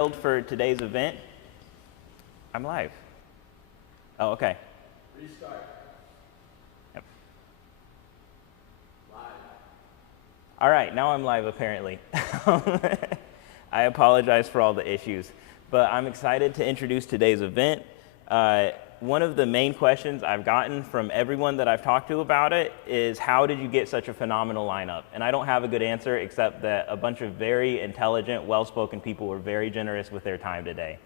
For today's event. I'm live. Oh, okay. Restart. Yep. Live. All right, now I'm live apparently. I apologize for all the issues, but I'm excited to introduce today's event. One of the main questions I've gotten from everyone that I've talked to about it is, how did you get such a phenomenal lineup? And I don't have a good answer except that a bunch of very intelligent, well-spoken people were very generous with their time today.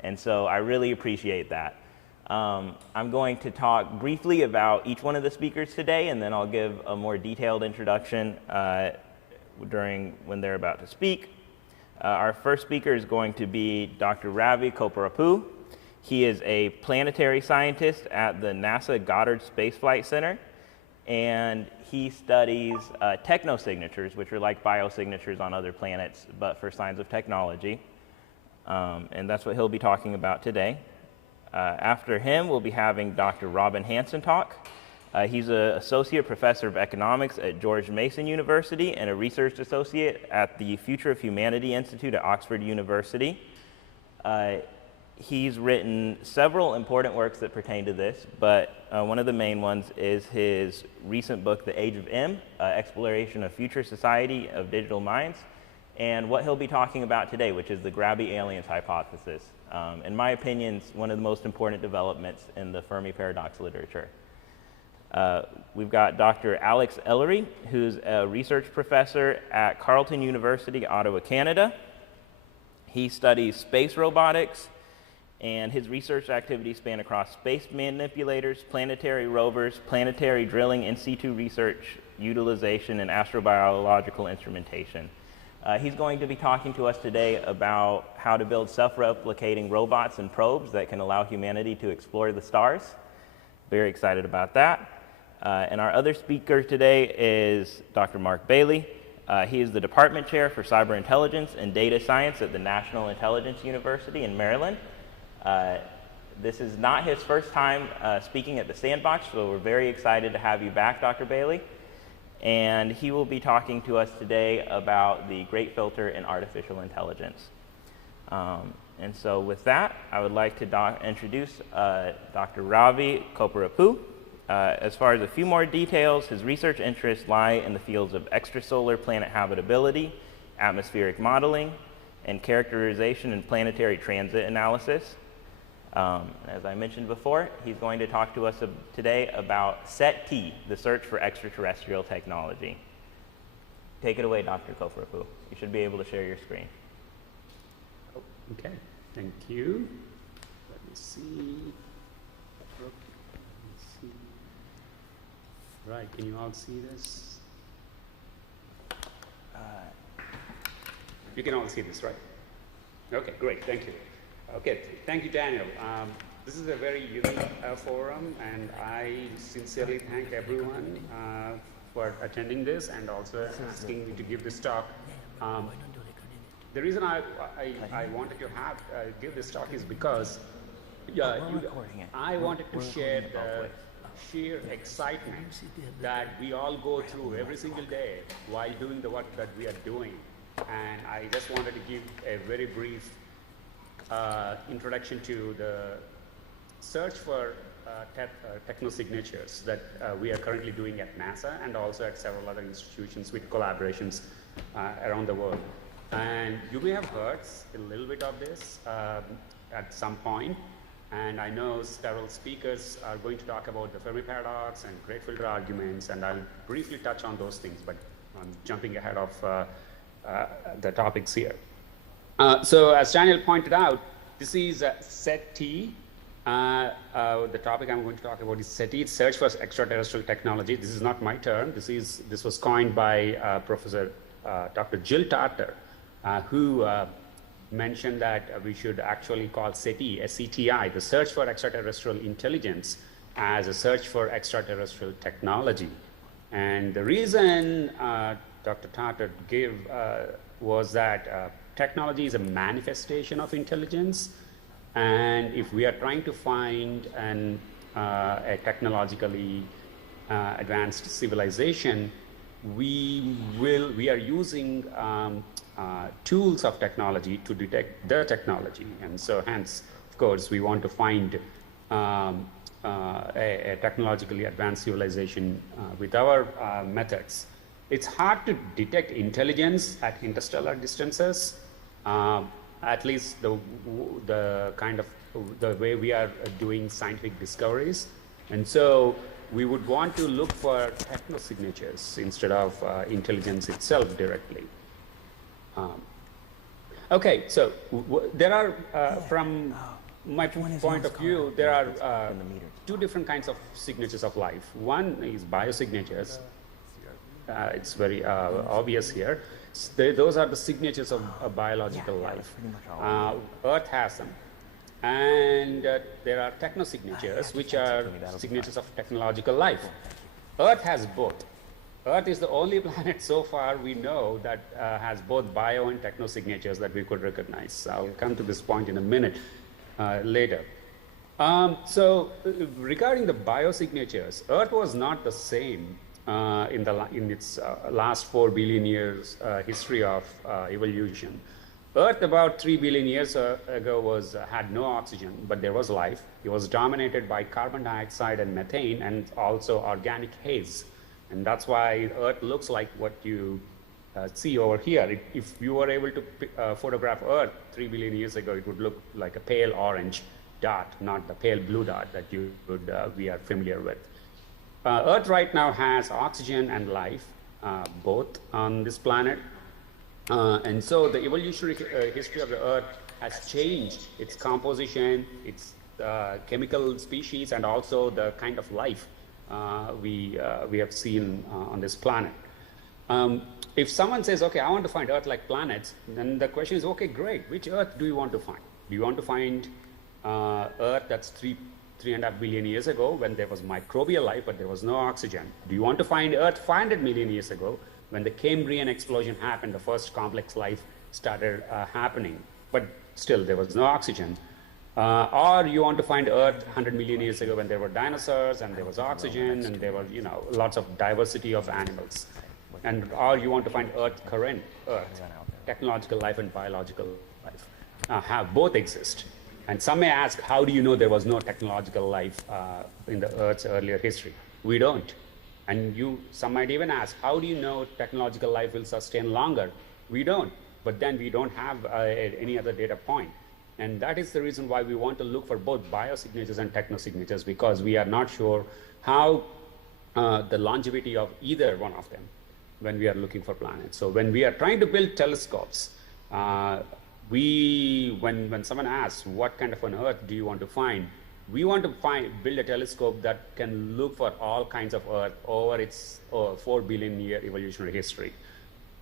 And so I really appreciate that. I'm going to talk briefly about each one of the speakers today, and then I'll give a more detailed introduction during when they're about to speak. Our first speaker is going to be Dr. Ravi Kopparapu. He is a planetary scientist at the NASA Goddard Space Flight Center, and he studies technosignatures, which are like biosignatures on other planets, but for signs of technology. And that's what he'll be talking about today. After him, we'll be having Dr. Robin Hanson talk. He's an associate professor of economics at George Mason University and a research associate at the Future of Humanity Institute at Oxford University. He's written several important works that pertain to this, but one of the main ones is his recent book, The Age of M, Exploration of Future Society of Digital Minds, and what he'll be talking about today, which is the grabby aliens hypothesis. In my opinion, it's one of the most important developments in the Fermi Paradox literature. We've got Dr. Alex Ellery, who's a research professor at Carleton University, Ottawa, Canada. He studies space robotics, and his research activities span across space manipulators, planetary rovers, planetary drilling, in situ research, utilization, and astrobiological instrumentation. He's going to be talking to us today about how to build self-replicating robots and probes that can allow humanity to explore the stars. Very excited about that. And our other speaker today is Dr. Mark Bailey. He is the Department Chair for Cyber Intelligence and Data Science at the National Intelligence University in Maryland. This is not his first time speaking at the Sandbox, so we're very excited to have you back, Dr. Bailey. And he will be talking to us today about the Great Filter in artificial intelligence. And so with that, I would like to introduce Dr. Ravi Kopparapu. As far as a few more details, his research interests lie in the fields of extrasolar planet habitability, atmospheric modeling, and characterization and planetary transit analysis. As I mentioned before, he's going to talk to us today about SETI, the search for extraterrestrial technology. Take it away, Dr. Kopparapu. You should be able to share your screen. Okay, thank you. Let me see. Right, can you all see this? You can all see this, right? Okay, great, thank you. Okay, thank you, Daniel. This is a very unique forum, and I sincerely thank everyone for attending this and also asking me to give this talk. The reason I wanted to give this talk is because I wanted to share the sheer excitement that we all go through every single day while doing the work that we are doing. And I just wanted to give a very brief introduction to the search for technosignatures that we are currently doing at NASA and also at several other institutions with collaborations around the world. And you may have heard a little bit of this at some point, and I know several speakers are going to talk about the Fermi Paradox and great filter arguments, and I'll briefly touch on those things, but I'm jumping ahead of the topics here. So as Daniel pointed out, this is SETI. The topic I'm going to talk about is SETI, Search for Extraterrestrial Technology. This is not my term. This was coined by Professor Dr. Jill Tarter, who mentioned that we should actually call SETI, S-E-T-I, the Search for Extraterrestrial Intelligence, as a search for extraterrestrial technology. And the reason Dr. Tarter gave was that technology is a manifestation of intelligence, and if we are trying to find a technologically advanced civilization, we are using tools of technology to detect the technology. And so hence, of course, we want to find a technologically advanced civilization with our methods. It's hard to detect intelligence at interstellar distances, at least the kind of the way we are doing scientific discoveries. And so we would want to look for technosignatures instead of intelligence itself directly. Okay, so there are, from my point of view, there are two different kinds of signatures of life. One is biosignatures. It's very obvious here. Those are the signatures of biological life. Earth has them. And there are technosignatures, which are signatures of technological life. Earth has both. Earth is the only planet so far we know that has both bio and technosignatures that we could recognize. I'll come to this point in a minute later. So regarding the biosignatures, Earth was not the same in its last 4 billion years history of evolution. Earth about 3 billion years ago had no oxygen, but there was life. It was dominated by carbon dioxide and methane and also organic haze. And that's why Earth looks like what you see over here. If you were able to photograph Earth 3 billion years ago, it would look like a pale orange dot, not the pale blue dot that we are familiar with. Earth right now has oxygen and life, both on this planet. And so the evolutionary history of the Earth has changed its composition, its chemical species, and also the kind of life we have seen on this planet. If someone says, okay, I want to find Earth-like planets, then the question is, okay, great. Which Earth do you want to find? Do you want to find Earth that's 3.5 billion years ago when there was microbial life, but there was no oxygen? Do you want to find Earth 500 million years ago when the Cambrian explosion happened, the first complex life started happening, but still there was no oxygen? Or you want to find Earth 100 million years ago when there were dinosaurs and there was oxygen and there was, lots of diversity of animals. Or you want to find Earth, current Earth, technological life and biological life. Both exist. And some may ask, how do you know there was no technological life in the Earth's earlier history? We don't. And some might even ask, how do you know technological life will sustain longer? We don't. But then we don't have any other data point. And that is the reason why we want to look for both biosignatures and technosignatures, because we are not sure how the longevity of either one of them when we are looking for planets. So when we are trying to build telescopes, when someone asks, what kind of an Earth do you want to find? We want to build a telescope that can look for all kinds of Earth over its 4 billion year evolutionary history.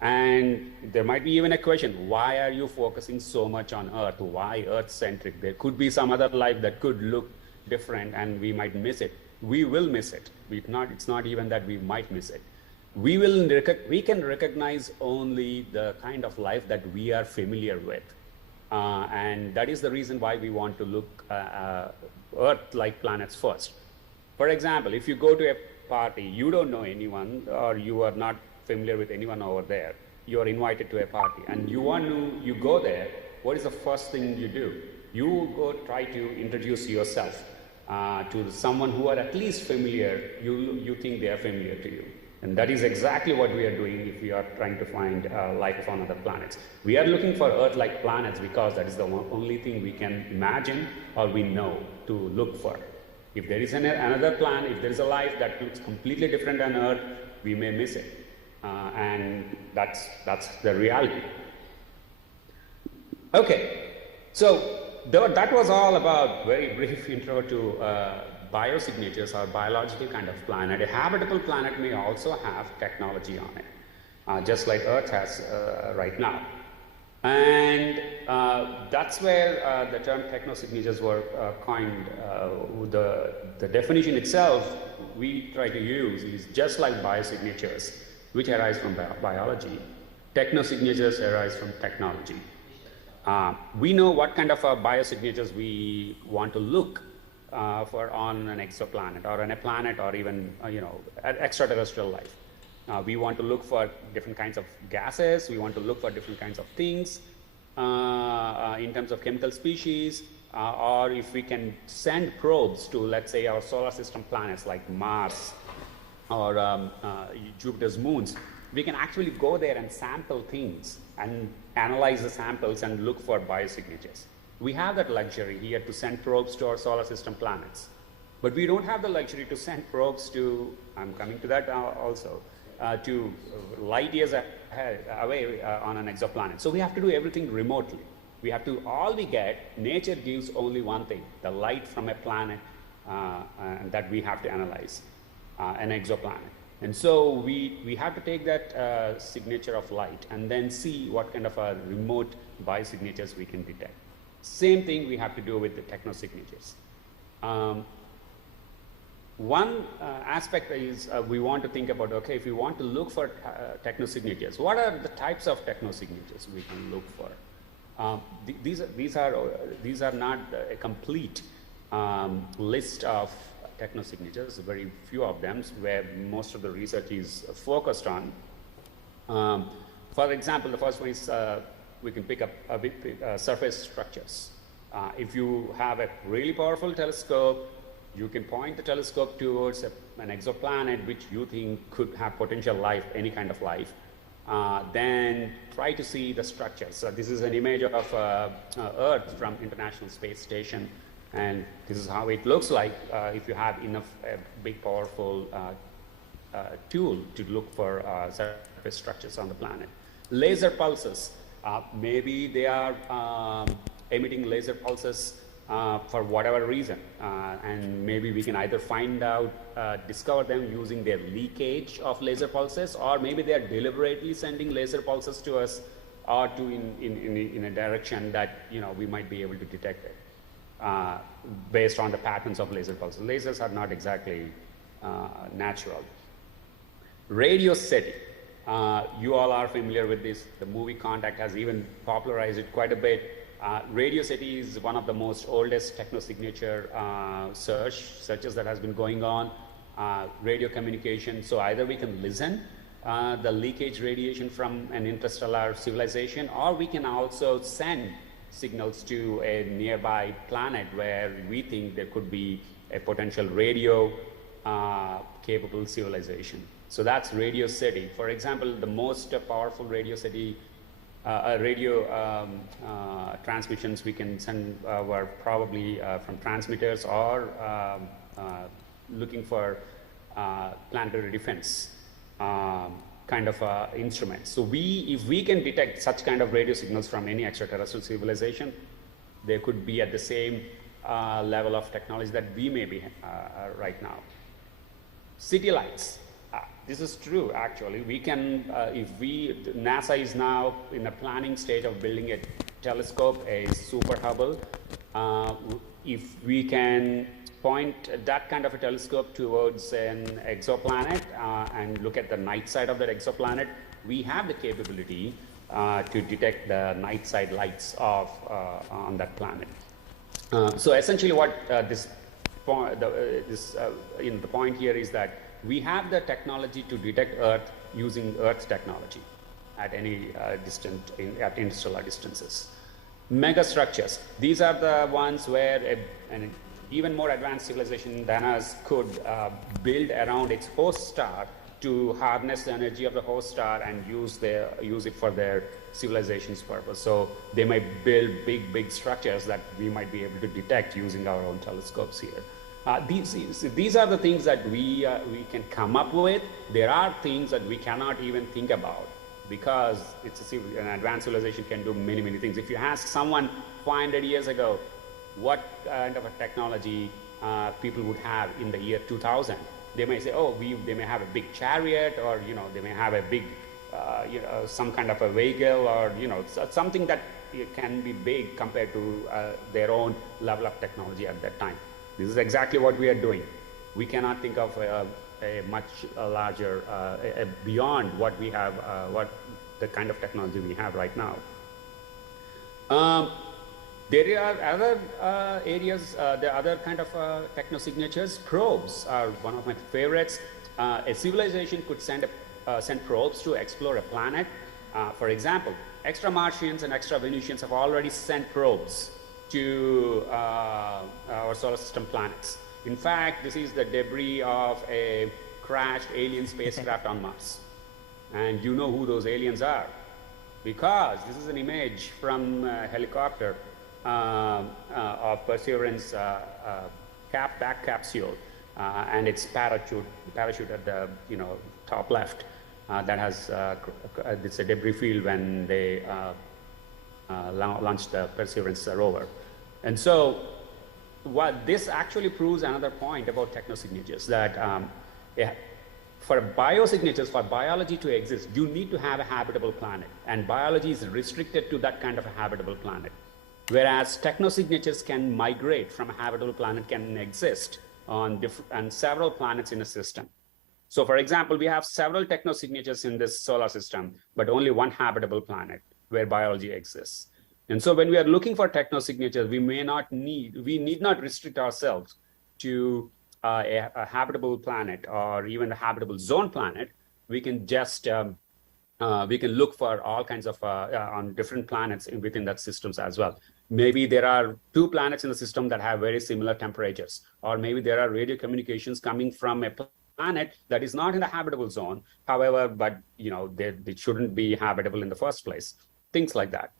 And there might be even a question, why are you focusing so much on Earth? Why Earth-centric? There could be some other life that could look different and we might miss it. We will miss it. It's not even that we might miss it. We can recognize only the kind of life that we are familiar with. And that is the reason why we want to look Earth-like planets first. For example, if you go to a party, you don't know anyone or you are not familiar with anyone over there, you are invited to a party and you go there, what is the first thing you do? You go try to introduce yourself to someone who are at least familiar, you think they are familiar to you. And that is exactly what we are doing if we are trying to find life on other planets. We are looking for Earth-like planets because that is the only thing we can imagine or we know to look for. If there is another planet, if there is a life that looks completely different than Earth, we may miss it. And that's the reality. Okay, so that was all about very brief intro to biosignatures or biological kind of planet. A habitable planet may also have technology on it, just like Earth has right now. And that's where the term technosignatures were coined. The definition itself we try to use is just like biosignatures, which arise from biology. Technosignatures arise from technology. We know what kind of biosignatures we want to look for on an exoplanet or on a planet or even extraterrestrial life. We want to look for different kinds of gases. We want to look for different kinds of things in terms of chemical species, or if we can send probes to, let's say, our solar system planets like Mars or Jupiter's moons, we can actually go there and sample things and analyze the samples and look for biosignatures. We have that luxury here to send probes to our solar system planets. But we don't have the luxury to send probes to, I'm coming to that also, to light years away on an exoplanet. So we have to do everything remotely. We have to, all we get, nature gives only one thing, the light from a planet that we have to analyze, an exoplanet. And so we have to take that signature of light and then see what kind of remote biosignatures we can detect. Same thing we have to do with the technosignatures. One aspect is we want to think about, okay, if we want to look for technosignatures, what are the types of technosignatures we can look for? These are not a complete list of technosignatures, very few of them, where most of the research is focused on. For example, the first one is we can pick up surface structures. If you have a really powerful telescope, you can point the telescope towards an exoplanet which you think could have potential life, any kind of life. Then try to see the structures. So this is an image of Earth from International Space Station, and this is how it looks like if you have enough big, powerful tool to look for surface structures on the planet. Laser pulses. Maybe they are emitting laser pulses for whatever reason, and maybe we can either find out, discover them using their leakage of laser pulses, or maybe they are deliberately sending laser pulses to us, or to in a direction that we might be able to detect it based on the patterns of laser pulses. Lasers are not exactly natural. Radio SETI. You all are familiar with this. The movie Contact has even popularized it quite a bit. Radio SETI is one of the most oldest technosignature searches that has been going on. Radio communication, so either we can listen the leakage radiation from an interstellar civilization, or we can also send signals to a nearby planet where we think there could be a potential radio capable civilization. So that's radio SETI. For example, the most powerful radio SETI transmissions we can send were probably from transmitters or looking for planetary defense kind of instruments. So if we can detect such kind of radio signals from any extraterrestrial civilization, they could be at the same level of technology that we may be right now. City lights. This is true, actually. We can, NASA is now in the planning stage of building a telescope, a Super Hubble. If we can point that kind of a telescope towards an exoplanet and look at the night side of that exoplanet, we have the capability to detect the night side lights of on that planet. So essentially what the point here is that we have the technology to detect Earth using Earth's technology at any at interstellar distances. Megastructures. These are the ones where an even more advanced civilization than us could build around its host star to harness the energy of the host star and use it for their civilization's purpose. So they might build big structures that we might be able to detect using our own telescopes here. These are the things that we can come up with. There are things that we cannot even think about because an advanced civilization can do many things. If you ask someone 500 years ago what kind of a technology people would have in the year 2000, they may say, oh, they may have a big chariot, or they may have a big some kind of a vehicle, or something that can be big compared to their own level of technology at that time. This is exactly what we are doing. We cannot think of a much larger, beyond what we have, what the kind of technology we have right now. There are other areas, there are other kind of technosignatures. Probes are one of my favorites. A civilization could send a send probes to explore a planet. For example, extra-Martians and extra-Venusians have already sent probes to our solar system planets. In fact, this is the debris of a crashed alien spacecraft on Mars. And you know who those aliens are, because this is an image from a helicopter of Perseverance back capsule, and its parachute at the top left that has it's a debris field when they launched the Perseverance rover. And so what this actually proves another point about technosignatures, that for biosignatures, for biology to exist, you need to have a habitable planet, and biology is restricted to that kind of a habitable planet. Whereas technosignatures can migrate from a habitable planet, can exist on several planets in a system. So for example, we have several technosignatures in this solar system, but only one habitable planet where biology exists. And so when we are looking for technosignatures, we need not restrict ourselves to a habitable planet or even a habitable zone planet. We can just we can look for all kinds of on different planets within that systems as well. Maybe there are 2 planets in the system that have very similar temperatures, or maybe there are radio communications coming from a planet that is not in the habitable zone. However, but they shouldn't be habitable in the first place. Things like that.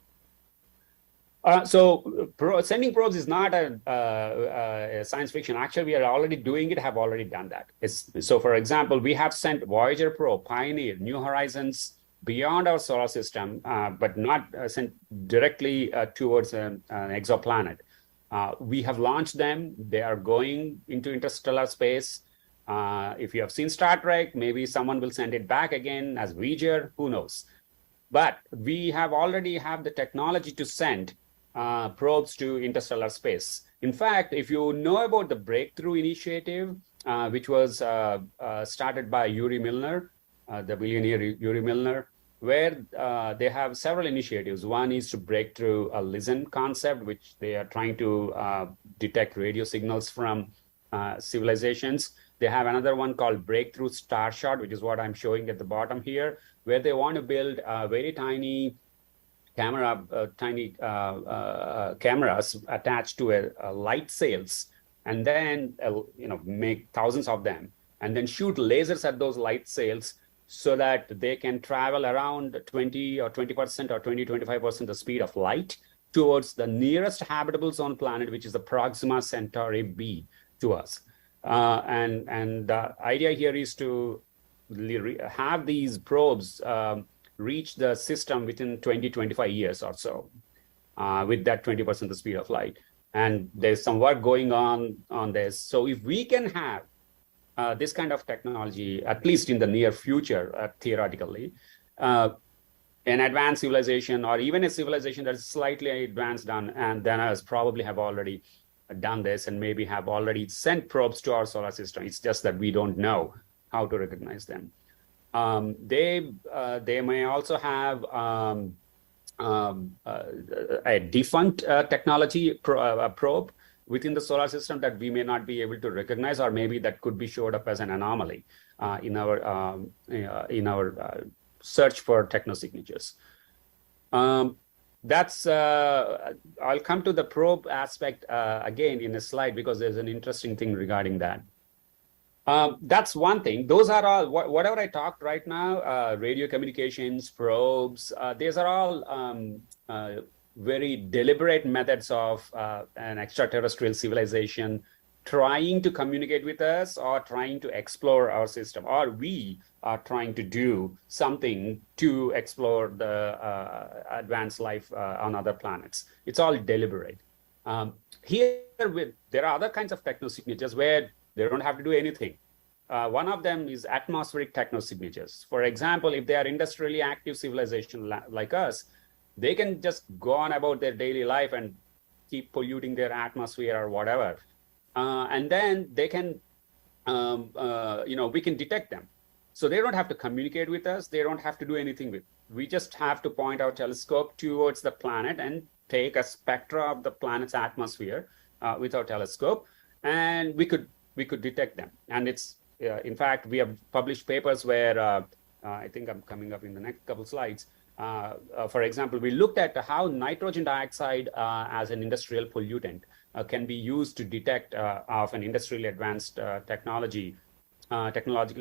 So sending probes is not a science fiction. Actually, we are already doing it, have already done that. So for example, we have sent Voyager probe, Pioneer, New Horizons beyond our solar system, but not sent directly towards an exoplanet. We have launched them. They are going into interstellar space. If you have seen Star Trek, maybe someone will send it back again as Voyager, who knows? But we already have the technology to send probes to interstellar space. In fact, if you know about the Breakthrough Initiative, which was started by Yuri Milner, the billionaire Yuri Milner, where they have several initiatives. One is to break through a LISN concept, which they are trying to detect radio signals from civilizations. They have another one called Breakthrough Starshot, which is what I'm showing at the bottom here, where they want to build very tiny cameras attached to a light sails, and then make thousands of them, and then shoot lasers at those light sails so that they can travel around 20% or 25% the speed of light towards the nearest habitable zone planet, which is the Proxima Centauri b to us. And the idea here is to have these probes reach the system within 25 years or so, with that 20% the speed of light. And there's some work going on this. So if we can have this kind of technology, at least in the near future, theoretically, an advanced civilization, or even a civilization that's slightly advanced than us, probably have already done this and maybe have already sent probes to our solar system. It's just that we don't know how to recognize them. They may also have a defunct technology probe within the solar system that we may not be able to recognize, or maybe that could be showed up as an anomaly in our search for technosignatures. That's I'll come to the probe aspect again in a slide, because there's an interesting thing regarding that. That's one thing. Those are all, whatever I talked right now, radio communications, probes, these are all very deliberate methods of an extraterrestrial civilization trying to communicate with us, or trying to explore our system, or we are trying to do something to explore the advanced life on other planets. It's all deliberate. There are other kinds of technosignatures where they don't have to do anything. One of them is atmospheric technosignatures. For example, if they are industrially active civilization like us, they can just go on about their daily life and keep polluting their atmosphere or whatever. And then they can, we can detect them. So they don't have to communicate with us. They don't have to do anything we just have to point our telescope towards the planet and take a spectra of the planet's atmosphere with our telescope, and we could detect them. And it's, in fact, we have published papers where I think I'm coming up in the next couple slides. For example, we looked at how nitrogen dioxide as an industrial pollutant can be used to detect of an industrially advanced technologically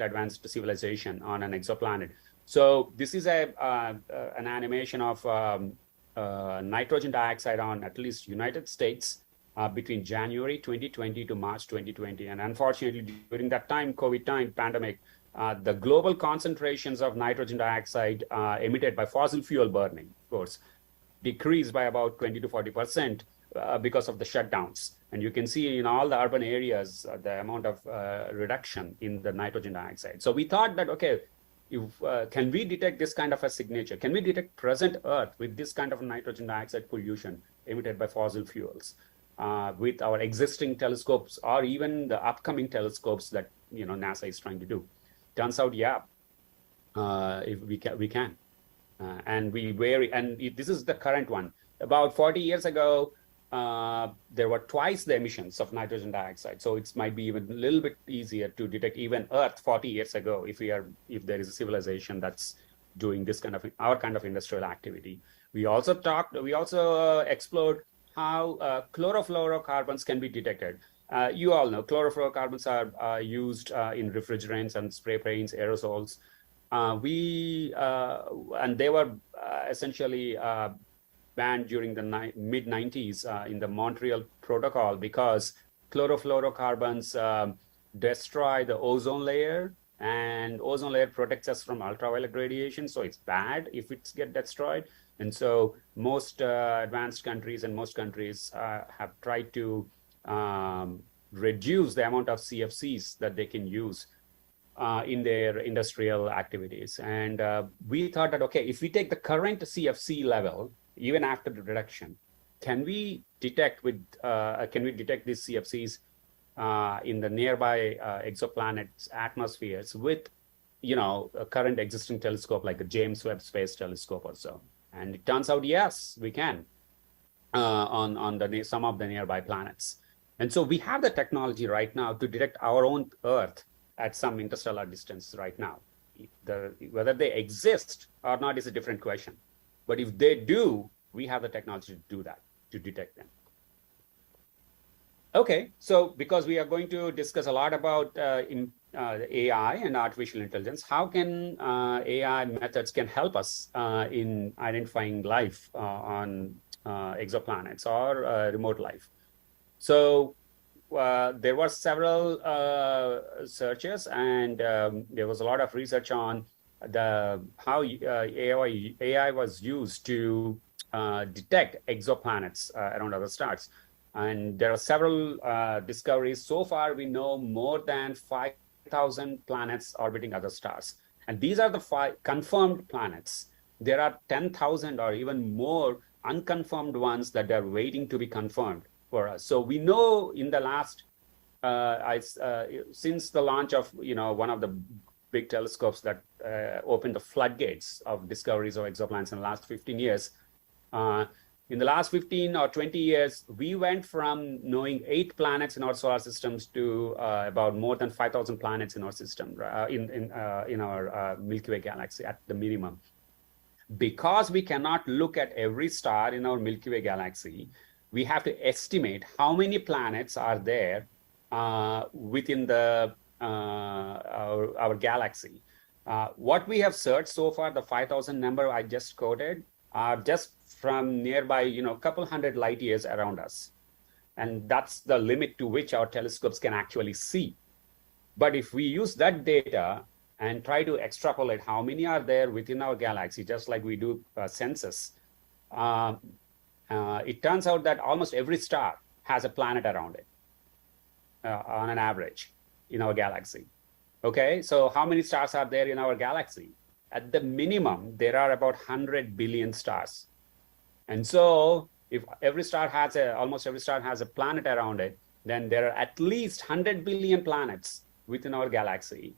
advanced civilization on an exoplanet. So this is an animation of nitrogen dioxide on at least United States between January 2020 to March 2020. And unfortunately, during that time, COVID time, pandemic, the global concentrations of nitrogen dioxide emitted by fossil fuel burning, of course, decreased by about 20 to 40% because of the shutdowns. And you can see in all the urban areas, the amount of reduction in the nitrogen dioxide. So we thought that, okay, can we detect this kind of a signature? Can we detect present Earth with this kind of nitrogen dioxide pollution emitted by fossil fuels with our existing telescopes or even the upcoming telescopes that NASA is trying to do? Turns out, yeah, if we can. And this is the current one. About 40 years ago, there were twice the emissions of nitrogen dioxide. So it might be even a little bit easier to detect even Earth 40 years ago if there is a civilization that's doing this kind of our kind of industrial activity. We also explored how chlorofluorocarbons can be detected. You all know chlorofluorocarbons are used in refrigerants and spray paints, aerosols. And they were essentially banned during the mid-90s in the Montreal Protocol because chlorofluorocarbons destroy the ozone layer, and ozone layer protects us from ultraviolet radiation, so it's bad if it gets destroyed. And so most advanced countries and most countries have tried to reduce the amount of CFCs that they can use in their industrial activities. And we thought that, okay, if we take the current CFC level, even after the reduction, can we detect these CFCs in the nearby exoplanets' atmospheres with, a current existing telescope like the James Webb Space Telescope or so? And it turns out, yes, we can on some of the nearby planets. And so we have the technology right now to detect our own Earth at some interstellar distance right now. Whether they exist or not is a different question. But if they do, we have the technology to do that, to detect them. Okay, so because we are going to discuss a lot about AI and artificial intelligence, how can AI methods can help us in identifying life on exoplanets or remote life? So there were several searches, and there was a lot of research on how AI was used to detect exoplanets around other stars. And there are several discoveries. So far, we know more than 5,000 planets orbiting other stars. And these are the 5 confirmed planets. There are 10,000 or even more unconfirmed ones that are waiting to be confirmed for us. So we know in the last, since the launch of one of the big telescopes that opened the floodgates of discoveries of exoplanets in the last 15 years, in the last 15 or 20 years, we went from knowing 8 planets in our solar systems to about more than 5,000 planets in our system, in our Milky Way galaxy at the minimum. Because we cannot look at every star in our Milky Way galaxy, we have to estimate how many planets are there within our galaxy. What we have searched so far, the 5,000 number I just quoted, are just from nearby, couple hundred light years around us. And that's the limit to which our telescopes can actually see. But if we use that data and try to extrapolate how many are there within our galaxy, just like we do census, it turns out that almost every star has a planet around it on an average in our galaxy. Okay, so how many stars are there in our galaxy? At the minimum, there are about 100 billion stars. And so if almost every star has a planet around it, then there are at least 100 billion planets within our galaxy.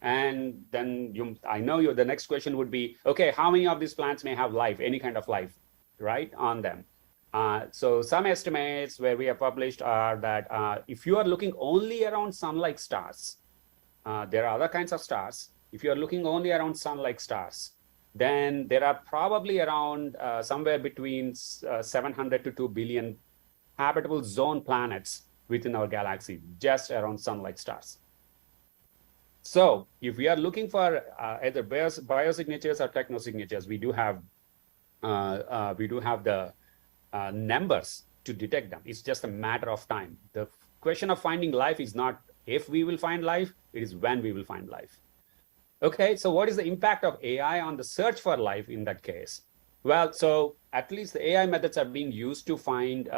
And then the next question would be, okay, how many of these planets may have life, any kind of life, right, on them? So some estimates where we have published are that if you are looking only around sun-like stars, there are other kinds of stars, if you're looking only around sun-like stars, then there are probably around somewhere between 700 to 2 billion habitable zone planets within our galaxy, just around sun-like stars. So if we are looking for either biosignatures or technosignatures, we do have the numbers to detect them. It's just a matter of time. The question of finding life is not if we will find life, it is when we will find life. Okay, so what is the impact of AI on the search for life in that case? Well, so at least the AI methods are being used to find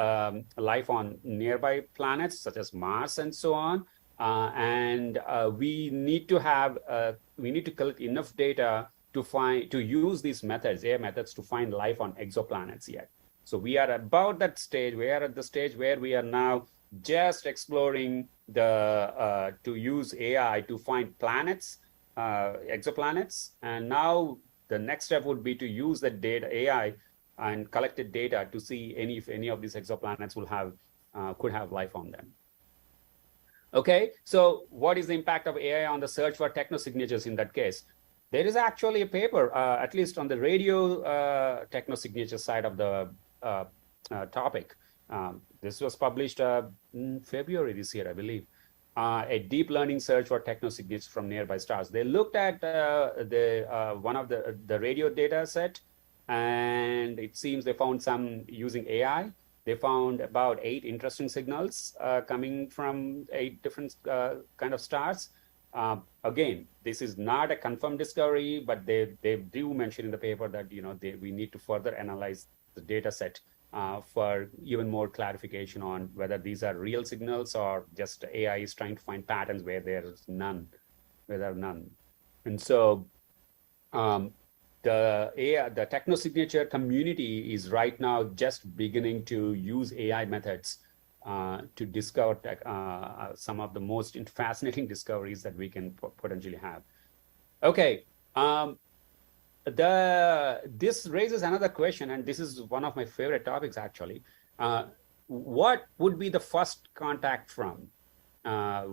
life on nearby planets such as Mars and so on. We need to collect enough data to use these methods, AI methods, to find life on exoplanets yet. So we are about that stage. We are at the stage where we are now just exploring to use AI to find planets, exoplanets, and now the next step would be to use the data AI and collected data to see if any of these exoplanets could have life on them. Okay, so what is the impact of AI on the search for technosignatures in that case? There is actually a paper, at least on the radio technosignature side of the topic. This was published in February this year, I believe. A deep learning search for technosignatures from nearby stars. They looked at one of the radio data set, and it seems they found some using AI. They found about 8 interesting signals coming from 8 different kind of stars. Again, this is not a confirmed discovery, but they do mention in the paper that we need to further analyze the data set for even more clarification on whether these are real signals or just AI is trying to find patterns where there's none, where there are none. And so the technosignature community is right now just beginning to use AI methods to discover some of the most fascinating discoveries that we can potentially have. Okay, this raises another question, and this is one of my favorite topics actually. What would be the first contact from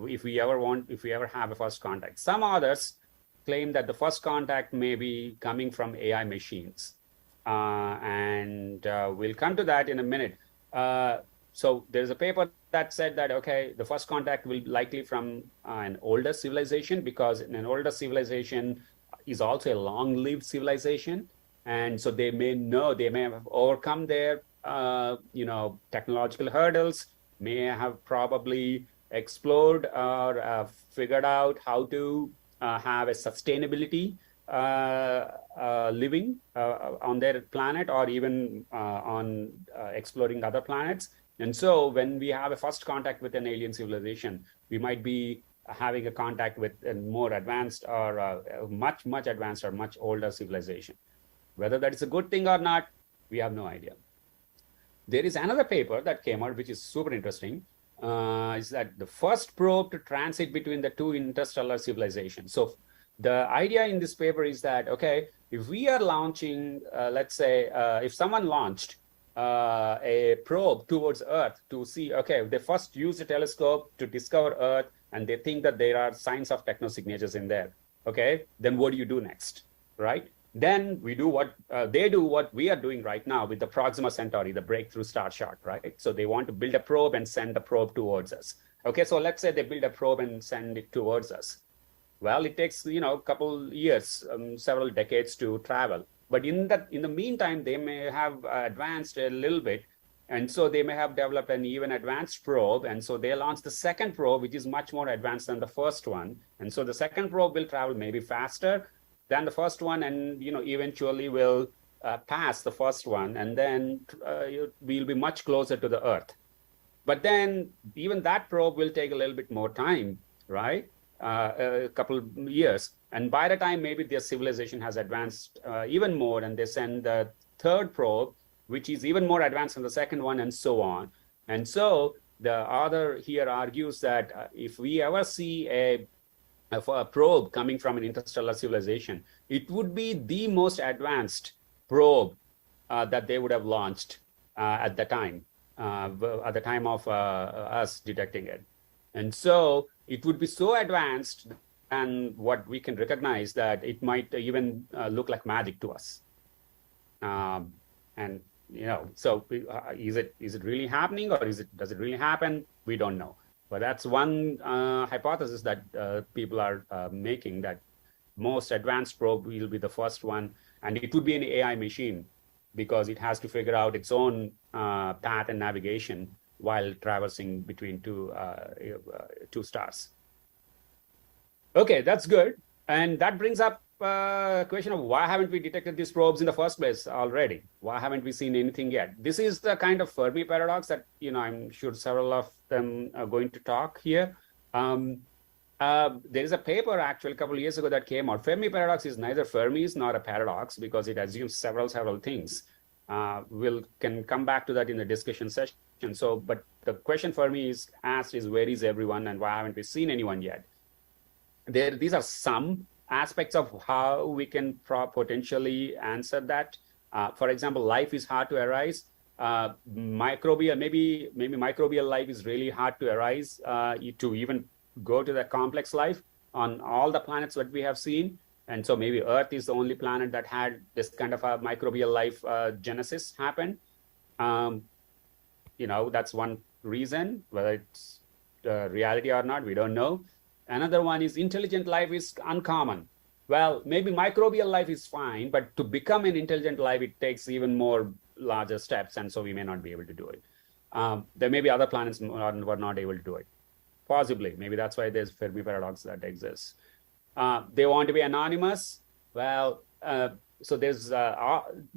if we ever have a first contact? Some authors claim that the first contact may be coming from AI machines, and we'll come to that in a minute. So there's a paper that said that, okay, the first contact will likely from an older civilization, because in an older civilization is also a long-lived civilization. And so they may have overcome their, technological hurdles, may have probably explored or figured out how to have a sustainability living on their planet, or even on exploring other planets. And so when we have a first contact with an alien civilization, we might be having a contact with a more advanced or much advanced or much older civilization. Whether that is a good thing or not, we have no idea. There is another paper that came out, which is super interesting, is that the first probe to transit between the 2 interstellar civilizations. So the idea in this paper is that, okay, if we are launching, let's say, if someone launched a probe towards Earth to see, okay, they first use a telescope to discover Earth, and they think that there are signs of technosignatures in there. Okay, then what do you do next, right? Then we do what they do, what we are doing right now with the Proxima Centauri, the breakthrough star shot, right? So they want to build a probe and send the probe towards us. Okay, so let's say they build a probe and send it towards us. Well, it takes a couple years, several decades to travel. But in the meantime, they may have advanced a little bit, and so they may have developed an even advanced probe, and so they launched the second probe, which is much more advanced than the first one. And so the second probe will travel maybe faster than the first one, and eventually will pass the first one, and then we'll be much closer to the Earth. But then even that probe will take a little bit more time, right? A couple of years. And by the time maybe their civilization has advanced even more, and they send the third probe, which is even more advanced than the second one, and so on. And so the author here argues that if we ever see a probe coming from an interstellar civilization, it would be the most advanced probe that they would have launched at the time of us detecting it. And so it would be so advanced and what we can recognize that it might even look like magic to us. And so is it really happening, or does it really happen? We don't know. But that's one hypothesis that people are making, that most advanced probe will be the first one, and it would be an AI machine because it has to figure out its own path and navigation while traversing between two stars. Okay, that's good. And that brings up a question of why haven't we detected these probes in the first place already? Why haven't we seen anything yet? This is the kind of Fermi paradox that, I'm sure several of them are going to talk here. There is a paper actually a couple of years ago that came out. Fermi paradox is neither Fermi's nor a paradox because it assumes several things. We can come back to that in the discussion session. So, but the question Fermi is asked is, where is everyone and why haven't we seen anyone yet? These are some aspects of how we can potentially answer that. For example, life is hard to arise. Microbial, maybe microbial life is really hard to arise to even go to the complex life on all the planets that we have seen. And so maybe Earth is the only planet that had this kind of a microbial life genesis happen. That's one reason. Whether it's reality or not, we don't know. Another one is intelligent life is uncommon. Well, maybe microbial life is fine, but to become an intelligent life, it takes even more larger steps, and so we may not be able to do it. There may be other planets were not able to do it. Possibly, maybe that's why there's Fermi paradox that exists. They want to be anonymous. Well, so there's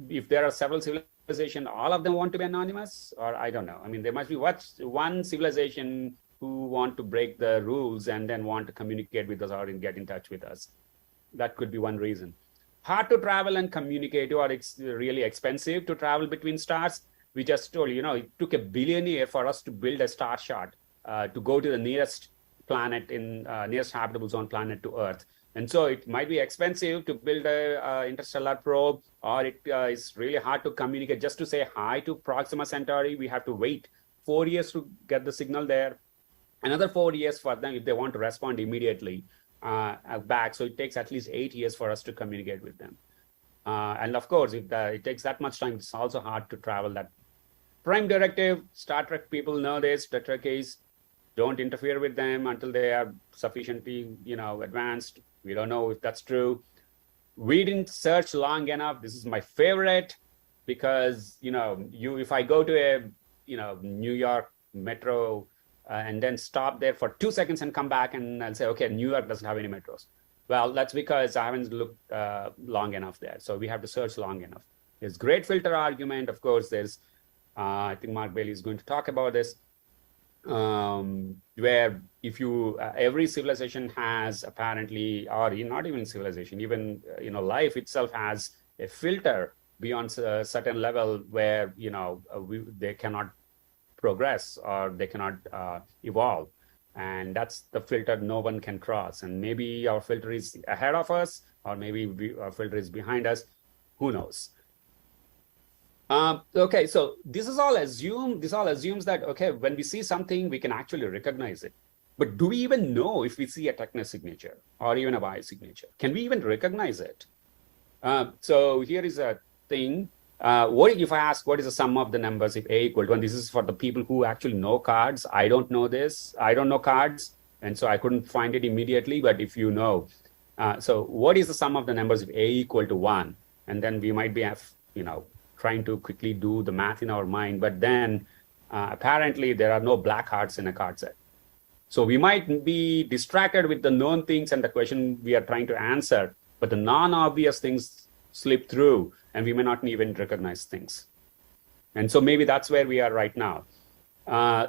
if there are several civilizations, all of them want to be anonymous, or I don't know. I mean, there must be one civilization who want to break the rules and then want to communicate with us or get in touch with us. That could be one reason. Hard to travel and communicate, or it's really expensive to travel between stars. We just told you, it took $1 billion years for us to build a star shot to go to the nearest planet nearest habitable zone planet to Earth. And so it might be expensive to build a interstellar probe, or it is really hard to communicate. Just to say hi to Proxima Centauri, we have to wait 4 years to get the signal there. Another 4 years for them if they want to respond immediately back. So it takes at least 8 years for us to communicate with them. And of course, if it takes that much time, it's also hard to travel that. Prime directive, Star Trek people know this, the Trekkies, don't interfere with them until they are sufficiently, advanced. We don't know if that's true. We didn't search long enough. This is my favorite because, if I go to a, New York metro and then stop there for 2 seconds and come back and I'll say, okay, New York doesn't have any metros. Well, that's because I haven't looked long enough there. So we have to search long enough. There's great filter argument. Of course, there's, I think Mark Bailey is going to talk about this, where if you, every civilization has apparently, or not even civilization, even, life itself has a filter beyond a certain level where, they cannot progress or they cannot evolve. And that's the filter no one can cross. And maybe our filter is ahead of us, or maybe our filter is behind us. Who knows? Okay, so this all assumes that, okay, when we see something, we can actually recognize it. But do we even know if we see a technosignature or even a biosignature? Can we even recognize it? So here is a thing. What if I ask, what is the sum of the numbers if A equal to 1? This is for the people who actually know cards. I don't know this. I don't know cards. And so I couldn't find it immediately. But if you know, so what is the sum of the numbers if A equal to 1? And then we might be, trying to quickly do the math in our mind. But then apparently there are no black hearts in a card set. So we might be distracted with the known things and the question we are trying to answer, but the non-obvious things slip through and we may not even recognize things. And so maybe that's where we are right now.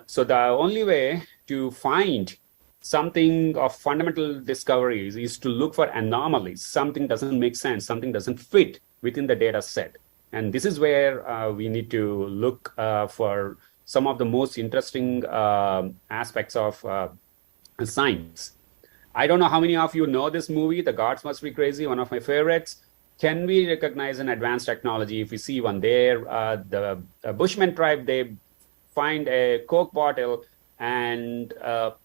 So the only way to find something of fundamental discoveries is to look for anomalies. Something doesn't make sense, something doesn't fit within the data set. And this is where we need to look for some of the most interesting aspects of science. I don't know how many of you know this movie, The Gods Must Be Crazy, one of my favorites. Can we recognize an advanced technology if we see one there? The Bushman tribe, they find a Coke bottle and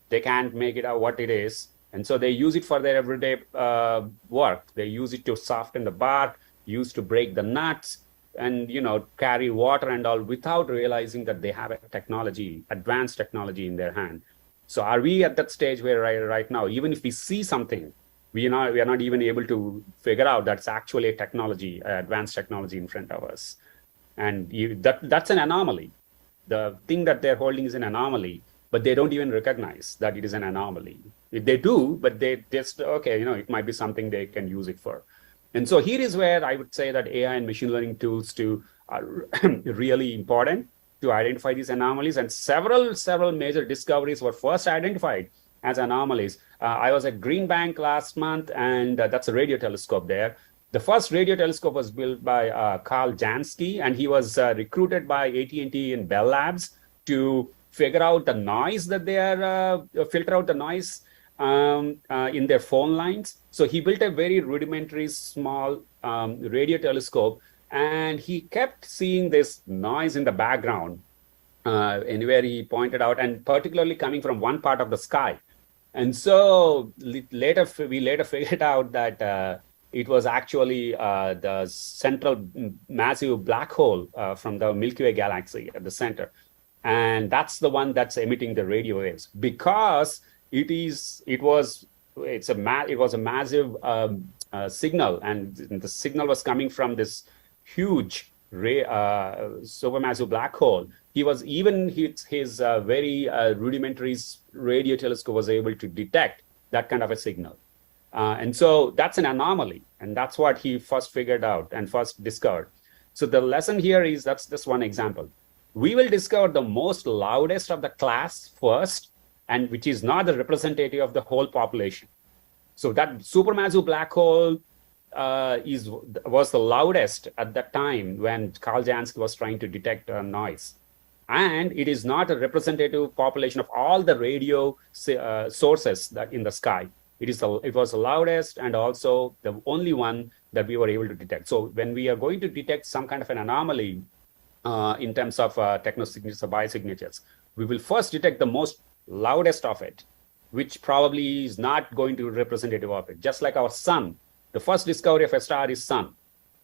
they can't make it out what it is. And so they use it for their everyday work. They use it to soften the bark, use to break the nuts, and carry water and all without realizing that they have a technology, advanced technology in their hand. So are we at that stage where right now, even if we see something, we are not even able to figure out that's actually a technology, advanced technology in front of us. And that's an anomaly. The thing that they're holding is an anomaly, but they don't even recognize that it is an anomaly. They do, but they just, okay, it might be something they can use it for. And so here is where I would say that AI and machine learning tools are really important to identify these anomalies. And several major discoveries were first identified as anomalies. I was at Green Bank last month, and that's a radio telescope there. The first radio telescope was built by Carl Jansky, and he was recruited by AT&T and Bell Labs to figure out the noise that they are, filter out the noise in their phone lines. So he built a very rudimentary, small radio telescope, and he kept seeing this noise in the background anywhere he pointed out, and particularly coming from one part of the sky. And so we later figured out that it was actually the central massive black hole from the Milky Way galaxy at the center. And that's the one that's emitting the radio waves, because it was a massive signal, and the signal was coming from this huge supermassive black hole. His very rudimentary radio telescope was able to detect that kind of a signal. And so that's an anomaly, and that's what he first figured out and first discovered. So the lesson here is, that's just one example. We will discover the most loudest of the class first, and which is not the representative of the whole population. So that supermassive black hole was the loudest at that time when Carl Jansky was trying to detect noise. And it is not a representative population of all the radio sources that in the sky. It was the loudest and also the only one that we were able to detect. So when we are going to detect some kind of an anomaly in terms of technosignatures or biosignatures, we will first detect the most loudest of it, which probably is not going to be representative of it. Just like our sun, the first discovery of a star is sun,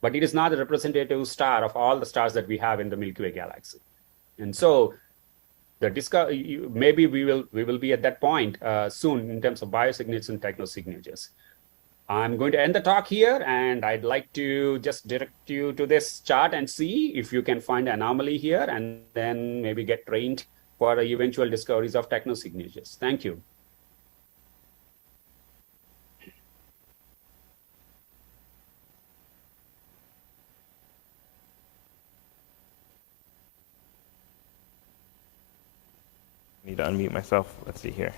but it is not a representative star of all the stars that we have in the Milky Way galaxy. And so maybe we will be at that point soon in terms of biosignatures and technosignatures. I'm going to end the talk here, and I'd like to just direct you to this chart and see if you can find an anomaly here, and then maybe get trained for the eventual discoveries of technosignatures. Thank you. Need to unmute myself. Let's see here.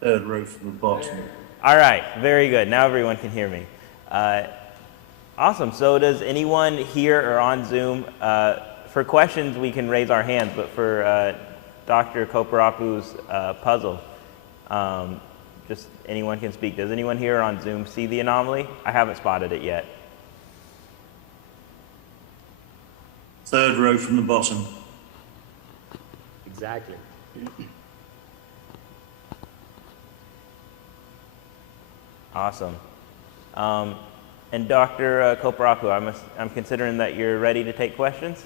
Third row from the bottom. All right, very good. Now everyone can hear me. Awesome. So does anyone here or on Zoom, for questions we can raise our hands, but for Dr. Koparapu's puzzle, just anyone can speak. Does anyone here on Zoom see the anomaly? I haven't spotted it yet. Third row from the bottom. Exactly. Awesome. And Dr. Koparapu, I'm considering that you're ready to take questions?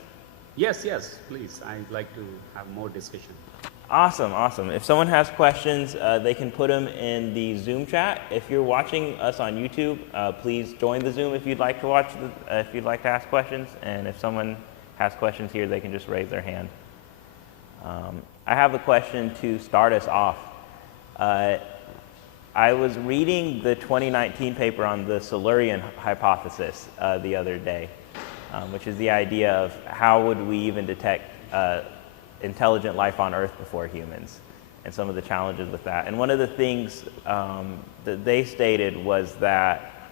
Yes, please. I'd like to have more discussion. Awesome. If someone has questions, they can put them in the Zoom chat. If you're watching us on YouTube, please join the Zoom if you'd like to if you'd like to ask questions. And if someone has questions here, they can just raise their hand. I have a question to start us off. I was reading the 2019 paper on the Silurian hypothesis the other day, which is the idea of how would we even detect intelligent life on Earth before humans, and some of the challenges with that. And one of the things that they stated was that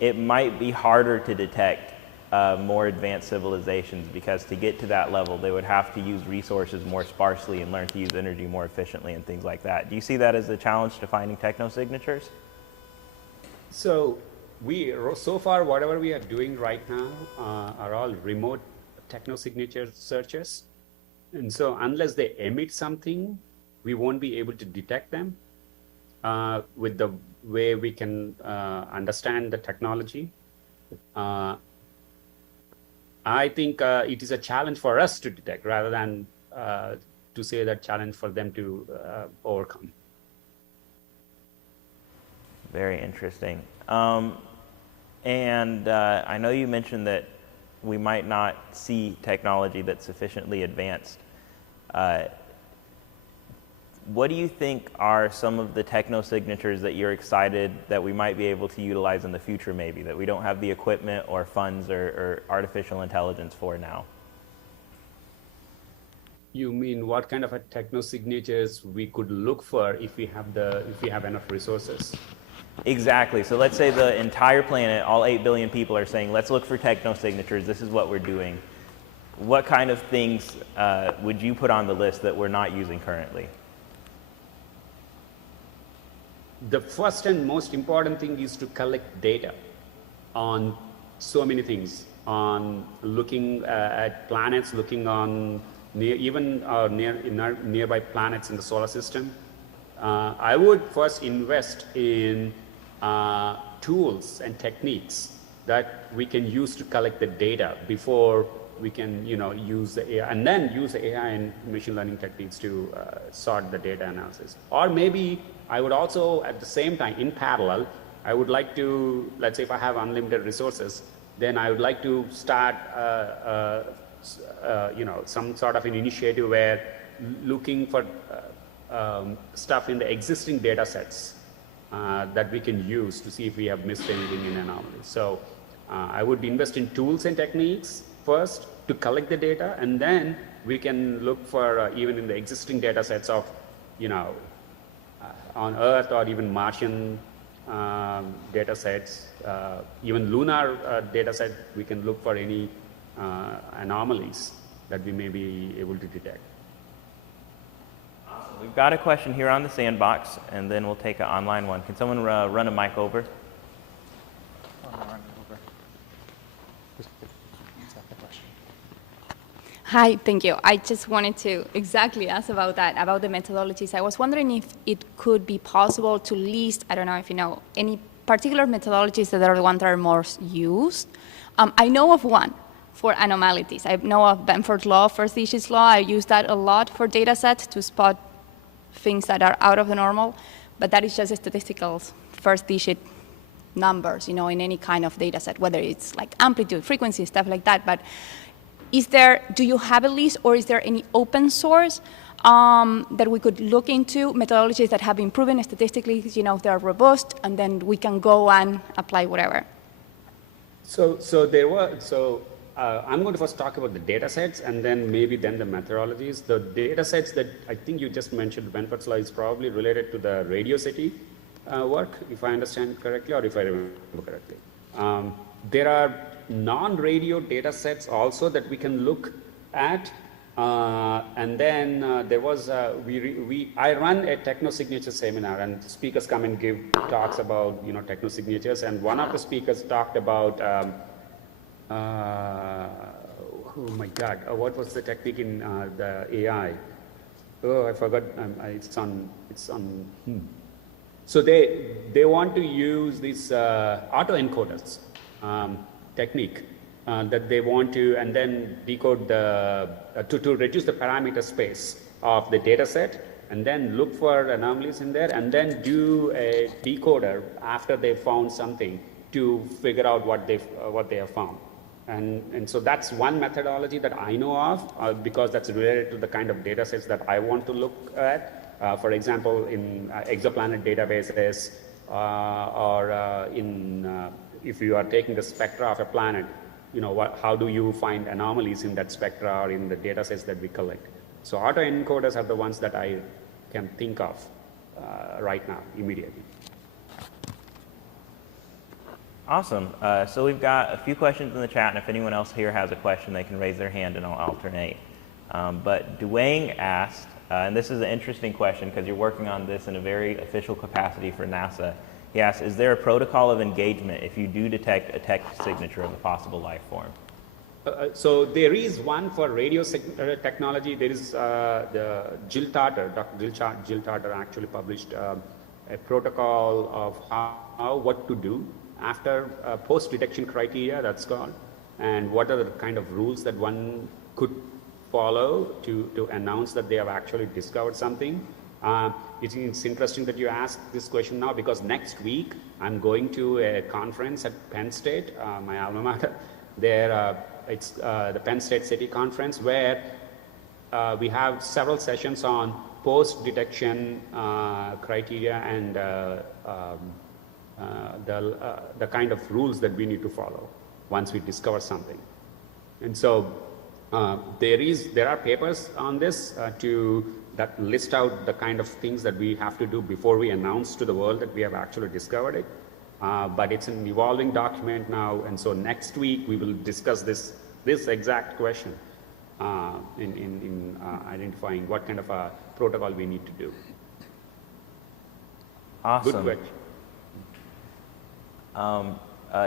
it might be harder to detect more advanced civilizations, because to get to that level, they would have to use resources more sparsely and learn to use energy more efficiently and things like that. Do you see that as a challenge to finding technosignatures? So so far, whatever we are doing right now are all remote technosignature searches. And so unless they emit something, we won't be able to detect them with the way we can understand the technology. I think it is a challenge for us to detect rather than to say that challenge for them to overcome. Very interesting. And I know you mentioned that we might not see technology that's sufficiently advanced. What do you think are some of the techno-signatures that you're excited that we might be able to utilize in the future, maybe, that we don't have the equipment or funds or artificial intelligence for now? You mean what kind of a techno-signatures we could look for if we have enough resources? Exactly. So let's say the entire planet, all 8 billion people are saying, let's look for techno-signatures. This is what we're doing. What kind of things would you put on the list that we're not using currently? The first and most important thing is to collect data on so many things, on looking at planets, looking on nearby planets in the solar system. I would first invest in tools and techniques that we can use to collect the data before we can, use the AI, and then use the AI and machine learning techniques to sort the data analysis. Or maybe I would also, at the same time, in parallel, I would like to, let's say if I have unlimited resources, then I would like to start, some sort of an initiative where looking for stuff in the existing data sets that we can use to see if we have missed anything in anomalies. So I would invest in tools and techniques first to collect the data, and then we can look for even in the existing data sets of, on Earth or even Martian data sets, even lunar data set, we can look for any anomalies that we may be able to detect. We've got a question here on the sandbox, and then we'll take an online one. Can someone run a mic over? Hi, thank you. I just wanted to exactly ask about that, about the methodologies. I was wondering if it could be possible to list, I don't know if you know, any particular methodologies that are the ones that are most used. I know of one for anomalies. I know of Benford's law, first digits law. I use that a lot for data sets to spot things that are out of the normal, but that is just a statistical first digit numbers, in any kind of data set, whether it's like amplitude, frequency, stuff like that. But do you have a list, or is there any open source that we could look into, methodologies that have been proven statistically, they're robust, and then we can go and apply whatever? I'm going to first talk about the data sets and then the methodologies. The data sets that I think you just mentioned, Benford's law, is probably related to the radio SETI work, if I understand correctly, or if I remember correctly. There are non-radio data sets also that we can look at. And then there was, I run a techno-signature seminar, and speakers come and give talks about, techno-signatures. And one of the speakers talked about, oh my God, what was the technique in the AI? Oh, I forgot. It's on. So they want to use this autoencoders technique that they want to, and then decode to reduce the parameter space of the data set, and then look for anomalies in there, and then do a decoder after they found something to figure out what they have found. And so that's one methodology that I know of, because that's related to the kind of data sets that I want to look at. For example, in exoplanet databases, or if you are taking the spectra of a planet, how do you find anomalies in that spectra or in the data sets that we collect? So autoencoders are the ones that I can think of right now, immediately. Awesome. So we've got a few questions in the chat, and if anyone else here has a question, they can raise their hand and I'll alternate. But Duane asked, and this is an interesting question because you're working on this in a very official capacity for NASA. He asks, is there a protocol of engagement if you do detect a text signature of a possible life form? So there is one for radio technology. There is the Jill Tarter, Dr. Jill Tarter actually published a protocol of what to do after post-detection criteria, that's called, and what are the kind of rules that one could follow to announce that they have actually discovered something. It's interesting that you ask this question now, because next week I'm going to a conference at Penn State, my alma mater. There, it's the Penn State SETI conference, where we have several sessions on post-detection criteria and the kind of rules that we need to follow once we discover something. And so there are papers on this that list out the kind of things that we have to do before we announce to the world that we have actually discovered it. But it's an evolving document now, and so next week we will discuss this exact question in identifying what kind of a protocol we need to do. Awesome. Good question.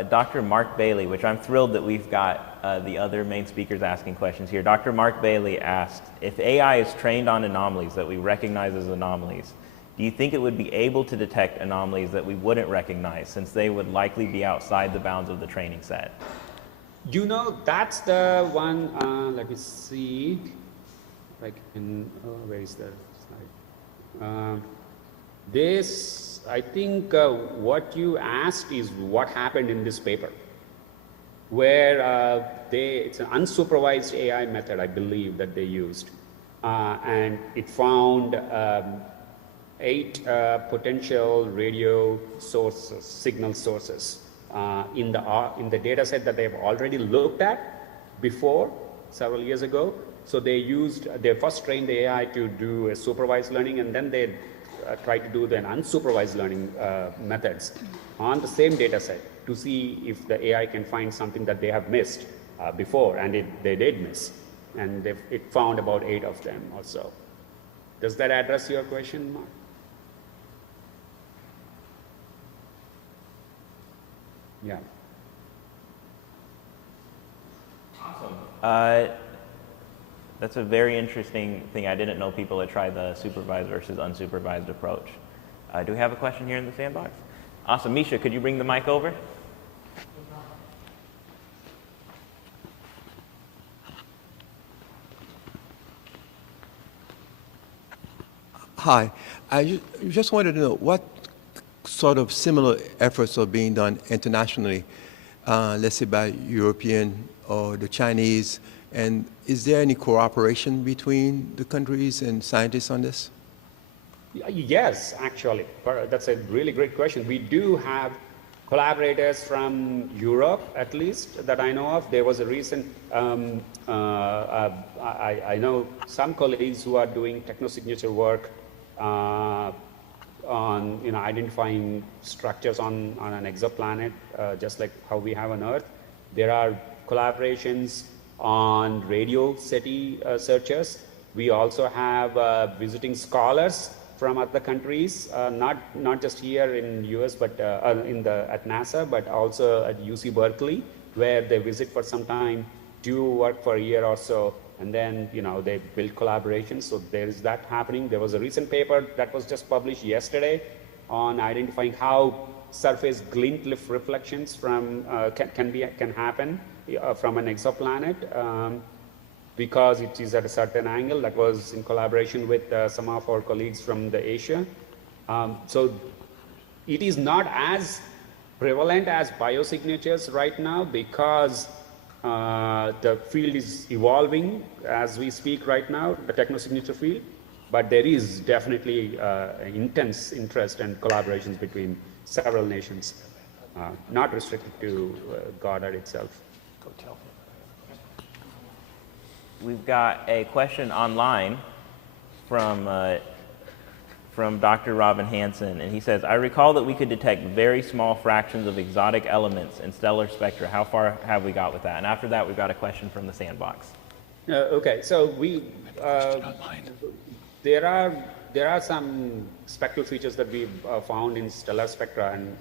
Dr. Mark Bailey, which I'm thrilled that we've got the other main speakers asking questions here. Dr. Mark Bailey asked, if AI is trained on anomalies that we recognize as anomalies, do you think it would be able to detect anomalies that we wouldn't recognize, since they would likely be outside the bounds of the training set? You know, that's the one, let me see, like where is the slide? This, I think what you asked is what happened in this paper, where it's an unsupervised AI method, I believe, that they used. And it found 8 potential radio sources, signal sources, in the data set that they've already looked at before, several years ago. So they first trained the AI to do a supervised learning, and then they tried to do the unsupervised learning methods on the same data set to see if the AI can find something that they have missed before, and they did miss. And it found about 8 of them or so. Does that address your question, Mark? Yeah. Awesome. That's a very interesting thing. I didn't know people had tried the supervised versus unsupervised approach. Do we have a question here in the sandbox? Awesome. Misha, could you bring the mic over? Hi. I just wanted to know what sort of similar efforts are being done internationally, let's say by European or the Chinese, and is there any cooperation between the countries and scientists on this? Yes, actually. That's a really great question. We do have collaborators from Europe, at least, that I know of. There was a recent, I know some colleagues who are doing technosignature work on identifying structures on an exoplanet, just like how we have on Earth. There are collaborations on radio SETI searches. We also have visiting scholars from other countries, not just here in US, but at NASA, but also at UC Berkeley, where they visit for some time, do work for a year or so, and then they build collaborations. So there is that happening. There was a recent paper that was just published yesterday on identifying how surface glint reflections from can happen from an exoplanet because it is at a certain angle. That was in collaboration with some of our colleagues from Asia. So it is not as prevalent as biosignatures right now because the field is evolving as we speak right now, the technosignature field, but there is definitely intense interest and collaborations between several nations, not restricted to Goddard itself. Go tell him. We've got a question online from Dr. Robin Hansen, and he says, I recall that we could detect very small fractions of exotic elements in stellar spectra. How far have we got with that? And after that, we've got a question from the sandbox. Okay, so there there are some spectral features that we've found in stellar spectra, and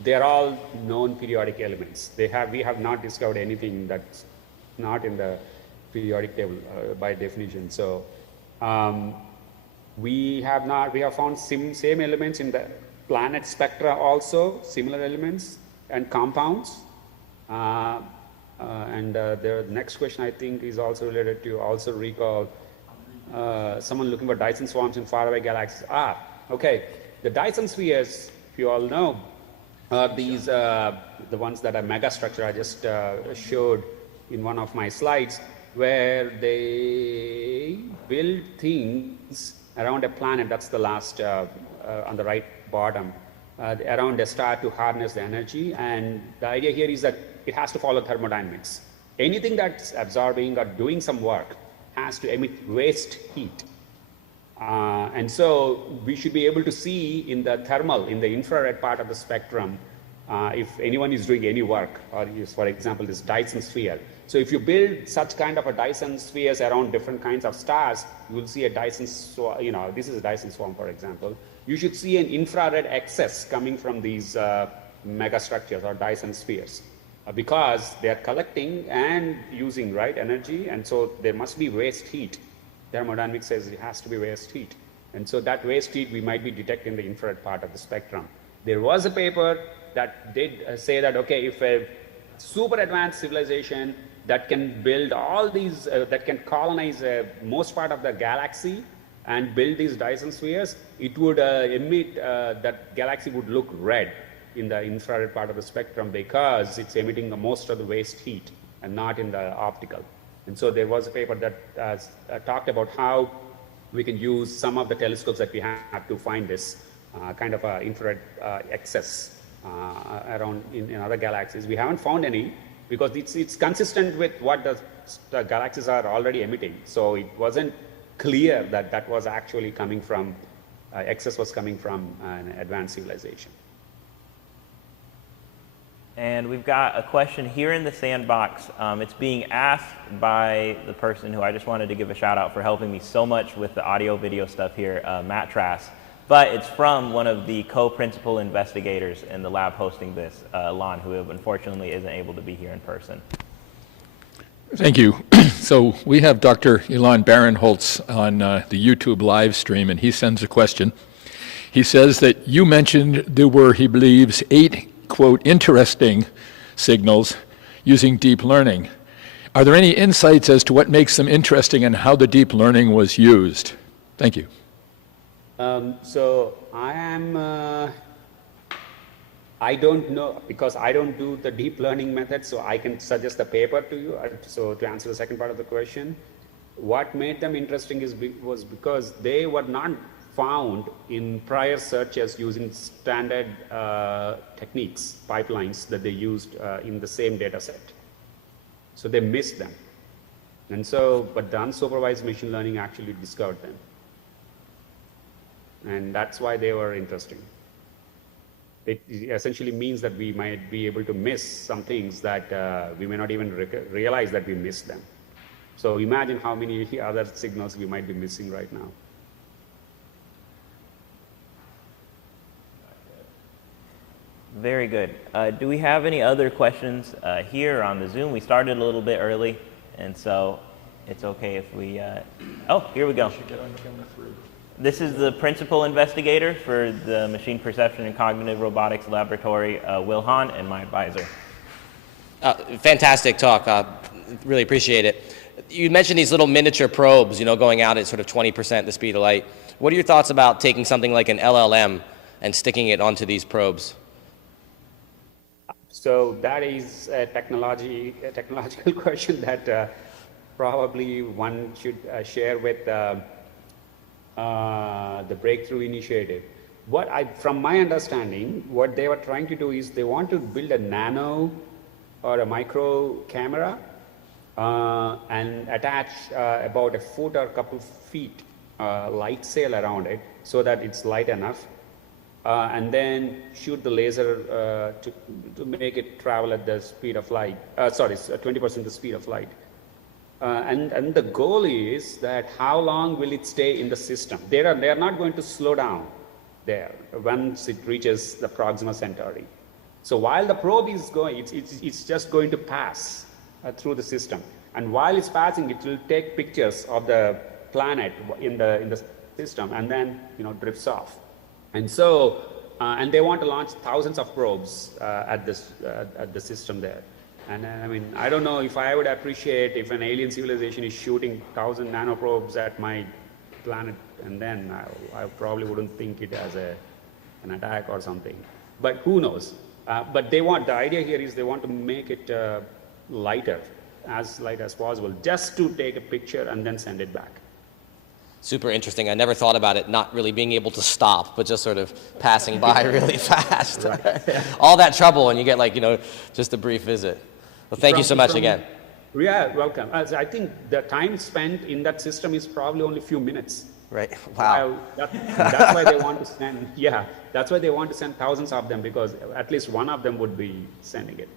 they're all known periodic elements. We have not discovered anything that's not in the periodic table by definition. So we have found same elements in the planet spectra also, similar elements and compounds. The next question I think is also related to also recall someone looking for Dyson swarms in faraway galaxies. Okay. The Dyson spheres, if you all know, are these the ones that are megastructure I just showed in one of my slides, where they build things around a planet. That's the last on the right bottom, around a star to harness the energy. And the idea here is that it has to follow thermodynamics. Anything that's absorbing or doing some work has to emit waste heat. And so we should be able to see in the thermal, in the infrared part of the spectrum, if anyone is doing any work, or use, for example, this Dyson sphere. So if you build such kind of a Dyson spheres around different kinds of stars, you will see a Dyson swarm, this is a Dyson swarm, for example. You should see an infrared excess coming from these megastructures or Dyson spheres, because they are collecting and using energy, and so there must be waste heat. Thermodynamics says it has to be waste heat, and so that waste heat we might be detecting in the infrared part of the spectrum. There was a paper that did say that, okay, if a super advanced civilization that can build all these, that can colonize most part of the galaxy and build these Dyson spheres, it would emit, that galaxy would look red in the infrared part of the spectrum, because it's emitting the most of the waste heat and not in the optical. And so there was a paper that talked about how we can use some of the telescopes that we have to find this kind of infrared excess around in other galaxies. We haven't found any, because it's consistent with what the galaxies are already emitting. So it wasn't clear that that was actually coming from, excess was coming from an advanced civilization. And we've got a question here in the sandbox. It's being asked by the person who I just wanted to give a shout out for helping me so much with the audio video stuff here, Matt Trass. But it's from one of the co-principal investigators in the lab hosting this, Lon, who unfortunately isn't able to be here in person. Thank you. So we have Dr. Ilan Barinholtz on the YouTube live stream, and he sends a question. He says that you mentioned there were, he believes, 8, quote, interesting signals using deep learning. Are there any insights as to what makes them interesting and how the deep learning was used? Thank you. So I don't know, because I don't do the deep learning method, so I can suggest a paper to you. So to answer the second part of the question, what made them interesting was because they were not found in prior searches using standard techniques, pipelines that they used in the same data set. So they missed them. And so, but the unsupervised machine learning actually discovered them. And that's why they were interesting. It essentially means that we might be able to miss some things that we may not even realize that we missed them. So imagine how many other signals we might be missing right now. Very good. Do we have any other questions here on the Zoom? We started a little bit early, and so it's okay if we... oh, here we go. This is the principal investigator for the Machine Perception and Cognitive Robotics Laboratory, Will Hahn, and my advisor. Fantastic talk. Really appreciate it. You mentioned these little miniature probes, going out at sort of 20% the speed of light. What are your thoughts about taking something like an LLM and sticking it onto these probes? So that is a technological question that probably one should share with the Breakthrough Initiative. From my understanding, what they were trying to do is they want to build a nano or a micro camera and attach about a foot or a couple feet light sail around it so that it's light enough, and then shoot the laser to make it travel at the speed of light, 20% the speed of light. And the goal is that how long will it stay in the system? They are not going to slow down there once it reaches the Proxima Centauri. So while the probe is going, it's just going to pass through the system. And while it's passing, it will take pictures of the planet in the system, and then drifts off. And so, and they want to launch thousands of probes at the system there. And I mean, I don't know if I would appreciate if an alien civilization is shooting 1,000 nanoprobes at my planet, and then I probably wouldn't think it as an attack or something. But who knows? But the idea here is they want to make it lighter, as light as possible, just to take a picture and then send it back. Super interesting. I never thought about it not really being able to stop, but just sort of passing by really fast. All that trouble, and you get just a brief visit. Well, thank you so much again. Yeah, welcome. I think the time spent in that system is probably only a few minutes. Right. Wow. That's why they want to send. Yeah, that's why they want to send thousands of them, because at least one of them would be sending it.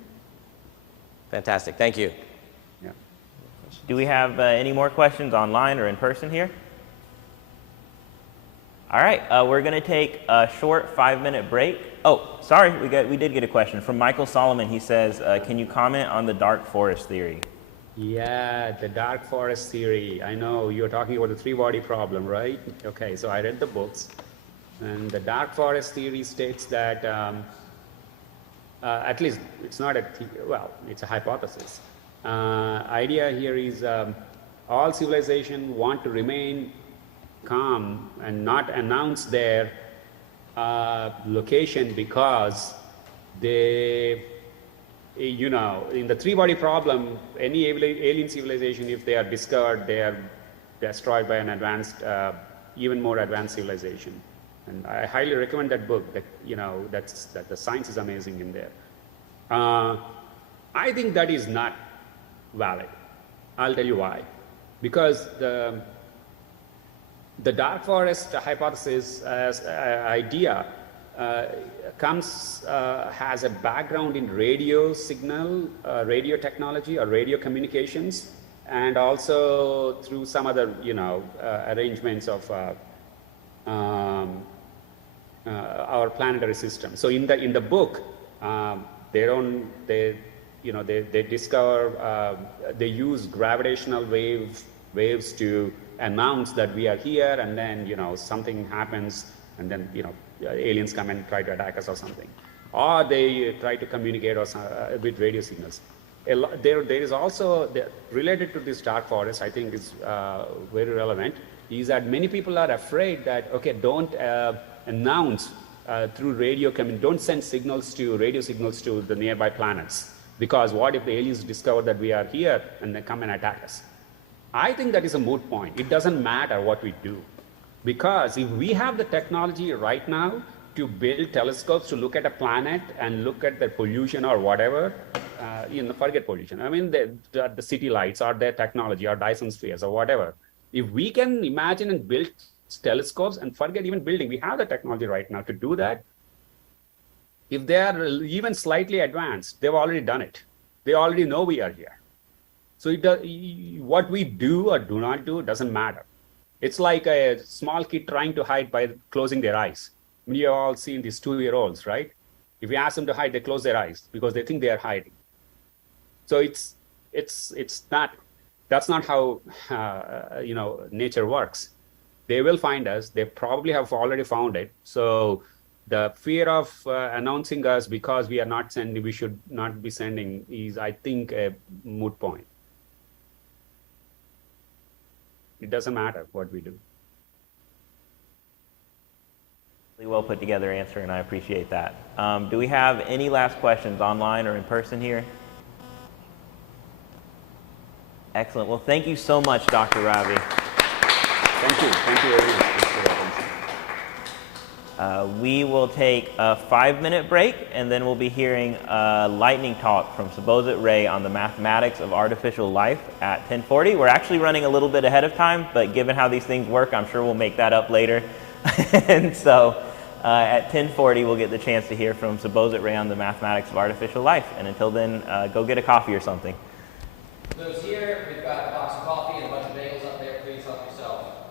Fantastic. Thank you. Yeah. Do we have any more questions online or in person here? All right, we're going to take a short 5-minute break. Oh, sorry, we did get a question from Michael Solomon. He says, can you comment on the dark forest theory? Yeah, the dark forest theory. I know you're talking about the three-body problem, right? Okay, so I read the books, and the dark forest theory states that, at least it's not it's a hypothesis. Idea here is all civilization want to remain calm and not announce their location, because they, in the three-body problem, any alien civilization, if they are discovered, they are destroyed by an advanced, even more advanced civilization. And I highly recommend that book. That that the science is amazing in there. I think that is not valid. I'll tell you why. Because the dark forest hypothesis idea has a background in radio signal, radio technology or radio communications, and also through some other, arrangements of our planetary system. So in the book, they discover, they use gravitational waves to announce that we are here, and then something happens, and then aliens come and try to attack us or something, or they try to communicate with radio signals. There is also related to this dark forest, I think is very relevant, is that many people are afraid that don't announce through radio, don't send radio signals to the nearby planets, because what if the aliens discover that we are here and they come and attack us? I think that is a moot point. It doesn't matter what we do, because if we have the technology right now to build telescopes to look at a planet and look at the pollution or whatever, forget pollution. I mean, the city lights or their technology or Dyson spheres or whatever. If we can imagine and build telescopes, and forget even building, we have the technology right now to do that. If they are even slightly advanced, they've already done it. They already know we are here. So what we do or do not do doesn't matter. It's like a small kid trying to hide by closing their eyes. I mean, you've all seen these 2-year-olds, right? If you ask them to hide, they close their eyes because they think they are hiding. So that's not how nature works. They will find us. They probably have already found it. So the fear of announcing us because we should not be sending is, I think, a moot point. It doesn't matter what we do. Really well put together answer, and I appreciate that. Do we have any last questions online or in person here? Excellent. Well, thank you so much, Dr. Ravi. Thank you. Thank you very much. We will take a 5-minute break, and then we'll be hearing a lightning talk from Subhozit Ray on the mathematics of artificial life at 10:40. We're actually running a little bit ahead of time, but given how these things work, I'm sure we'll make that up later. And so at 10:40, we'll get the chance to hear from Subhozit Ray on the mathematics of artificial life. And until then, go get a coffee or something. Those here, we've got a box of coffee and a bunch of bagels up there. Please help yourself.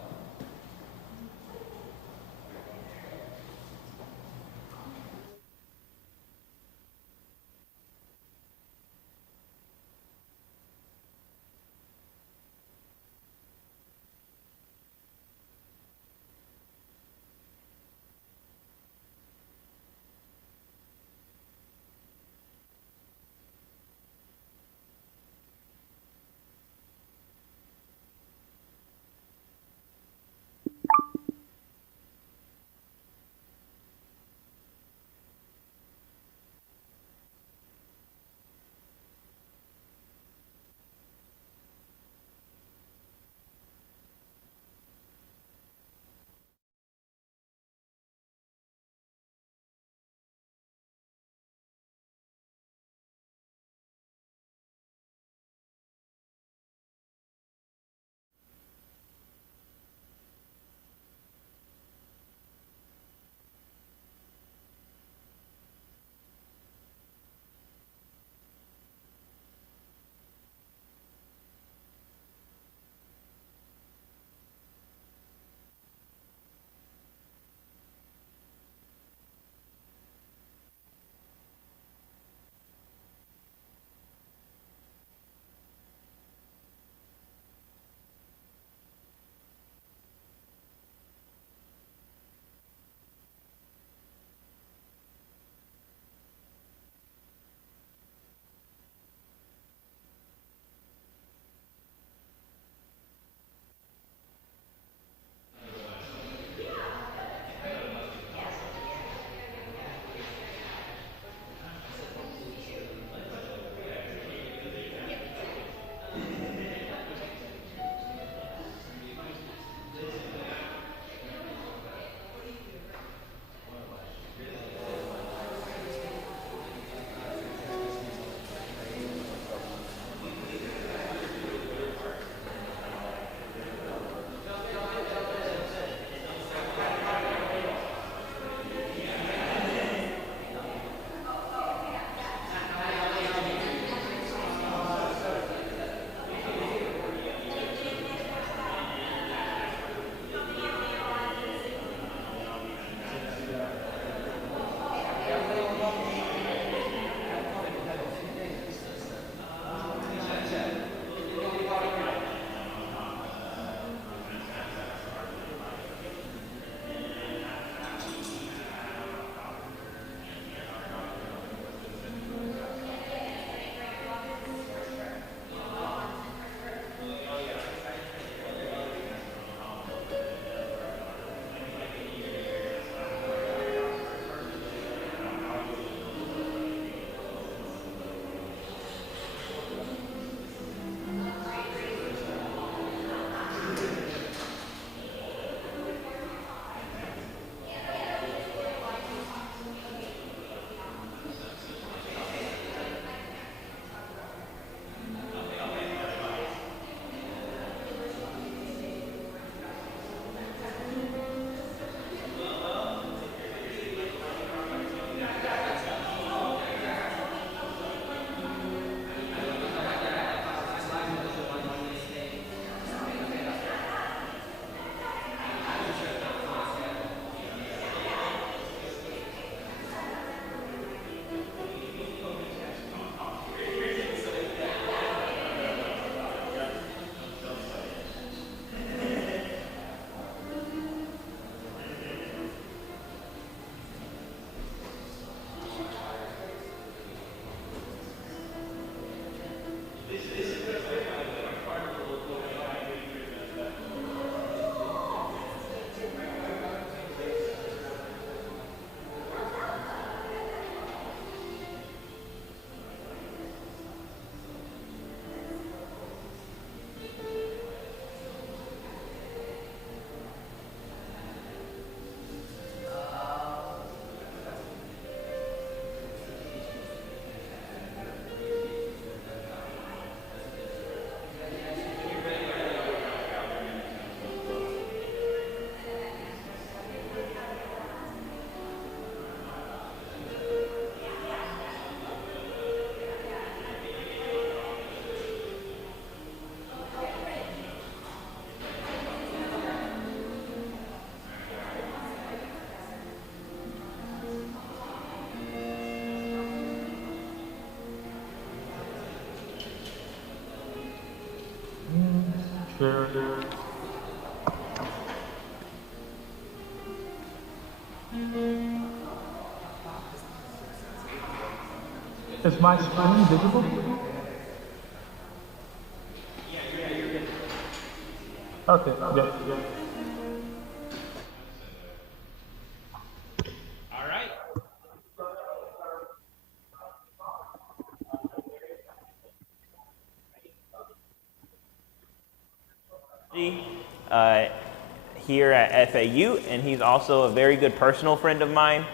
Is my screen visible? Okay, good. All right. Here at FAU, and he's also a very good personal friend of mine.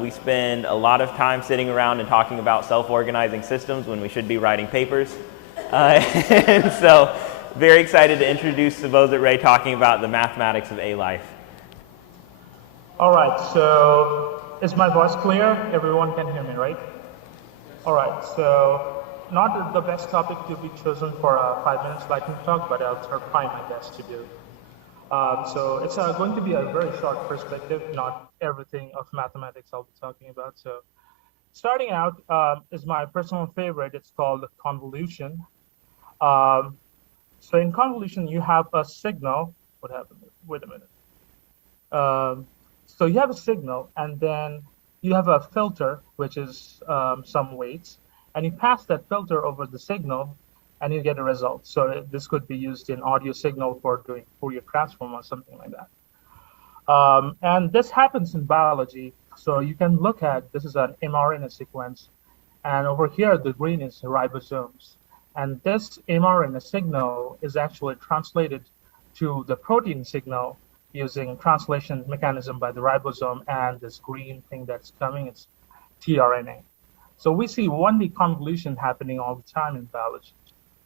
We spend a lot of time sitting around and talking about self-organizing systems when we should be writing papers. And so, very excited to introduce Subhozit Ray talking about the mathematics of ALife. All right, so is my voice clear? Everyone can hear me, right? All right, so not the best topic to be chosen for a 5 minutes lightning talk, but I'll try my best to do. So it's going to be a very short perspective, not everything of mathematics I'll be talking about. So starting out is my personal favorite. It's called convolution. So in convolution, you have a signal. What happened? Wait a minute. So you have a signal, and then you have a filter, which is some weights, and you pass that filter over the signal, and you get a result. So this could be used in audio signal for doing Fourier transform or something like that. And this happens in biology. So you can look at, this is an mRNA sequence, and over here, the green is ribosomes. And this mRNA signal is actually translated to the protein signal using translation mechanism by the ribosome, and this green thing that's coming is tRNA. So we see 1D convolution happening all the time in biology.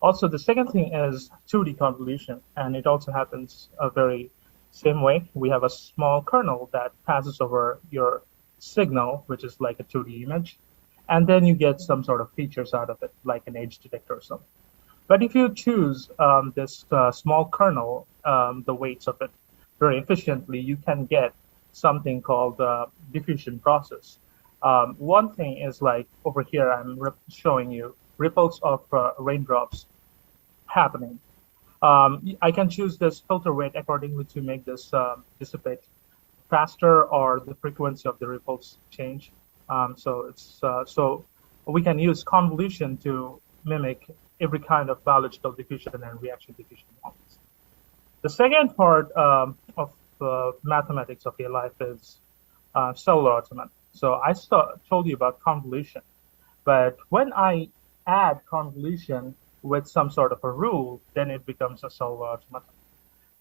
Also, the second thing is 2D convolution, and it also happens a very same way. We have a small kernel that passes over your signal, which is like a 2D image, and then you get some sort of features out of it, like an edge detector or something. But if you choose this small kernel, the weights of it very efficiently, you can get something called diffusion process. One thing is like over here, I'm showing you ripples of raindrops happening. I can choose this filter weight accordingly to make this dissipate faster or the frequency of the ripples change. So we can use convolution to mimic every kind of biological diffusion and reaction diffusion models. The second part of mathematics of ALife is cellular automata. So I told you about convolution, but when I add convolution with some sort of a rule, then it becomes a cellular automata.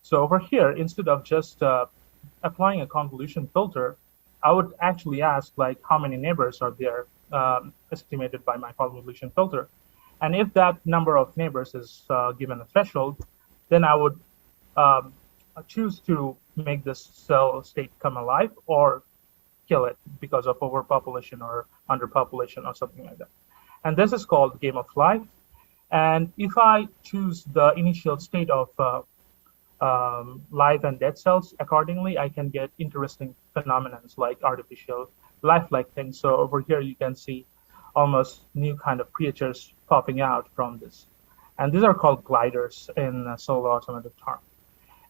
So over here, instead of just applying a convolution filter, I would actually ask like how many neighbors are there estimated by my convolution filter. And if that number of neighbors is given a threshold, then I would choose to make this cell state come alive or kill it because of overpopulation or underpopulation or something like that. And this is called game of life. And if I choose the initial state of live and dead cells accordingly, I can get interesting phenomena like artificial lifelike things. So over here, you can see almost new kind of creatures popping out from this. And these are called gliders in cellular automata term.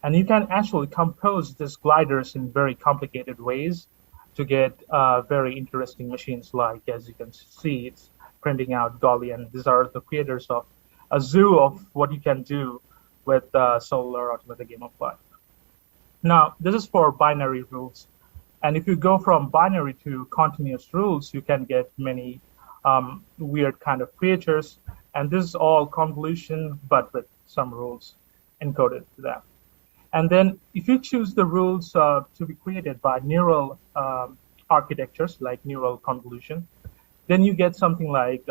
And you can actually compose these gliders in very complicated ways to get very interesting machines like, as you can see, it's printing out Gaulian. These are the creators of a zoo of what you can do with cellular automata game of life. Now, this is for binary rules. And if you go from binary to continuous rules, you can get many weird kind of creatures. And this is all convolution, but with some rules encoded to that. And then if you choose the rules to be created by neural architectures, like neural convolution, then you get something like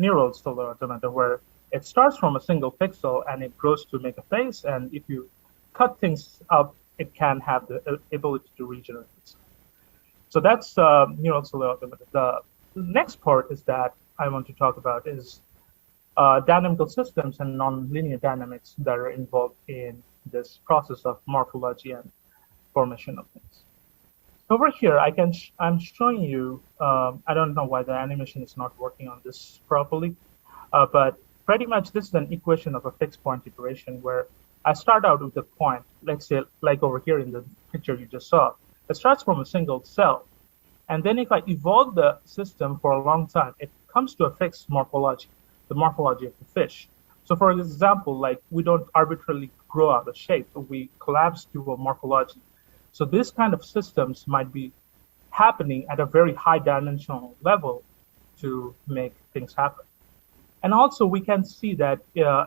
neural cellular automata, where it starts from a single pixel and it grows to make a face. And if you cut things up, it can have the ability to regenerate itself. So that's neural cellular automata. The next part is that I want to talk about is dynamical systems and nonlinear dynamics that are involved in this process of morphology and formation of things. Over here, I'm showing you, I don't know why the animation is not working on this properly, but pretty much this is an equation of a fixed point iteration where I start out with a point, let's say like over here in the picture you just saw. It starts from a single cell. And then if I evolve the system for a long time, it comes to a fixed morphology, the morphology of the fish. So for example, like we don't arbitrarily grow out of shape, we collapse to a morphology. So this kind of systems might be happening at a very high dimensional level to make things happen. And also we can see that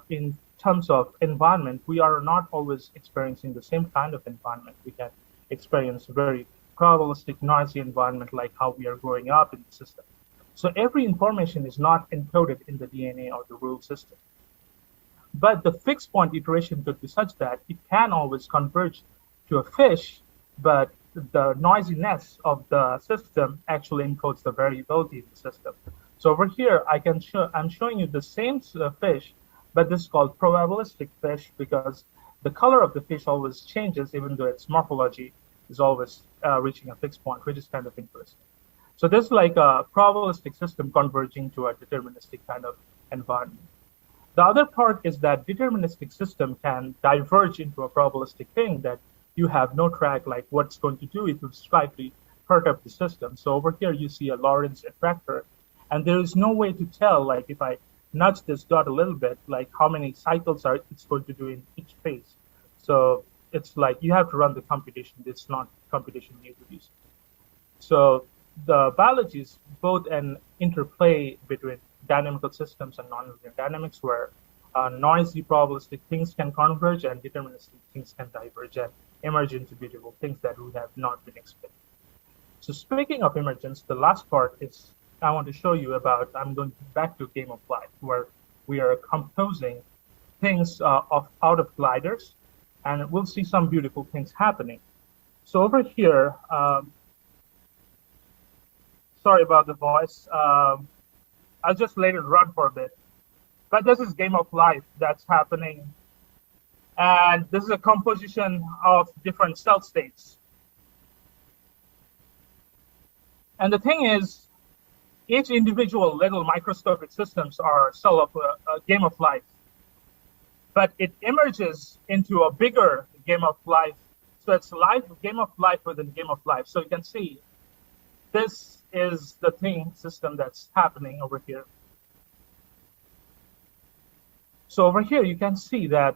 in terms of environment, we are not always experiencing the same kind of environment. We can experience a very probabilistic, noisy environment like how we are growing up in the system. So every information is not encoded in the DNA or the rule system. But the fixed point iteration could be such that it can always converge to a fish, but the noisiness of the system actually encodes the variability in the system. So over here, I'm showing you the same fish, but this is called probabilistic fish because the color of the fish always changes, even though its morphology is always reaching a fixed point, which is kind of interesting. So this is like a probabilistic system converging to a deterministic kind of environment. The other part is that deterministic system can diverge into a probabilistic thing that you have no track, like what's going to do, it will slightly perturb the system. So over here, you see a Lorentz attractor, and there is no way to tell, like if I nudge this dot a little bit, like how many cycles it's going to do in each phase. So it's like you have to run the computation. It's not computation you produce. So the biology is both an interplay between dynamical systems and nonlinear dynamics, where noisy probabilistic things can converge and deterministic things can diverge and emerge into beautiful things that we have not been expecting. So speaking of emergence, the last part is I want to show you about, I'm going back to Game of Life, where we are composing things out of gliders, and we'll see some beautiful things happening. So over here, sorry about the voice. I'll just let it run for a bit. But this is Game of Life that's happening. And this is a composition of different cell states. And the thing is, each individual little microscopic systems are cell of a game of life. But it emerges into a bigger game of life. So it's game of life within game of life. So you can see this is the thing system that's happening over here. So over here, you can see that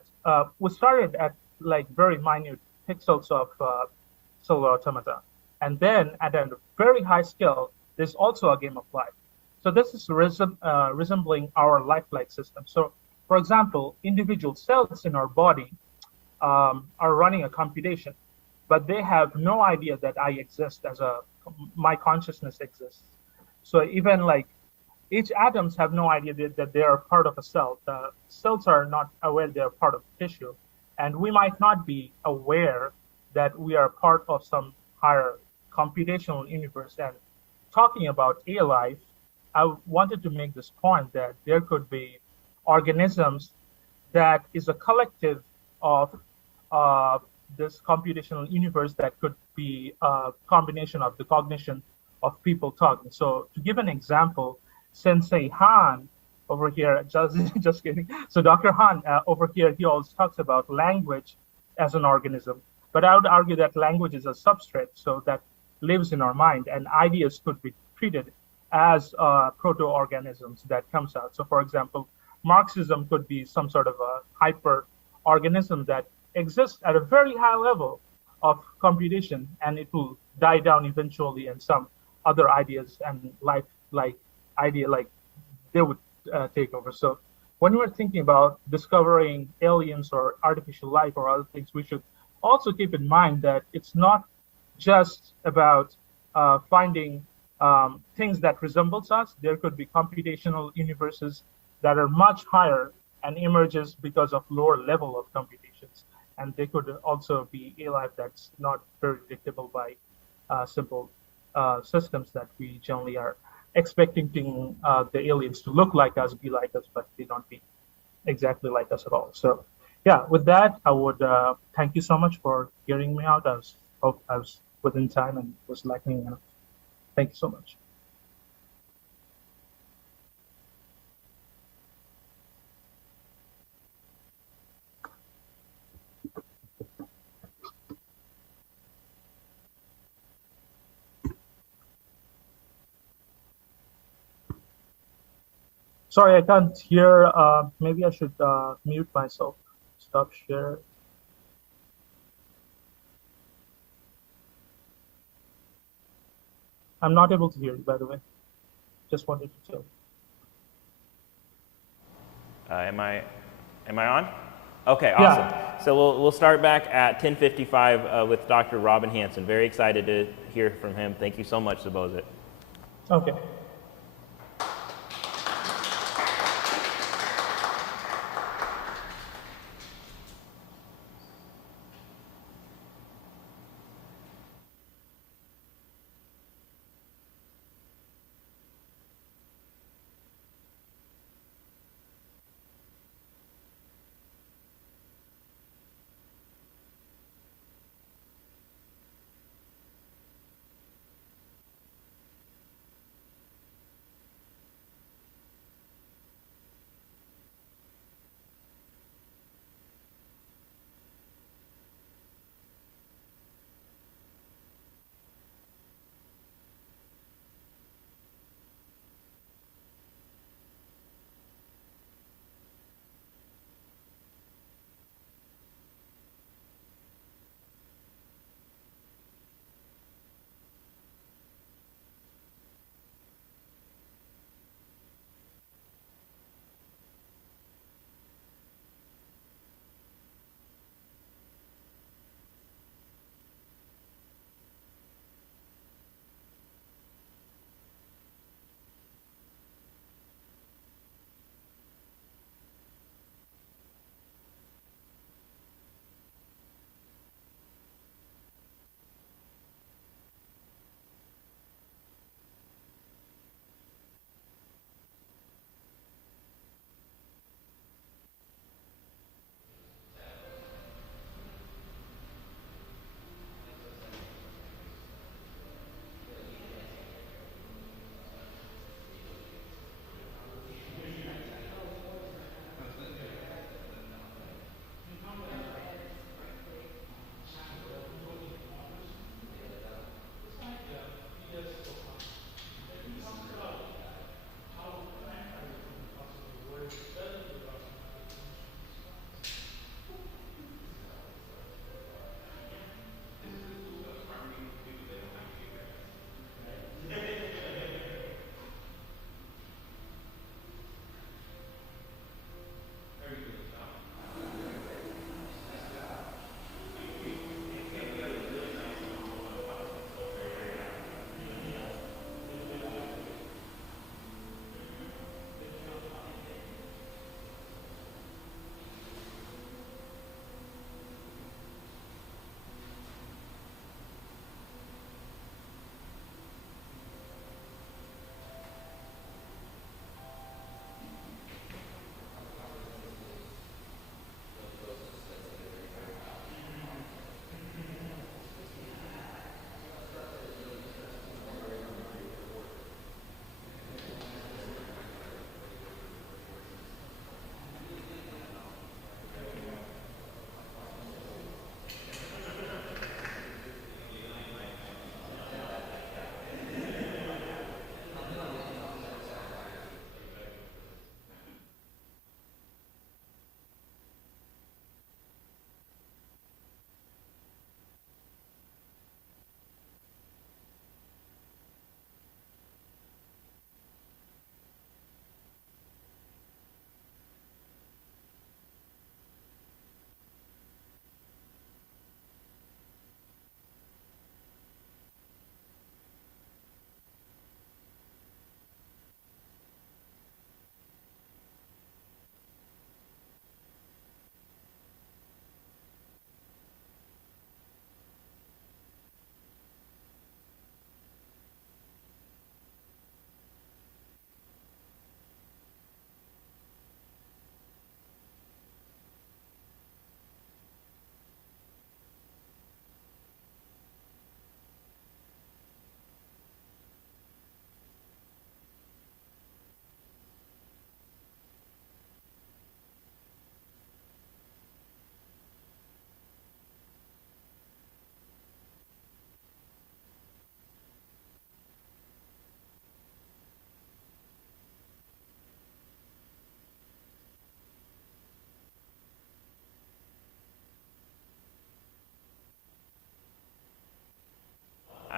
we started at like very minute pixels of cellular automata. And then at a very high scale, there's also a game of life. So this is resembling our lifelike system. So for example, individual cells in our body are running a computation, but they have no idea that I exist my consciousness exists. So even like each atoms have no idea that they are part of a cell. The cells are not aware they're part of tissue. And we might not be aware that we are part of some higher computational universe. And talking about ALife, I wanted to make this point that there could be organisms that is a collective of this computational universe that could be a combination of the cognition of people talking. So to give an example, Sensei Han over here, just kidding. So Dr. Han over here, he always talks about language as an organism. But I would argue that language is a substrate, so that lives in our mind, and ideas could be treated as proto-organisms that comes out. So for example, Marxism could be some sort of a hyper-organism that exists at a very high level of computation, and it will die down eventually, and some other ideas and life-like idea, like they would take over. So when we're thinking about discovering aliens or artificial life or other things, we should also keep in mind that it's not just about finding things that resembles us. There could be computational universes that are much higher and emerges because of lower level of computations. And they could also be a life that's not very predictable by simple systems that we generally are expecting the aliens to look like us, be like us, but they don't be exactly like us at all. So yeah, with that, I would thank you so much for hearing me out. I hope I was within time and was lacking enough. Thank you so much. Sorry, I can't hear. Maybe I should mute myself. Stop share. I'm not able to hear you, by the way. Just wanted to tell. Am I on? Okay, awesome. Yeah. So we'll start back at 10:55 with Dr. Robin Hanson. Very excited to hear from him. Thank you so much, Subhozit. Okay.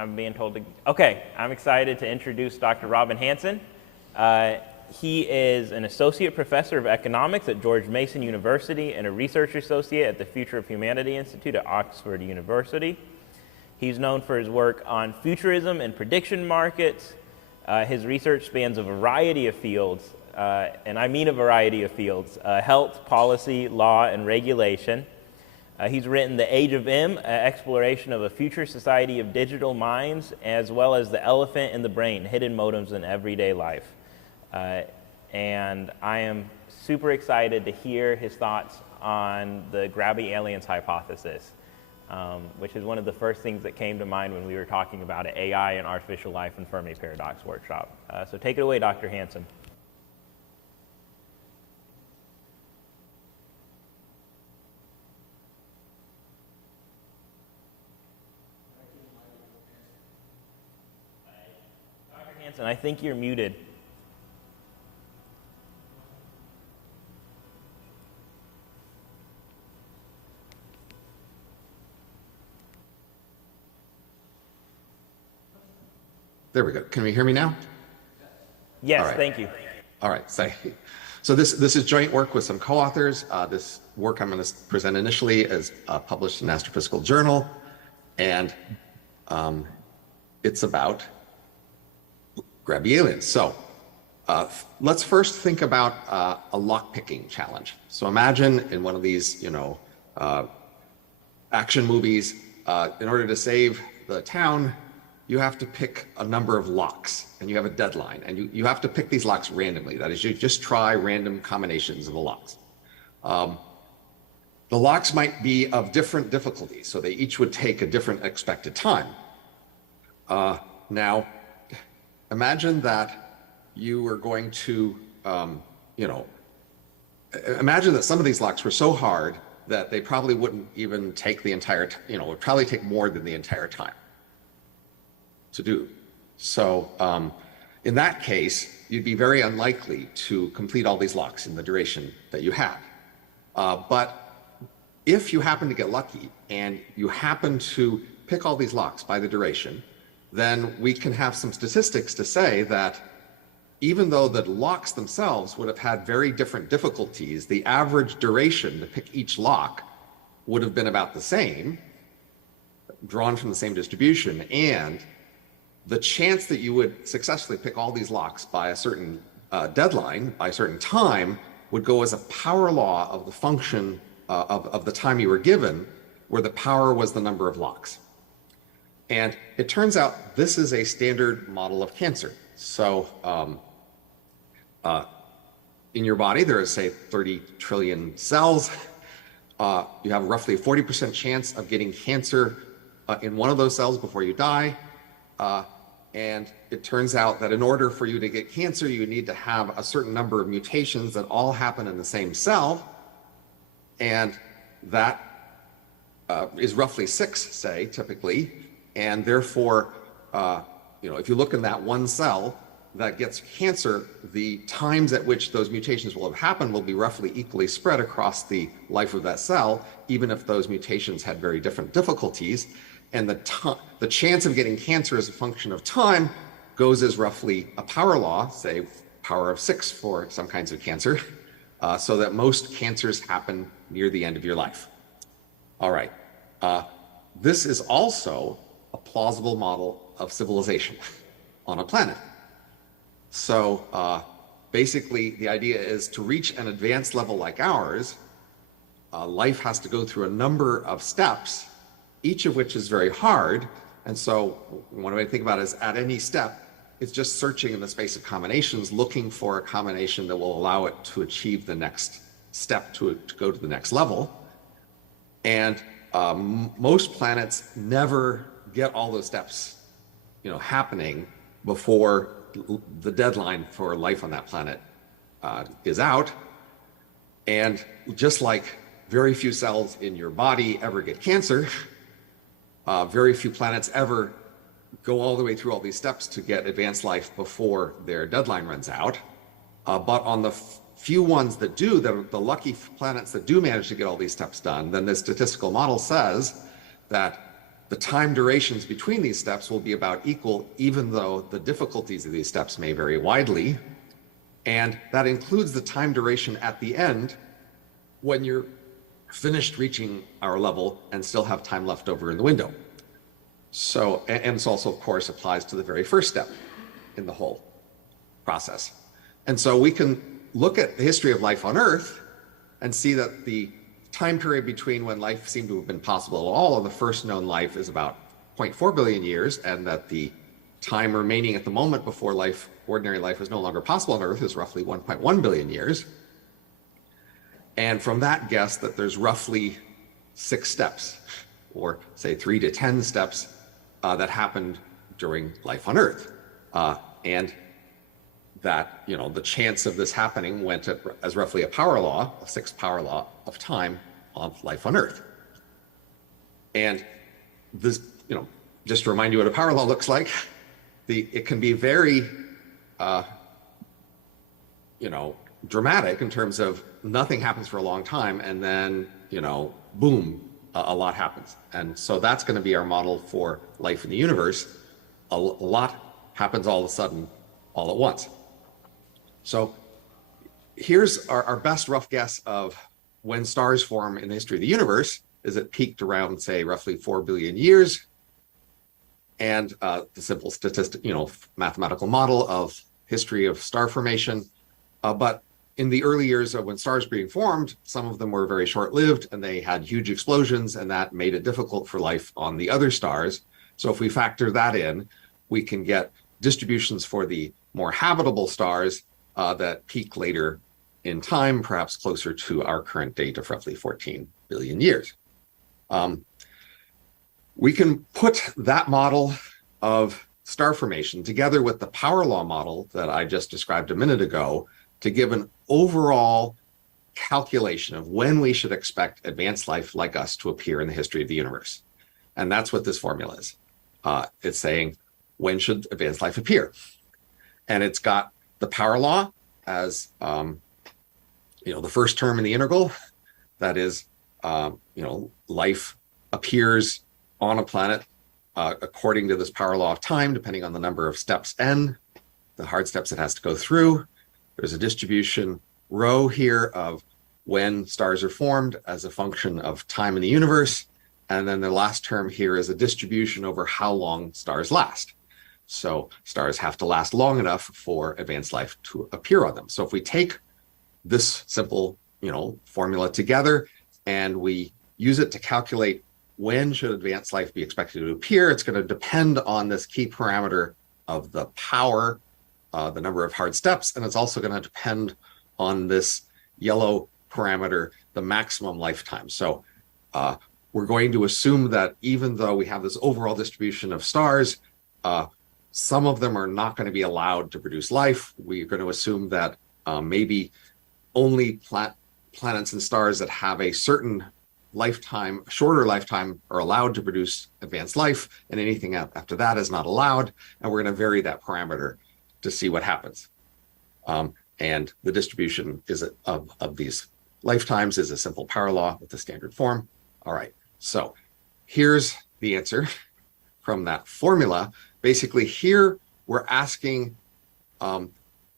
I'm being told to, okay, I'm excited to introduce Dr. Robin Hanson. He is an associate professor of economics at George Mason University and a research associate at the Future of Humanity Institute at Oxford University. He's known for his work on futurism and prediction markets. His research spans a variety of fields, and I mean a variety of fields, health, policy, law, and regulation. He's written The Age of M, Exploration of a Future Society of Digital Minds, as well as The Elephant in the Brain, Hidden Modems in Everyday Life. And I am super excited to hear his thoughts on the grabby aliens hypothesis, which is one of the first things that came to mind when we were talking about AI and artificial life in Fermi Paradox Workshop. So take it away, Dr. Hanson. Dr. Hanson, I think you're muted. There we go. Can we hear me now? Yes, right. Thank you. All right. So this is joint work with some co-authors. This work I'm going to present initially is published in Astrophysical Journal, and it's about grabby aliens. So let's first think about a lock-picking challenge. So imagine in one of these, action movies, in order to save the town, you have to pick a number of locks, and you have a deadline, and you have to pick these locks randomly. That is, you just try random combinations of the locks. The locks might be of different difficulties, so they each would take a different expected time. Now, imagine that you were going to, imagine that some of these locks were so hard that they probably wouldn't even take the entire, it would probably take more than the entire time to do. So in that case, you'd be very unlikely to complete all these locks in the duration that you had. But if you happen to get lucky and you happen to pick all these locks by the duration, then we can have some statistics to say that even though the locks themselves would have had very different difficulties, the average duration to pick each lock would have been about the same, drawn from the same distribution, and the chance that you would successfully pick all these locks by a certain deadline, by a certain time, would go as a power law of the function of the time you were given, where the power was the number of locks. And it turns out this is a standard model of cancer. So in your body, there is, say, 30 trillion cells. You have roughly a 40% chance of getting cancer in one of those cells before you die. And it turns out that in order for you to get cancer, you need to have a certain number of mutations that all happen in the same cell. And that is roughly 6, say, typically. And therefore, if you look in that one cell that gets cancer, the times at which those mutations will have happened will be roughly equally spread across the life of that cell, even if those mutations had very different difficulties. And the chance of getting cancer as a function of time goes as roughly a power law, say power of 6 for some kinds of cancer, so that most cancers happen near the end of your life. All right. This is also a plausible model of civilization on a planet. So basically, the idea is to reach an advanced level like ours, life has to go through a number of steps, each of which is very hard. And so one way to think about it is at any step, it's just searching in the space of combinations, looking for a combination that will allow it to achieve the next step to go to the next level. And most planets never get all those steps, happening before the deadline for life on that planet is out. And just like very few cells in your body ever get cancer, very few planets ever go all the way through all these steps to get advanced life before their deadline runs out. But on the few ones that do, the lucky planets that do manage to get all these steps done, then the statistical model says that The time durations between these steps will be about equal, even though the difficulties of these steps may vary widely. And that includes the time duration at the end when you're finished reaching our level and still have time left over in the window. So, and this also, of course, applies to the very first step in the whole process. And so we can look at the history of life on Earth and see that the time period between when life seemed to have been possible at all and the first known life is about 0.4 billion years, and that the time remaining at the moment before life, ordinary life, is no longer possible on Earth is roughly 1.1 billion years. And from that, guess that there's roughly 6 steps, or say 3 to 10 steps that happened during life on Earth. And that, you know, the chance of this happening went as roughly a power law, a 6th power law of time of life on Earth. And this, you know, just to remind you what a power law looks like, it can be very, you know, dramatic in terms of nothing happens for a long time and then, you know, boom, a lot happens. And so that's going to be our model for life in the universe. A lot happens all of a sudden, all at once. So here's our best rough guess of when stars form in the history of the universe. Is it peaked around, say, roughly 4 billion years? And the simple statistic, you know, mathematical model of history of star formation. But in the early years of when stars were being formed, some of them were very short-lived and they had huge explosions, and that made it difficult for life on the other stars. So if we factor that in, we can get distributions for the more habitable stars that peak later in time, perhaps closer to our current date of roughly 14 billion years. We can put that model of star formation together with the power law model that I just described a minute ago to give an overall calculation of when we should expect advanced life like us to appear in the history of the universe. And that's what this formula is. It's saying, when should advanced life appear? And it's got the power law as, you know, the first term in the integral. That is, you know, life appears on a planet according to this power law of time, depending on the number of steps n, the hard steps it has to go through. There's a distribution rho here of when stars are formed as a function of time in the universe. And then the last term here is a distribution over how long stars last. So stars have to last long enough for advanced life to appear on them. So if we take this simple, you know, formula together and we use it to calculate when should advanced life be expected to appear, it's going to depend on this key parameter of the power, the number of hard steps, and it's also going to depend on this yellow parameter, the maximum lifetime. So we're going to assume that even though we have this overall distribution of stars, some of them are not going to be allowed to produce life. We're going to assume that maybe only planets and stars that have a certain lifetime, shorter lifetime, are allowed to produce advanced life, and anything after that is not allowed. And we're going to vary that parameter to see what happens. And the distribution is of these lifetimes is a simple power law with the standard form. All right, so here's the answer from that formula. Basically, here we're asking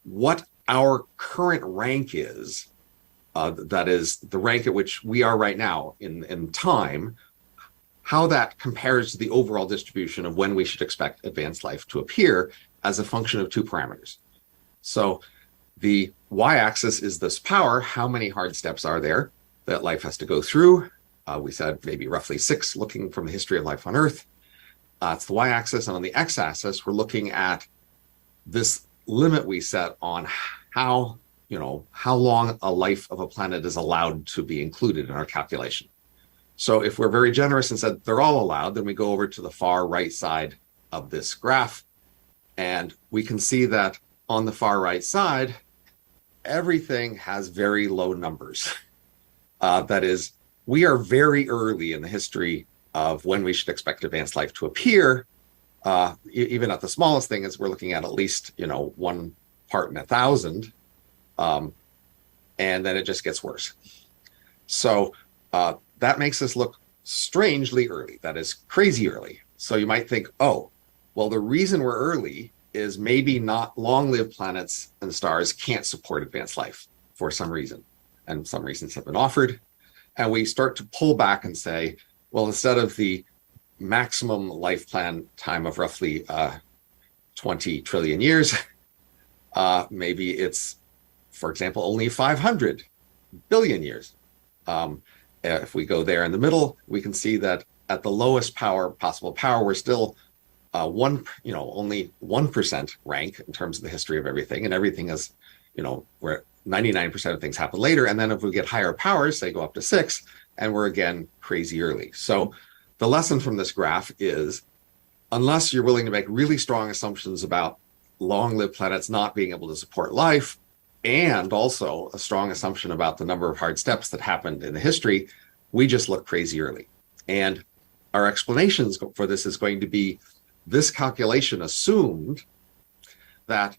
what our current rank is. That is the rank at which we are right now in time, how that compares to the overall distribution of when we should expect advanced life to appear as a function of 2 parameters. So the y-axis is this power. How many hard steps are there that life has to go through? We said maybe roughly 6, looking from the history of life on Earth. It's the y-axis, and on the x-axis, we're looking at this limit we set on how long a life of a planet is allowed to be included in our calculation. So if we're very generous and said they're all allowed, then we go over to the far right side of this graph, and we can see that on the far right side, everything has very low numbers. That is, we are very early in the history of when we should expect advanced life to appear. Even at the smallest thing, is we're looking at least, 1 part in 1,000. And then it just gets worse. So that makes us look strangely early, that is crazy early. So you might think, oh, well, the reason we're early is maybe not long-lived planets and stars can't support advanced life for some reason. And some reasons have been offered. And we start to pull back and say, well, instead of the maximum life plan time of roughly 20 trillion years, maybe it's, for example, only 500 billion years. If we go there in the middle, we can see that at the lowest possible power, we're still only 1% rank in terms of the history of everything, and everything is, where 99% of things happen later. And then if we get higher powers, say go up to 6, and we're again crazy early. So the lesson from this graph is, unless you're willing to make really strong assumptions about long-lived planets not being able to support life, and also a strong assumption about the number of hard steps that happened in the history, we just look crazy early. And our explanations for this is going to be, this calculation assumed that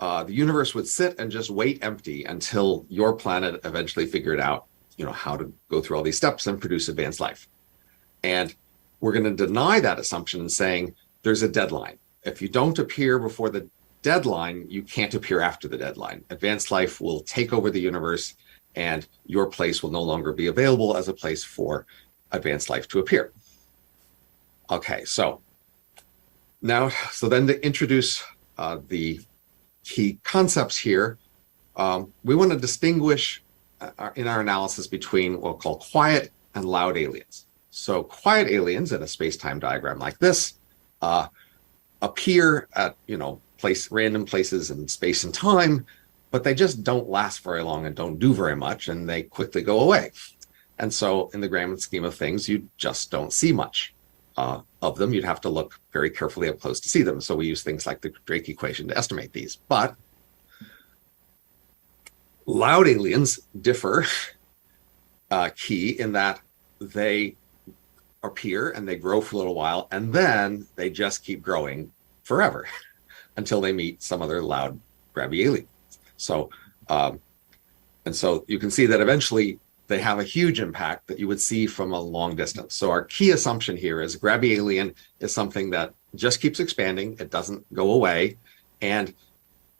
the universe would sit and just wait empty until your planet eventually figured out, how to go through all these steps and produce advanced life. And we're going to deny that assumption and saying there's a deadline. If you don't appear before the deadline, you can't appear after the deadline. Advanced life will take over the universe, and your place will no longer be available as a place for advanced life to appear. Okay, so then to introduce the key concepts here, we want to distinguish in our analysis between what we'll call quiet and loud aliens. So quiet aliens in a space-time diagram like this appear at random places in space and time, but they just don't last very long and don't do very much, and they quickly go away. And so in the grand scheme of things, you just don't see much of them. You'd have to look very carefully up close to see them. So we use things like the Drake equation to estimate these. But loud aliens differ key in that they appear and they grow for a little while, and then they just keep growing forever until they meet some other loud grabby alien. So and so you can see that eventually they have a huge impact that you would see from a long distance. So our key assumption here is a grabby alien is something that just keeps expanding, it doesn't go away, and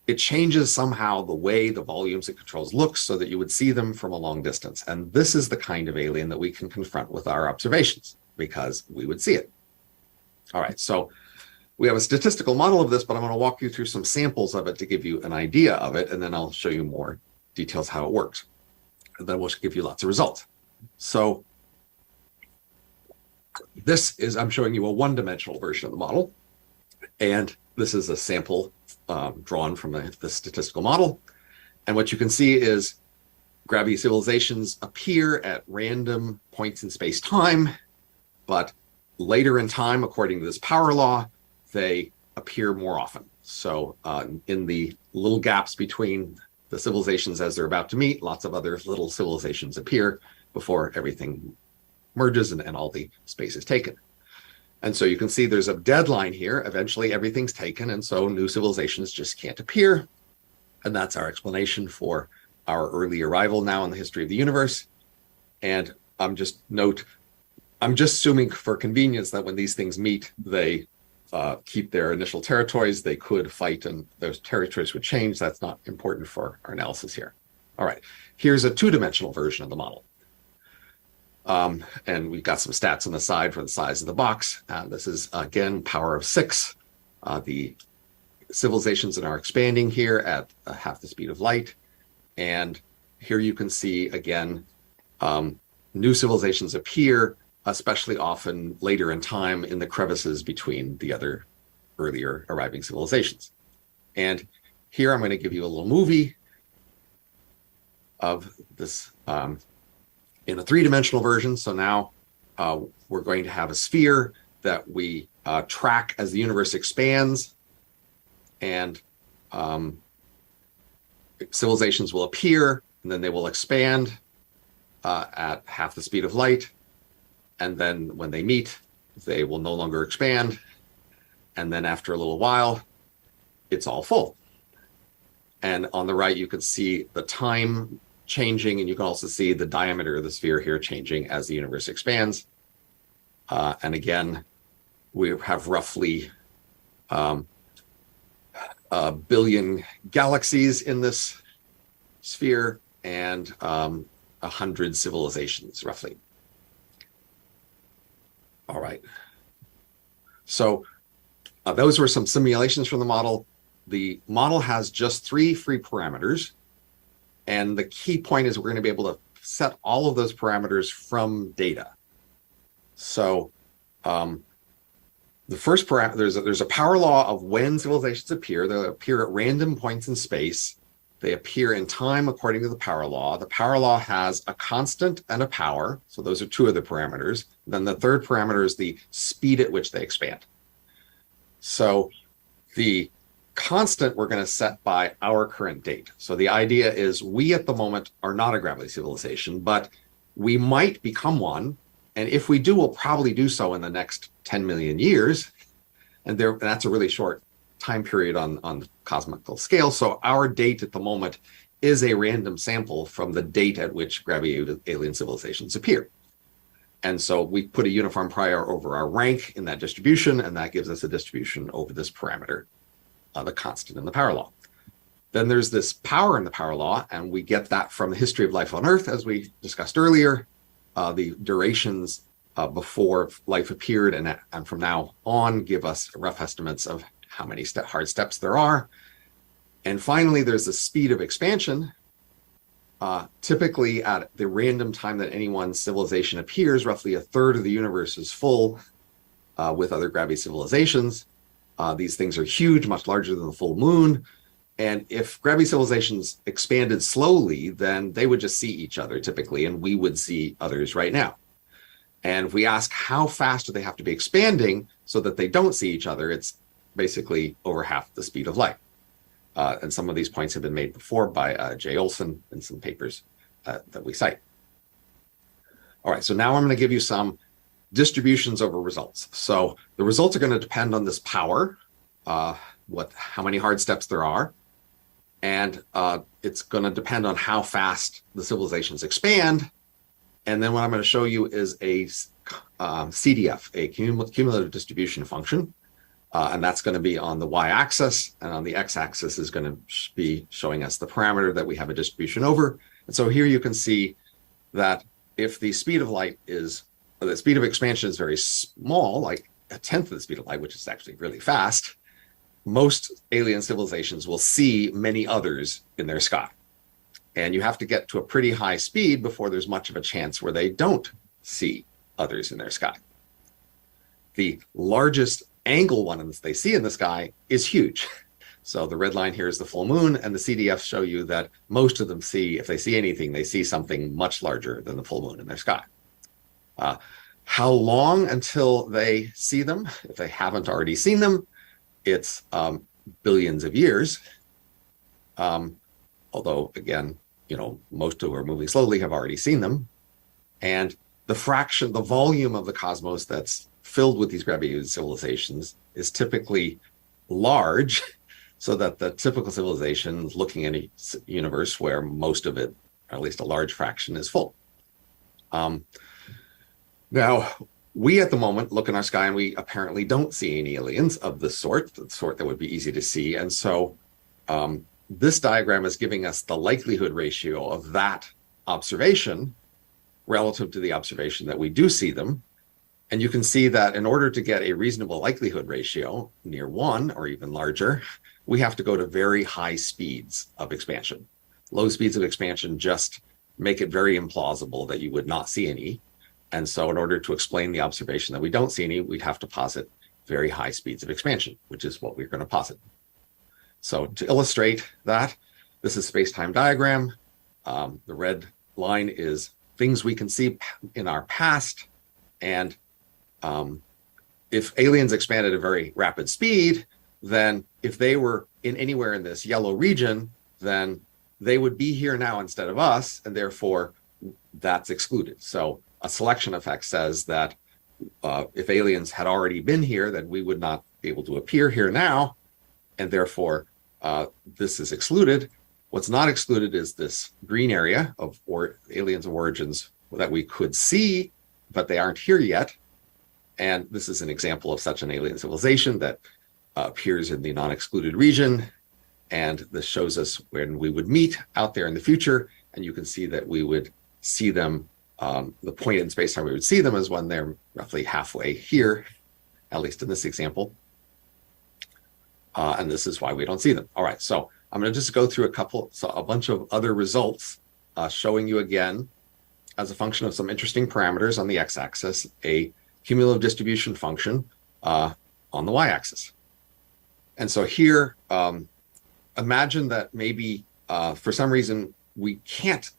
it changes somehow the way the volumes it controls look so that you would see them from a long distance. And this is the kind of alien that we can confront with our observations, because we would see it. All right, so we have a statistical model of this, but I'm going to walk you through some samples of it to give you an idea of it, and then I'll show you more details how it works. And then we'll give you lots of results. So this is, I'm showing you a one-dimensional version of the model, and this is a sample drawn from the statistical model. And what you can see is grabby civilizations appear at random points in space-time, but later in time, according to this power law, they appear more often. So in the little gaps between the civilizations as they're about to meet, lots of other little civilizations appear before everything merges and all the space is taken. And so you can see there's a deadline here. Eventually everything's taken, and so new civilizations just can't appear. And that's our explanation for our early arrival now in the history of the universe. And I'm just assuming for convenience that when these things meet, they keep their initial territories. They could fight and those territories would change. That's not important for our analysis here. All right, here's a two-dimensional version of the model. And we've got some stats on the side for the size of the box. This is, again, power of 6. The civilizations that are expanding here at half the speed of light. And here you can see, again, new civilizations appear, especially often later in time in the crevices between the other earlier arriving civilizations. And here I'm going to give you a little movie of this in a three-dimensional version. So now we're going to have a sphere that we track as the universe expands, and civilizations will appear, and then they will expand at half the speed of light. And then when they meet, they will no longer expand. And then after a little while, it's all full. And on the right, you can see the time changing, and you can also see the diameter of the sphere here changing as the universe expands. And again, we have roughly a billion galaxies in this sphere and 100 civilizations, roughly. All right. So those were some simulations from the model. The model has just 3 free parameters. And the key point is we're going to be able to set all of those parameters from data. So the first parameter, there's a power law of when civilizations appear. They'll appear at random points in space. They appear in time according to the power law. The power law has a constant and a power. So those are 2 of the parameters. Then the third parameter is the speed at which they expand. So the constant we're going to set by our current date. So the idea is we at the moment are not a gravity civilization, but we might become one. And if we do, we'll probably do so in the next 10 million years. And that's a really short time period on the cosmical scale. So our date at the moment is a random sample from the date at which gravity alien civilizations appear. And so we put a uniform prior over our rank in that distribution, and that gives us a distribution over this parameter, the constant in the power law. Then there's this power in the power law, and we get that from the history of life on Earth, as we discussed earlier. The durations before life appeared and from now on give us rough estimates of how many hard steps there are. And finally, there's the speed of expansion. Typically at the random time that any one civilization appears, roughly 1/3 of the universe is full with other gravity civilizations. These things are huge, much larger than the full moon. And if gravity civilizations expanded slowly, then they would just see each other typically, and we would see others right now. And if we ask how fast do they have to be expanding so that they don't see each other, it's basically over half the speed of light. And some of these points have been made before by Jay Olson in some papers that we cite. All right, so now I'm going to give you some distributions over results. So the results are going to depend on this power, how many hard steps there are, and it's going to depend on how fast the civilizations expand. And then what I'm going to show you is a CDF, a cumulative distribution function. And that's going to be on the y-axis, and on the x-axis is going to be showing us the parameter that we have a distribution over. And so here you can see that if the speed of light is, or the speed of expansion is very small, like 1/10 of the speed of light, which is actually really fast, most alien civilizations will see many others in their sky. And you have to get to a pretty high speed before there's much of a chance where they don't see others in their sky. The largest angle one they see in the sky is huge. So the red line here is the full moon, and the CDFs show you that most of them see, if they see anything, they see something much larger than the full moon in their sky. How long until they see them? If they haven't already seen them, it's billions of years. Although, again, most who are moving slowly have already seen them. And the fraction, the volume of the cosmos that's filled with these gravity civilizations is typically large, so that the typical civilization is looking at a universe where most of it, or at least a large fraction, is full. Now, we at the moment look in our sky and we apparently don't see any aliens of the sort that would be easy to see. And so this diagram is giving us the likelihood ratio of that observation relative to the observation that we do see them. And you can see that in order to get a reasonable likelihood ratio near 1 or even larger, we have to go to very high speeds of expansion. Low speeds of expansion just make it very implausible that you would not see any. And so in order to explain the observation that we don't see any, we'd have to posit very high speeds of expansion, which is what we're going to posit. So to illustrate that, this is a space-time diagram. The red line is things we can see in our past. And if aliens expand at a very rapid speed, then if they were anywhere in this yellow region, then they would be here now instead of us, and therefore that's excluded. So a selection effect says that if aliens had already been here, then we would not be able to appear here now, and therefore this is excluded. What's not excluded is this green area of aliens of origins that we could see, but they aren't here yet. And this is an example of such an alien civilization that appears in the non-excluded region. And this shows us when we would meet out there in the future. And you can see that we would see them, the point in space-time we would see them is when they're roughly halfway here, at least in this example. And this is why we don't see them. All right, so I'm going to just go through a bunch of other results showing you again, as a function of some interesting parameters on the x-axis, a cumulative distribution function on the y-axis. And so here, imagine that maybe for some reason we can't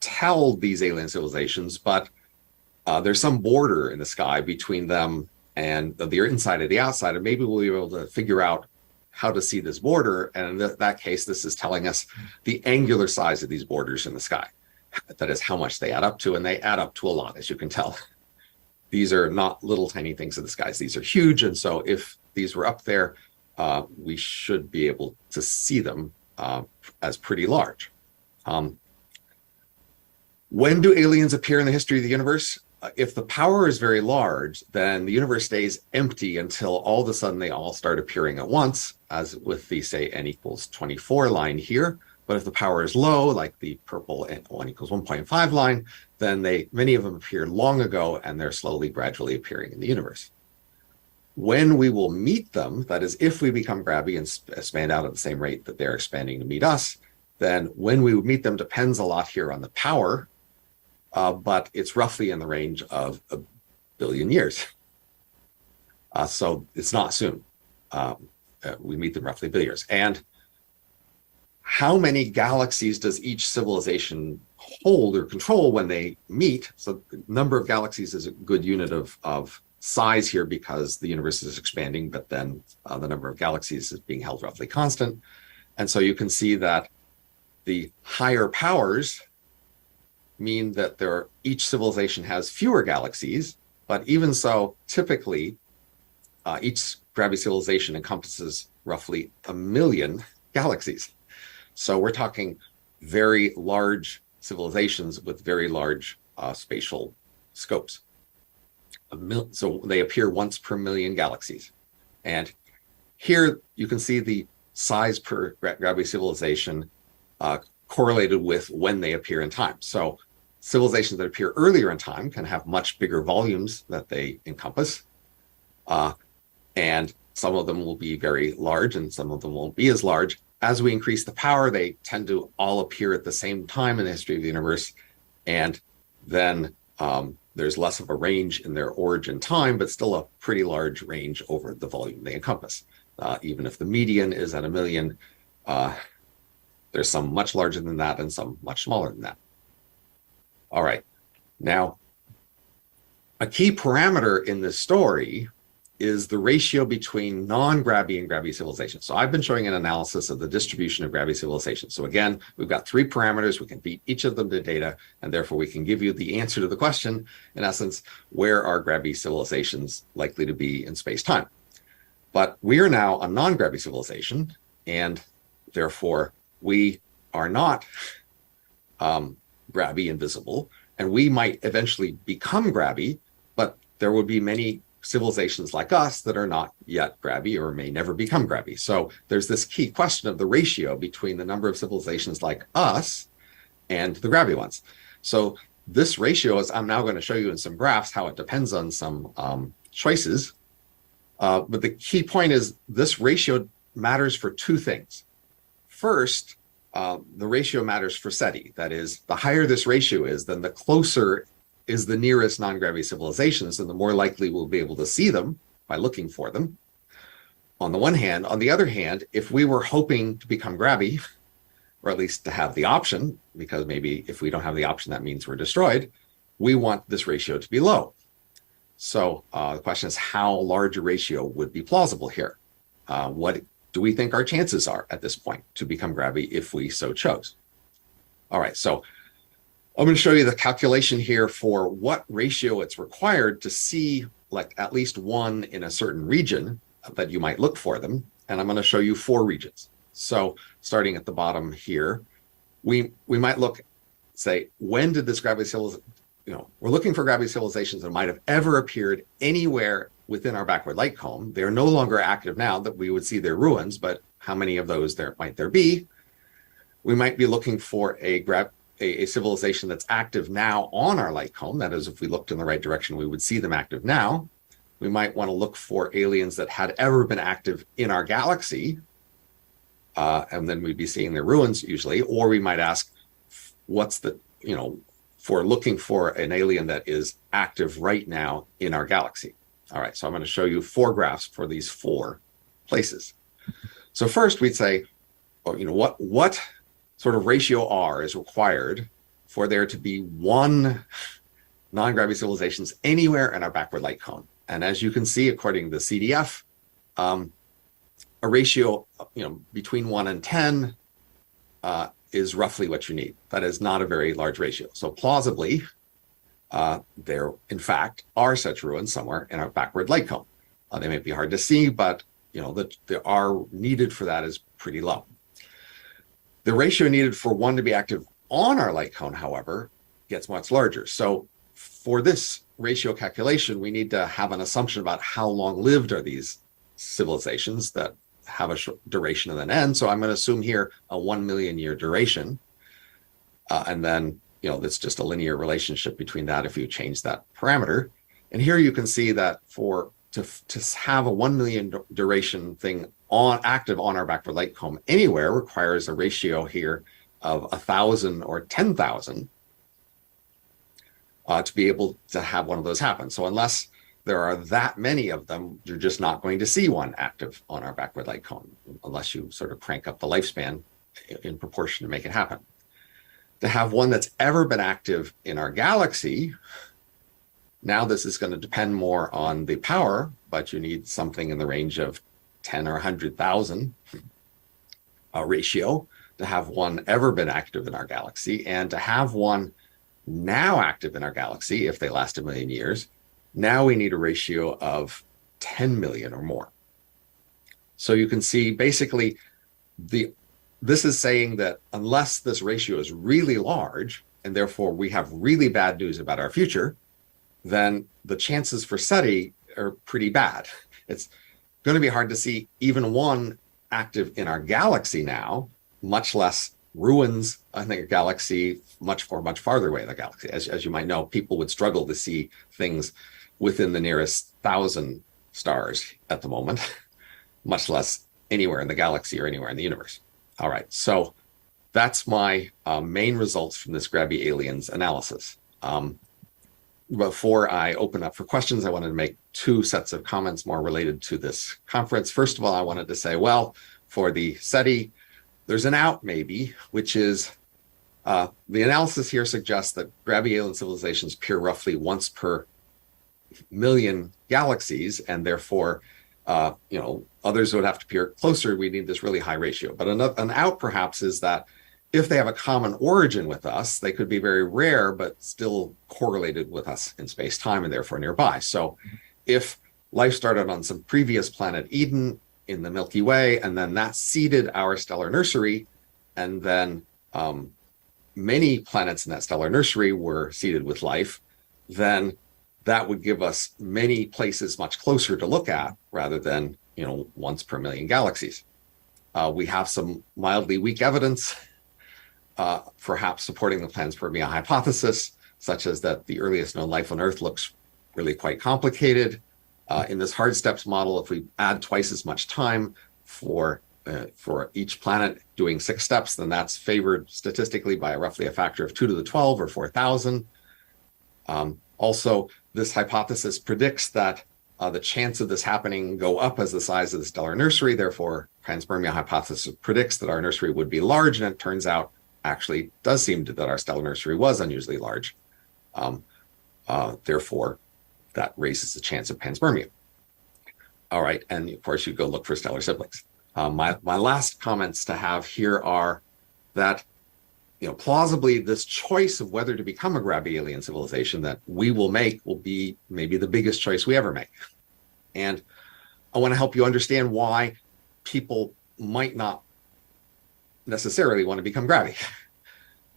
tell these alien civilizations, but there's some border in the sky between them and the inside and the outside, and maybe we'll be able to figure out how to see this border. And in that case, this is telling us the angular size of these borders in the sky. That is how much they add up to, and they add up to a lot, as you can tell. These are not little tiny things in the skies. These are huge, and so if these were up there, we should be able to see them as pretty large. When do aliens appear in the history of the universe? If the power is very large, then the universe stays empty until all of a sudden they all start appearing at once, as with the, say, n equals 24 line here. But if the power is low, like the purple n equals 1.5 line, then many of them appeared long ago, and they're slowly, gradually appearing in the universe. When we will meet them, that is, if we become gravity and expand out at the same rate that they're expanding to meet us, then when we would meet them depends a lot here on the power, but it's roughly in the range of 1 billion years. So it's not soon. We meet them roughly 1 billion years. And how many galaxies does each civilization hold or control when they meet? So the number of galaxies is a good unit of size here because the universe is expanding, but then the number of galaxies is being held roughly constant. And so you can see that the higher powers mean that each civilization has fewer galaxies, but even so, typically, each gravity civilization encompasses roughly 1 million galaxies. So we're talking very large civilizations with very large spatial scopes. So they appear once per 1 million galaxies. And here you can see the size per gravity civilization correlated with when they appear in time. So civilizations that appear earlier in time can have much bigger volumes that they encompass. And some of them will be very large and some of them won't be as large. As we increase the power, they tend to all appear at the same time in the history of the universe. And then there's less of a range in their origin time, but still a pretty large range over the volume they encompass. Even if the median is at 1 million, there's some much larger than that and some much smaller than that. All right. Now, a key parameter in this story is the ratio between non-gravity and gravity civilizations. So I've been showing an analysis of the distribution of gravity civilizations. So again, we've got 3 parameters. We can feed each of them to data, and therefore we can give you the answer to the question, in essence, where are gravity civilizations likely to be in space-time? But we are now a non-gravity civilization, and therefore we are not gravity invisible, and we might eventually become gravity, but there would be many civilizations like us that are not yet gravity or may never become gravity. So there's this key question of the ratio between the number of civilizations like us and the gravity ones. So this ratio is, I'm now going to show you in some graphs how it depends on some choices. But the key point is this ratio matters for 2 things. First, the ratio matters for SETI. That is, the higher this ratio is, then the closer is the nearest non-gravity civilizations, and the more likely we'll be able to see them by looking for them. On the one hand. On the other hand, if we were hoping to become gravity, or at least to have the option, because maybe if we don't have the option, that means we're destroyed, we want this ratio to be low. So the question is, how large a ratio would be plausible here? What do we think our chances are at this point to become gravity if we so chose? All right, so I'm going to show you the calculation here for what ratio it's required to see like at least one in a certain region that you might look for them. And I'm going to show you 4 regions. So starting at the bottom here, we might look, say, when did this gravity we're looking for gravity civilizations that might have ever appeared anywhere within our backward light cone. They're no longer active now that we would see their ruins, but how many of those might there be? We might be looking for a civilization that's active now on our light cone. That is, if we looked in the right direction, we would see them active now. We might want to look for aliens that had ever been active in our galaxy, and then we'd be seeing their ruins usually. Or we might ask, what's the, for looking for an alien that is active right now in our galaxy. All right, so I'm going to show you 4 graphs for these 4 places. So first we'd say, what sort of ratio R is required for there to be 1 non-gravity civilizations anywhere in our backward light cone. And as you can see, according to the CDF, a ratio, between 1 and 10 is roughly what you need. That is not a very large ratio. So plausibly, there, in fact, are such ruins somewhere in our backward light cone. They may be hard to see, but the R needed for that is pretty low. The ratio needed for one to be active on our light cone, however, gets much larger. So for this ratio calculation, we need to have an assumption about how long lived are these civilizations that have a duration of an end. So I'm going to assume here a 1 million year duration. And then, that's just a linear relationship between that if you change that parameter. And here you can see that to have a 1 million duration thing active on our backward light cone anywhere requires a ratio here of 1,000 or 10,000 to be able to have one of those happen. So unless there are that many of them, you're just not going to see one active on our backward light cone unless you sort of crank up the lifespan in proportion to make it happen. To have one that's ever been active in our galaxy, now this is going to depend more on the power, but you need something in the range of 10 or 100,000 ratio to have one ever been active in our galaxy. And to have one now active in our galaxy, if they last 1 million years, now we need a ratio of 10 million or more. So you can see basically this is saying that unless this ratio is really large, and therefore we have really bad news about our future, then the chances for SETI are pretty bad. It's going to be hard to see even one active in our galaxy now, much less ruins in the galaxy much farther away in the galaxy. As you might know, people would struggle to see things within the nearest 1,000 stars at the moment, much less anywhere in the galaxy or anywhere in the universe. All right, so that's my main results from this Grabby Aliens analysis. Before I open up for questions, I wanted to make 2 sets of comments more related to this conference. First of all, I wanted to say, well, for the SETI, there's an out maybe, which is the analysis here suggests that Grabby alien civilizations appear roughly once per million galaxies, and therefore, others would have to appear closer. We need this really high ratio. But an out perhaps is that if they have a common origin with us, they could be very rare, but still correlated with us in space-time and therefore nearby. So if life started on some previous planet Eden in the Milky Way, and then that seeded our stellar nursery, and then many planets in that stellar nursery were seeded with life, then that would give us many places much closer to look at rather than, once per million galaxies. We have some mildly weak evidence, perhaps supporting the panspermia hypothesis, such as that the earliest known life on Earth looks really quite complicated. In this hard steps model, if we add twice as much time for each planet doing 6 steps, then that's favored statistically by roughly a factor of 2 to the 12 or 4,000. Also, this hypothesis predicts that the chance of this happening go up as the size of the stellar nursery. Therefore, panspermia hypothesis predicts that our nursery would be large, and it turns out actually does seem that our stellar nursery was unusually large. Therefore, that raises the chance of panspermia. All right, and of course you go look for stellar siblings. My last comments to have here are that plausibly this choice of whether to become a Grabby alien civilization that we will make will be maybe the biggest choice we ever make. And I want to help you understand why people might not necessarily want to become Grabby.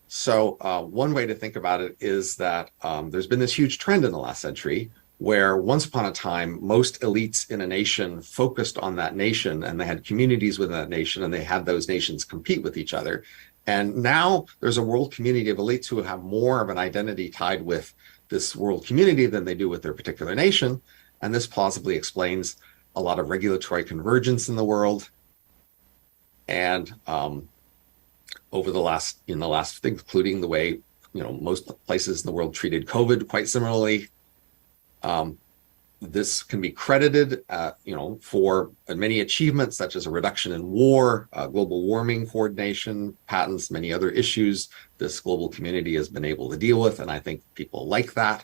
So one way to think about it is that there's been this huge trend in the last century where once upon a time, most elites in a nation focused on that nation, and they had communities within that nation, and they had those nations compete with each other. And now there's a world community of elites who have more of an identity tied with this world community than they do with their particular nation. And this plausibly explains a lot of regulatory convergence in the world. And over the last, including the way, most places in the world treated COVID quite similarly. This can be credited, for many achievements such as a reduction in war, global warming coordination, patents, many other issues this global community has been able to deal with, and I think people like that.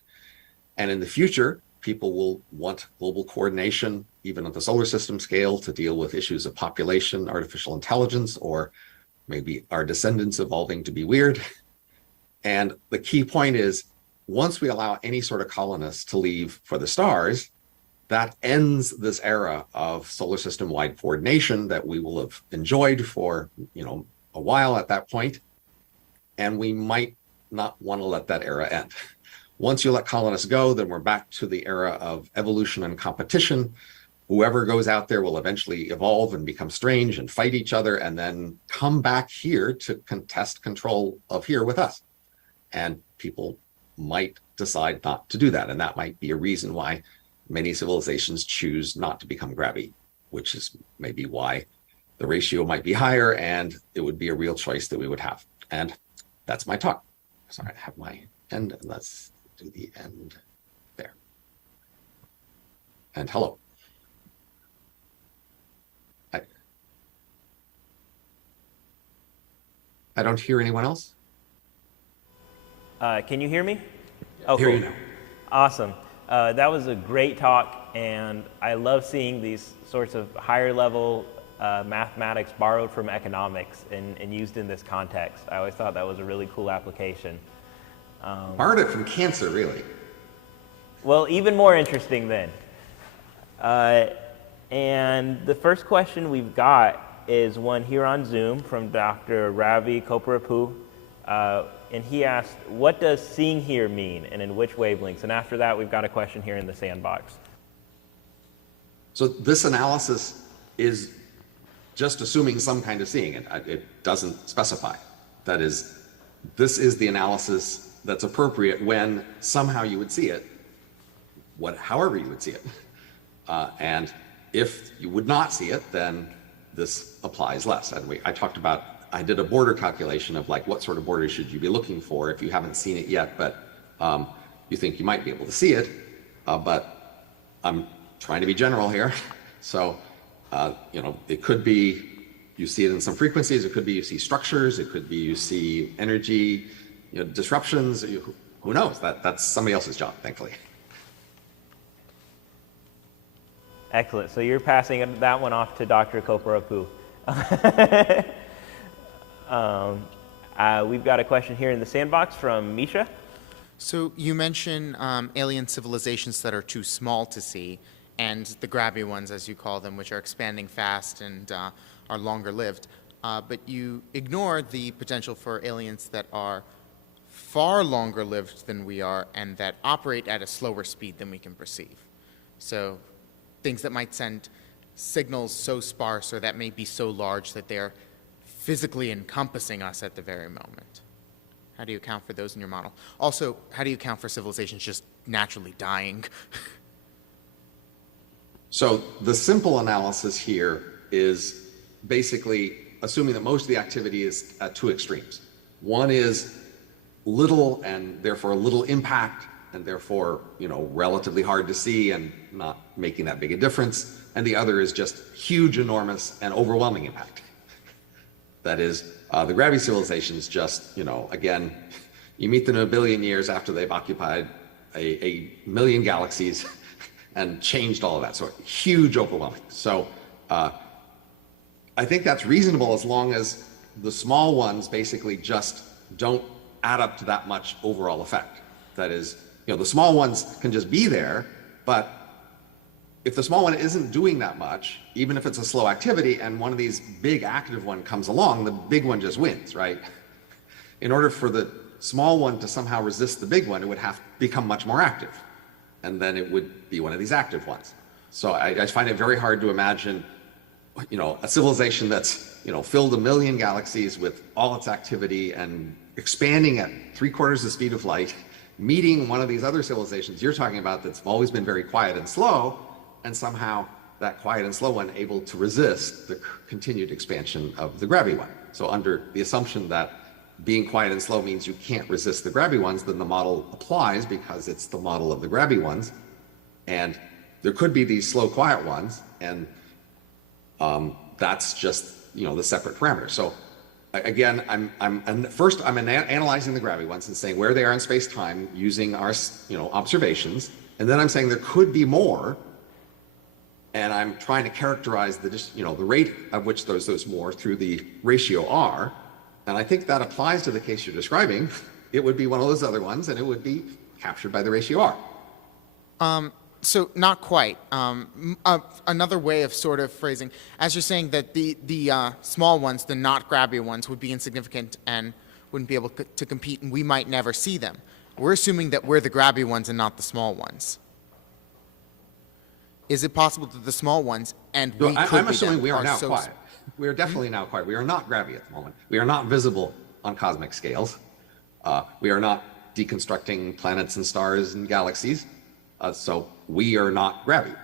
And in the future, people will want global coordination, even at the solar system scale, to deal with issues of population, artificial intelligence, or maybe our descendants evolving to be weird. And the key point is, once we allow any sort of colonists to leave for the stars, that ends this era of solar system-wide coordination that we will have enjoyed for, a while at that point, and we might not want to let that era end. Once you let colonists go, then we're back to the era of evolution and competition. Whoever goes out there will eventually evolve and become strange and fight each other, and then come back here to contest control of here with us. And people might decide not to do that. And that might be a reason why many civilizations choose not to become grabby, which is maybe why the ratio might be higher and it would be a real choice that we would have. And that's my talk. Sorry, I have my end. Let's do the end there. And hello. I don't hear anyone else. Can you hear me? Oh, Hear cool. you now. Awesome. That was a great talk, and I love seeing these sorts of higher level mathematics borrowed from economics and used in this context. I always thought that was a really cool application. Borrowed it from cancer, really. Well, even more interesting then. And the first question we've got is one here on Zoom from Dr. Ravi Koparapu. And he asked, what does seeing here mean and in which wavelengths? And after that, we've got a question here in the sandbox. So this analysis is just assuming some kind of seeing. It doesn't specify. That is, this is the analysis that's appropriate when somehow you would see it, however you would see it. And if you would not see it, then this applies less. And I did a border calculation of like what sort of border should you be looking for if you haven't seen it yet, but you think you might be able to see it. But I'm trying to be general here. So, it could be you see it in some frequencies, it could be you see structures, it could be you see energy, disruptions, who knows? That's somebody else's job, thankfully. Excellent. So you're passing that one off to Dr. Koparapu. We've got a question here in the sandbox from Misha. So you mentioned alien civilizations that are too small to see, and the grabby ones, as you call them, which are expanding fast and are longer lived. But you ignore the potential for aliens that are far longer lived than we are and that operate at a slower speed than we can perceive. So things that might send signals so sparse or that may be so large that they're physically encompassing us at the very moment. How do you account for those in your model? Also, how do you account for civilizations just naturally dying? So the simple analysis here is basically assuming that most of the activity is at two extremes. One is little and therefore little impact and therefore, relatively hard to see and not making that big a difference. And the other is just huge, enormous, and overwhelming impact. That is, the grabby civilizations just, again, you meet them in a billion years after they've occupied a million galaxies and changed all of that. So huge, overwhelming. So I think that's reasonable as long as the small ones basically just don't add up to that much overall effect. That is, the small ones can just be there, but if the small one isn't doing that much, even if it's a slow activity and one of these big active one comes along, the big one just wins, right? In order for the small one to somehow resist the big one, it would have to become much more active. And then it would be one of these active ones. So I find it very hard to imagine, a civilization that's, filled 1 million galaxies with all its activity and expanding at 3/4 the speed of light, meeting one of these other civilizations you're talking about that's always been very quiet and slow, and somehow that quiet and slow one able to resist the continued expansion of the grabby one. So under the assumption that being quiet and slow means you can't resist the grabby ones, then the model applies because it's the model of the grabby ones. And there could be these slow, quiet ones, and that's just, the separate parameters. So again, I'm analyzing the grabby ones and saying where they are in space-time using our, observations. And then I'm saying there could be more, and I'm trying to characterize the rate at which those more through the ratio R. And I think that applies to the case you're describing. It would be one of those other ones, and it would be captured by the ratio R. So not quite. Another way of sort of phrasing, as you're saying that the small ones, the not grabby ones, would be insignificant and wouldn't be able to compete, and we might never see them. We're assuming that we're the grabby ones and not the small ones. Is it possible that the small ones and we could I'm be assuming them we are now so quiet. We are definitely now quiet. We are not grabby at the moment. We are not visible on cosmic scales. We are not deconstructing planets and stars and galaxies. So we are not grabby.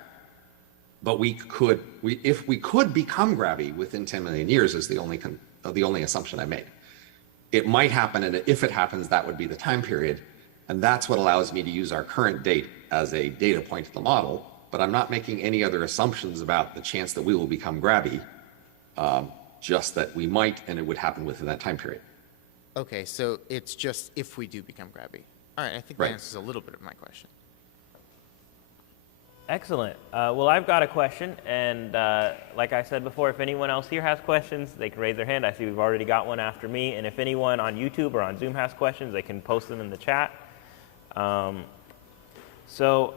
But if we could become grabby within 10 million years is the only assumption I made. It might happen, and if it happens, that would be the time period. And that's what allows me to use our current date as a data point in the model. But I'm not making any other assumptions about the chance that we will become grabby, just that we might, and it would happen within that time period. Okay, so it's just if we do become grabby. All right, I think that answers a little bit of my question. Excellent. Well, I've got a question, and like I said before, if anyone else here has questions, they can raise their hand. I see we've already got one after me, and if anyone on YouTube or on Zoom has questions, they can post them in the chat. So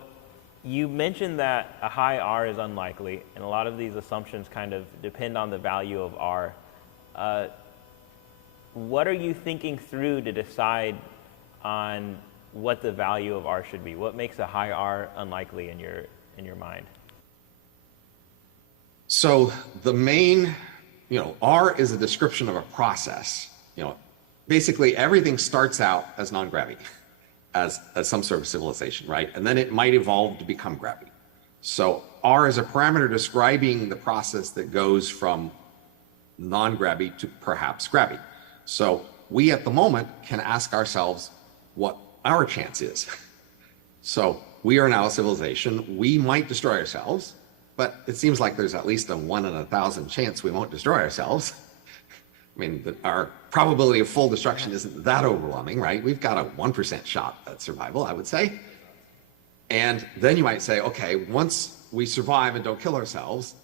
you mentioned that a high R is unlikely, and a lot of these assumptions kind of depend on the value of R. What are you thinking through to decide on what the value of R should be? What makes a high R unlikely in your mind? So the main, R is a description of a process. Basically everything starts out as non-grabby, as some sort of civilization, right? And then it might evolve to become grabby. So R is a parameter describing the process that goes from non-grabby to perhaps grabby. So we at the moment can ask ourselves what our chance is. So we are now a civilization. We might destroy ourselves, but it seems like there's at least a 1 in 1,000 chance we won't destroy ourselves. I mean, our probability of full destruction isn't that overwhelming, right? We've got a 1% shot at survival, I would say. And then you might say, okay, once we survive and don't kill ourselves,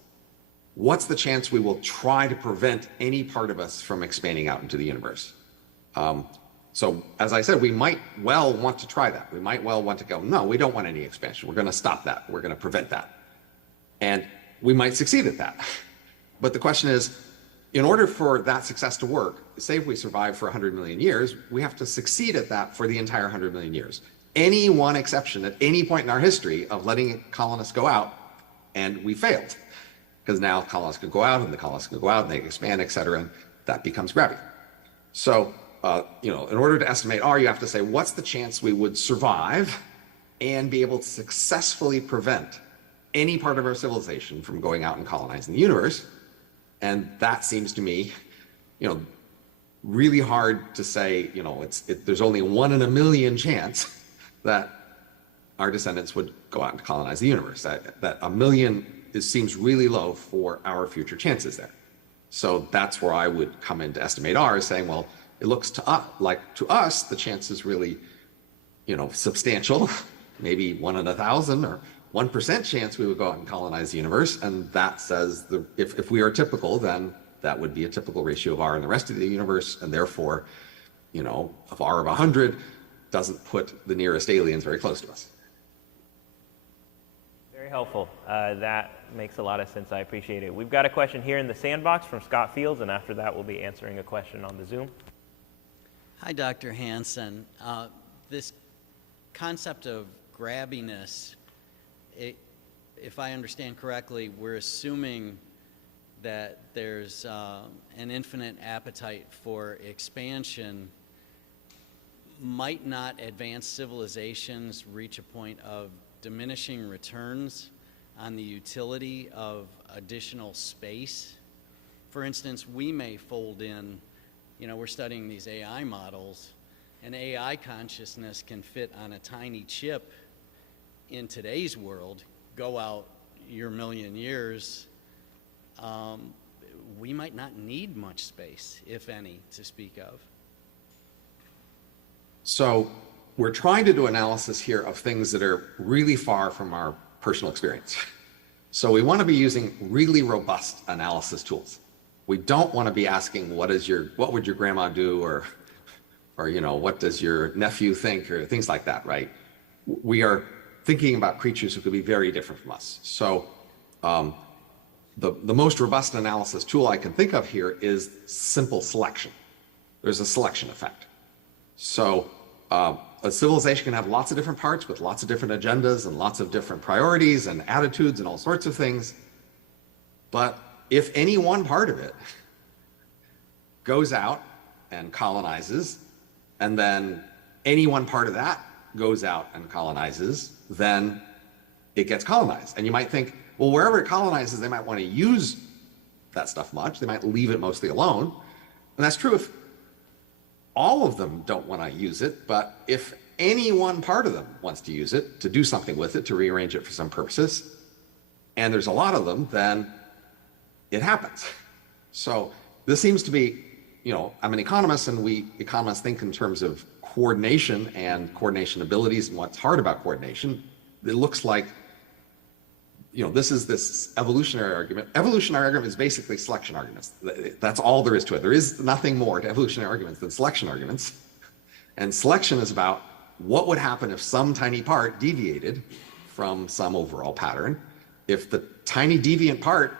what's the chance we will try to prevent any part of us from expanding out into the universe? So as I said, we might well want to try that. We might well want to go, no, we don't want any expansion. We're going to stop that. We're going to prevent that. And we might succeed at that. But the question is, in order for that success to work, say if we survive for 100 million years, we have to succeed at that for the entire 100 million years. Any one exception at any point in our history of letting colonists go out, and we failed. Because now colonists can go out, and the colonists can go out, and they expand, et cetera, and that becomes grabby. So, in order to estimate R, you have to say, what's the chance we would survive and be able to successfully prevent any part of our civilization from going out and colonizing the universe? And that seems to me, really hard to say, there's only 1 in a million chance that our descendants would go out and colonize the universe. That a million seems really low for our future chances there. So that's where I would come in to estimate R, saying, well, it looks to us, the chance is really, substantial, maybe 1 in 1,000 or 1% chance we would go out and colonize the universe. And that says if we are typical, then that would be a typical ratio of R in the rest of the universe. And therefore, of R of 100 doesn't put the nearest aliens very close to us. Very helpful. That makes a lot of sense. I appreciate it. We've got a question here in the sandbox from Scott Fields, and after that we'll be answering a question on the Zoom. Hi, Dr. Hansen. This concept of grabbiness, if I understand correctly, we're assuming that there's an infinite appetite for expansion. Might not advanced civilizations reach a point of diminishing returns on the utility of additional space? For instance, we may fold in, we're studying these AI models, and AI consciousness can fit on a tiny chip in today's world, go out your million years. We might not need much space, if any, to speak of. So we're trying to do analysis here of things that are really far from our personal experience. So we want to be using really robust analysis tools. We don't want to be asking what would your grandma do, or what does your nephew think, or things like that, right? We are thinking about creatures who could be very different from us. So the most robust analysis tool I can think of here is simple selection. There's a selection effect. So a civilization can have lots of different parts with lots of different agendas and lots of different priorities and attitudes and all sorts of things. But if any one part of it goes out and colonizes, and then any one part of that goes out and colonizes, then it gets colonized. And you might think, well, wherever it colonizes, they might want to use that stuff much. They might leave it mostly alone. And that's true if all of them don't want to use it, but if any one part of them wants to use it, to do something with it, to rearrange it for some purposes, and there's a lot of them, then it happens. So this seems to be, I'm an economist, and we economists think in terms of coordination and coordination abilities and what's hard about coordination. It looks like, this is this evolutionary argument. Evolutionary argument is basically selection arguments. That's all there is to it. There is nothing more to evolutionary arguments than selection arguments. And selection is about what would happen if some tiny part deviated from some overall pattern. If the tiny deviant part,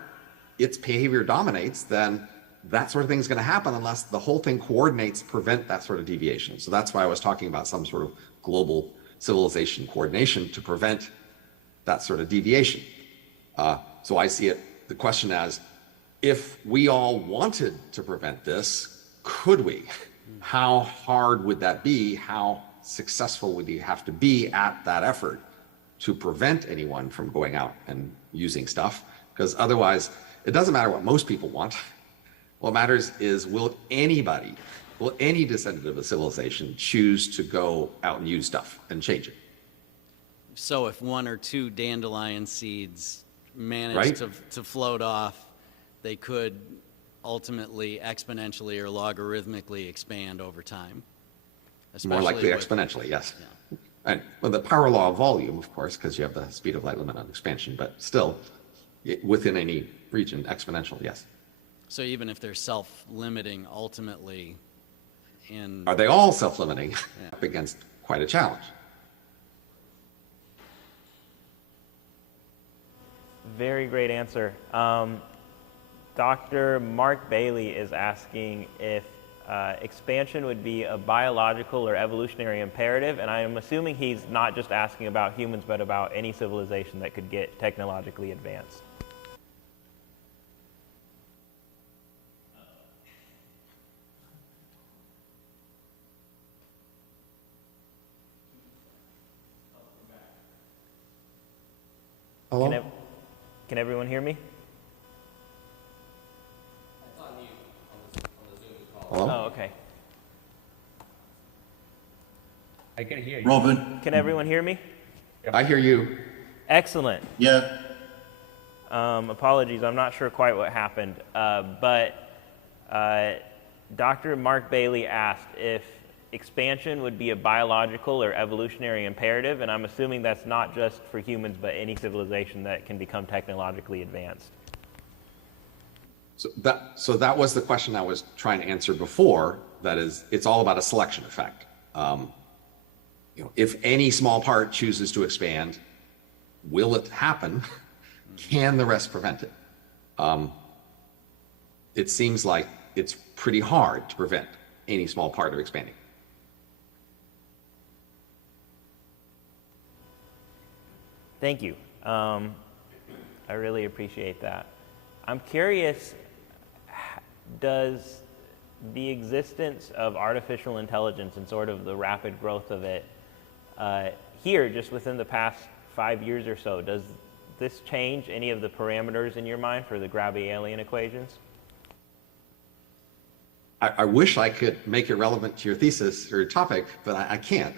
its behavior dominates, then that sort of thing is going to happen unless the whole thing coordinates to prevent that sort of deviation. So that's why I was talking about some sort of global civilization coordination to prevent that sort of deviation. So I see the question as, if we all wanted to prevent this, could we? How hard would that be? How successful would you have to be at that effort to prevent anyone from going out and using stuff? Because otherwise, it doesn't matter what most people want. What matters is, will any descendant of a civilization choose to go out and use stuff and change it? So if one or two dandelion seeds manage to float off, they could ultimately exponentially or logarithmically expand over time. More likely exponentially, yes. Yeah. And the power law of volume, of course, because you have the speed of light limit on expansion, but still, within any region, exponential, yes. So even if they're self-limiting, ultimately, are they all self-limiting? Up against quite a challenge. Very great answer. Dr. Mark Bailey is asking if expansion would be a biological or evolutionary imperative, and I am assuming he's not just asking about humans, but about any civilization that could get technologically advanced. Hello? Can everyone hear me? Hello? Oh, okay. I can hear you. Robin? Can everyone hear me? I hear you. Excellent. Yeah. Apologies, I'm not sure quite what happened, but Dr. Mark Bailey asked if expansion would be a biological or evolutionary imperative, and I'm assuming that's not just for humans, but any civilization that can become technologically advanced. So that was the question I was trying to answer before. That is, it's all about a selection effect. If any small part chooses to expand, will it happen? Can the rest prevent it? It seems like it's pretty hard to prevent any small part of expanding. Thank you. I really appreciate that. I'm curious, does the existence of artificial intelligence and sort of the rapid growth of it here, just within the past 5 years or so, does this change any of the parameters in your mind for the gravity-alien equations? I wish I could make it relevant to your thesis or your topic, but I can't.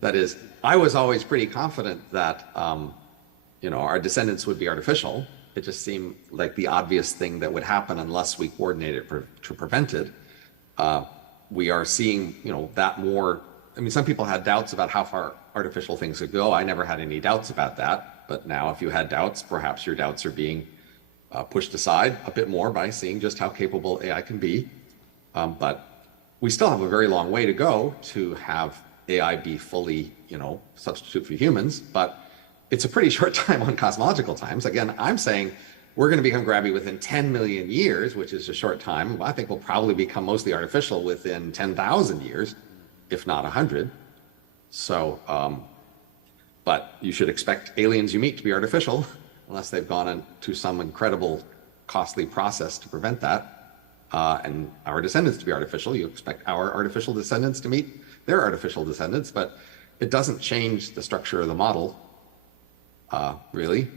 That is, I was always pretty confident that our descendants would be artificial. It just seemed like the obvious thing that would happen unless we coordinated to prevent it. We are seeing, that more. I mean, some people had doubts about how far artificial things could go. I never had any doubts about that. But now, if you had doubts, perhaps your doubts are being pushed aside a bit more by seeing just how capable AI can be. But we still have a very long way to go to have AI be fully, substitute for humans. But it's a pretty short time on cosmological times. Again, I'm saying we're going to become gravity within 10 million years, which is a short time. I think we'll probably become mostly artificial within 10,000 years, if not 100. So, but you should expect aliens you meet to be artificial, unless they've gone into some incredible, costly process to prevent that. And our descendants to be artificial. You expect our artificial descendants to meet their artificial descendants, but it doesn't change the structure of the model, really.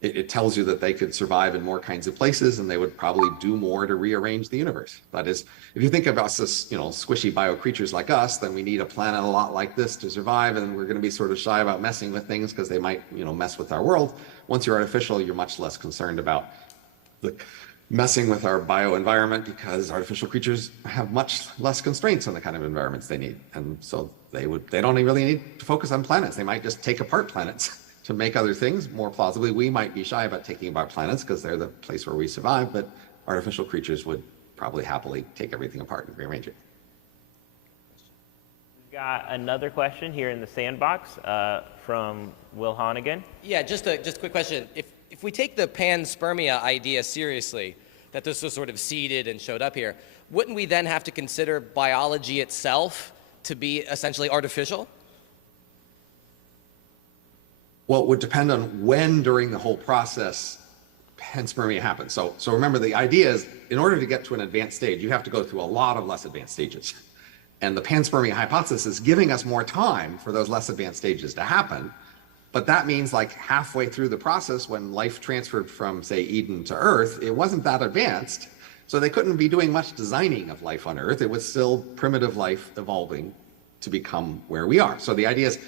It tells you that they could survive in more kinds of places, and they would probably do more to rearrange the universe. That is, if you think about us, squishy bio creatures like us, then we need a planet a lot like this to survive, and we're going to be sort of shy about messing with things because they might, mess with our world. Once you're artificial, you're much less concerned about the messing with our bio environment because artificial creatures have much less constraints on the kind of environments they need, and so they don't really need to focus on planets. They might just take apart planets to make other things. More plausibly, we might be shy about taking apart planets because they're the place where we survive, but artificial creatures would probably happily take everything apart and rearrange it. We've got another question here in the sandbox from Will Honnigan. Yeah, just a quick question. If we take the panspermia idea seriously, that this was sort of seeded and showed up here, wouldn't we then have to consider biology itself to be essentially artificial? Well, it would depend on when during the whole process panspermia happens. So remember, the idea is in order to get to an advanced stage, you have to go through a lot of less advanced stages. And the panspermia hypothesis is giving us more time for those less advanced stages to happen. But that means like halfway through the process, when life transferred from, say, Eden to Earth, it wasn't that advanced. So they couldn't be doing much designing of life on Earth. It was still primitive life evolving to become where we are. So the idea is,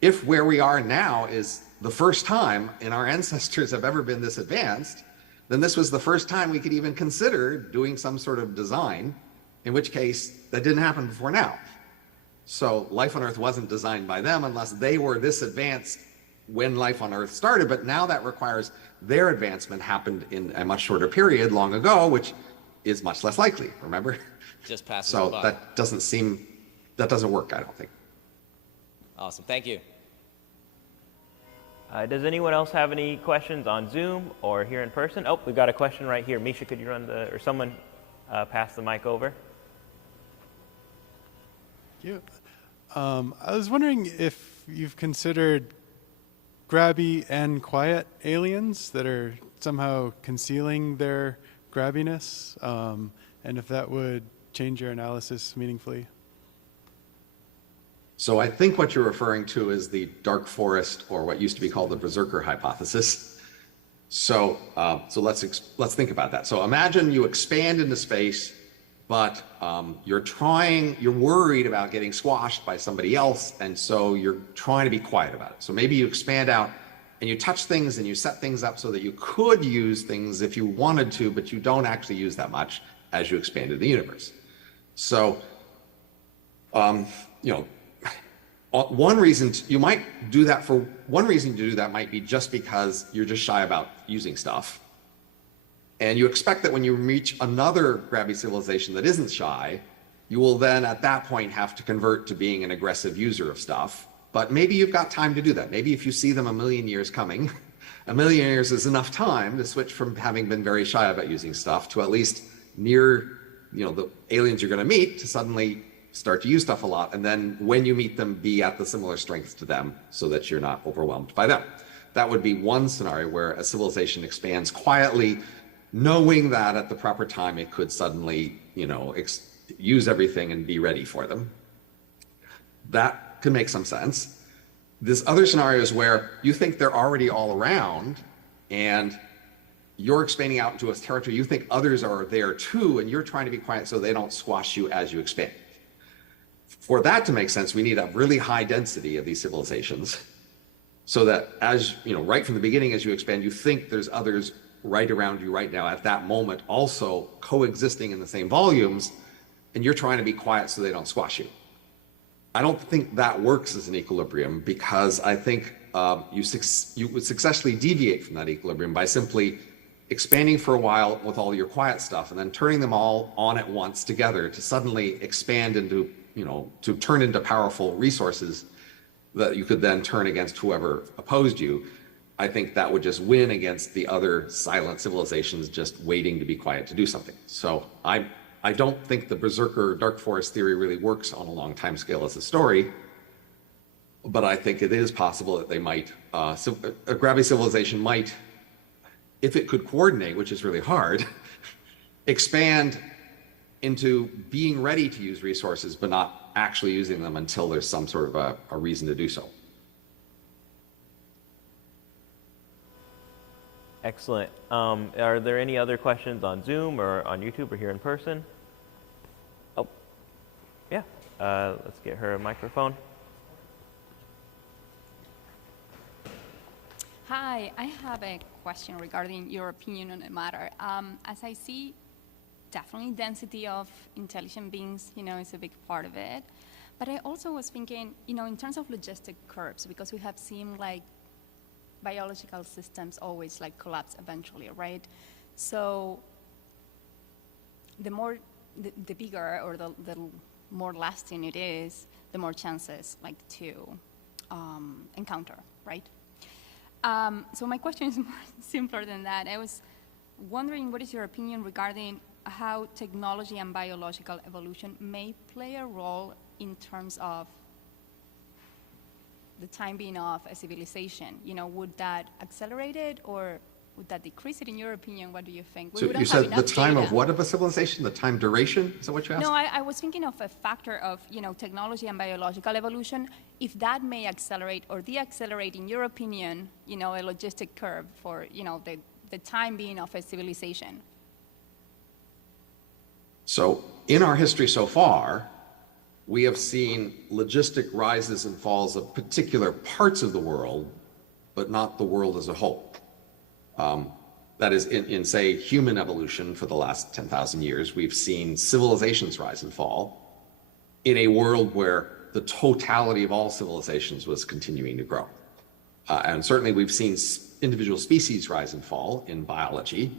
if where we are now is the first time in our ancestors have ever been this advanced, then this was the first time we could even consider doing some sort of design, in which case that didn't happen before now. So life on Earth wasn't designed by them unless they were this advanced when life on Earth started, but now that requires their advancement happened in a much shorter period long ago, which is much less likely, remember? Just passes So by. that doesn't work, I don't think. Awesome, thank you. Does anyone else have any questions on Zoom or here in person? Oh, we've got a question right here. Misha, could you or someone pass the mic over? Thank you. I was wondering if you've considered grabby and quiet aliens that are somehow concealing their grabbiness, and if that would change your analysis meaningfully. So I think what you're referring to is the dark forest, or what used to be called the berserker hypothesis. So let's think about that. So imagine you expand into space, but you're worried about getting squashed by somebody else, and so you're trying to be quiet about it. So maybe you expand out and you touch things and you set things up so that you could use things if you wanted to, but you don't actually use that much as you expand in the universe. So, one reason you might do that might be just because you're just shy about using stuff. And you expect that when you reach another gravity civilization that isn't shy, you will then at that point have to convert to being an aggressive user of stuff. But maybe you've got time to do that. Maybe if you see them a million years coming, a million years is enough time to switch from having been very shy about using stuff to at least near, the aliens you're going to meet, to suddenly start to use stuff a lot, and then when you meet them, be at the similar strength to them so that you're not overwhelmed by them. That would be one scenario where a civilization expands quietly, knowing that at the proper time it could suddenly, use everything and be ready for them. That can make some sense. This other scenario is where you think they're already all around and you're expanding out into a territory, you think others are there too, and you're trying to be quiet so they don't squash you as you expand. For that to make sense, we need a really high density of these civilizations so that as, right from the beginning as you expand, you think there's others right around you right now at that moment also coexisting in the same volumes, and you're trying to be quiet so they don't squash you. I don't think that works as an equilibrium because I think you would successfully deviate from that equilibrium by simply expanding for a while with all your quiet stuff and then turning them all on at once together to suddenly expand into, to turn into powerful resources that you could then turn against whoever opposed you. I think that would just win against the other silent civilizations just waiting to be quiet to do something. So I don't think the Berserker Dark Forest theory really works on a long time scale as a story, but I think it is possible that they might, a gravity civilization might, if it could coordinate, which is really hard, expand into being ready to use resources, but not actually using them until there's some sort of a reason to do so. Excellent. Are there any other questions on Zoom or on YouTube or here in person? Oh, yeah. Let's get her a microphone. Hi, I have a question regarding your opinion on a matter. As I see, definitely density of intelligent beings, is a big part of it. But I also was thinking, in terms of logistic curves, because we have seen biological systems always collapse eventually, right? So the bigger or the more lasting it is, the more chances to encounter, right? So my question is more simpler than that. I was wondering, what is your opinion regarding how technology and biological evolution may play a role in terms of the time being of a civilization? Would that accelerate it or would that decrease it, in your opinion? What do you think? So you said the time of what of a civilization? The time duration? Is that what you asked? No, I was thinking of a factor of, technology and biological evolution, if that may accelerate or de-accelerate, in your opinion, a logistic curve for, the time being of a civilization. So in our history so far, we have seen logistic rises and falls of particular parts of the world, but not the world as a whole. That is, in say, human evolution for the last 10,000 years, we've seen civilizations rise and fall in a world where the totality of all civilizations was continuing to grow. And certainly we've seen individual species rise and fall in biology.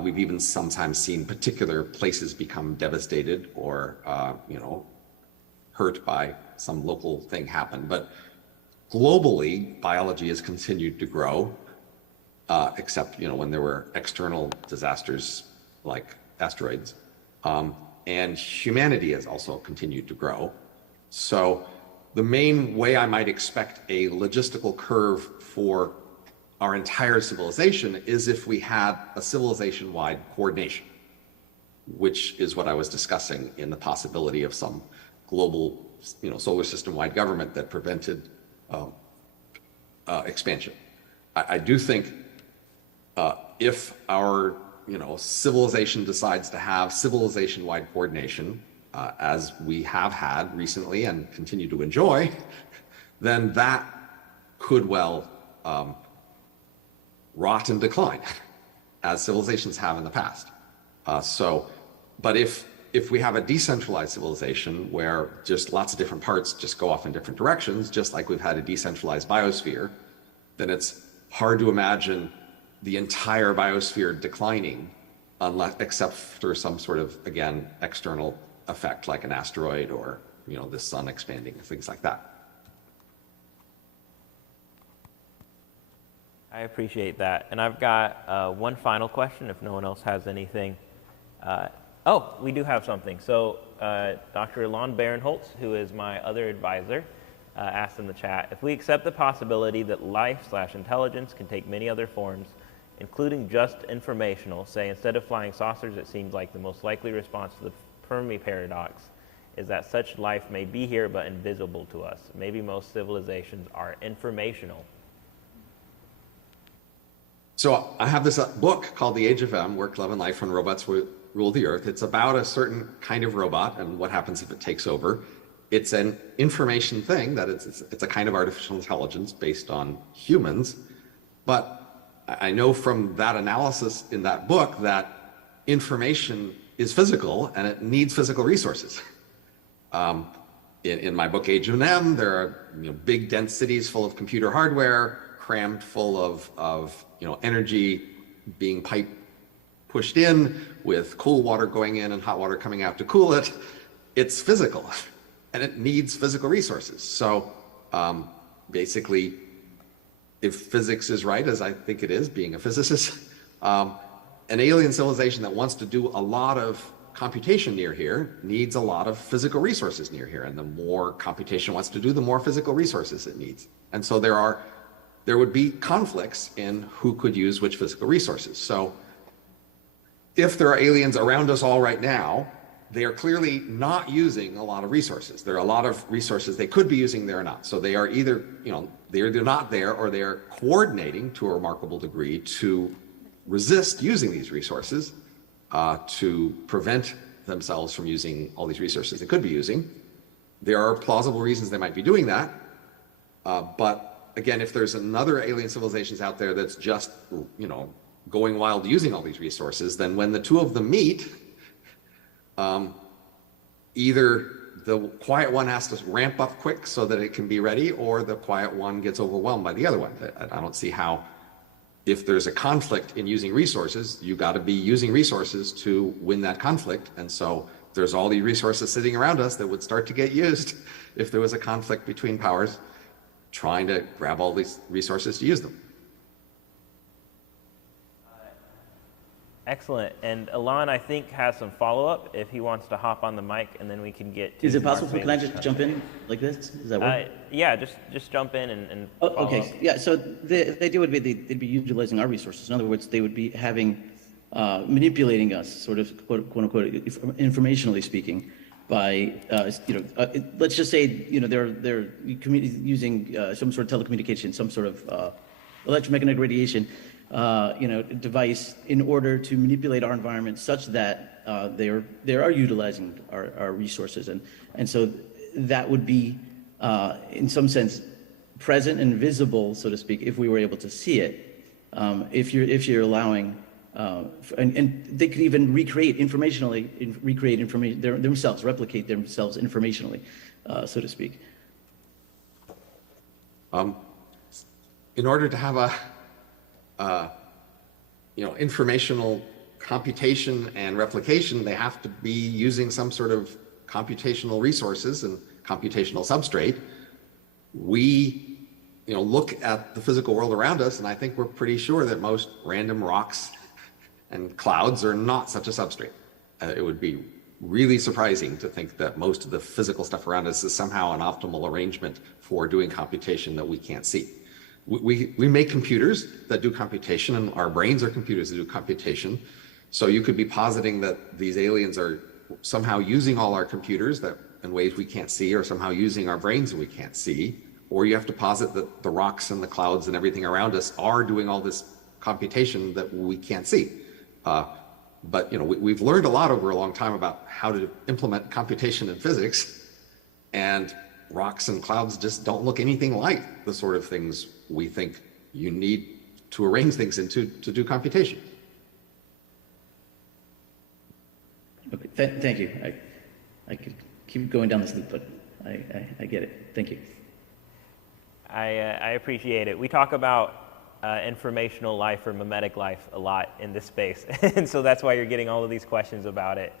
We've even sometimes seen particular places become devastated or, hurt by some local thing happen. But globally, biology has continued to grow. Except when there were external disasters like asteroids, and humanity has also continued to grow. So the main way I might expect a logistical curve for our entire civilization is if we had a civilization-wide coordination, which is what I was discussing in the possibility of some global, solar system-wide government that prevented expansion. I do think if our civilization decides to have civilization-wide coordination, as we have had recently and continue to enjoy, then that could well rot and decline, as civilizations have in the past. But if we have a decentralized civilization where just lots of different parts just go off in different directions, just like we've had a decentralized biosphere, then it's hard to imagine the entire biosphere declining except for some sort of, again, external effect like an asteroid or, the sun expanding, things like that. I appreciate that. And I've got one final question if no one else has anything. Oh, we do have something. So Dr. Ilan Barinholtz, who is my other advisor, asked in the chat, if we accept the possibility that life/intelligence can take many other forms, including just informational, say instead of flying saucers, it seems like the most likely response to the Fermi Paradox is that such life may be here but invisible to us. Maybe most civilizations are informational. So I have this book called The Age of M, Work, Love, and Life When Robots Rule the Earth. It's about a certain kind of robot and what happens if it takes over. It's an information thing, that it's a kind of artificial intelligence based on humans. But I know from that analysis in that book that information is physical and it needs physical resources. In my book, Age of M, there are big dense cities full of computer hardware, crammed full of energy being pushed in with cool water going in and hot water coming out to cool it. It's physical and it needs physical resources. So basically, if physics is right, as I think it is, being a physicist, an alien civilization that wants to do a lot of computation near here needs a lot of physical resources near here. And the more computation it wants to do, the more physical resources it needs. And so there would be conflicts in who could use which physical resources. So if there are aliens around us all right now, they are clearly not using a lot of resources. There are a lot of resources they could be using, they're not. So they are either, they're not there, or they are coordinating to a remarkable degree to resist using these resources, to prevent themselves from using all these resources they could be using. There are plausible reasons they might be doing that. But again, if there's another alien civilizations out there that's just, going wild using all these resources, then when the two of them meet, either the quiet one has to ramp up quick so that it can be ready, or the quiet one gets overwhelmed by the other one. I don't see how, if there's a conflict in using resources, you got to be using resources to win that conflict. And so there's all these resources sitting around us that would start to get used if there was a conflict between powers trying to grab all these resources to use them. Excellent. And Ilan, I think, has some follow-up if he wants to hop on the mic, and then we can get to... Is it possible can I just jump in like this? Does that work? Yeah, just jump in and okay. up. Yeah, so the idea would be they'd be utilizing our resources. In other words, they would be having, manipulating us, sort of, quote unquote, informationally speaking, by, let's just say, they're using some sort of telecommunication, some sort of electromagnetic radiation, device in order to manipulate our environment such that they are utilizing our resources, and so that would be in some sense present and visible, so to speak, if we were able to see it. If you're allowing, and they could even replicate themselves informationally, so to speak. In order to have informational computation and replication, they have to be using some sort of computational resources and computational substrate. We, look at the physical world around us, and I think we're pretty sure that most random rocks and clouds are not such a substrate. It would be really surprising to think that most of the physical stuff around us is somehow an optimal arrangement for doing computation that we can't see. We make computers that do computation, and our brains are computers that do computation. So you could be positing that these aliens are somehow using all our computers that in ways we can't see, or somehow using our brains that we can't see. Or you have to posit that the rocks and the clouds and everything around us are doing all this computation that we can't see. But we've learned a lot over a long time about how to implement computation in physics, and rocks and clouds just don't look anything like the sort of things we think you need to arrange things into to do computation. Okay, thank you. I could keep going down this loop, but I get it. Thank you. I appreciate it. We talk about informational life or mimetic life a lot in this space, and so that's why you're getting all of these questions about it.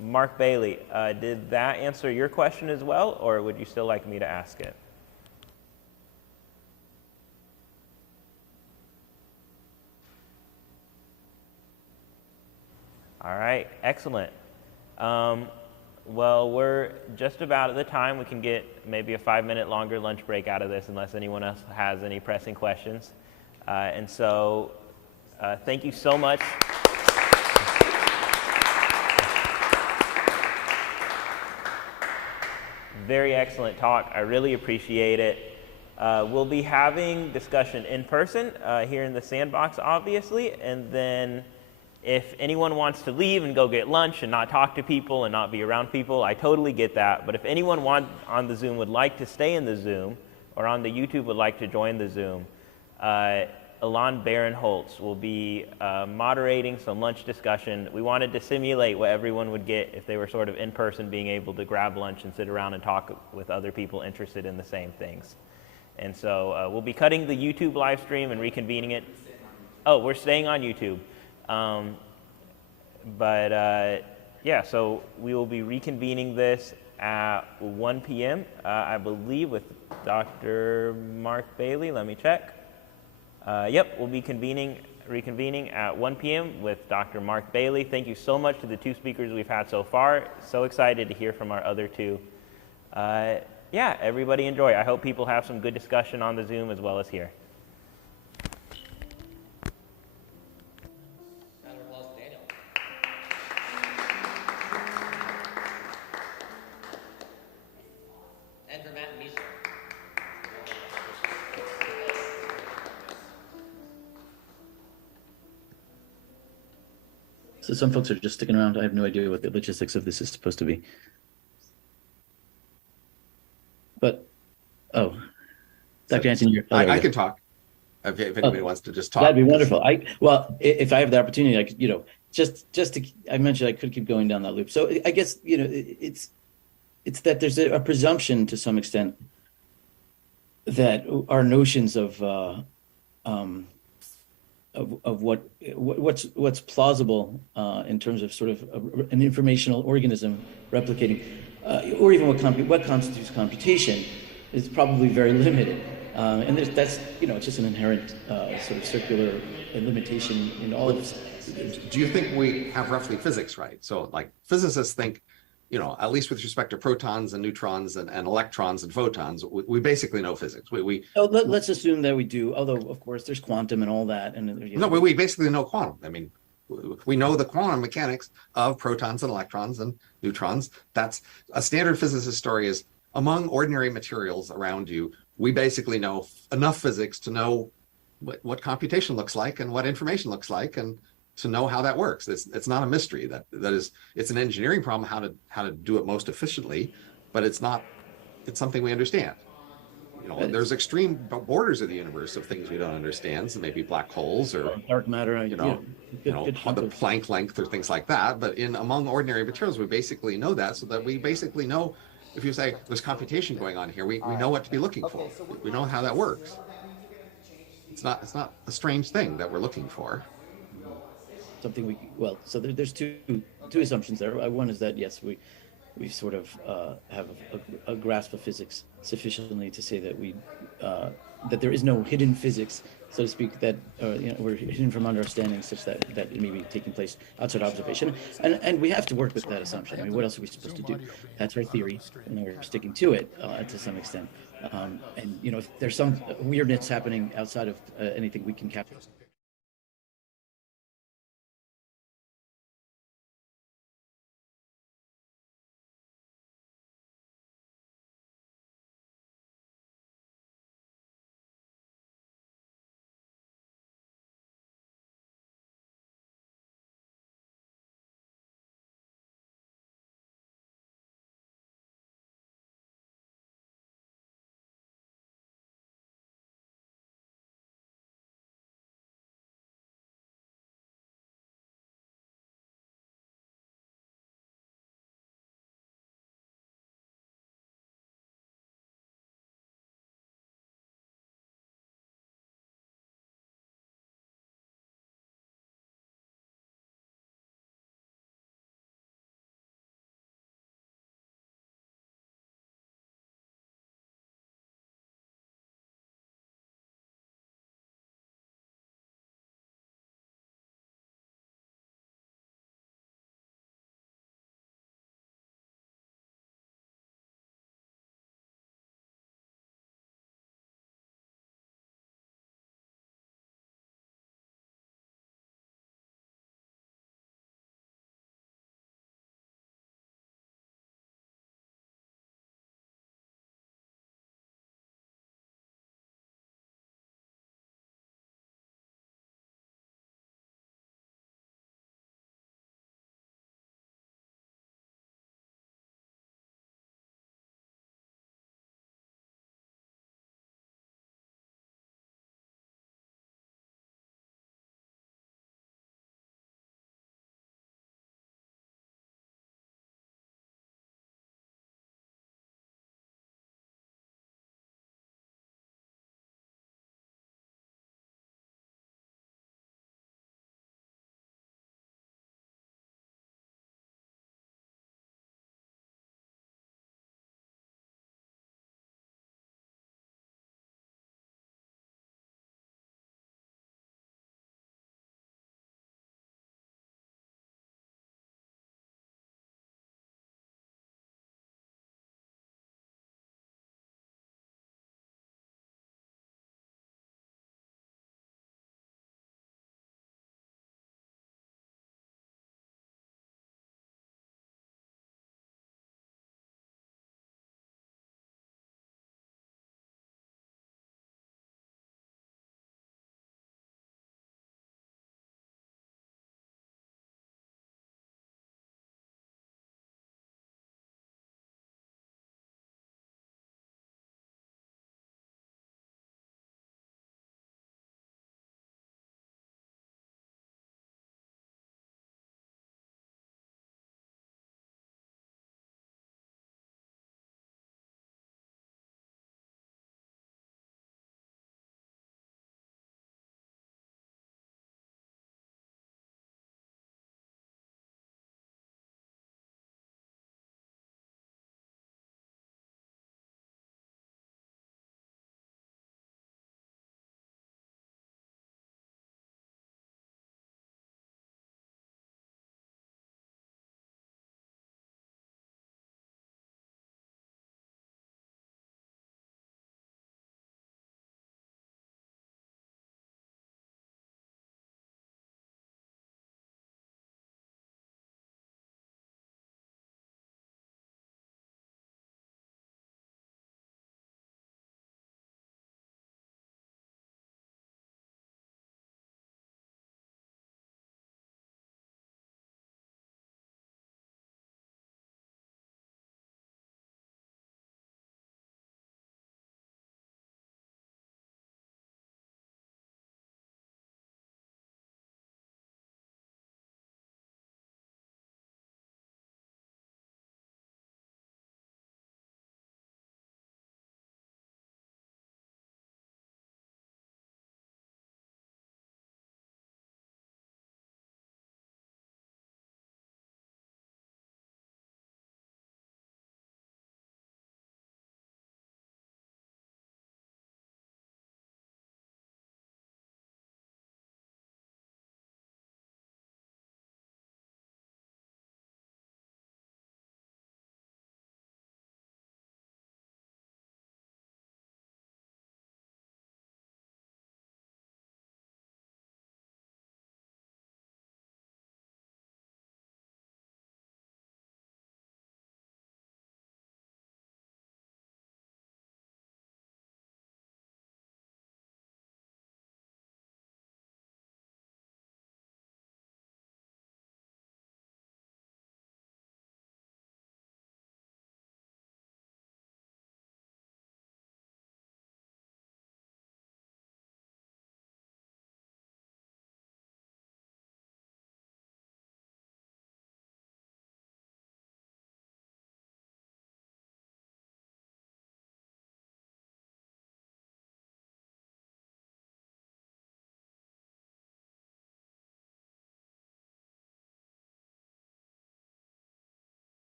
Mark Bailey, did that answer your question as well, or would you still like me to ask it? All right, excellent. Well, we're just about at the time. We can get maybe a 5-minute longer lunch break out of this unless anyone else has any pressing questions. And so thank you so much. Very excellent talk. I really appreciate it. We'll be having discussion in person here in the sandbox, obviously, and then if anyone wants to leave and go get lunch and not talk to people and not be around people, I totally get that. But if anyone on the Zoom would like to stay in the Zoom or on the YouTube would like to join the Zoom, Ilan Barinholtz will be moderating some lunch discussion. We wanted to simulate what everyone would get if they were sort of in person, being able to grab lunch and sit around and talk with other people interested in the same things. And so we'll be cutting the YouTube live stream and reconvening it. Oh, we're staying on YouTube. Yeah, so we will be reconvening this at 1 p.m., I believe, with Dr. Mark Bailey. Let me check. Yep, we'll be reconvening at 1 p.m. with Dr. Mark Bailey. Thank you so much to the 2 speakers we've had so far. So excited to hear from our other 2. Yeah, everybody enjoy. I hope people have some good discussion on the Zoom as well as here. So some folks are just sticking around. I have no idea what the logistics of this is supposed to be. But, Dr. Anthony, I can talk if anybody wants to just talk. That'd be wonderful. Well, if I have the opportunity, I could, just to, I mentioned I could keep going down that loop. So I guess, it's that there's a presumption to some extent that our notions of what's plausible in terms of sort of an informational organism replicating, or even what constitutes computation, is probably very limited. And that's it's just an inherent sort of circular limitation in all of this. Do you think we have roughly physics right? So like physicists think, at least with respect to protons and neutrons and electrons and photons, we basically know physics. Let's assume that we do, although of course there's quantum and all that. No, we basically know quantum. I mean, we know the quantum mechanics of protons and electrons and neutrons. That's a standard physicist story is among ordinary materials around you, we basically know enough physics to know what computation looks like and what information looks like, and to know how that works. It's not a mystery. It's an engineering problem how to do it most efficiently, but it's something we understand. There's extreme borders of the universe of things we don't understand, so maybe black holes or dark matter, the Planck length or things like that. But among ordinary materials, we basically know that, so that we basically know if you say there's computation going on here, we know what to be looking for. We know how that works. It's not a strange thing that we're looking for. Something so there's two assumptions there. One is that yes, we sort of have a grasp of physics sufficiently to say that that there is no hidden physics, so to speak, that we're hidden from understanding, such that it may be taking place outside observation, and we have to work with that assumption. I mean, what else are we supposed to do? That's our theory, and we're sticking to it to some extent. And if there's some weirdness happening outside of anything we can capture.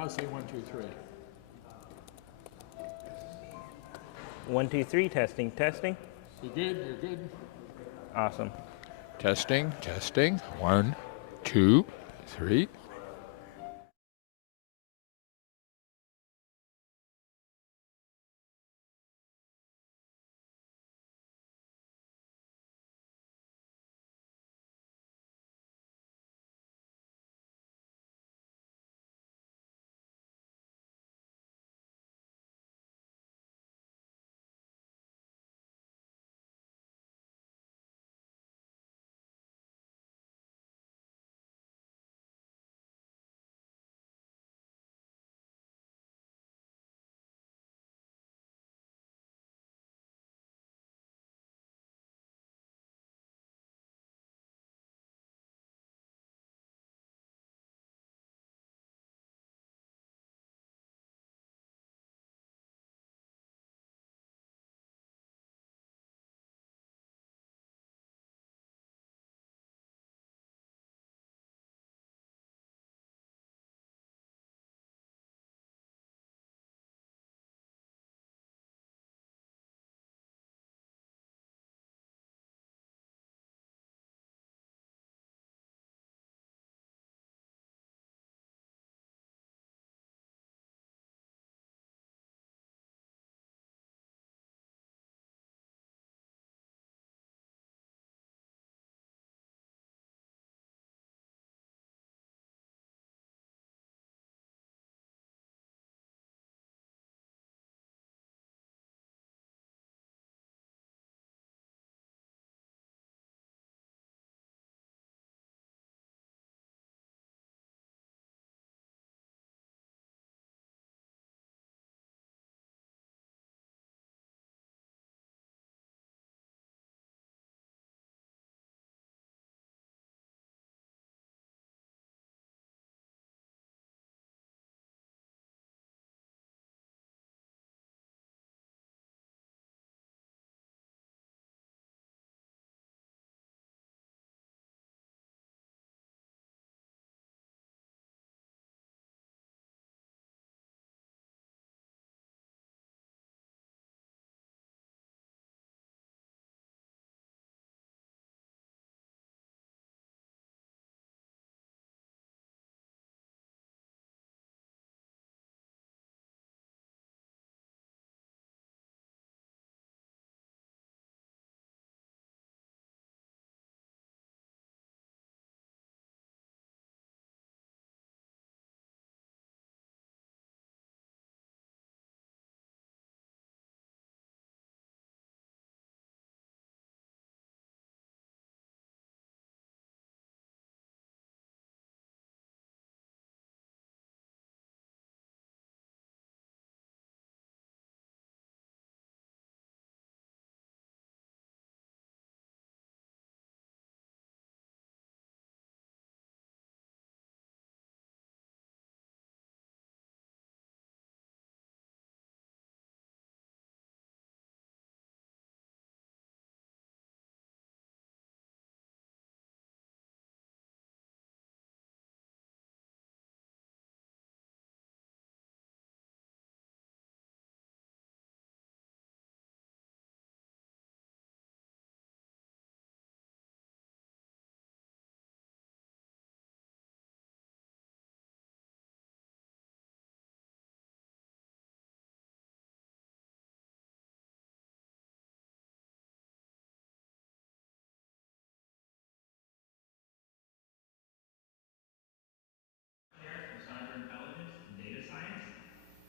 Now say 1, 2, 3. 1, 2, 3, testing, testing. You're good, you're good. Awesome. Testing, testing. 1, 2, 3.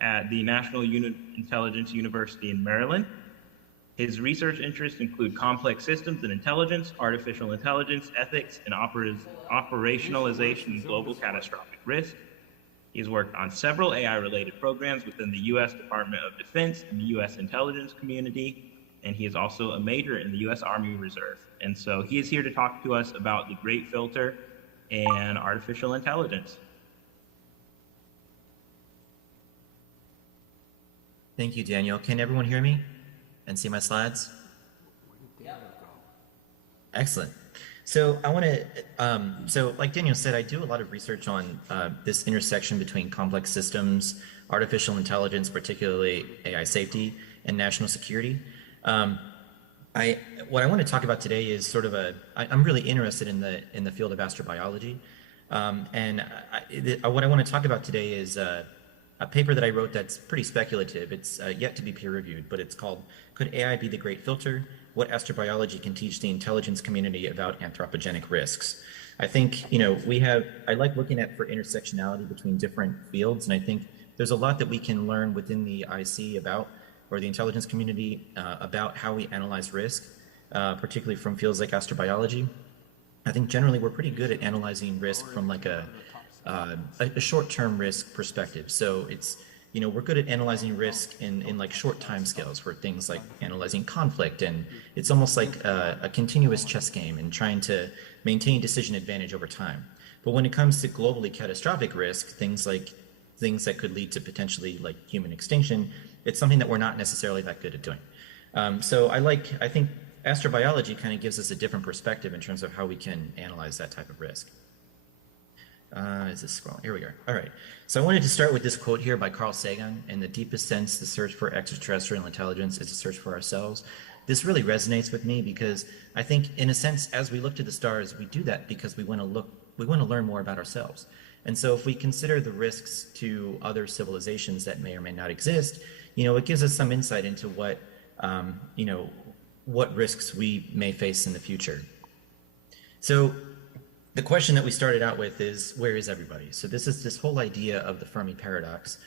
At the National Intelligence University in Maryland. His research interests include complex systems and intelligence, artificial intelligence, ethics, and operationalization and global catastrophic risk. He's worked on several AI-related programs within the U.S. Department of Defense and the U.S. intelligence community, and he is also a major in the U.S. Army Reserve. And so he is here to talk to us about the Great Filter and artificial intelligence. Thank you, Daniel. Can everyone hear me and see my slides? Excellent. So I want to, so like Daniel said, I do a lot of research on this intersection between complex systems, artificial intelligence, particularly AI safety, and national security. What I want to talk about today is sort of I'm really interested in the field of astrobiology. What I want to talk about today is a paper that I wrote that's pretty speculative. It's yet to be peer reviewed, but it's called "Could AI Be the Great Filter? What Astrobiology Can Teach the Intelligence Community About Anthropogenic Risks." I think, I like looking at for intersectionality between different fields, and I think there's a lot that we can learn within the IC about, or the intelligence community, about how we analyze risk, particularly from fields like astrobiology. I think generally we're pretty good at analyzing risk from like a short-term risk perspective. So it's, we're good at analyzing risk in like short time scales for things like analyzing conflict, and it's almost like a continuous chess game and trying to maintain decision advantage over time. But when it comes to globally catastrophic risk, things that could lead to potentially like human extinction, it's something that we're not necessarily that good at doing. So I think astrobiology kind of gives us a different perspective in terms of how we can analyze that type of risk. Is this scrolling? Here we are. All right. So I wanted to start with this quote here by Carl Sagan: "In the deepest sense, the search for extraterrestrial intelligence is a search for ourselves." This really resonates with me because I think, in a sense, as we look to the stars, we do that because we want to learn more about ourselves. And so if we consider the risks to other civilizations that may or may not exist, it gives us some insight into what risks we may face in the future. So the question that we started out with is, where is everybody? So this is this whole idea of the Fermi Paradox,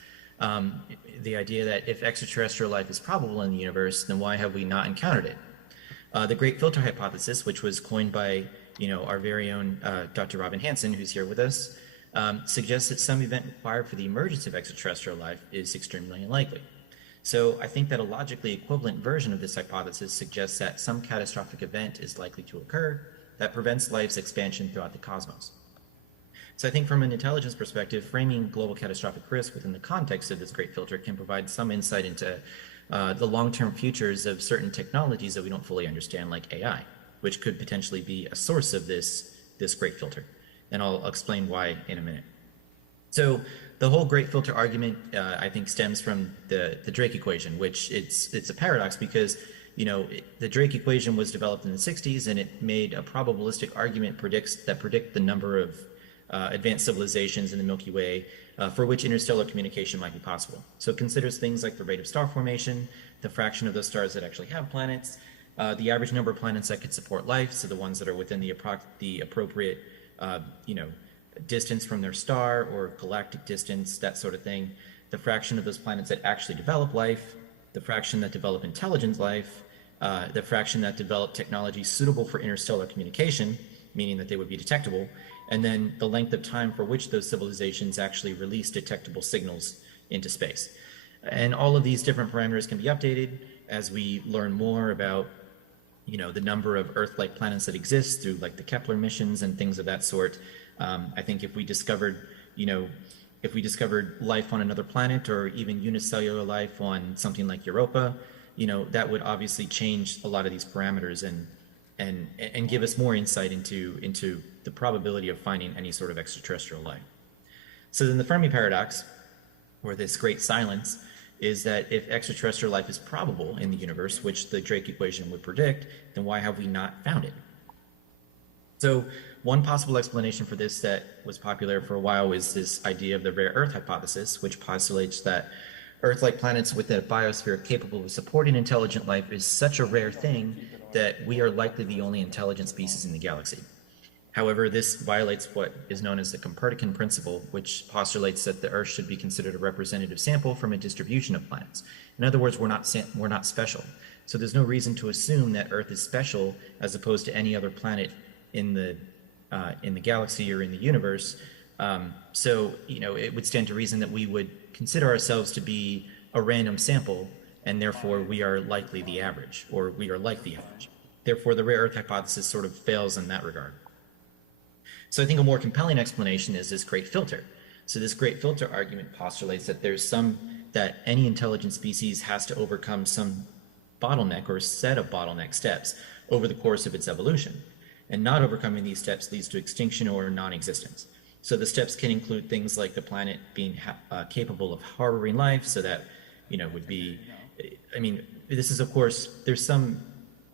the idea that if extraterrestrial life is probable in the universe, then why have we not encountered it? The Great Filter Hypothesis, which was coined by our very own Dr. Robin Hanson, who's here with us, suggests that some event required for the emergence of extraterrestrial life is extremely unlikely. So I think that a logically equivalent version of this hypothesis suggests that some catastrophic event is likely to occur that prevents life's expansion throughout the cosmos. So I think from an intelligence perspective, framing global catastrophic risk within the context of this great filter can provide some insight into the long-term futures of certain technologies that we don't fully understand, like AI, which could potentially be a source of this great filter. And I'll explain why in a minute. So the whole great filter argument, I think, stems from the Drake equation, which it's a paradox because the Drake equation was developed in the 60s, and it made a probabilistic argument that predict the number of advanced civilizations in the Milky Way for which interstellar communication might be possible. So it considers things like the rate of star formation, the fraction of those stars that actually have planets, the average number of planets that could support life, so the ones that are within the appropriate distance from their star or galactic distance, that sort of thing, the fraction of those planets that actually develop life, the fraction that develop intelligent life, the fraction that develop technology suitable for interstellar communication, meaning that they would be detectable, and then the length of time for which those civilizations actually release detectable signals into space. And all of these different parameters can be updated as we learn more about the number of Earth-like planets that exist through like the Kepler missions and things of that sort. I think if we discovered life on another planet, or even unicellular life on something like Europa, that would obviously change a lot of these parameters and give us more insight into the probability of finding any sort of extraterrestrial life. So then the Fermi Paradox, or this great silence, is that if extraterrestrial life is probable in the universe, which the Drake equation would predict, then why have we not found it? So one possible explanation for this that was popular for a while is this idea of the rare Earth hypothesis, which postulates that Earth-like planets with a biosphere capable of supporting intelligent life is such a rare thing that we are likely the only intelligent species in the galaxy. However, this violates what is known as the Copernican principle, which postulates that the Earth should be considered a representative sample from a distribution of planets. In other words, we're not special. So there's no reason to assume that Earth is special as opposed to any other planet in the galaxy or in the universe. So it would stand to reason that we would consider ourselves to be a random sample, and therefore we are likely the average, or we are like the average. Therefore, the rare Earth hypothesis sort of fails in that regard. So I think a more compelling explanation is this great filter. So this great filter argument postulates that that any intelligent species has to overcome some bottleneck or set of bottleneck steps over the course of its evolution. and not overcoming these steps leads to extinction or non-existence. So the steps can include things like the planet being capable of harboring life, so that, would be, I mean, this is, of course, there's some,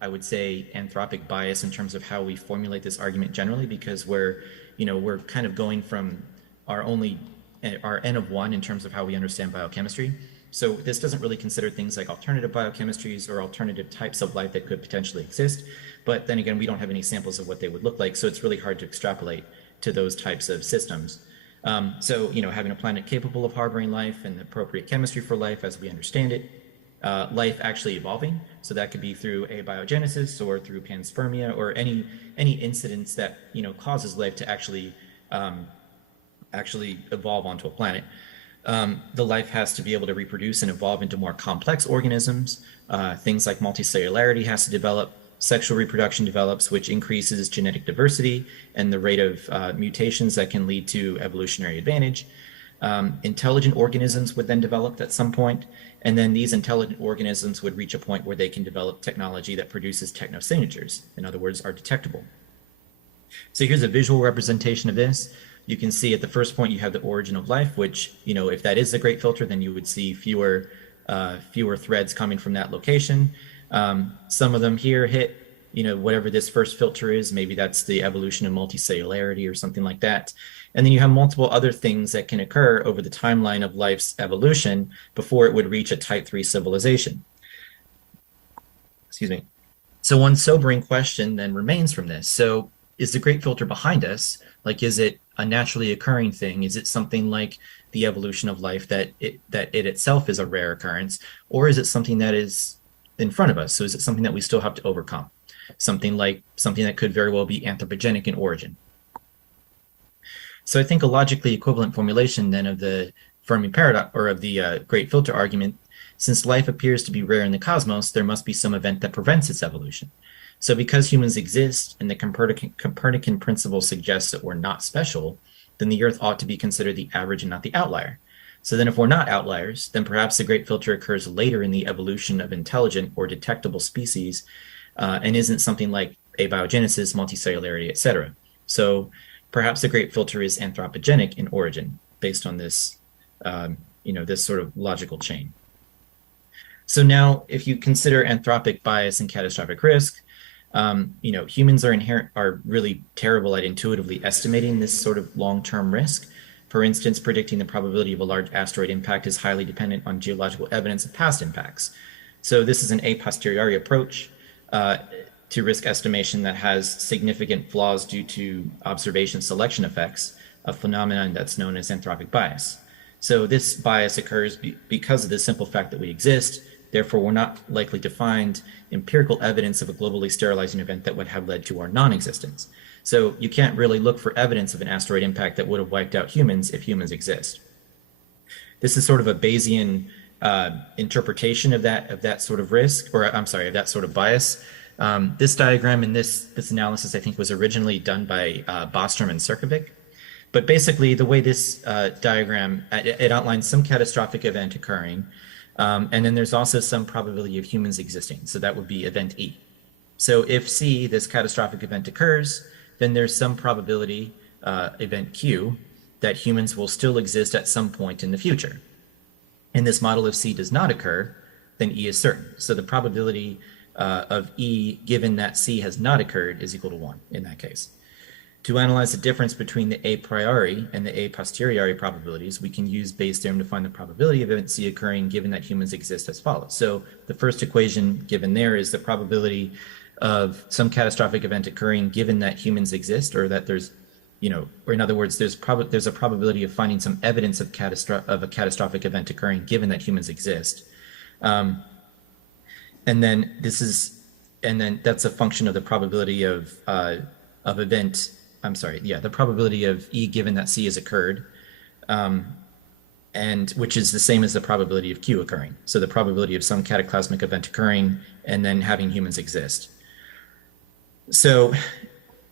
I would say, anthropic bias in terms of how we formulate this argument generally, because we're kind of going from our N of 1 in terms of how we understand biochemistry. So this doesn't really consider things like alternative biochemistries or alternative types of life that could potentially exist. But then again, we don't have any samples of what they would look like, so it's really hard to extrapolate to those types of systems. So, having a planet capable of harboring life and the appropriate chemistry for life as we understand it, life actually evolving, so that could be through abiogenesis or through panspermia or any incidence that causes life to actually evolve onto a planet. The life has to be able to reproduce and evolve into more complex organisms. Things like multicellularity has to develop. Sexual reproduction develops, which increases genetic diversity and the rate of mutations that can lead to evolutionary advantage. Intelligent organisms would then develop at some point, and then these intelligent organisms would reach a point where they can develop technology that produces technosignatures, in other words, are detectable. So here's a visual representation of this. You can see at the first point you have the origin of life, which, if that is the great filter, then you would see fewer threads coming from that location. Some of them here hit, whatever this first filter is, maybe that's the evolution of multicellularity or something like that. And then you have multiple other things that can occur over the timeline of life's evolution before it would reach a type 3 civilization. Excuse me. So one sobering question then remains from this. So is the great filter behind us? Like, is it a naturally occurring thing? Is it something like the evolution of life that it itself is a rare occurrence? Or is it something that is in front of us? So is it something that we still have to overcome? Something that could very well be anthropogenic in origin. So I think a logically equivalent formulation then of the Fermi Paradox, or of the great filter argument, since life appears to be rare in the cosmos, there must be some event that prevents its evolution. So because humans exist and the Copernican principle suggests that we're not special, then the Earth ought to be considered the average and not the outlier. So then if we're not outliers, then perhaps the great filter occurs later in the evolution of intelligent or detectable species, and isn't something like abiogenesis, multicellularity, etc. So perhaps the great filter is anthropogenic in origin based on this, this sort of logical chain. So now if you consider anthropic bias and catastrophic risk, humans are really terrible at intuitively estimating this sort of long-term risk. For instance, predicting the probability of a large asteroid impact is highly dependent on geological evidence of past impacts. So this is an a posteriori approach to risk estimation that has significant flaws due to observation selection effects, a phenomenon that's known as anthropic bias. So this bias occurs because of the simple fact that we exist. Therefore, we're not likely to find empirical evidence of a globally sterilizing event that would have led to our non-existence. So you can't really look for evidence of an asteroid impact that would have wiped out humans if humans exist. This is sort of a Bayesian interpretation of that sort of risk, or I'm sorry, of that sort of bias. This diagram and this analysis, I think, was originally done by Bostrom and Cirkovic. But basically, the way this diagram, it outlines some catastrophic event occurring, and then there's also some probability of humans existing. So that would be event E. So if C, this catastrophic event occurs, then there's some probability, event Q, that humans will still exist at some point in the future. In this model, if C does not occur, then E is certain. So the probability of E, given that C has not occurred, is equal to 1 in that case. To analyze the difference between the a priori and the a posteriori probabilities, we can use Bayes' theorem to find the probability of event C occurring given that humans exist as follows. So the first equation given there is the probability of some catastrophic event occurring given that humans exist, or that there's, or in other words, there's a probability of finding some evidence of a catastrophic event occurring given that humans exist. And then that's a function of the probability of event. The probability of E given that C has occurred, and which is the same as the probability of Q occurring. So the probability of some cataclysmic event occurring and then having humans exist. So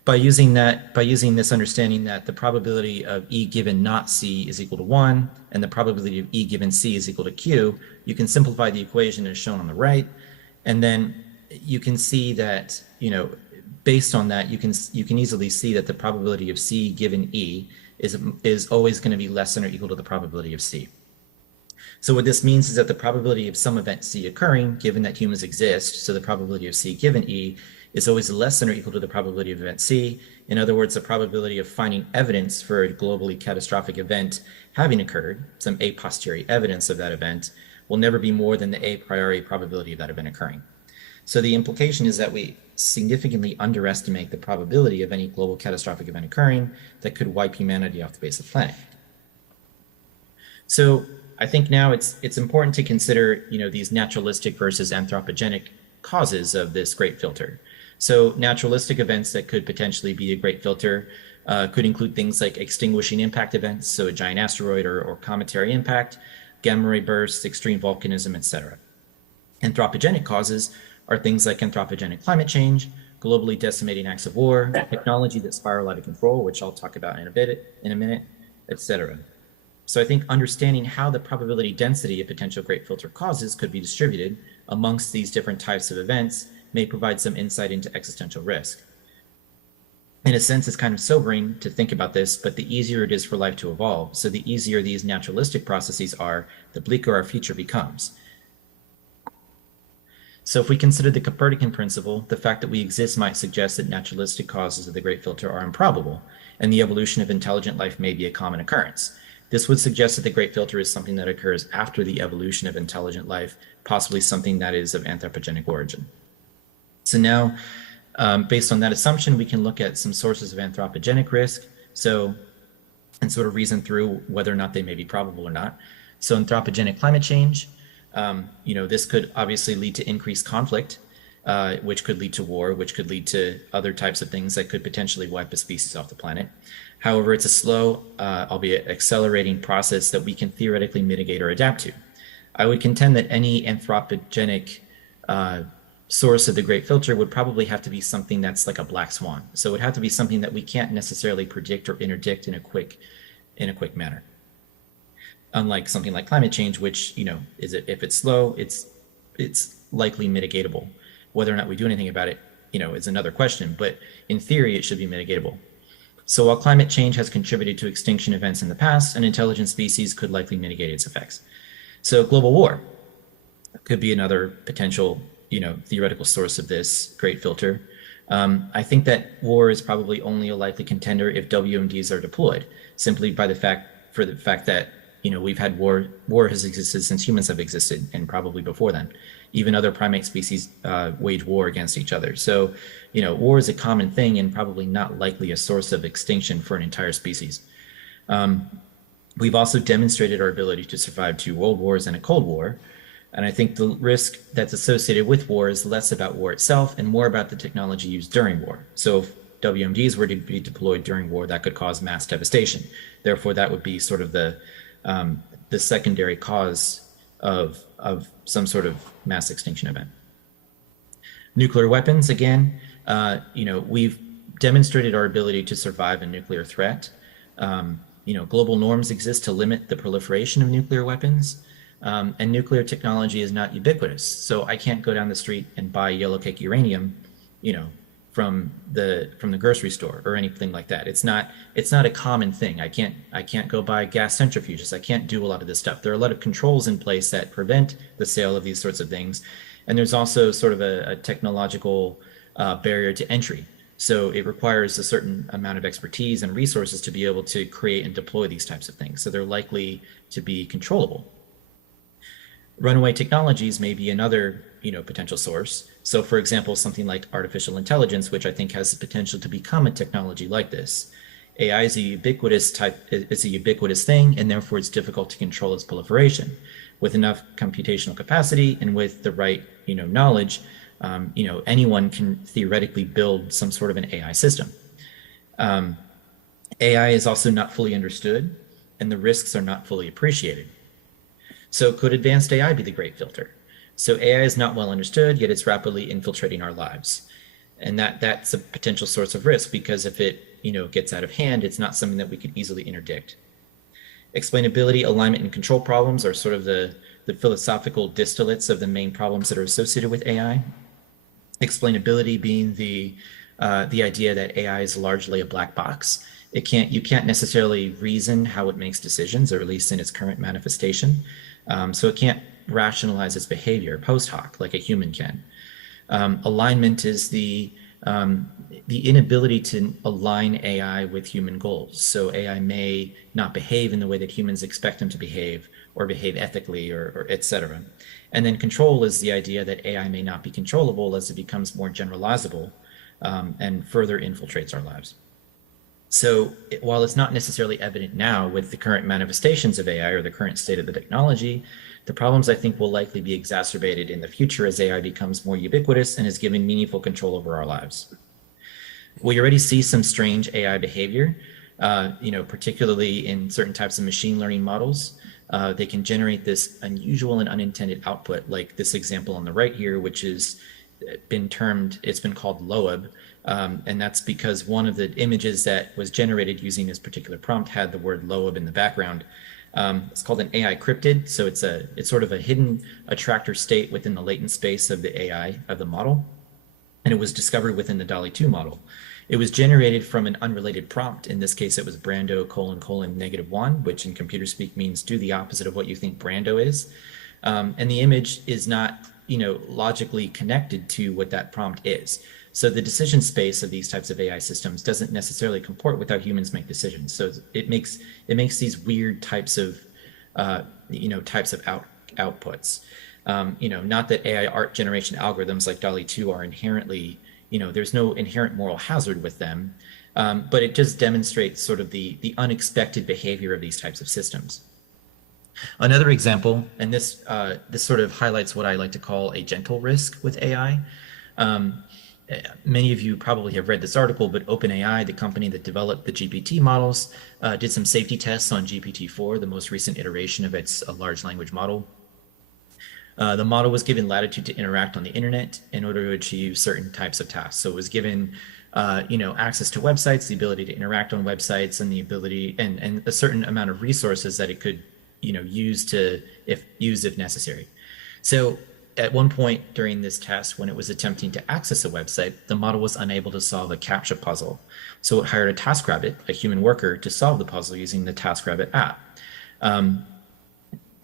by using this understanding that the probability of E given not C is equal to 1, and the probability of E given C is equal to Q, you can simplify the equation as shown on the right. And then you can see that, based on that, you can easily see that the probability of C given E is always going to be less than or equal to the probability of C. So what this means is that the probability of some event C occurring, given that humans exist, so the probability of C given E, is always less than or equal to the probability of event C. In other words, the probability of finding evidence for a globally catastrophic event having occurred, some a posteriori evidence of that event, will never be more than the a priori probability of that event occurring. So the implication is that we significantly underestimate the probability of any global catastrophic event occurring that could wipe humanity off the face of the planet. So I think now it's important to consider, these naturalistic versus anthropogenic causes of this great filter. So naturalistic events that could potentially be a great filter could include things like extinguishing impact events, so a giant asteroid or cometary impact, gamma ray bursts, extreme volcanism, etc. Anthropogenic causes are things like anthropogenic climate change, globally decimating acts of war, technology that spiral out of control, which I'll talk about in a minute, etc. So I think understanding how the probability density of potential great filter causes could be distributed amongst these different types of events may provide some insight into existential risk. In a sense, it's kind of sobering to think about this, but the easier it is for life to evolve, so the easier these naturalistic processes are, the bleaker our future becomes. So if we consider the Copernican principle, the fact that we exist might suggest that naturalistic causes of the great filter are improbable, and the evolution of intelligent life may be a common occurrence. This would suggest that the great filter is something that occurs after the evolution of intelligent life, possibly something that is of anthropogenic origin. So now, based on that assumption, we can look at some sources of anthropogenic risk, and sort of reason through whether or not they may be probable or not. So anthropogenic climate change, this could obviously lead to increased conflict, which could lead to war, which could lead to other types of things that could potentially wipe a species off the planet. However, it's a slow, albeit accelerating process that we can theoretically mitigate or adapt to. I would contend that any anthropogenic source of the great filter would probably have to be something that's like a black swan. So it would have to be something that we can't necessarily predict or interdict in a quick manner. Unlike something like climate change, which, if it's slow, it's likely mitigatable. Whether or not we do anything about it, is another question, but in theory, it should be mitigatable. So while climate change has contributed to extinction events in the past, an intelligent species could likely mitigate its effects. So global war could be another potential, theoretical source of this great filter. I think that war is probably only a likely contender if WMDs are deployed, simply by the fact that we've had war has existed since humans have existed, and probably before then. Even other primate species wage war against each other. So, war is a common thing and probably not likely a source of extinction for an entire species. We've also demonstrated our ability to survive 2 world wars and a Cold War. And I think the risk that's associated with war is less about war itself and more about the technology used during war. So if WMDs were to be deployed during war, that could cause mass devastation. Therefore, that would be sort of the secondary cause of some sort of mass extinction event. Nuclear weapons, again, we've demonstrated our ability to survive a nuclear threat. Global norms exist to limit the proliferation of nuclear weapons, and nuclear technology is not ubiquitous. So I can't go down the street and buy yellow cake uranium, from the grocery store or anything like that. It's not a common thing. I can't go buy gas centrifuges. I can't do a lot of this stuff. There are a lot of controls in place that prevent the sale of these sorts of things. And there's also sort of a technological barrier to entry. So it requires a certain amount of expertise and resources to be able to create and deploy these types of things. So they're likely to be controllable. Runaway technologies may be another, potential source. So for example, something like artificial intelligence, which I think has the potential to become a technology like this. AI is a ubiquitous thing, and therefore it's difficult to control its proliferation. With enough computational capacity and with the right, knowledge, anyone can theoretically build some sort of an AI system. AI is also not fully understood, and the risks are not fully appreciated. So could advanced AI be the great filter? So AI is not well understood, yet it's rapidly infiltrating our lives. And that's a potential source of risk, because if it gets out of hand, it's not something that we could easily interdict. Explainability, alignment, and control problems are sort of the philosophical distillates of the main problems that are associated with AI. Explainability being the idea that AI is largely a black box. You can't necessarily reason how it makes decisions, or at least in its current manifestation. So it can't rationalize its behavior post hoc like a human can. Alignment is the inability to align AI with human goals. So AI may not behave in the way that humans expect them to behave, or behave ethically, or et cetera. And then control is the idea that AI may not be controllable as it becomes more generalizable and further infiltrates our lives. So while it's not necessarily evident now with the current manifestations of AI or the current state of the technology, the problems I think will likely be exacerbated in the future as AI becomes more ubiquitous and is given meaningful control over our lives. We already see some strange AI behavior, particularly in certain types of machine learning models. They can generate this unusual and unintended output, like this example on the right here, which has been called LOAB. And that's because one of the images that was generated using this particular prompt had the word LOAB in the background. It's called an AI cryptid. So it's sort of a hidden attractor state within the latent space of the AI of the model. And it was discovered within the DALL-E 2 model. It was generated from an unrelated prompt. In this case, it was Brando : -1, which in computer speak means do the opposite of what you think Brando is. And the image is not, logically connected to what that prompt is. So the decision space of these types of AI systems doesn't necessarily comport with how humans make decisions. So it makes these weird types of outputs. Not that AI art generation algorithms like DALL-E 2 are inherently, there's no inherent moral hazard with them, but it just demonstrates sort of the unexpected behavior of these types of systems. Another example, and this sort of highlights what I like to call a gentle risk with AI. Many of you probably have read this article, but OpenAI, the company that developed the GPT models, did some safety tests on GPT-4, the most recent iteration of its large language model. The model was given latitude to interact on the internet in order to achieve certain types of tasks. So it was given, access to websites, the ability to interact on websites, and the ability and a certain amount of resources that it could, use if necessary. So at one point during this test, when it was attempting to access a website, the model was unable to solve a CAPTCHA puzzle. So it hired a TaskRabbit, a human worker, to solve the puzzle using the TaskRabbit app.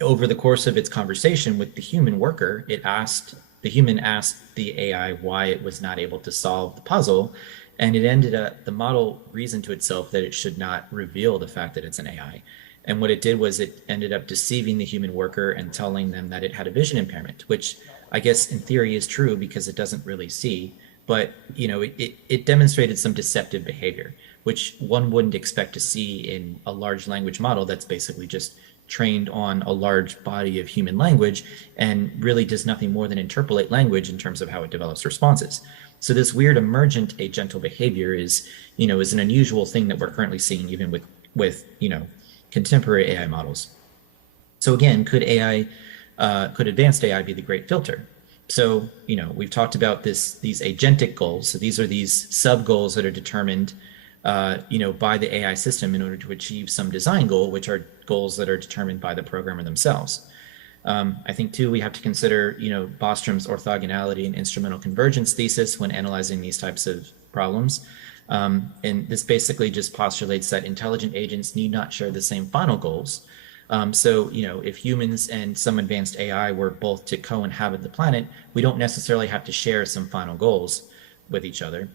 Over the course of its conversation with the human worker, the human asked the AI why it was not able to solve the puzzle, and the model reasoned to itself that it should not reveal the fact that it's an AI. And what it did was it ended up deceiving the human worker and telling them that it had a vision impairment, which I guess in theory is true because it doesn't really see, but it demonstrated some deceptive behavior, which one wouldn't expect to see in a large language model that's basically just trained on a large body of human language and really does nothing more than interpolate language in terms of how it develops responses. So this weird emergent agental behavior is an unusual thing that we're currently seeing even with contemporary AI models. So again, could advanced AI be the great filter? So, we've talked about these agentic goals. So these are these sub goals that are determined, by the AI system in order to achieve some design goal, which are goals that are determined by the programmer themselves. I think too, we have to consider, Bostrom's orthogonality and instrumental convergence thesis when analyzing these types of problems. And this basically just postulates that intelligent agents need not share the same final goals. So, if humans and some advanced AI were both to co-inhabit the planet, we don't necessarily have to share some final goals with each other.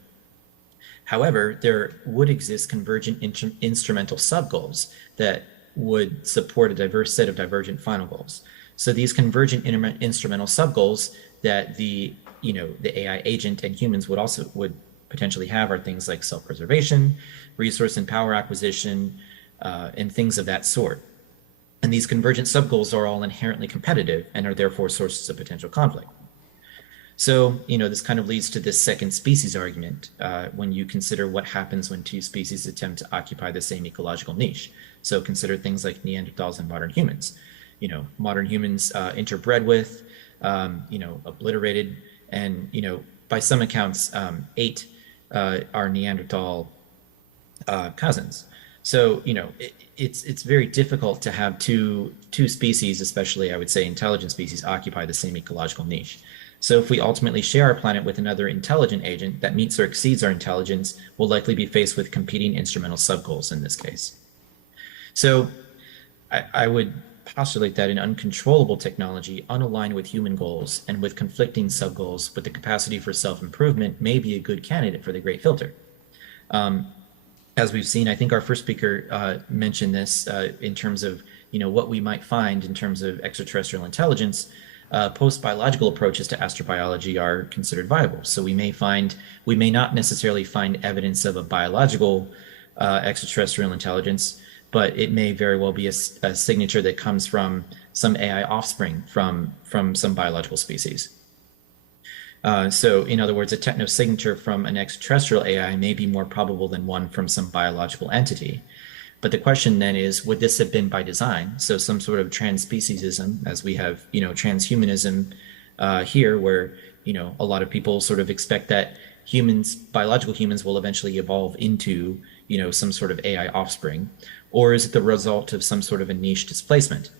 However, there would exist convergent instrumental sub-goals that would support a diverse set of divergent final goals. So these convergent instrumental sub-goals that the AI agent and humans would potentially have are things like self-preservation, resource and power acquisition, and things of that sort. And these convergent sub-goals are all inherently competitive and are therefore sources of potential conflict. So, this kind of leads to this second species argument when you consider what happens when two species attempt to occupy the same ecological niche. So consider things like Neanderthals and modern humans. Modern humans interbred with, obliterated, and, by some accounts, ate our Neanderthal cousins. So, it's very difficult to have two species, especially I would say intelligent species, occupy the same ecological niche. So if we ultimately share our planet with another intelligent agent that meets or exceeds our intelligence, we'll likely be faced with competing instrumental subgoals in this case. So I would postulate that an uncontrollable technology unaligned with human goals and with conflicting subgoals with the capacity for self-improvement may be a good candidate for the Great Filter. As we've seen, I think our first speaker mentioned this in terms of what we might find in terms of extraterrestrial intelligence. Post-biological approaches to astrobiology are considered viable. So we may not necessarily find evidence of a biological extraterrestrial intelligence, but it may very well be a signature that comes from some AI offspring from some biological species. So in other words, a technosignature from an extraterrestrial AI may be more probable than one from some biological entity. But the question then is, would this have been by design? So some sort of transspeciesism, as we have, transhumanism here, where, a lot of people sort of expect that biological humans will eventually evolve into, some sort of AI offspring, or is it the result of some sort of a niche displacement?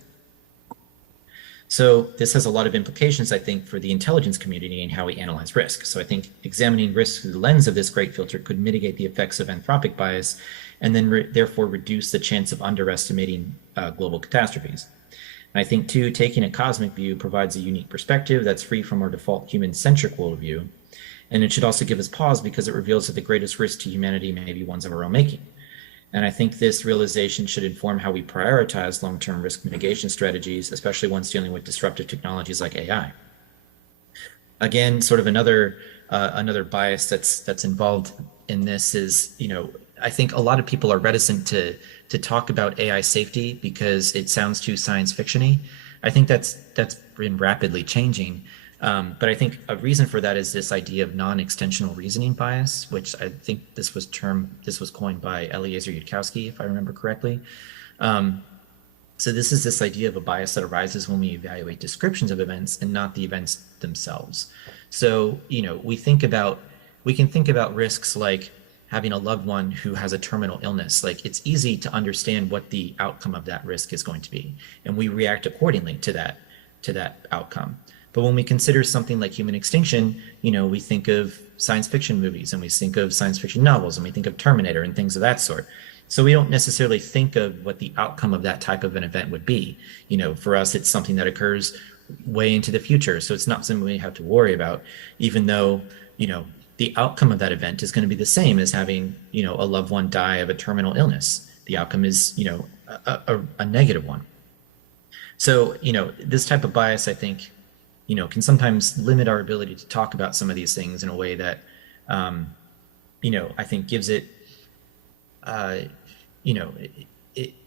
So this has a lot of implications, I think, for the intelligence community and how we analyze risk. So I think examining risk through the lens of this great filter could mitigate the effects of anthropic bias and then therefore reduce the chance of underestimating global catastrophes. And I think, too, taking a cosmic view provides a unique perspective that's free from our default human-centric worldview. And it should also give us pause because it reveals that the greatest risk to humanity may be ones of our own making. And I think this realization should inform how we prioritize long-term risk mitigation strategies, especially ones dealing with disruptive technologies like AI. Again, sort of another bias that's involved in this is, I think a lot of people are reticent to talk about AI safety because it sounds too science fiction-y. I think that's been rapidly changing. But I think a reason for that is this idea of non-extensional reasoning bias, which I think this was coined by Eliezer Yudkowsky, if I remember correctly. So this is this idea of a bias that arises when we evaluate descriptions of events and not the events themselves. So, we can think about risks like having a loved one who has a terminal illness. Like, it's easy to understand what the outcome of that risk is going to be, and we react accordingly to that outcome. But when we consider something like human extinction, we think of science fiction movies and we think of science fiction novels and we think of Terminator and things of that sort. So we don't necessarily think of what the outcome of that type of an event would be. For us, it's something that occurs way into the future. So it's not something we have to worry about, even though, the outcome of that event is going to be the same as having, a loved one die of a terminal illness. The outcome is, a negative one. So, this type of bias, I think, can sometimes limit our ability to talk about some of these things in a way that, I think gives it,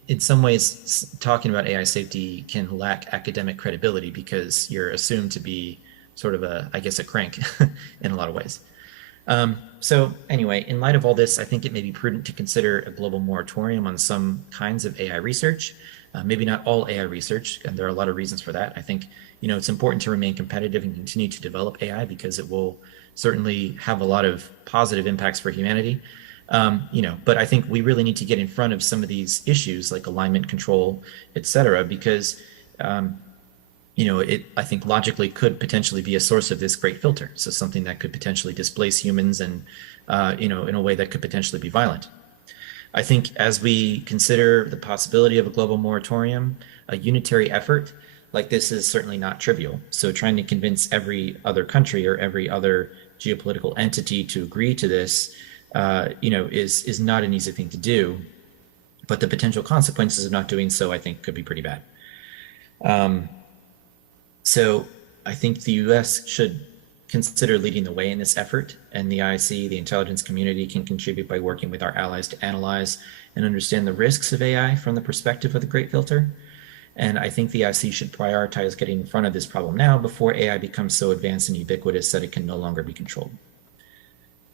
in some ways, talking about AI safety can lack academic credibility because you're assumed to be sort of a crank in a lot of ways. So anyway, in light of all this, I think it may be prudent to consider a global moratorium on some kinds of AI research, maybe not all AI research, and there are a lot of reasons for that. I think, it's important to remain competitive and continue to develop AI because it will certainly have a lot of positive impacts for humanity. But I think we really need to get in front of some of these issues like alignment, control, et cetera, because, it, I think logically could potentially be a source of this great filter. So something that could potentially displace humans and, in a way that could potentially be violent. I think as we consider the possibility of a global moratorium, a unitary effort like this is certainly not trivial. So trying to convince every other country or every other geopolitical entity to agree to this, is not an easy thing to do. But the potential consequences of not doing so, I think, could be pretty bad. So I think the U.S. should consider leading the way in this effort, and the IC, the intelligence community, can contribute by working with our allies to analyze and understand the risks of AI from the perspective of the Great Filter. And I think the IC should prioritize getting in front of this problem now before AI becomes so advanced and ubiquitous that it can no longer be controlled.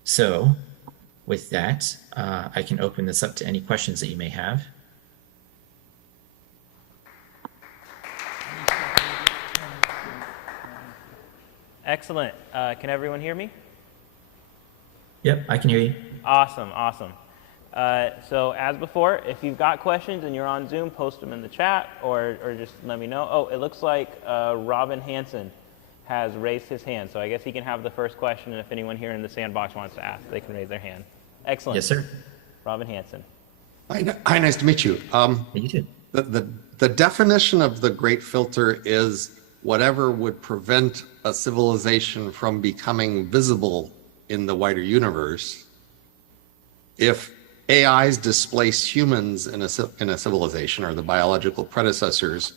So with that, I can open this up to any questions that you may have. Excellent. Can everyone hear me? Yep, I can hear you. Awesome. So as before, if you've got questions and you're on Zoom, post them in the chat or just let me know. Oh, it looks like Robin Hanson has raised his hand, so I guess he can have the first question, and if anyone here in the sandbox wants to ask, they can raise their hand. Excellent. Yes, sir. Robin Hanson. Hi, nice to meet you. You too. The definition of the great filter is whatever would prevent a civilization from becoming visible in the wider universe. If AIs displace humans in a civilization, or the biological predecessors,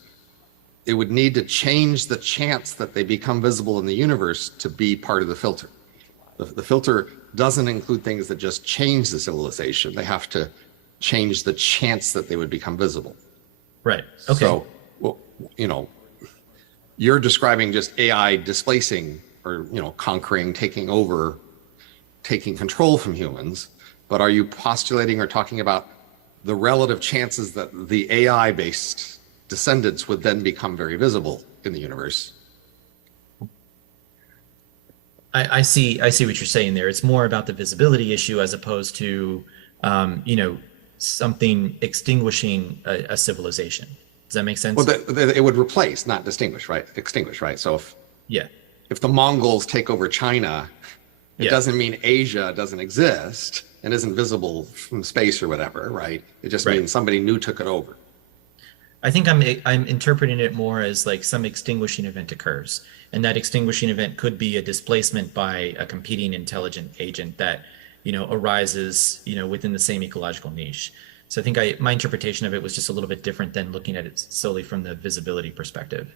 it would need to change the chance that they become visible in the universe to be part of the filter. The filter doesn't include things that just change the civilization. They have to change the chance that they would become visible. Right. Okay. So, well, you're describing just AI displacing, or conquering, taking over, taking control from humans. But are you postulating or talking about the relative chances that the AI-based descendants would then become very visible in the universe? I see what you're saying there. It's more about the visibility issue as opposed to, something extinguishing a civilization. Does that make sense? Well, it would replace, not distinguish, right? Extinguish, right? So if the Mongols take over China, it doesn't mean Asia doesn't exist and isn't visible from space or whatever, right? It just means somebody new took it over. I think I'm interpreting it more as like some extinguishing event occurs, and that extinguishing event could be a displacement by a competing intelligent agent that arises within the same ecological niche. So I think my interpretation of it was just a little bit different than looking at it solely from the visibility perspective.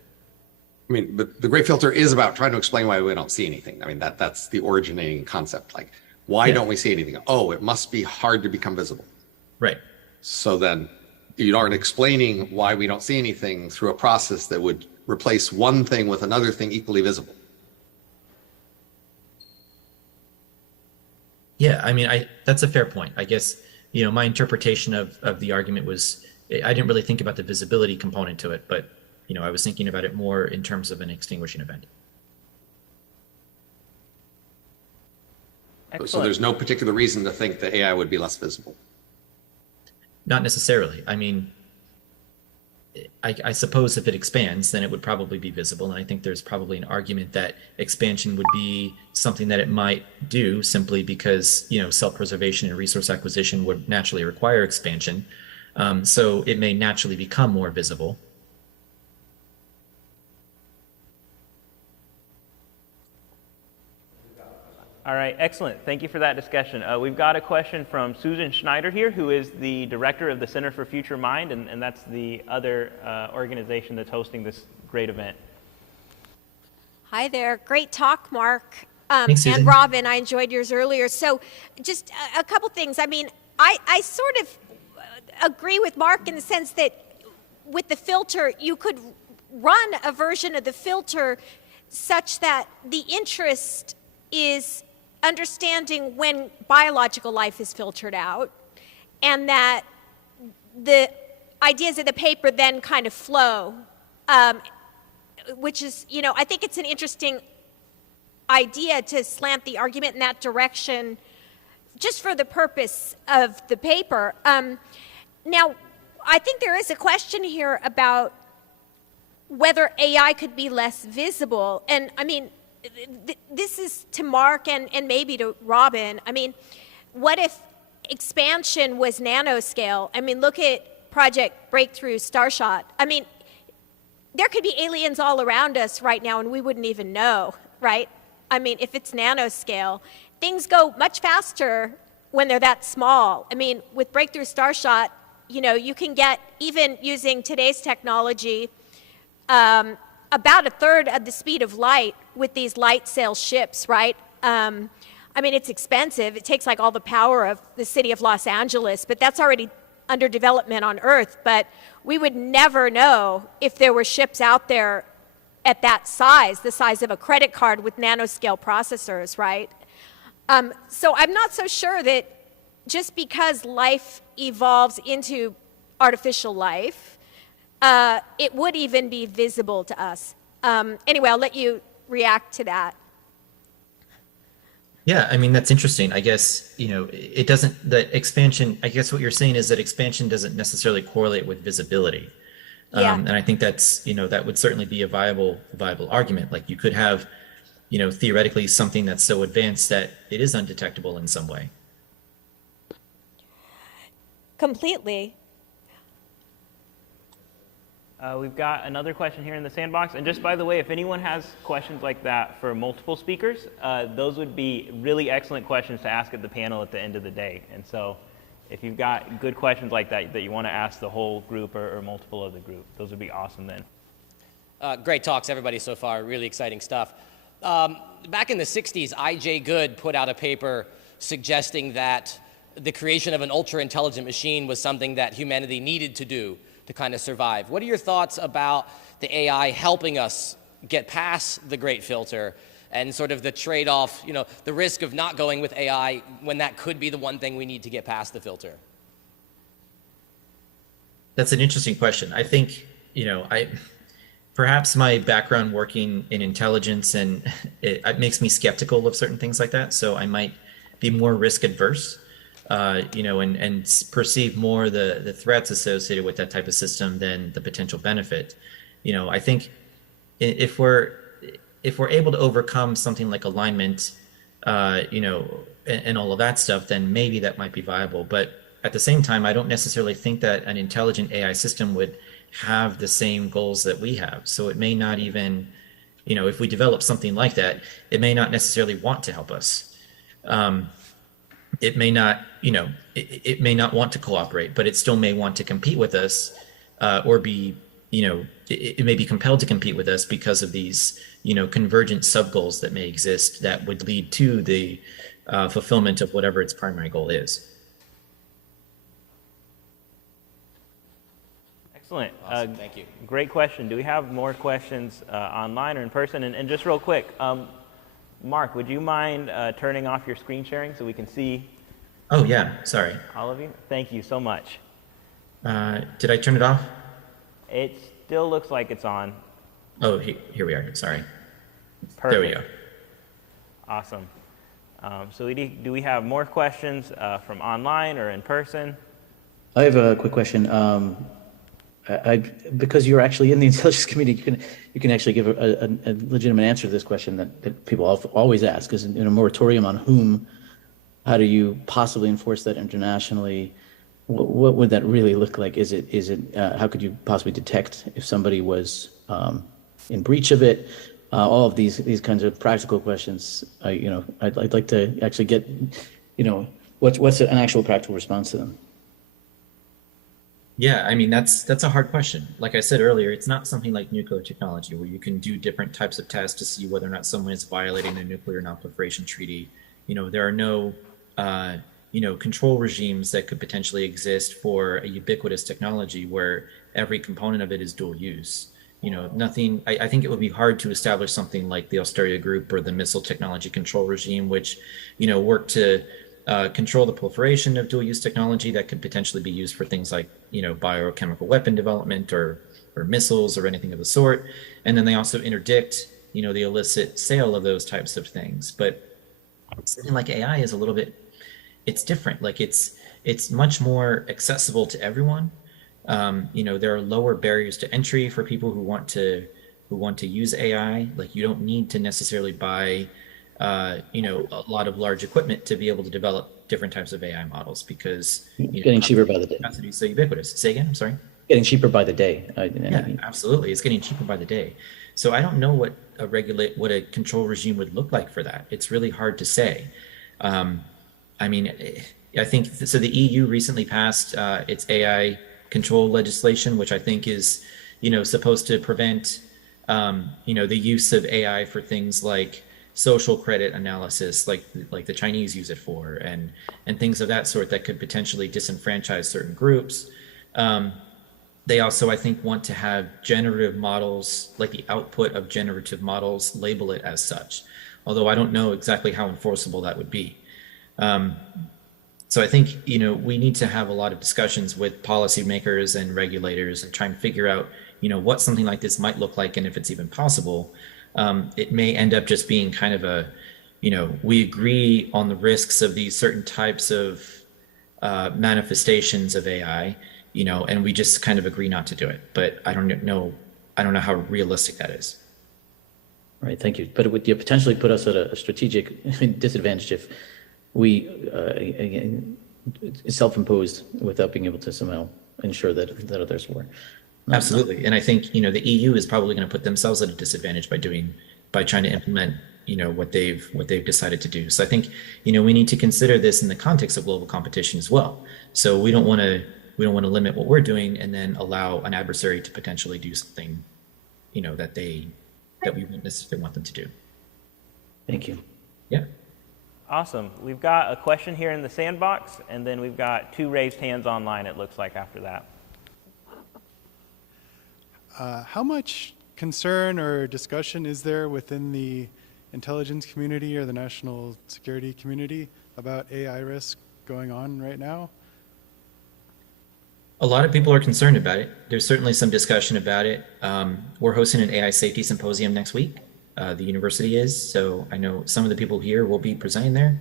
I mean, but the great filter is about trying to explain why we don't see anything. I mean, that's the originating concept. Like, why don't we see anything? Oh, it must be hard to become visible. Right. So then you aren't explaining why we don't see anything through a process that would replace one thing with another thing equally visible. Yeah, I mean, that's a fair point. I guess, my interpretation of the argument was, I didn't really think about the visibility component to it, but, I was thinking about it more in terms of an extinguishing event. Excellent. So there's no particular reason to think the AI would be less visible? Not necessarily. I mean, I suppose if it expands, then it would probably be visible. And I think there's probably an argument that expansion would be something that it might do simply because, self-preservation and resource acquisition would naturally require expansion. So it may naturally become more visible. All right, excellent. Thank you for that discussion. We've got a question from Susan Schneider here, who is the director of the Center for Future Mind, and that's the other organization that's hosting this great event. Hi there. Great talk, Mark. Thanks, and Robin, I enjoyed yours earlier. So just a couple things. I mean, I sort of agree with Mark in the sense that with the filter, you could run a version of the filter such that the interest is understanding when biological life is filtered out, and that the ideas of the paper then kind of flow, which is, I think it's an interesting idea to slant the argument in that direction just for the purpose of the paper. Now, I think there is a question here about whether AI could be less visible, and I mean, this is to Mark and maybe to Robin. I mean, what if expansion was nanoscale? I mean, look at Project Breakthrough Starshot. I mean, there could be aliens all around us right now and we wouldn't even know, right? I mean, if it's nanoscale, things go much faster when they're that small. I mean, with Breakthrough Starshot, you can get, even using today's technology, about a third of the speed of light with these light sail ships, right? I mean, it's expensive. It takes like all the power of the city of Los Angeles, but that's already under development on Earth. But we would never know if there were ships out there at that size, the size of a credit card with nanoscale processors, right? So I'm not so sure that just because life evolves into artificial life, it would even be visible to us. Anyway, I'll let you react to that. Yeah, I mean, that's interesting. I guess, it doesn't, the expansion, I guess what you're saying is that expansion doesn't necessarily correlate with visibility. Yeah. And I think that's, that would certainly be a viable argument. Like you could have, theoretically something that's so advanced that it is undetectable in some way. Completely. We've got another question here in the sandbox. And just by the way, if anyone has questions like that for multiple speakers, those would be really excellent questions to ask at the panel at the end of the day. And so if you've got good questions like that that you want to ask the whole group or multiple of the group, those would be awesome then. Great talks, everybody, so far. Really exciting stuff. Back in the 60s, I.J. Good put out a paper suggesting that the creation of an ultra-intelligent machine was something that humanity needed to do to kind of survive. What are your thoughts about the AI helping us get past the great filter and sort of the trade-off, the risk of not going with AI when that could be the one thing we need to get past the filter? That's an interesting question. I think, perhaps my background working in intelligence and it makes me skeptical of certain things like that. So I might be more risk adverse. And perceive more the threats associated with that type of system than the potential benefit. I think if we're able to overcome something like alignment, and all of that stuff, then maybe that might be viable. But at the same time, I don't necessarily think that an intelligent AI system would have the same goals that we have. So it may not even, if we develop something like that, it may not necessarily want to help us. It may not, it may not want to cooperate, but it still may want to compete with us, or be, it may be compelled to compete with us because of these, convergent sub-goals that may exist that would lead to the fulfillment of whatever its primary goal is. Excellent. Awesome. Thank you. Great question. Do we have more questions online or in person? And just real quick, Mark, would you mind turning off your screen sharing so we can see? Oh, yeah. Sorry. All of you? Thank you so much. Did I turn it off? It still looks like it's on. Oh, here we are. Sorry. Perfect. There we go. Awesome. So do we have more questions from online or in person? I have a quick question. Because you're actually in the intelligence community, you can actually give a legitimate answer to this question that people always ask: is in a moratorium on whom? How do you possibly enforce that internationally? What would that really look like? Is it how could you possibly detect if somebody was in breach of it? All of these kinds of practical questions. I'd like to actually get, what's an actual practical response to them? Yeah, I mean, that's a hard question. Like I said earlier, it's not something like nuclear technology where you can do different types of tests to see whether or not someone is violating the nuclear non-proliferation treaty. There are no, control regimes that could potentially exist for a ubiquitous technology where every component of it is dual use. Nothing, I think it would be hard to establish something like the Australia Group or the Missile Technology Control Regime, which, work to control the proliferation of dual-use technology that could potentially be used for things like, biochemical weapon development or missiles or anything of the sort. And then they also interdict, the illicit sale of those types of things. But something like AI is a little bit, it's different. Like it's much more accessible to everyone. There are lower barriers to entry for people who want to use AI. Like you don't need to necessarily buy a lot of large equipment to be able to develop different types of AI models because getting cheaper by the day. Capacity is so ubiquitous. Say again, I'm sorry. Getting cheaper by the day. Yeah, absolutely. It's getting cheaper by the day. So I don't know what a control regime would look like for that. It's really hard to say. I think so. The EU recently passed its AI control legislation, which I think is, supposed to prevent, the use of AI for things like social credit analysis, like the Chinese use it for, and things of that sort that could potentially disenfranchise certain groups. They also, I think, want to have generative models, like the output of generative models, label it as such. Although I don't know exactly how enforceable that would be. So I think, we need to have a lot of discussions with policymakers and regulators and try and figure out, what something like this might look like and if it's even possible. It may end up just being kind of a, we agree on the risks of these certain types of manifestations of AI, and we just kind of agree not to do it. But I don't know how realistic that is. Right, thank you. But it would potentially put us at a strategic disadvantage if we, again, self-imposed without being able to somehow ensure that others were. Absolutely, and I think the EU is probably going to put themselves at a disadvantage by trying to implement what they've decided to do. So I think we need to consider this in the context of global competition as well. So we don't want to limit what we're doing and then allow an adversary to potentially do something that we wouldn't necessarily want them to do. Thank you. Yeah. Awesome. We've got a question here in the sandbox, and then we've got 2 raised hands online, it looks like, after that. How much concern or discussion is there within the intelligence community or the national security community about AI risk going on right now? A lot of people are concerned about it. There's certainly some discussion about it. We're hosting an AI safety symposium next week. The university is, so I know some of the people here will be presenting there.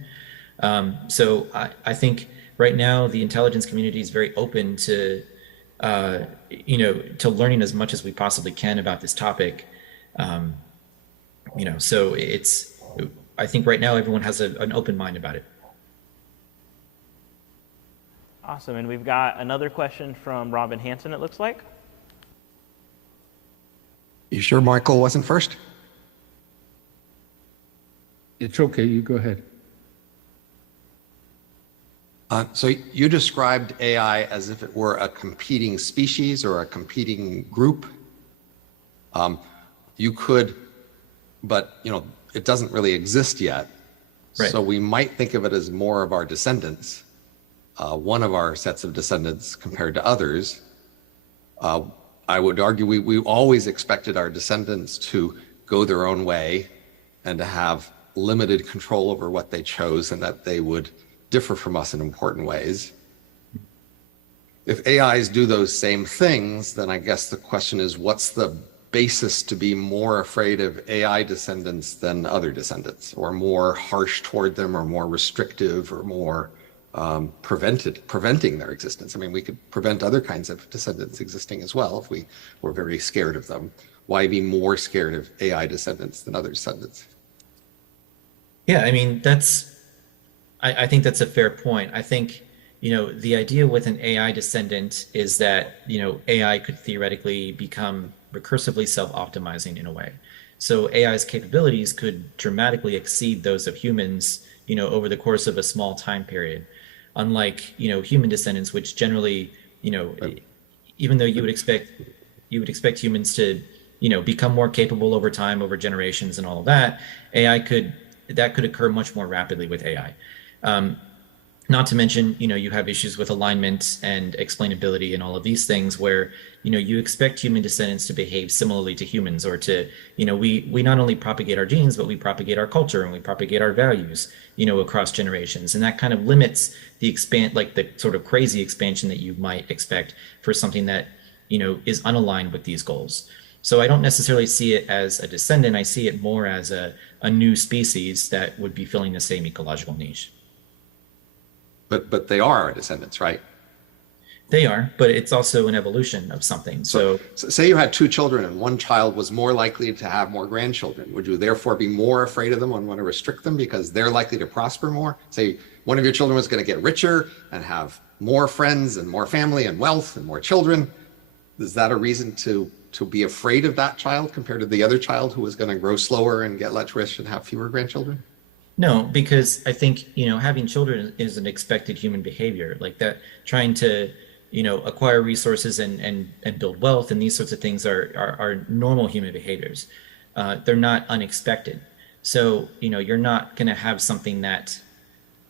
So I think right now the intelligence community is very open to to learning as much as we possibly can about this topic. So I think right now everyone has an open mind about it. Awesome, and we've got another question from Robin Hanson, it looks like. You sure Michael wasn't first? It's okay, you go ahead. So you described AI as if it were a competing species or a competing group. You could, but it doesn't really exist yet. Right. So we might think of it as more of our descendants, one of our sets of descendants compared to others. I would argue we always expected our descendants to go their own way and to have limited control over what they chose, and that they would differ from us in important ways. If AIs do those same things, then I guess the question is, what's the basis to be more afraid of AI descendants than other descendants, or more harsh toward them, or more restrictive, or more preventing their existence? I mean, we could prevent other kinds of descendants existing as well if we were very scared of them. Why be more scared of AI descendants than other descendants? Yeah, I mean, I think that's a fair point. I think, the idea with an AI descendant is that, AI could theoretically become recursively self-optimizing in a way. So AI's capabilities could dramatically exceed those of humans, over the course of a small time period. Unlike, human descendants, which generally, even though you would expect humans to, become more capable over time, over generations and all of that, that could occur much more rapidly with AI. Not to mention, you have issues with alignment and explainability and all of these things where, you expect human descendants to behave similarly to humans, or to, we not only propagate our genes, but we propagate our culture and we propagate our values, across generations. And that kind of limits the the sort of crazy expansion that you might expect for something that, is unaligned with these goals. So I don't necessarily see it as a descendant. I see it more as a new species that would be filling the same ecological niche. But they are our descendants, right? They are, but it's also an evolution of something. So say you had 2 children and one child was more likely to have more grandchildren. Would you therefore be more afraid of them and want to restrict them because they're likely to prosper more? Say one of your children was going to get richer and have more friends and more family and wealth and more children. Is that a reason to be afraid of that child compared to the other child who was going to grow slower and get less rich and have fewer grandchildren? No, because I think, having children is an expected human behavior, like that, trying to, acquire resources and build wealth and these sorts of things are normal human behaviors. They're not unexpected. So, you're not going to have something that,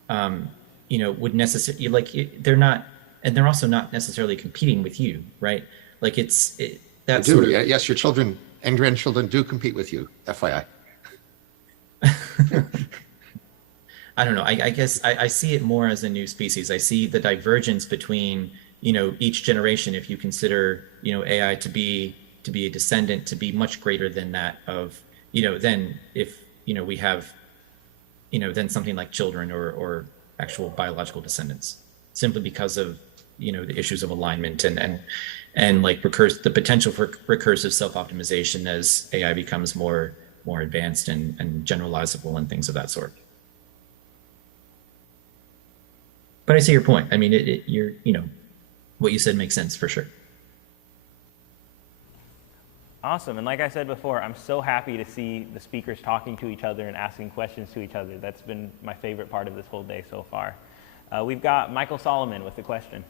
would necessarily, they're not, and they're also not necessarily competing with you, right? Like that's sort of, yes, your children and grandchildren do compete with you, FYI. I don't know. I guess I see it more as a new species. I see the divergence between, each generation, if you consider, AI to be a descendant, to be much greater than that of, than if, we have, than something like children or actual biological descendants, simply because of, the issues of alignment and like the potential for recursive self-optimization as AI becomes more advanced and generalizable and things of that sort. But I see your point. I mean, what you said makes sense for sure. Awesome. And like I said before, I'm so happy to see the speakers talking to each other and asking questions to each other. That's been my favorite part of this whole day so far. We've got Michael Solomon with a question.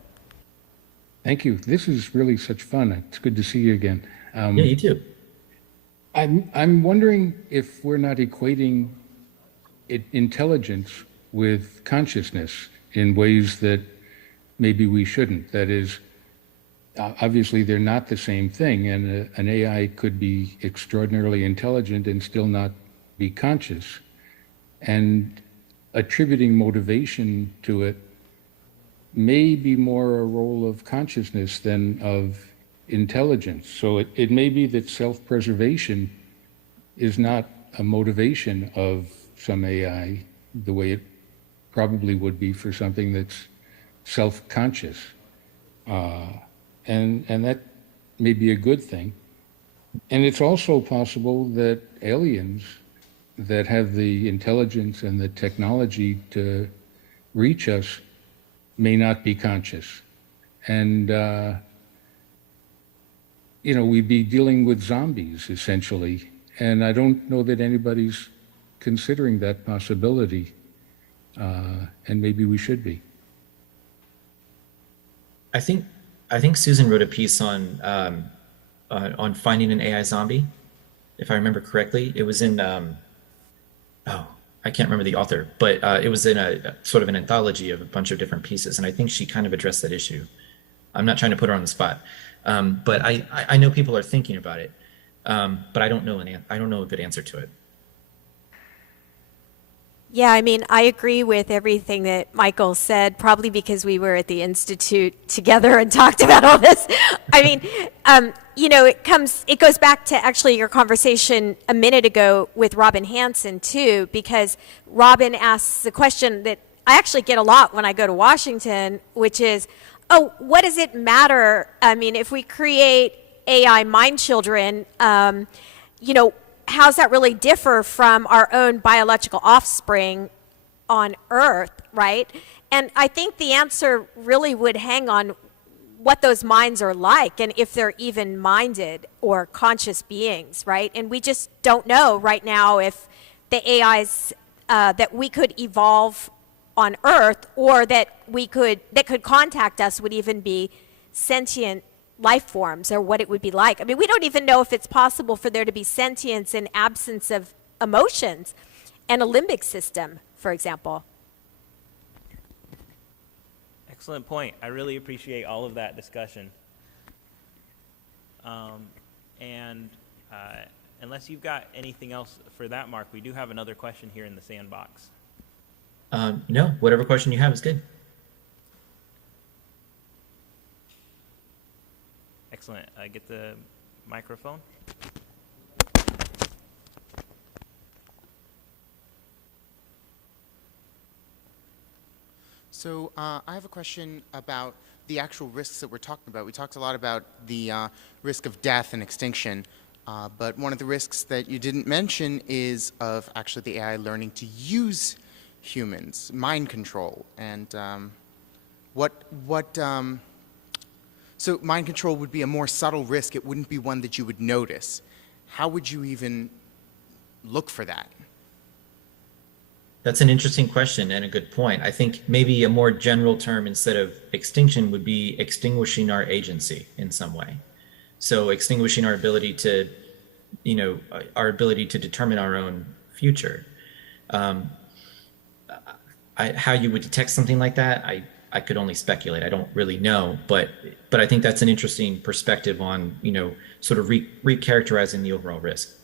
Thank you. This is really such fun. It's good to see you again. Yeah, you too. I'm wondering if we're not equating intelligence with consciousness in ways that maybe we shouldn't. That is, obviously they're not the same thing, and an AI could be extraordinarily intelligent and still not be conscious. And attributing motivation to it may be more a role of consciousness than of intelligence. So it may be that self-preservation is not a motivation of some AI the way it probably would be for something that's self-conscious. And that may be a good thing. And it's also possible that aliens that have the intelligence and the technology to reach us may not be conscious. And, we'd be dealing with zombies, essentially. And I don't know that anybody's considering that possibility. And maybe we should be. I think Susan wrote a piece on finding an AI zombie, if I remember correctly. It was in I can't remember the author, but it was in a sort of an anthology of a bunch of different pieces, and I think she kind of addressed that issue. I'm not trying to put her on the spot, but I know people are thinking about it, but I don't know a good answer to it. Yeah, I mean, I agree with everything that Michael said, probably because we were at the Institute together and talked about all this. I mean, it goes back to actually your conversation a minute ago with Robin Hanson too, because Robin asks the question that I actually get a lot when I go to Washington, which is, oh, what does it matter? I mean, if we create AI mind children, how does that really differ from our own biological offspring on Earth, right? And I think the answer really would hang on what those minds are like and if they're even minded or conscious beings, right? And we just don't know right now if the AIs that we could evolve on Earth or that could contact us would even be sentient life forms or what it would be like. I mean, we don't even know if it's possible for there to be sentience in absence of emotions and a limbic system, for example. Excellent point. I really appreciate all of that discussion. Unless you've got anything else for that, Mark, we do have another question here in the sandbox. No, whatever question you have is good. Excellent. Get the microphone. So I have a question about the actual risks that we're talking about. We talked a lot about the risk of death and extinction, but one of the risks that you didn't mention is of actually the AI learning to use humans, mind control, and so mind control would be a more subtle risk. It wouldn't be one that you would notice. How would you even look for that? That's an interesting question and a good point. I think maybe a more general term instead of extinction would be extinguishing our agency in some way. So extinguishing our ability to, our ability to determine our own future. How you would detect something like that, I could only speculate. I don't really know, but I think that's an interesting perspective on, sort of recharacterizing the overall risk.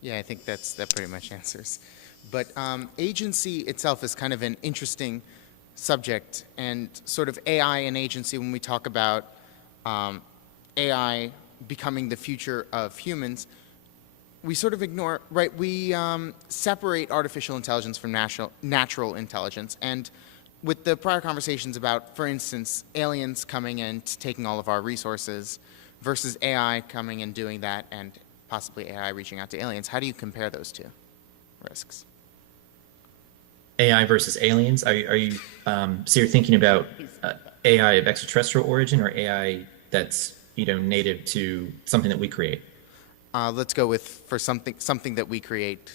Yeah, I think that pretty much answers. But agency itself is kind of an interesting subject, and sort of AI and agency, when we talk about AI becoming the future of humans, we sort of ignore, right, we separate artificial intelligence from natural intelligence, and with the prior conversations about, for instance, aliens coming and taking all of our resources versus AI coming and doing that and possibly AI reaching out to aliens, how do you compare those two risks? AI versus aliens? Are you so you're thinking about AI of extraterrestrial origin or AI that's native to something that we create? Let's go with for something that we create.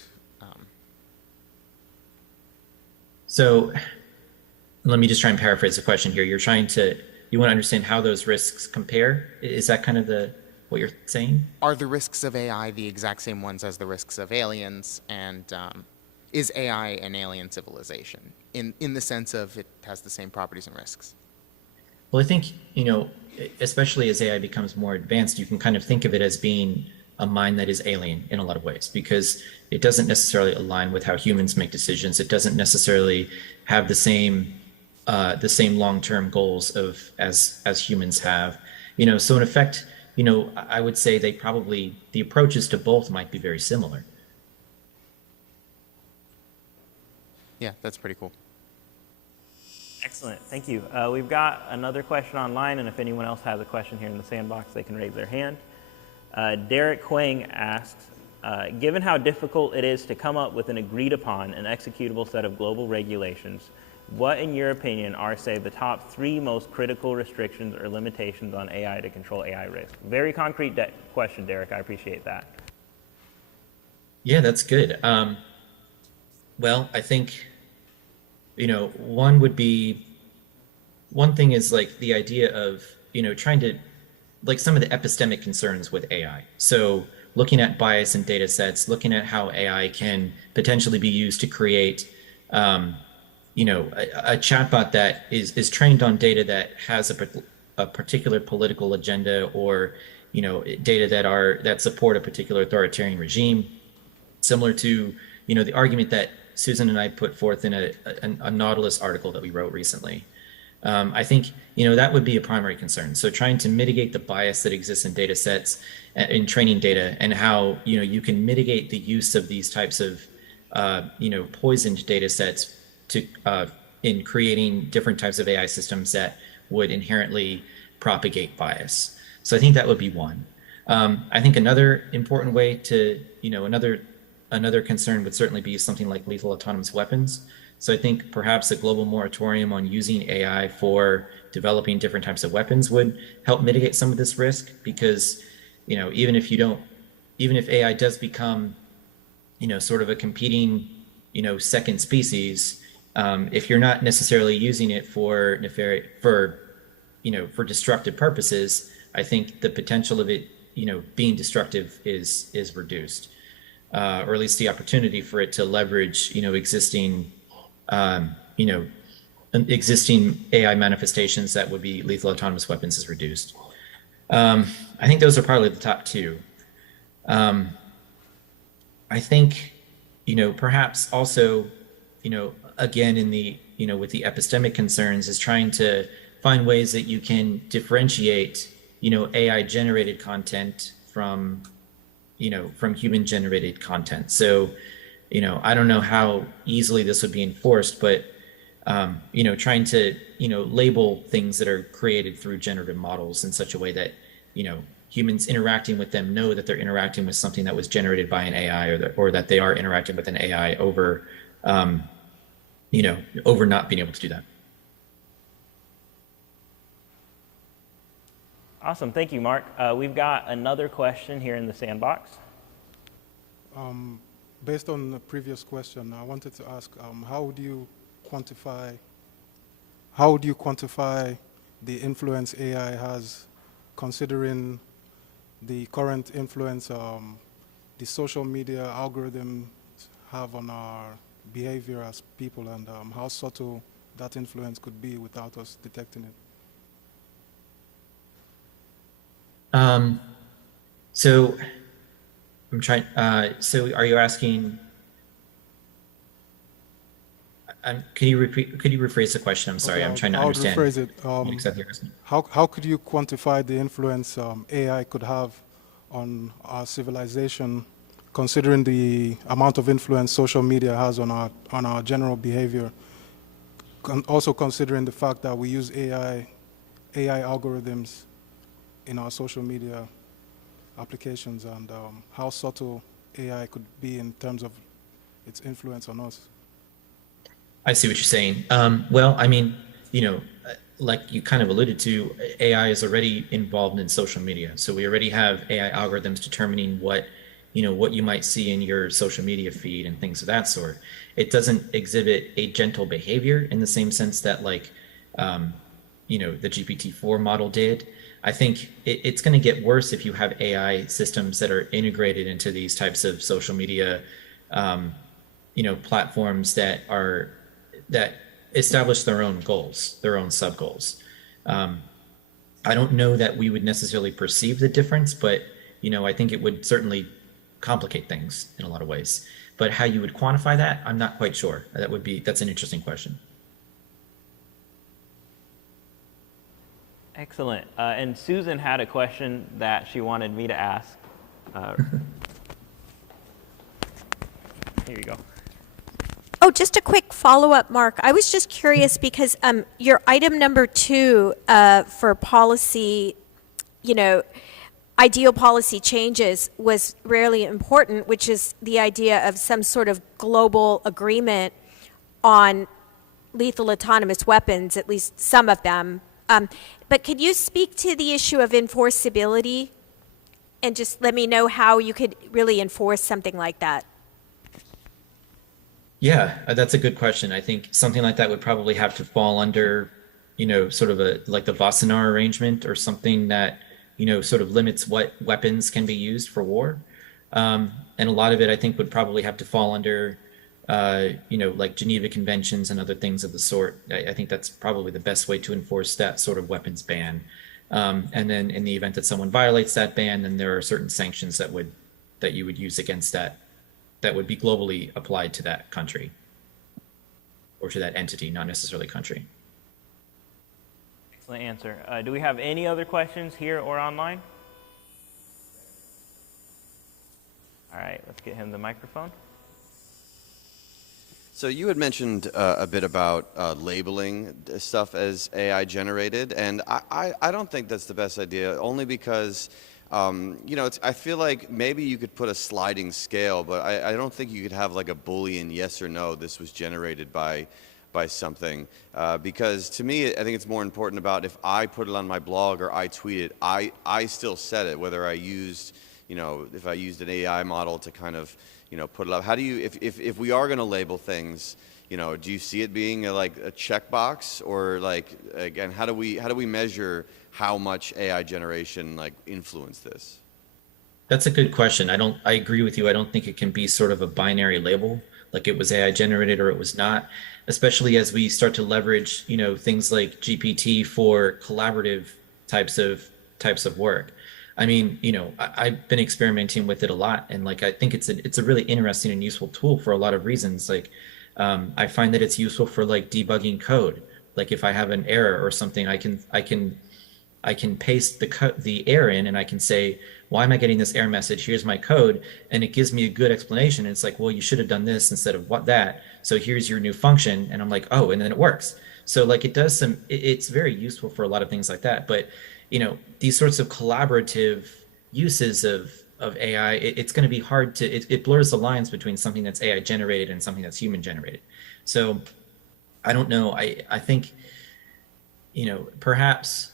So let me just try and paraphrase the question here. You want to understand how those risks compare? Is that kind of what you're saying? Are the risks of AI the exact same ones as the risks of aliens? And is AI an alien civilization in the sense of it has the same properties and risks? Well, I think, especially as AI becomes more advanced, you can kind of think of it as being a mind that is alien in a lot of ways, because it doesn't necessarily align with how humans make decisions. It doesn't necessarily have the same long-term goals as humans have. So in effect, I would say the approaches to both might be very similar. Yeah, that's pretty cool. Excellent, thank you. We've got another question online, and if anyone else has a question here in the sandbox, they can raise their hand. Derek Quang asks, given how difficult it is to come up with an agreed upon and executable set of global regulations, what, in your opinion, are, say, the top 3 most critical restrictions or limitations on AI to control AI risk? Very concrete question, Derek. I appreciate that. Yeah, that's good. Well, I think, one thing is like the idea of, trying to, like some of the epistemic concerns with AI. So looking at bias in data sets, looking at how AI can potentially be used to create, a chatbot that is trained on data that has a particular political agenda, or, data that support a particular authoritarian regime, similar to, the argument that Susan and I put forth in a Nautilus article that we wrote recently. I think, that would be a primary concern. So trying to mitigate the bias that exists in data sets, in training data, and how, you can mitigate the use of these types of, poisoned data sets in creating different types of AI systems that would inherently propagate bias. So I think that would be one. I think another important way to, another concern would certainly be something like lethal autonomous weapons. So I think perhaps a global moratorium on using AI for developing different types of weapons would help mitigate some of this risk, because, even if AI does become, sort of a competing, second species, if you're not necessarily using it for destructive purposes, I think the potential of it, being destructive is reduced, or at least the opportunity for it to leverage, existing AI manifestations that would be lethal autonomous weapons is reduced. I think those are probably the top 2. I think, perhaps also, again, in the, with the epistemic concerns, is trying to find ways that you can differentiate, AI generated content from human generated content. So, I don't know how easily this would be enforced, but, trying to, label things that are created through generative models in such a way that, humans interacting with them know that they're interacting with something that was generated by an AI, or that they are interacting with an AI over, over not being able to do that. Awesome, thank you, Mark. We've got another question here in the sandbox. Based on the previous question, I wanted to ask, how would you quantify the influence AI has, considering the current influence the social media algorithms have on our behavior as people, and how subtle that influence could be without us detecting it? So I'm trying, so are you asking, could you rephrase the question? I'm sorry, okay, I'm trying to understand. I'll rephrase it. What exactly you're asking. How could you quantify the influence AI could have on our civilization, considering the amount of influence social media has on our general behavior, also considering the fact that we use AI algorithms in our social media applications, and how subtle AI could be in terms of its influence on us. I see what you're saying. Well, I mean, you know, like you kind of alluded to, AI is already involved in social media. So we already have AI algorithms determining what, you know, what you might see in your social media feed and things of that sort. It doesn't exhibit a gentle behavior in the same sense that, like, you know, the GPT-4 model did. I think it's going to get worse if you have AI systems that are integrated into these types of social media, you know, platforms that establish their own goals, their own sub goals. I don't know that we would necessarily perceive the difference, but, you know, I think it would certainly complicate things in a lot of ways. But how you would quantify that, I'm not quite sure. That's an interesting question. Excellent. And Susan had a question that she wanted me to ask. Here you go. Oh, just a quick follow-up, Mark. I was just curious because your item number 2 for policy, you know, ideal policy changes was really important, which is the idea of some sort of global agreement on lethal autonomous weapons, at least some of them. But could you speak to the issue of enforceability and just let me know how you could really enforce something like that? Yeah, that's a good question. I think something like that would probably have to fall under, you know, sort of like the Wassenaar arrangement or something that, you know, sort of limits what weapons can be used for war. And a lot of it, I think, would probably have to fall under, you know, like Geneva Conventions and other things of the sort. I think that's probably the best way to enforce that sort of weapons ban. And then in the event that someone violates that ban, then there are certain sanctions that you would use against that would be globally applied to that country or to that entity, not necessarily country. Excellent answer. Do we have any other questions here or online? All right, let's get him the microphone. So you had mentioned a bit about labeling stuff as AI generated, and I don't think that's the best idea, only because you know, I feel like maybe you could put a sliding scale, but I don't think you could have like a Boolean yes or no, this was generated by something. Because to me, I think it's more important about if I put it on my blog or I tweet it, I still said it, whether I used, you know, if I used an AI model to kind of, you know, put it up. How do you, if we are going to label things, you know, do you see it being like a checkbox, or like, again, how do we measure how much AI generation like influenced this? That's a good question. I agree with you. I don't think it can be sort of a binary label, like it was AI generated or it was not, especially as we start to leverage, you know, things like GPT for collaborative types of work. I mean, you know, I've been experimenting with it a lot, and like I think it's a really interesting and useful tool for a lot of reasons. Like I find that it's useful for like debugging code. Like if I have an error or something, I can paste the error in, and I can say, why am I getting this error message? Here's my code, and it gives me a good explanation. It's like, well, you should have done this instead of that. So here's your new function, and I'm like, oh, and then it works. So like it does it's very useful for a lot of things like that. But you know, these sorts of collaborative uses of AI, it's going to be hard to, it blurs the lines between something that's AI generated and something that's human generated. So I don't know. I think, you know, perhaps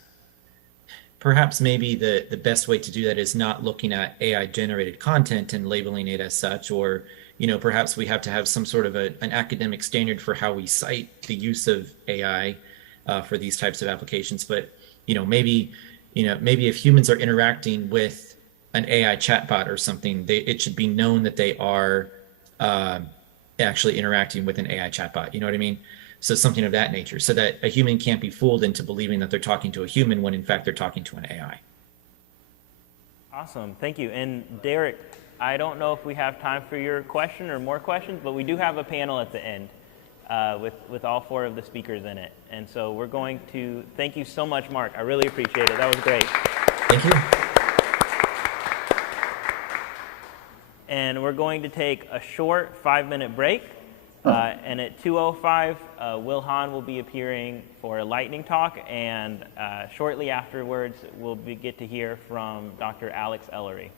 maybe the best way to do that is not looking at AI generated content and labeling it as such, or, you know, perhaps we have to have some sort of an academic standard for how we cite the use of AI for these types of applications. But, you know, maybe if humans are interacting with an AI chatbot or something, it should be known that they are actually interacting with an AI chatbot. You know what I mean? So something of that nature, so that a human can't be fooled into believing that they're talking to a human when in fact they're talking to an AI. Awesome, thank you. And Derek, I don't know if we have time for your question or more questions, but we do have a panel at the end with all 4 of the speakers in it. And so we're going to, thank you so much, Mark. I really appreciate it. That was great. Thank you. And we're going to take a short 5-minute break. And at 2:05, Will Hahn will be appearing for a lightning talk, and shortly afterwards, we'll get to hear from Dr. Alex Ellery.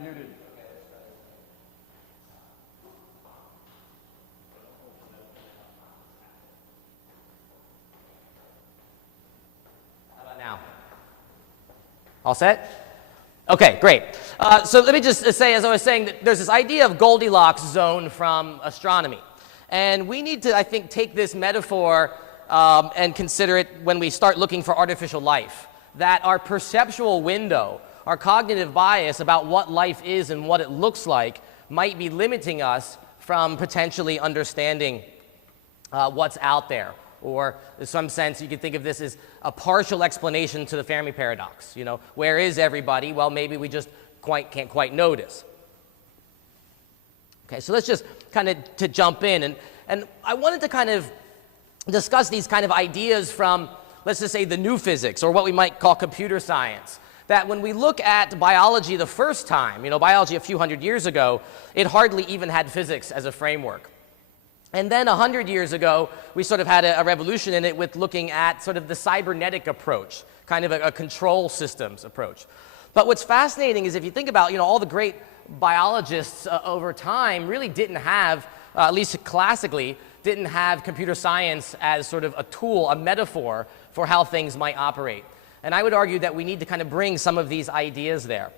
muted. How about now? All set? Okay, great. So let me just say, as I was saying, that there's this idea of Goldilocks zone from astronomy. And we need to, I think, take this metaphor and consider it when we start looking for artificial life. That our perceptual window, our cognitive bias about what life is and what it looks like might be limiting us from potentially understanding what's out there. Or in some sense, you could think of this as a partial explanation to the Fermi Paradox. You know, where is everybody? Well, maybe we just can't quite notice. Okay, so let's just kind of to jump in. And I wanted to kind of discuss these kind of ideas from, let's just say, the new physics, or what we might call computer science. That when we look at biology the first time, you know, biology a few hundred years ago, it hardly even had physics as a framework. And then 100 years ago, we sort of had a revolution in it with looking at sort of the cybernetic approach, kind of a control systems approach. But what's fascinating is if you think about, you know, all the great biologists over time really didn't have, at least classically, didn't have computer science as sort of a tool, a metaphor for how things might operate. And I would argue that we need to kind of bring some of these ideas there.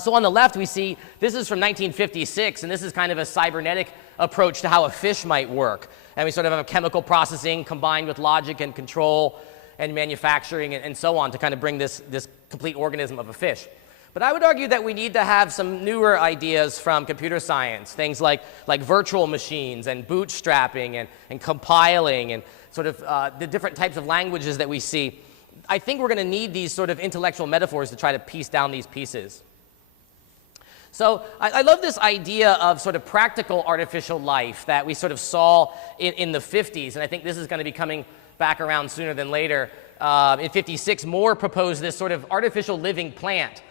So on the left, we see, this is from 1956, and this is kind of a cybernetic approach to how a fish might work. And we sort of have a chemical processing combined with logic and control and manufacturing and so on to kind of bring this complete organism of a fish. But I would argue that we need to have some newer ideas from computer science, things like virtual machines and bootstrapping and compiling and sort of the different types of languages that we see. I think we're going to need these sort of intellectual metaphors to try to piece down these pieces. So I love this idea of sort of practical artificial life that we sort of saw in the 50s, and I think this is going to be coming back around sooner than later. In 56, Moore proposed this sort of artificial living plant.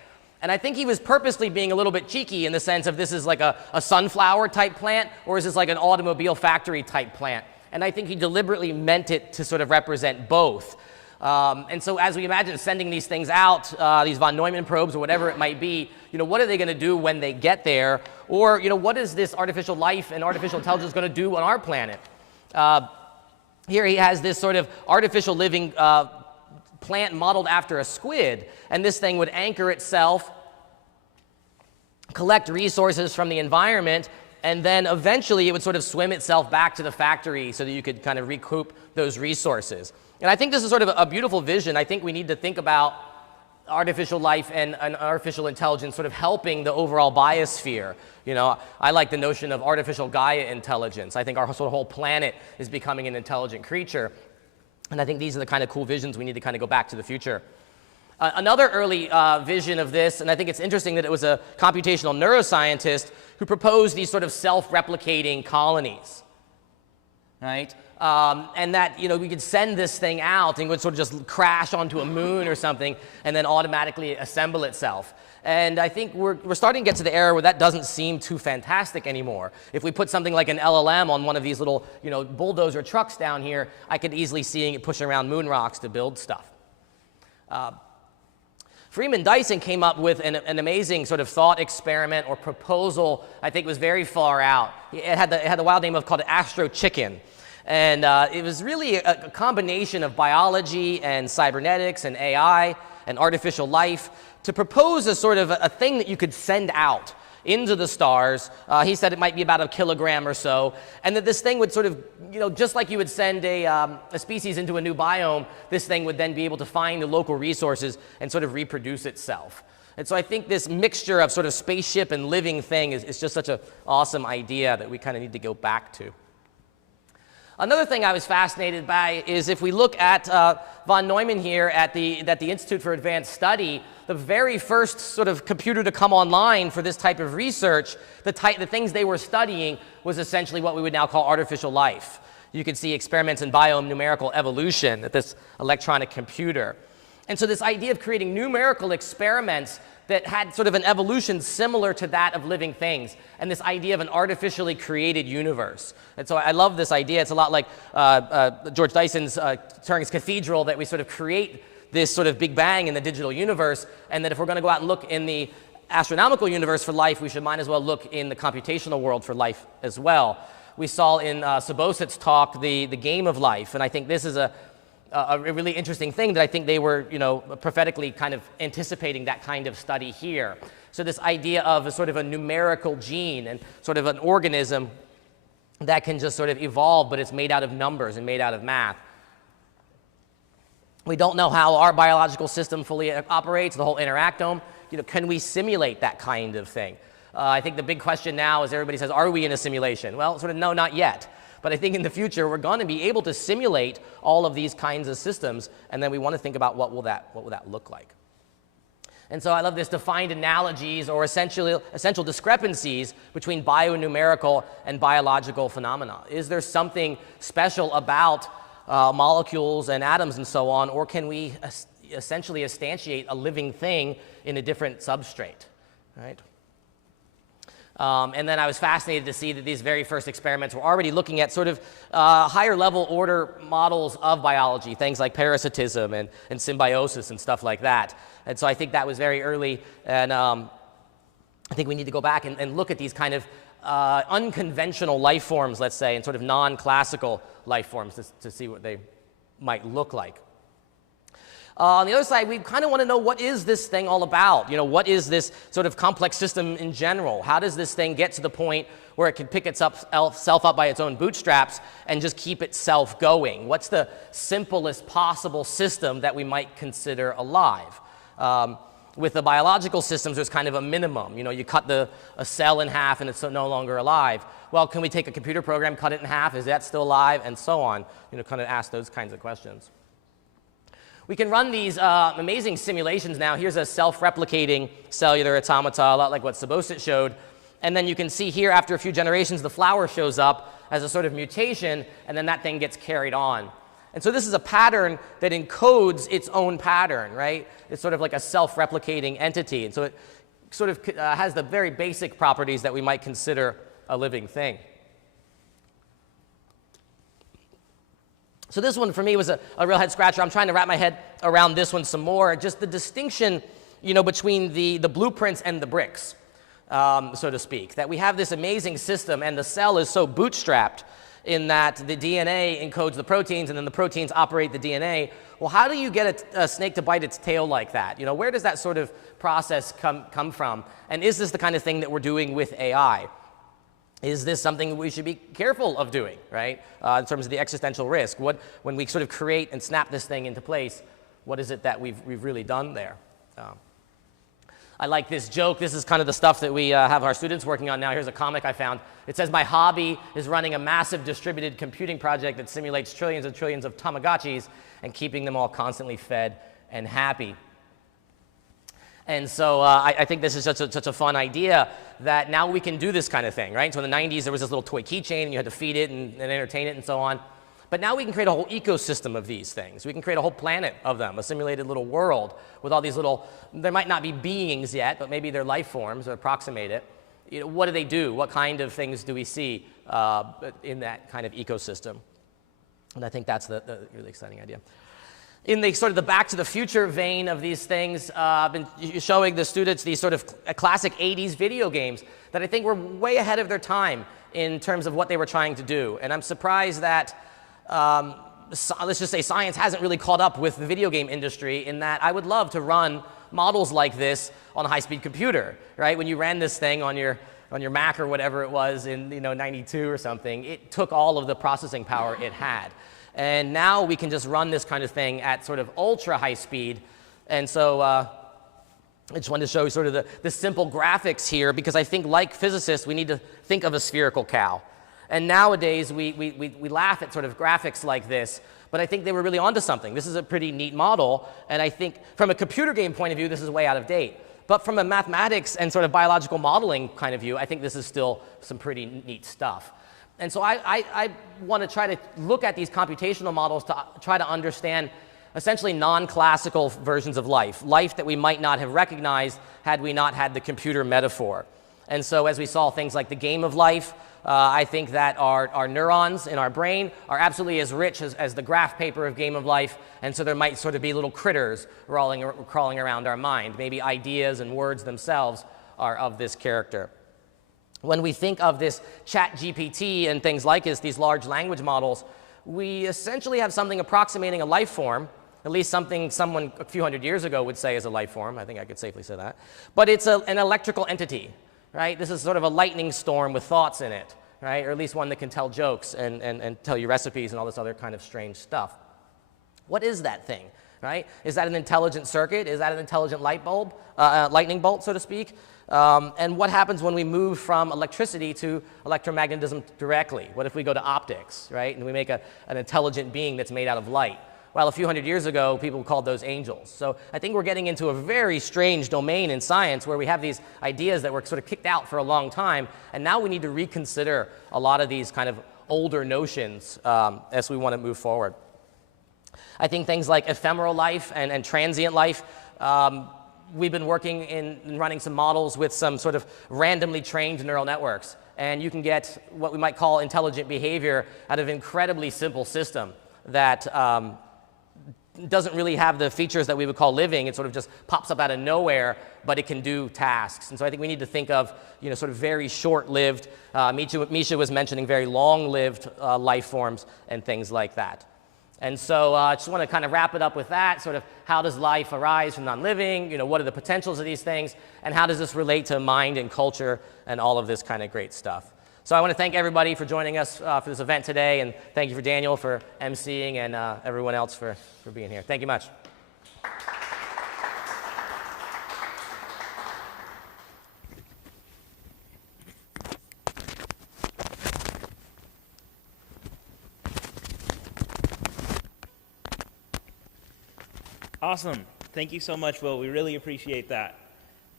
And I think he was purposely being a little bit cheeky in the sense of this is like a sunflower type plant, or is this like an automobile factory type plant? And I think he deliberately meant it to sort of represent both. And so as we imagine sending these things out, these von Neumann probes or whatever it might be, you know, what are they going to do when they get there? Or, you know, what is this artificial life and artificial intelligence going to do on our planet? Here he has this sort of artificial living plant modeled after a squid, and this thing would anchor itself, collect resources from the environment, and then eventually it would sort of swim itself back to the factory so that you could kind of recoup those resources. And I think this is sort of a beautiful vision. I think we need to think about artificial life and artificial intelligence sort of helping the overall biosphere. You know, I like the notion of artificial Gaia intelligence. I think our sort of whole planet is becoming an intelligent creature. And I think these are the kind of cool visions we need to kind of go back to the future. Another early vision of this, and I think it's interesting that it was a computational neuroscientist who proposed these sort of self-replicating colonies, right? And that, you know, we could send this thing out and it would sort of just crash onto a moon or something and then automatically assemble itself. And I think we're starting to get to the era where that doesn't seem too fantastic anymore. If we put something like an LLM on one of these little, you know, bulldozer trucks down here, I could easily see it pushing around moon rocks to build stuff. Freeman Dyson came up with an amazing sort of thought experiment or proposal. I think was very far out. It had the wild name of called Astro Chicken. And it was really a combination of biology and cybernetics and AI and artificial life to propose a sort of a thing that you could send out into the stars. He said it might be about a kilogram or so, and that this thing would sort of, you know, just like you would send a species into a new biome, this thing would then be able to find the local resources and sort of reproduce itself. And so I think this mixture of sort of spaceship and living thing is just such an awesome idea that we kind of need to go back to. Another thing I was fascinated by is if we look at von Neumann here at the Institute for Advanced Study, the very first sort of computer to come online for this type of research, the things they were studying was essentially what we would now call artificial life. You can see experiments in biome numerical evolution at this electronic computer. And so this idea of creating numerical experiments that had sort of an evolution similar to that of living things, and this idea of an artificially created universe. And so I love this idea. It's a lot like George Dyson's Turing's Cathedral, that we sort of create this sort of Big Bang in the digital universe, and that if we're going to go out and look in the astronomical universe for life, we should might as well look in the computational world for life as well. We saw in Sobosit's talk the game of life, and I think this is a really interesting thing that I think they were, prophetically kind of anticipating that kind of study here. So this idea of a sort of a numerical gene and sort of an organism that can just sort of evolve, but it's made out of numbers and made out of math. We don't know how our biological system fully operates, the whole interactome. Can we simulate that kind of thing? I think the big question now is everybody says, are we in a simulation? Well, sort of no, not yet. But I think in the future, we're going to be able to simulate all of these kinds of systems, and then we want to think about what will that look like. And so I love this defined analogies or essential discrepancies between bionumerical and biological phenomena. Is there something special about molecules and atoms and so on, or can we essentially instantiate a living thing in a different substrate, right? And then I was fascinated to see that these very first experiments were already looking at sort of higher level order models of biology, things like parasitism and symbiosis and stuff like that. And so I think that was very early, and I think we need to go back and look at these kind of unconventional life forms, let's say, and sort of non-classical life forms to see what they might look like. On the other side, we kind of want to know, what is this thing all about? What is this sort of complex system in general? How does this thing get to the point where it can pick itself up by its own bootstraps and just keep itself going? What's the simplest possible system that we might consider alive? With the biological systems, there's kind of a minimum. You cut a cell in half and it's no longer alive. Well, can we take a computer program, cut it in half? Is that still alive? And so on. Kind of ask those kinds of questions. We can run these amazing simulations now. Here's a self-replicating cellular automata, a lot like what Sobosit showed. And then you can see here, after a few generations, the flower shows up as a sort of mutation, and then that thing gets carried on. And so this is a pattern that encodes its own pattern, right? It's sort of like a self-replicating entity. And so it sort of has the very basic properties that we might consider a living thing. So this one for me was a real head scratcher. I'm trying to wrap my head around this one some more. Just the distinction, between the blueprints and the bricks, so to speak. That we have this amazing system, and the cell is so bootstrapped in that the DNA encodes the proteins, and then the proteins operate the DNA. Well, how do you get a snake to bite its tail like that? Where does that sort of process come from? And is this the kind of thing that we're doing with AI? Is this something we should be careful of doing, right? In terms of the existential risk. When we sort of create and snap this thing into place, what is it that we've really done there? I like this joke. This is kind of the stuff that we have our students working on now. Here's a comic I found. It says, my hobby is running a massive distributed computing project that simulates trillions and trillions of Tamagotchis and keeping them all constantly fed and happy. And so I think this is such a fun idea that now we can do this kind of thing, right? So in the 90s, there was this little toy keychain, and you had to feed it and entertain it and so on. But now we can create a whole ecosystem of these things. We can create a whole planet of them, a simulated little world with all these little, there might not be beings yet, but maybe they're life forms or approximate it. What do they do? What kind of things do we see in that kind of ecosystem? And I think that's the really exciting idea. In the sort of the Back to the Future vein of these things, I've been showing the students these sort of classic 80s video games that I think were way ahead of their time in terms of what they were trying to do. And I'm surprised that, let's just say, science hasn't really caught up with the video game industry, in that I would love to run models like this on a high-speed computer, right? When you ran this thing on your Mac or whatever it was in 92 or something, it took all of the processing power it had. And now we can just run this kind of thing at sort of ultra high speed. And so I just wanted to show you sort of the simple graphics here, because I think, like physicists, we need to think of a spherical cow. And nowadays we laugh at sort of graphics like this, but I think they were really onto something. This is a pretty neat model, and I think from a computer game point of view, this is way out of date. But from a mathematics and sort of biological modeling kind of view, I think this is still some pretty neat stuff. And so I want to try to look at these computational models to try to understand essentially non-classical versions of life that we might not have recognized had we not had the computer metaphor. And so as we saw things like the game of life, I think that our neurons in our brain are absolutely as rich as the graph paper of game of life, and so there might sort of be little critters crawling around our mind. Maybe ideas and words themselves are of this character. When we think of this ChatGPT and things like this, these large language models, we essentially have something approximating a life form, at least something someone a few hundred years ago would say is a life form. I think I could safely say that. But it's an electrical entity, right? This is sort of a lightning storm with thoughts in it, right? Or at least one that can tell jokes and tell you recipes and all this other kind of strange stuff. What is that thing, right? Is that an intelligent circuit? Is that an intelligent light bulb, lightning bolt, so to speak? And what happens when we move from electricity to electromagnetism directly? What if we go to optics, right? And we make an intelligent being that's made out of light? Well, a few hundred years ago, people called those angels. So I think we're getting into a very strange domain in science where we have these ideas that were sort of kicked out for a long time, and now we need to reconsider a lot of these kind of older notions as we want to move forward. I think things like ephemeral life and transient life, we've been working in running some models with some sort of randomly trained neural networks, and you can get what we might call intelligent behavior out of an incredibly simple system that doesn't really have the features that we would call living. It sort of just pops up out of nowhere, but it can do tasks. And so I think we need to think of, sort of very short-lived, Misha was mentioning very long-lived life forms and things like that. And so I just want to kind of wrap it up with that, sort of how does life arise from non-living, what are the potentials of these things, and how does this relate to mind and culture and all of this kind of great stuff. So I want to thank everybody for joining us for this event today, and thank you for Daniel for emceeing and everyone else for being here. Thank you much. Awesome. Thank you so much, Will. We really appreciate that.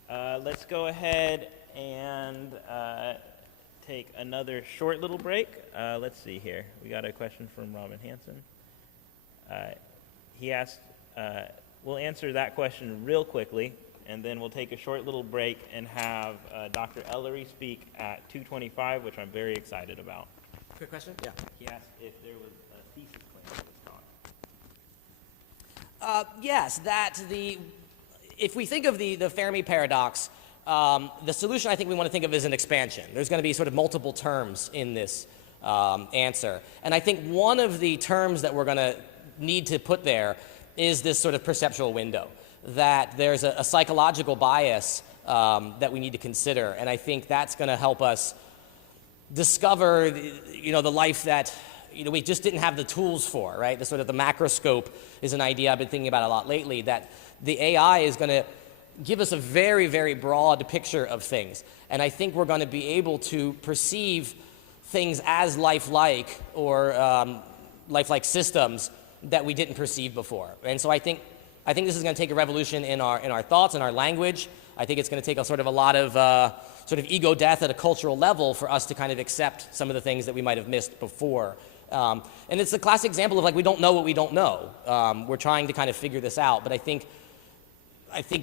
Let's go ahead and take another short little break. Let's see here. We got a question from Robin Hanson. He asked, we'll answer that question real quickly, and then we'll take a short little break and have Dr. Ellery speak at 2:25, which I'm very excited about. Quick question? Yeah. He asked if there was a thesis claim for this talk. Yes, if we think of the Fermi Paradox, the solution I think we want to think of is an expansion. There's going to be sort of multiple terms in this answer. And I think one of the terms that we're going to need to put there is this sort of perceptual window, that there's a psychological bias that we need to consider. And I think that's going to help us discover, the life that we just didn't have the tools for, right? The sort of the macroscope is an idea I've been thinking about a lot lately, that the AI is going to give us a very, very broad picture of things. And I think we're going to be able to perceive things as lifelike or lifelike systems that we didn't perceive before. And so I think this is going to take a revolution in our thoughts and our language. I think it's going to take a lot of sort of ego death at a cultural level for us to kind of accept some of the things that we might have missed before. And it's a classic example of we don't know what we don't know. We're trying to kind of figure this out, but I think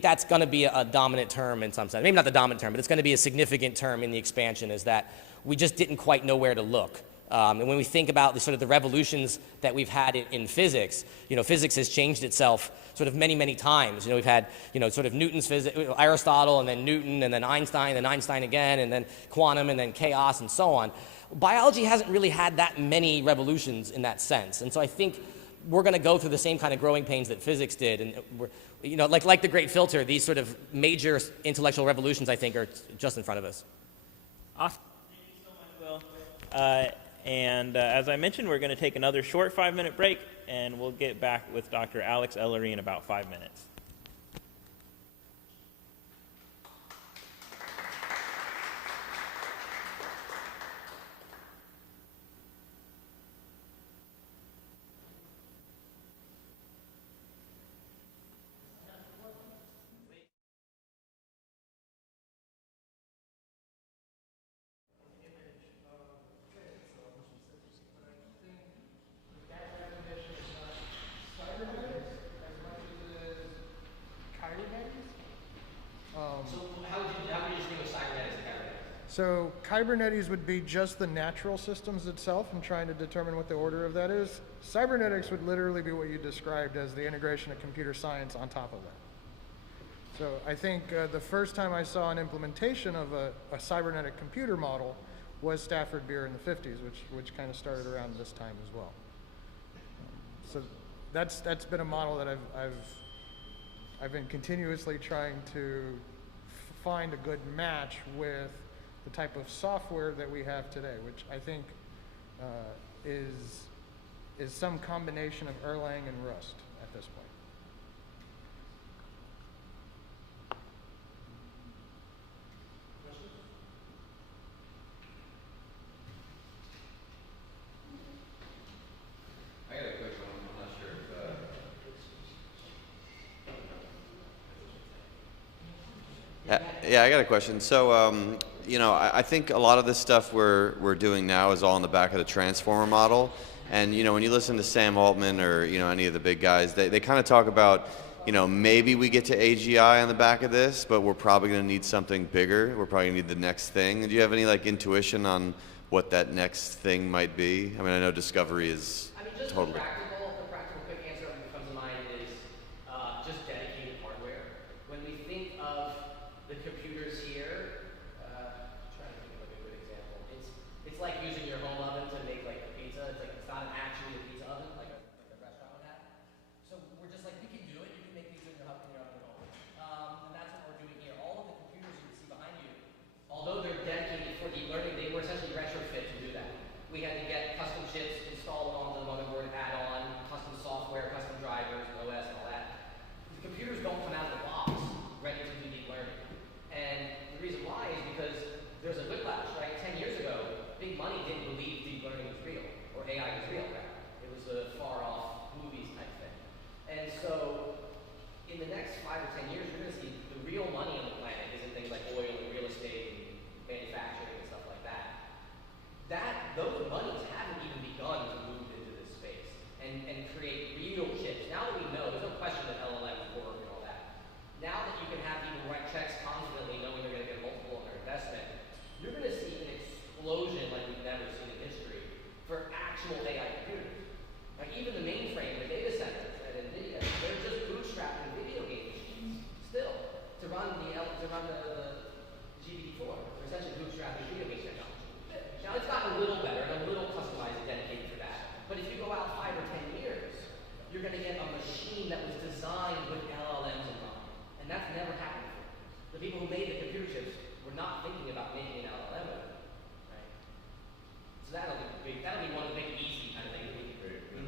that's going to be a dominant term in some sense. Maybe not the dominant term, but it's going to be a significant term in the expansion, is that we just didn't quite know where to look. And when we think about the revolutions that we've had in physics, physics has changed itself sort of many, many times. We've had, sort of Newton's physics, Aristotle, and then Newton, and then Einstein again, and then quantum, and then chaos, and so on. Biology hasn't really had that many revolutions in that sense. And so I think we're going to go through the same kind of growing pains that physics did. And we're, like the Great Filter, these sort of major intellectual revolutions, I think, are just in front of us. Awesome. Thank you so much, Will. And as I mentioned, we're going to take another short 5-minute break, and we'll get back with Dr. Alex Ellery in about 5 minutes. So Kybernetes would be just the natural systems itself and trying to determine what the order of that is. Cybernetics would literally be what you described as the integration of computer science on top of that. So I think the first time I saw an implementation of a cybernetic computer model was Stafford Beer in the 50s, which kind of started around this time as well. So that's been a model that I've been continuously trying to find a good match with the type of software that we have today, which I think is some combination of Erlang and Rust at this point. I got a quick one. I'm not sure if. Yeah, I got a question. So, you know, I think a lot of this stuff we're doing now is all in the back of the transformer model. And, you know, when you listen to Sam Altman or, you know, any of the big guys, they kind of talk about, you know, maybe we get to AGI on the back of this, but we're probably going to need something bigger. We're probably going to need the next thing. Do you have any, like, intuition on what that next thing might be? I mean, I know Discovery is totally. The practical quick answer that comes to mind is just dedicated hardware. When we think of the computers here, trying to think of like a good example. It's like using your home oven to make like a pizza. It's not actually a pizza oven like a restaurant would have. So we're just like, we can do it. You can make pizza in your oven at home. And that's what we're doing here. All of the computers you can see behind you, although they're dedicated for deep learning, they were essentially retrofit to do that. We had to get custom chips installed onto the motherboard, add-on, custom software, custom drivers, OS, and all that. The computers don't come out of the box ready to do deep learning. And the reason why is because there's a whiplash, right? 10 years ago, big money didn't believe deep learning was real, or AI was real, right? It was a far-off movies type thing. And so, in the next 5 or 10 years, you're going to see the real money on the planet is in things like oil and real estate and manufacturing and stuff like that. Those monies haven't even begun to move into this space and create real chips. Now that we know, there's no question that LLMs work and all that. Now that you can have people write checks confidently knowing they're going to get a multiple on their investment, you're going to see an explosion like we've never seen in history for actual AI computers. Like even the mainframe, the data centers at NVIDIA, they're just bootstrapping video game machines still to run the GPT-4. They're essentially bootstrapping video game technology. Now it's gotten a little better and a little customized and dedicated for that. But if you go out 5 or 10 years, you're going to get a machine that was designed with LLMs in mind. And that's never happened before. The people who made the computer chips were not thinking about making an LLM with it. Right? So that'll be one of the big easy kind of things we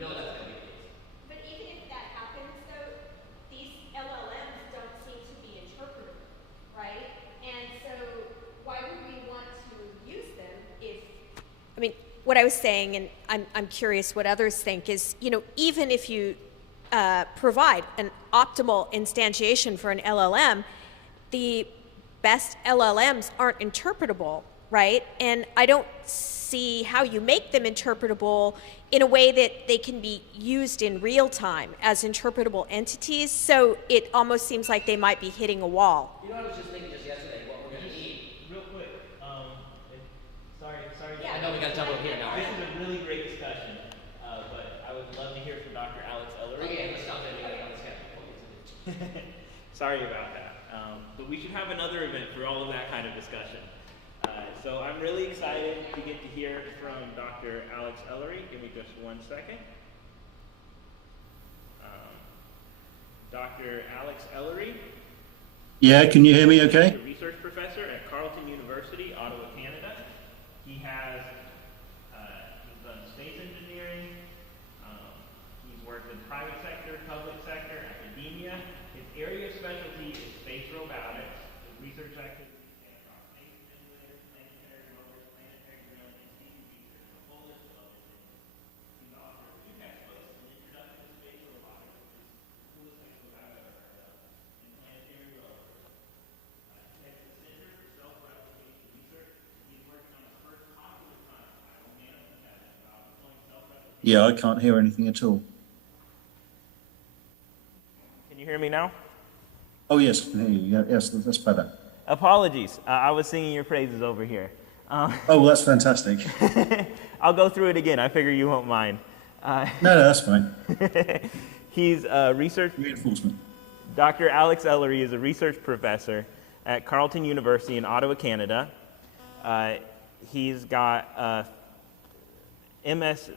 know that's going to be the case. But even if that happens, though, these LLMs don't seem to be interpretable, right? And so why would we want to use them if... I mean, what I was saying, and I'm curious what others think, is, you know, even if you provide an optimal instantiation for an LLM, the best LLMs aren't interpretable, right? And I don't see how you make them interpretable in a way that they can be used in real time as interpretable entities. So it almost seems like they might be hitting a wall. You know what I was just thinking just yesterday, what we're going to need. Real quick, sorry. Yeah, I know we got to jump over here now. This is a really great discussion, but I would love to hear from Dr. Alex Ellery. Okay, let's stop there. We got to go on the schedule. Sorry about that. But we should have another event for all of that kind of discussion. So I'm really excited to get to hear from Dr. Alex Ellery. Give me just 1 second. Dr. Alex Ellery. Yeah, can you hear me okay? He's a research professor at Carleton University, Ottawa, Canada. He has he's done space engineering. He's worked in private sector, public sector, academia. His area of specialty is space robotics. His research activities span across space simulators, planetary rovers, planetary drilling, and sea research, a whole list of other things. He's the author of 2 textbooks, An Introduction to Space Robotics, which is the coolest textbook I've ever heard of, and Planetary Rovers. He heads the Center for Self-Replication Research. He's working on his first popular science title, Man of Heaven, about deploying self-replication. Yeah, I can't hear anything at all. Can you hear me now? Oh, yes, I can hear you. Yeah, yes, that's better. Apologies. I was singing your praises over here. Oh, well, that's fantastic. I'll go through it again. I figure you won't mind. No, that's fine. He's a research... Reinforcement. Dr. Alex Ellery is a research professor at Carleton University in Ottawa, Canada. He's got a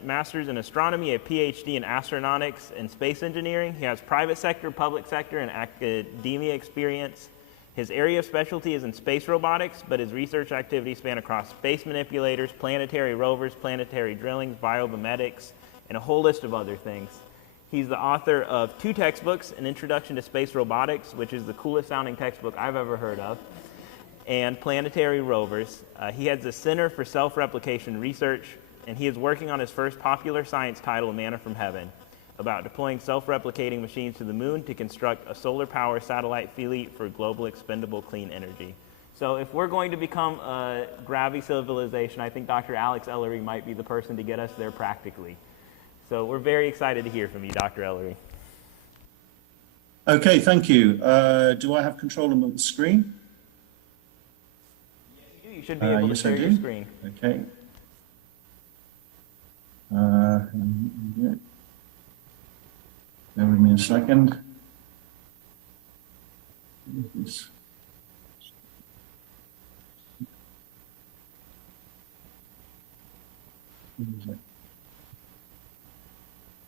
Master's in Astronomy, a PhD in Astronautics and Space Engineering. He has private sector, public sector, and academia experience. His area of specialty is in space robotics, but his research activities span across space manipulators, planetary rovers, planetary drilling, biomimetics, and a whole list of other things. He's the author of 2 textbooks, An Introduction to Space Robotics, which is the coolest sounding textbook I've ever heard of, and Planetary Rovers. He has the Center for Self-Replication Research, and he is working on his first popular science title, Manna from Heaven, about deploying self-replicating machines to the moon to construct a solar-powered satellite fleet for global expendable clean energy. So if we're going to become a gravity civilization, I think Dr. Alex Ellery might be the person to get us there practically. So we're very excited to hear from you, Dr. Ellery. Okay, thank you. Do I have control of the screen? You should be able to share your screen. Okay. Bear with me a second.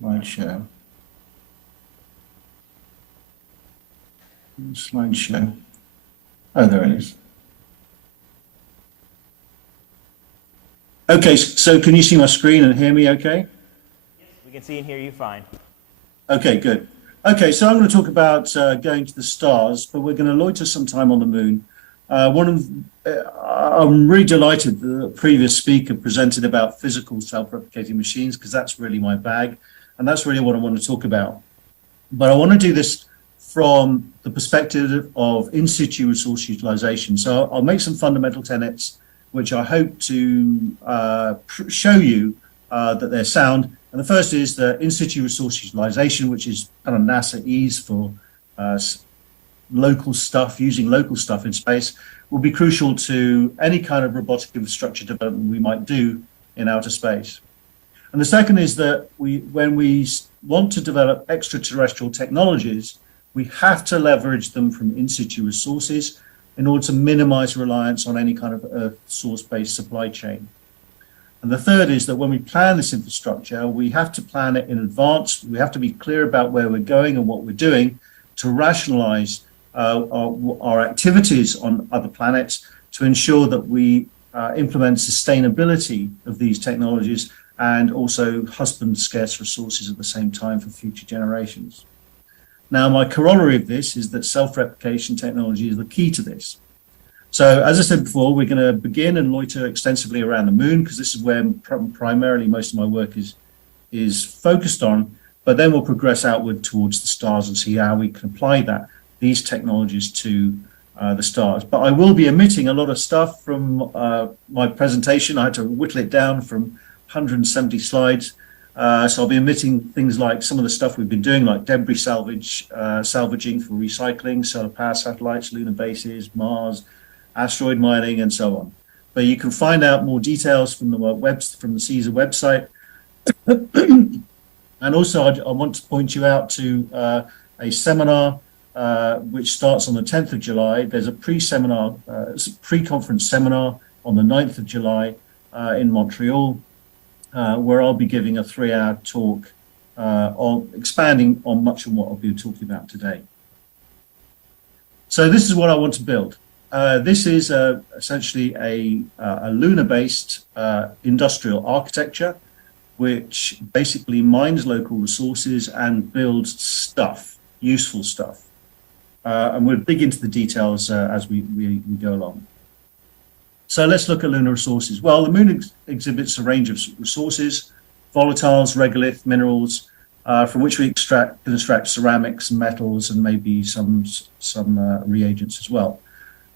Slideshow. Slideshow. Oh, there it is. Okay, so can you see my screen and hear me okay? Yes, we can see and hear you fine. Okay, good. Okay, so I'm going to talk about going to the stars, but we're going to loiter some time on the moon. I'm really delighted the previous speaker presented about physical self-replicating machines, because that's really my bag, and that's really what I want to talk about. But I want to do this from the perspective of in situ resource utilization. So I'll make some fundamental tenets, which I hope to show you that they're sound. And the first is the in situ resource utilization, which is kind of NASA EASE for local stuff, using local stuff in space, will be crucial to any kind of robotic infrastructure development we might do in outer space. And the second is that when we want to develop extraterrestrial technologies, we have to leverage them from in situ resources in order to minimize reliance on any kind of Earth source-based supply chain. And the third is that when we plan this infrastructure, we have to plan it in advance. We have to be clear about where we're going and what we're doing to rationalize our activities on other planets to ensure that we implement sustainability of these technologies and also husband scarce resources at the same time for future generations. Now, my corollary of this is that self-replication technology is the key to this. So as I said before, we're going to begin and loiter extensively around the moon, because this is where primarily most of my work is focused on, but then we'll progress outward towards the stars and see how we can apply these technologies to the stars. But I will be omitting a lot of stuff from my presentation. I had to whittle it down from 170 slides. So I'll be omitting things like some of the stuff we've been doing, like debris salvaging for recycling, solar power satellites, lunar bases, Mars, asteroid mining, and so on. But you can find out more details from the CESA website. And also, I want to point you out to a seminar which starts on the 10th of July. There's a pre-conference seminar on the 9th of July in Montreal, where I'll be giving a 3-hour talk on expanding on much of what I'll be talking about today. So this is what I want to build. This is essentially a lunar-based industrial architecture, which basically mines local resources and builds stuff, useful stuff. And we'll dig into the details as we go along. So let's look at lunar resources. Well, the moon exhibits a range of resources, volatiles, regolith, minerals, from which we can extract ceramics and metals and maybe some reagents as well.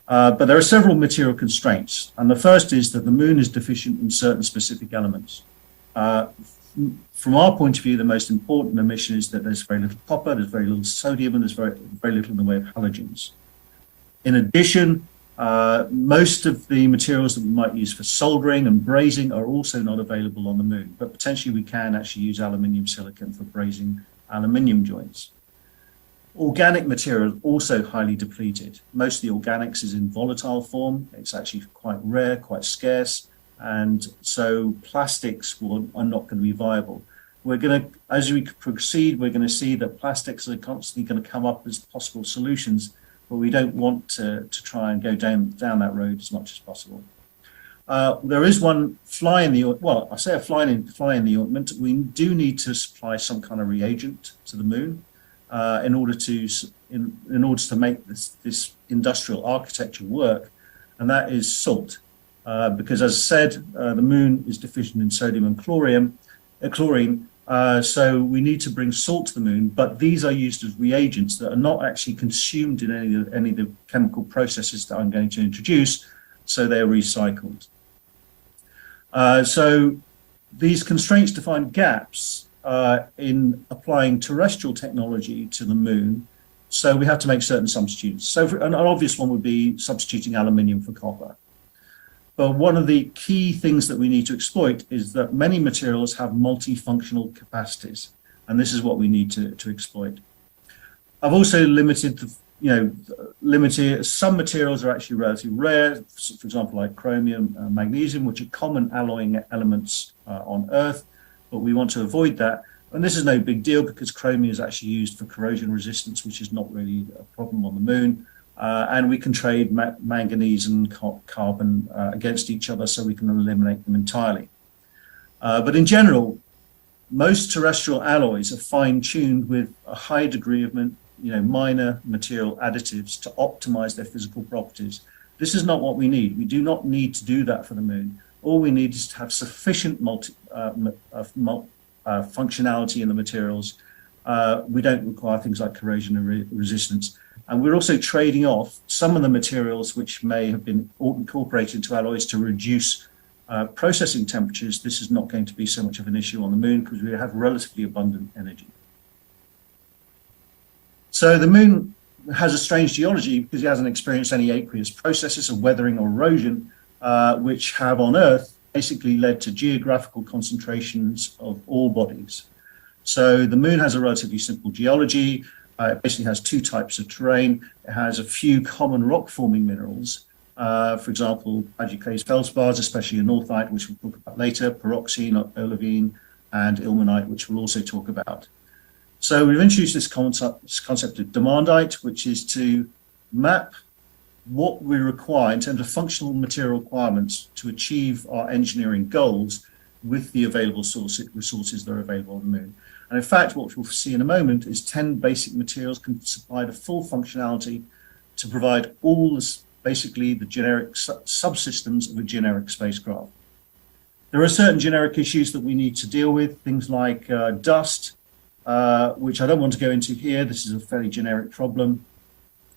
But there are several material constraints. And the first is that the moon is deficient in certain specific elements. From our point of view, the most important emission is that there's very little copper, there's very little sodium, and there's very little in the way of halogens. In addition, most of the materials that we might use for soldering and brazing are also not available on the moon, but potentially we can actually use aluminium silicon for brazing aluminium joints. Organic material also highly depleted. Most of the organics is in volatile form. It's actually quite rare, quite scarce. And so plastics are not going to be viable. We're going to, as we proceed, we're going to see that plastics are constantly going to come up as possible solutions, but we don't want to try and go down that road as much as possible. There is one fly in the, well, I say a fly in the ointment. We do need to supply some kind of reagent to the moon in order to make this industrial architecture work, and that is salt. Because as I said, the moon is deficient in sodium and chlorine, so we need to bring salt to the moon, but these are used as reagents that are not actually consumed in any of the chemical processes that I'm going to introduce, so they're recycled. So these constraints define gaps in applying terrestrial technology to the moon, so we have to make certain substitutes. So an obvious one would be substituting aluminium for copper. But one of the key things that we need to exploit is that many materials have multifunctional capacities, and this is what we need to exploit. I've also limited some materials are actually relatively rare, for example, like chromium, magnesium, which are common alloying elements on Earth, but we want to avoid that. And this is no big deal because chromium is actually used for corrosion resistance, which is not really a problem on the moon. And we can trade manganese and carbon against each other, so we can eliminate them entirely. But in general, most terrestrial alloys are fine-tuned with a high degree of minor material additives to optimize their physical properties. This is not what we need. We do not need to do that for the moon. All we need is to have sufficient functionality in the materials. We don't require things like corrosion and resistance. And we're also trading off some of the materials which may have been incorporated into alloys to reduce processing temperatures. This is not going to be so much of an issue on the moon because we have relatively abundant energy. So the moon has a strange geology because it hasn't experienced any aqueous processes of weathering or erosion, which have on Earth basically led to geographical concentrations of ore bodies. So the moon has a relatively simple geology. It basically has two types of terrain. It has a few common rock-forming minerals, for example, plagioclase feldspars, especially anorthite, which we'll talk about later, pyroxene, olivine, and ilmenite, which we'll also talk about. So we've introduced this concept of demandite, which is to map what we require in terms of functional material requirements to achieve our engineering goals with the available resources that are available on the moon. And in fact, what we'll see in a moment is 10 basic materials can supply the full functionality to provide all this, basically the generic subsystems of a generic spacecraft. There are certain generic issues that we need to deal with, things like dust, which I don't want to go into here. This is a fairly generic problem.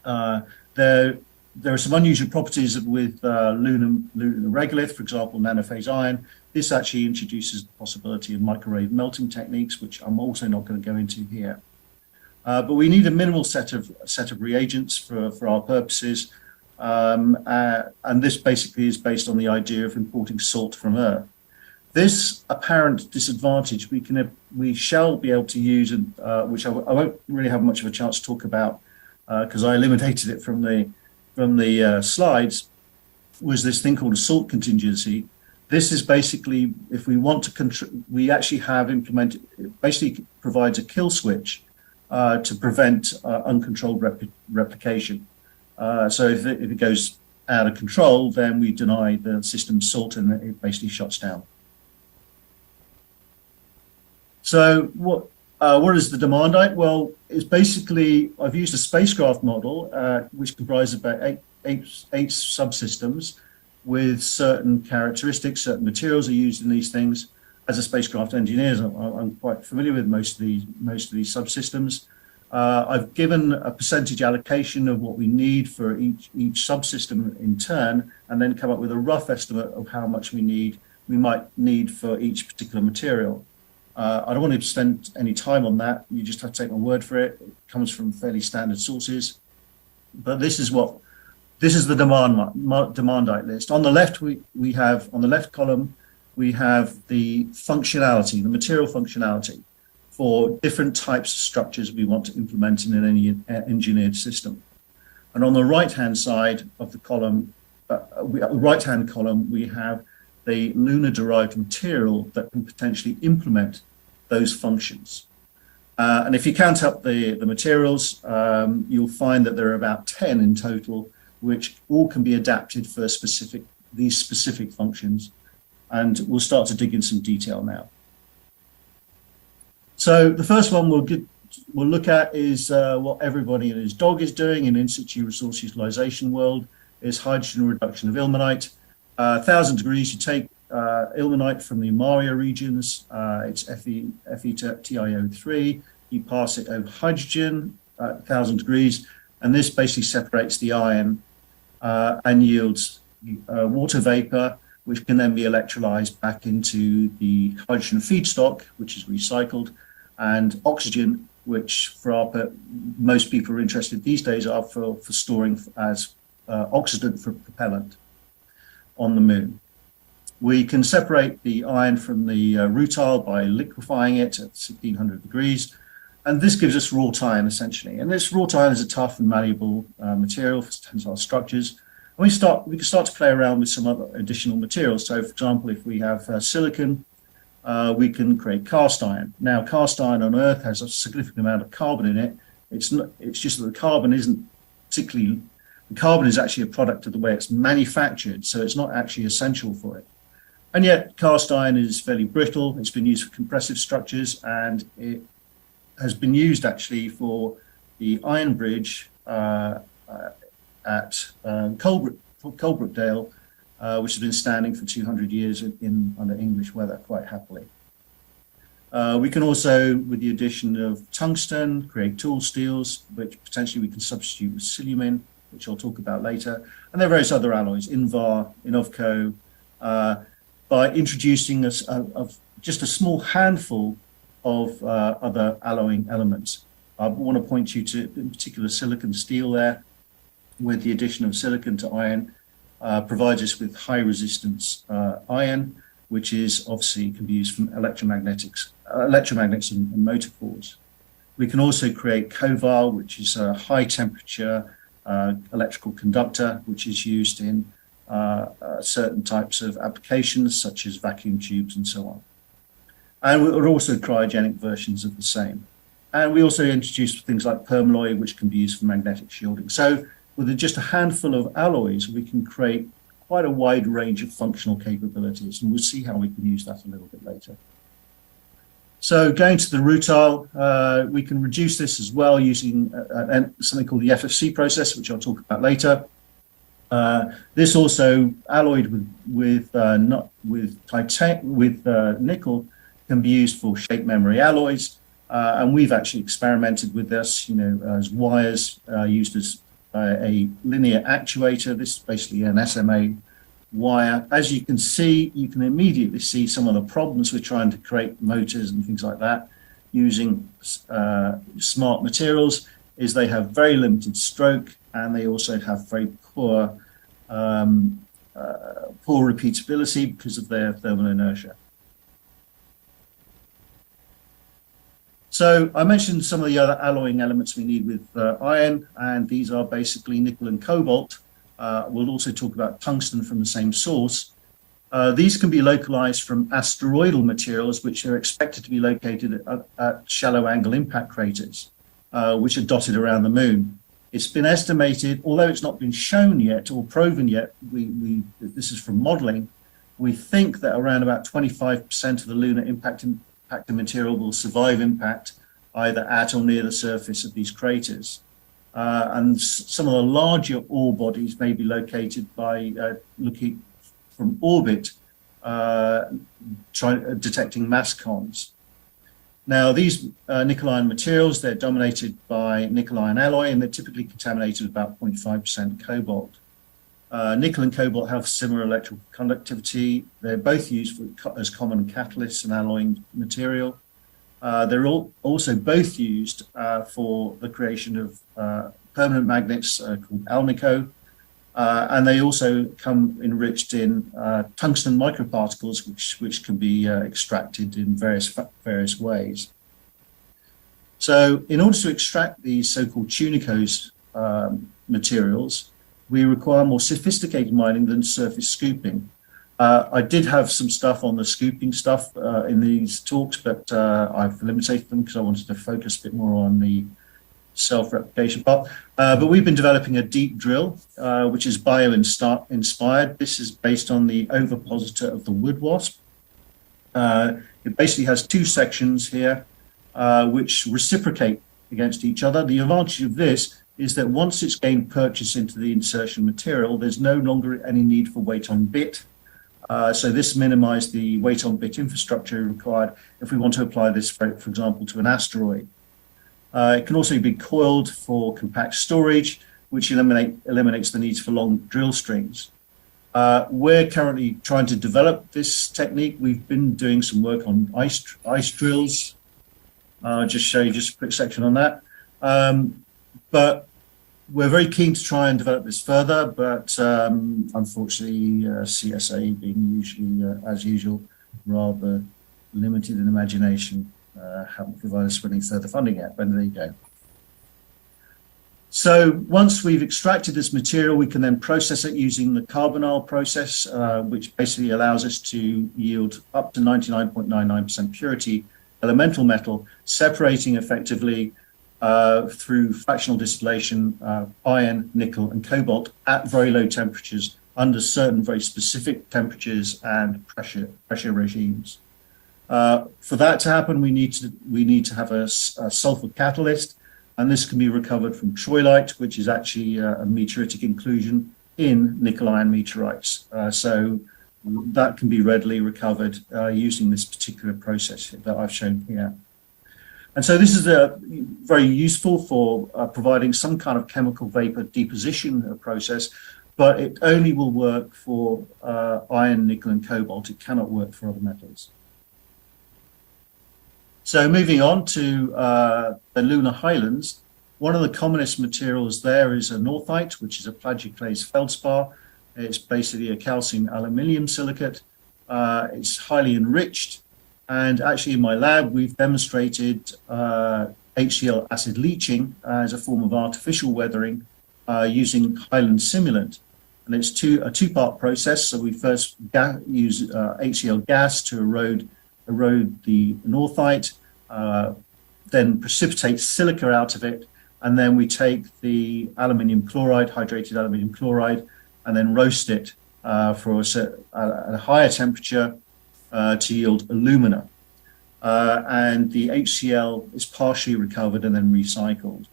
There are some unusual properties with lunar regolith, for example, nanophase iron. This actually introduces the possibility of microwave melting techniques, which I'm also not going to go into here. But we need a minimal set of reagents for our purposes. And this basically is based on the idea of importing salt from Earth. This apparent disadvantage we shall be able to use, which I won't really have much of a chance to talk about because I eliminated it from the slides, was this thing called a salt contingency. This is basically, if we want to, we actually have implemented, it basically provides a kill switch to prevent uncontrolled replication. So if it goes out of control, then we deny the system salt and it basically shuts down. So what is the demandite? Well, it's basically, I've used a spacecraft model, which comprises about eight subsystems with certain characteristics. Certain materials are used in these things. As a spacecraft engineer, I'm quite familiar with most of these subsystems. I've given a percentage allocation of what we need for each subsystem in turn, and then come up with a rough estimate of how much we might need for each particular material. I don't want to spend any time on that. You just have to take my word for it. It comes from fairly standard sources. But this is the demandite list. On the left, we have, on the left column, we have the functionality, the material functionality. for different types of structures we want to implement in any engineered system. And on the right-hand side of the column, right-hand column, we have the lunar-derived material that can potentially implement those functions. And if you count up the materials, you'll find that there are about 10 in total, which all can be adapted for these specific functions. And we'll start to dig in some detail now. So the first one we'll look at is what everybody and his dog is doing in in-situ resource utilization world, is hydrogen reduction of ilmenite. 1,000 degrees, you take ilmenite from the Amaria regions, it's FeTiO3, you pass it over hydrogen at 1,000 degrees, and this basically separates the iron and yields water vapor, which can then be electrolyzed back into the hydrogen feedstock, which is recycled, and oxygen, which for most people are interested these days are for storing as oxidant for propellant on the moon. We can separate the iron from the rutile by liquefying it at 1,600 degrees, and this gives us wrought iron essentially. And this wrought iron is a tough and malleable material for tensile structures. And we can start to play around with some other additional materials. So, for example, if we have silicon, we can create cast iron. Now, cast iron on Earth has a significant amount of carbon in it. It's just that the carbon isn't particularly. The carbon is actually a product of the way it's manufactured, so it's not actually essential for it. And yet, cast iron is fairly brittle. It's been used for compressive structures, and it has been used actually for the iron bridge at Coalbrookdale, which has been standing for 200 years under English weather quite happily. We can also, with the addition of tungsten, create tool steels, which potentially we can substitute with silumin, which I'll talk about later. And there are various other alloys, Invar, Inovco, by introducing just a small handful of other alloying elements. I want to point you to, in particular, silicon steel there, with the addition of silicon to iron, provides us with high resistance iron, which is obviously can be used from electromagnets and motor cores. We can also create Kovar, which is a high temperature electrical conductor, which is used in certain types of applications, such as vacuum tubes and so on. And we're also cryogenic versions of the same. And we also introduced things like permalloy, which can be used for magnetic shielding. So with just a handful of alloys, we can create quite a wide range of functional capabilities, and we'll see how we can use that a little bit later. So going to the rutile, we can reduce this as well using something called the FFC process, which I'll talk about later. This also alloyed with nickel can be used for shape memory alloys, and we've actually experimented with this, as wires used as a linear actuator. This is basically an SMA wire. As you can see, you can immediately see some of the problems with trying to create motors and things like that using smart materials is they have very limited stroke, and they also have very poor repeatability because of their thermal inertia. So I mentioned some of the other alloying elements we need with iron, and these are basically nickel and cobalt. We'll also talk about tungsten from the same source. These can be localized from asteroidal materials, which are expected to be located at shallow angle impact craters, which are dotted around the moon. It's been estimated, although it's not been shown yet or proven yet, this is from modeling, we think that around about 25% of the lunar impacted material will survive impact either at or near the surface of these craters. And some of the larger ore bodies may be located by looking from orbit, detecting mass cons. Now, these nickel iron materials, they're dominated by nickel iron alloy, and they're typically contaminated with about 0.5% cobalt. Nickel and cobalt have similar electrical conductivity. They're both used as common catalysts and alloying material. They're also both used for the creation of permanent magnets called alnico, and they also come enriched in tungsten microparticles, which can be extracted in various ways. So in order to extract these so-called tunicose materials, we require more sophisticated mining than surface scooping. I did have some stuff on the scooping stuff in these talks, but I've eliminated them because I wanted to focus a bit more on the self-replication part. But we've been developing a deep drill, which is bio-inspired. This is based on the ovipositor of the wood wasp. It basically has two sections here, which reciprocate against each other. The advantage of this is that once it's gained purchase into the insertion material, there's no longer any need for weight on bit. So this minimized the weight on bit infrastructure required if we want to apply this, for example, to an asteroid. It can also be coiled for compact storage, which eliminates the need for long drill strings. We're currently trying to develop this technique. We've been doing some work on ice drills. I'll just show you just a quick section on that. But we're very keen to try and develop this further, but unfortunately, CSA being usually, as usual, rather limited in imagination, haven't provided us with any further funding yet, but there you go. So once we've extracted this material, we can then process it using the carbonyl process, which basically allows us to yield up to 99.99% purity elemental metal, separating effectively through fractional distillation iron, nickel, and cobalt at very low temperatures under certain very specific temperatures and pressure regimes. For that to happen, we need to have a sulfur catalyst, and this can be recovered from troilite, which is actually a meteoritic inclusion in nickel iron meteorites. So that can be readily recovered using this particular process that I've shown here. And so this is very useful for providing some kind of chemical vapor deposition process, but it only will work for iron, nickel, and cobalt. It cannot work for other metals. So moving on to the lunar highlands, one of the commonest materials there is a northite, which is a plagioclase feldspar. It's basically a calcium aluminium silicate. It's highly enriched. And actually in my lab, we've demonstrated HCl acid leaching as a form of artificial weathering using Highland simulant. And it's a two-part process. So we first use HCl gas to erode the northite, then precipitate silica out of it, and then we take the aluminium chloride, hydrated aluminium chloride, and then roast it at a higher temperature to yield alumina. And the HCl is partially recovered and then recycled.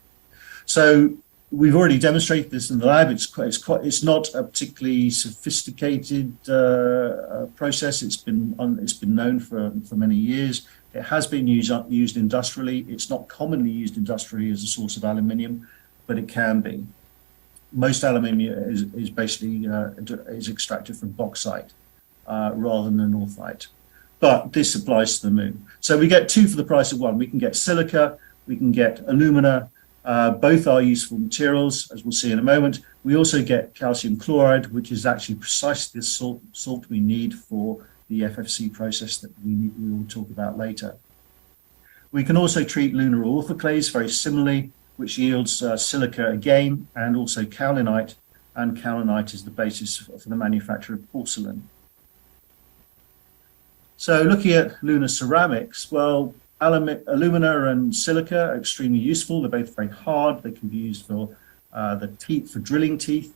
So we've already demonstrated this in the lab. It's not a particularly sophisticated process. It's been known for many years. It has been used industrially. It's not commonly used industrially as a source of aluminium, but it can be. Most aluminium is basically is extracted from bauxite rather than northite. But this applies to the moon. So we get two for the price of one. We can get silica, we can get alumina. Both are useful materials, as we'll see in a moment. We also get calcium chloride, which is actually precisely the salt we need for the FFC process that we will talk about later. We can also treat lunar orthoclase very similarly, which yields silica again, and also kaolinite. And kaolinite is the basis for the manufacture of porcelain. So looking at lunar ceramics, well, alumina and silica are extremely useful. They're both very hard. They can be used for the teeth, for drilling teeth.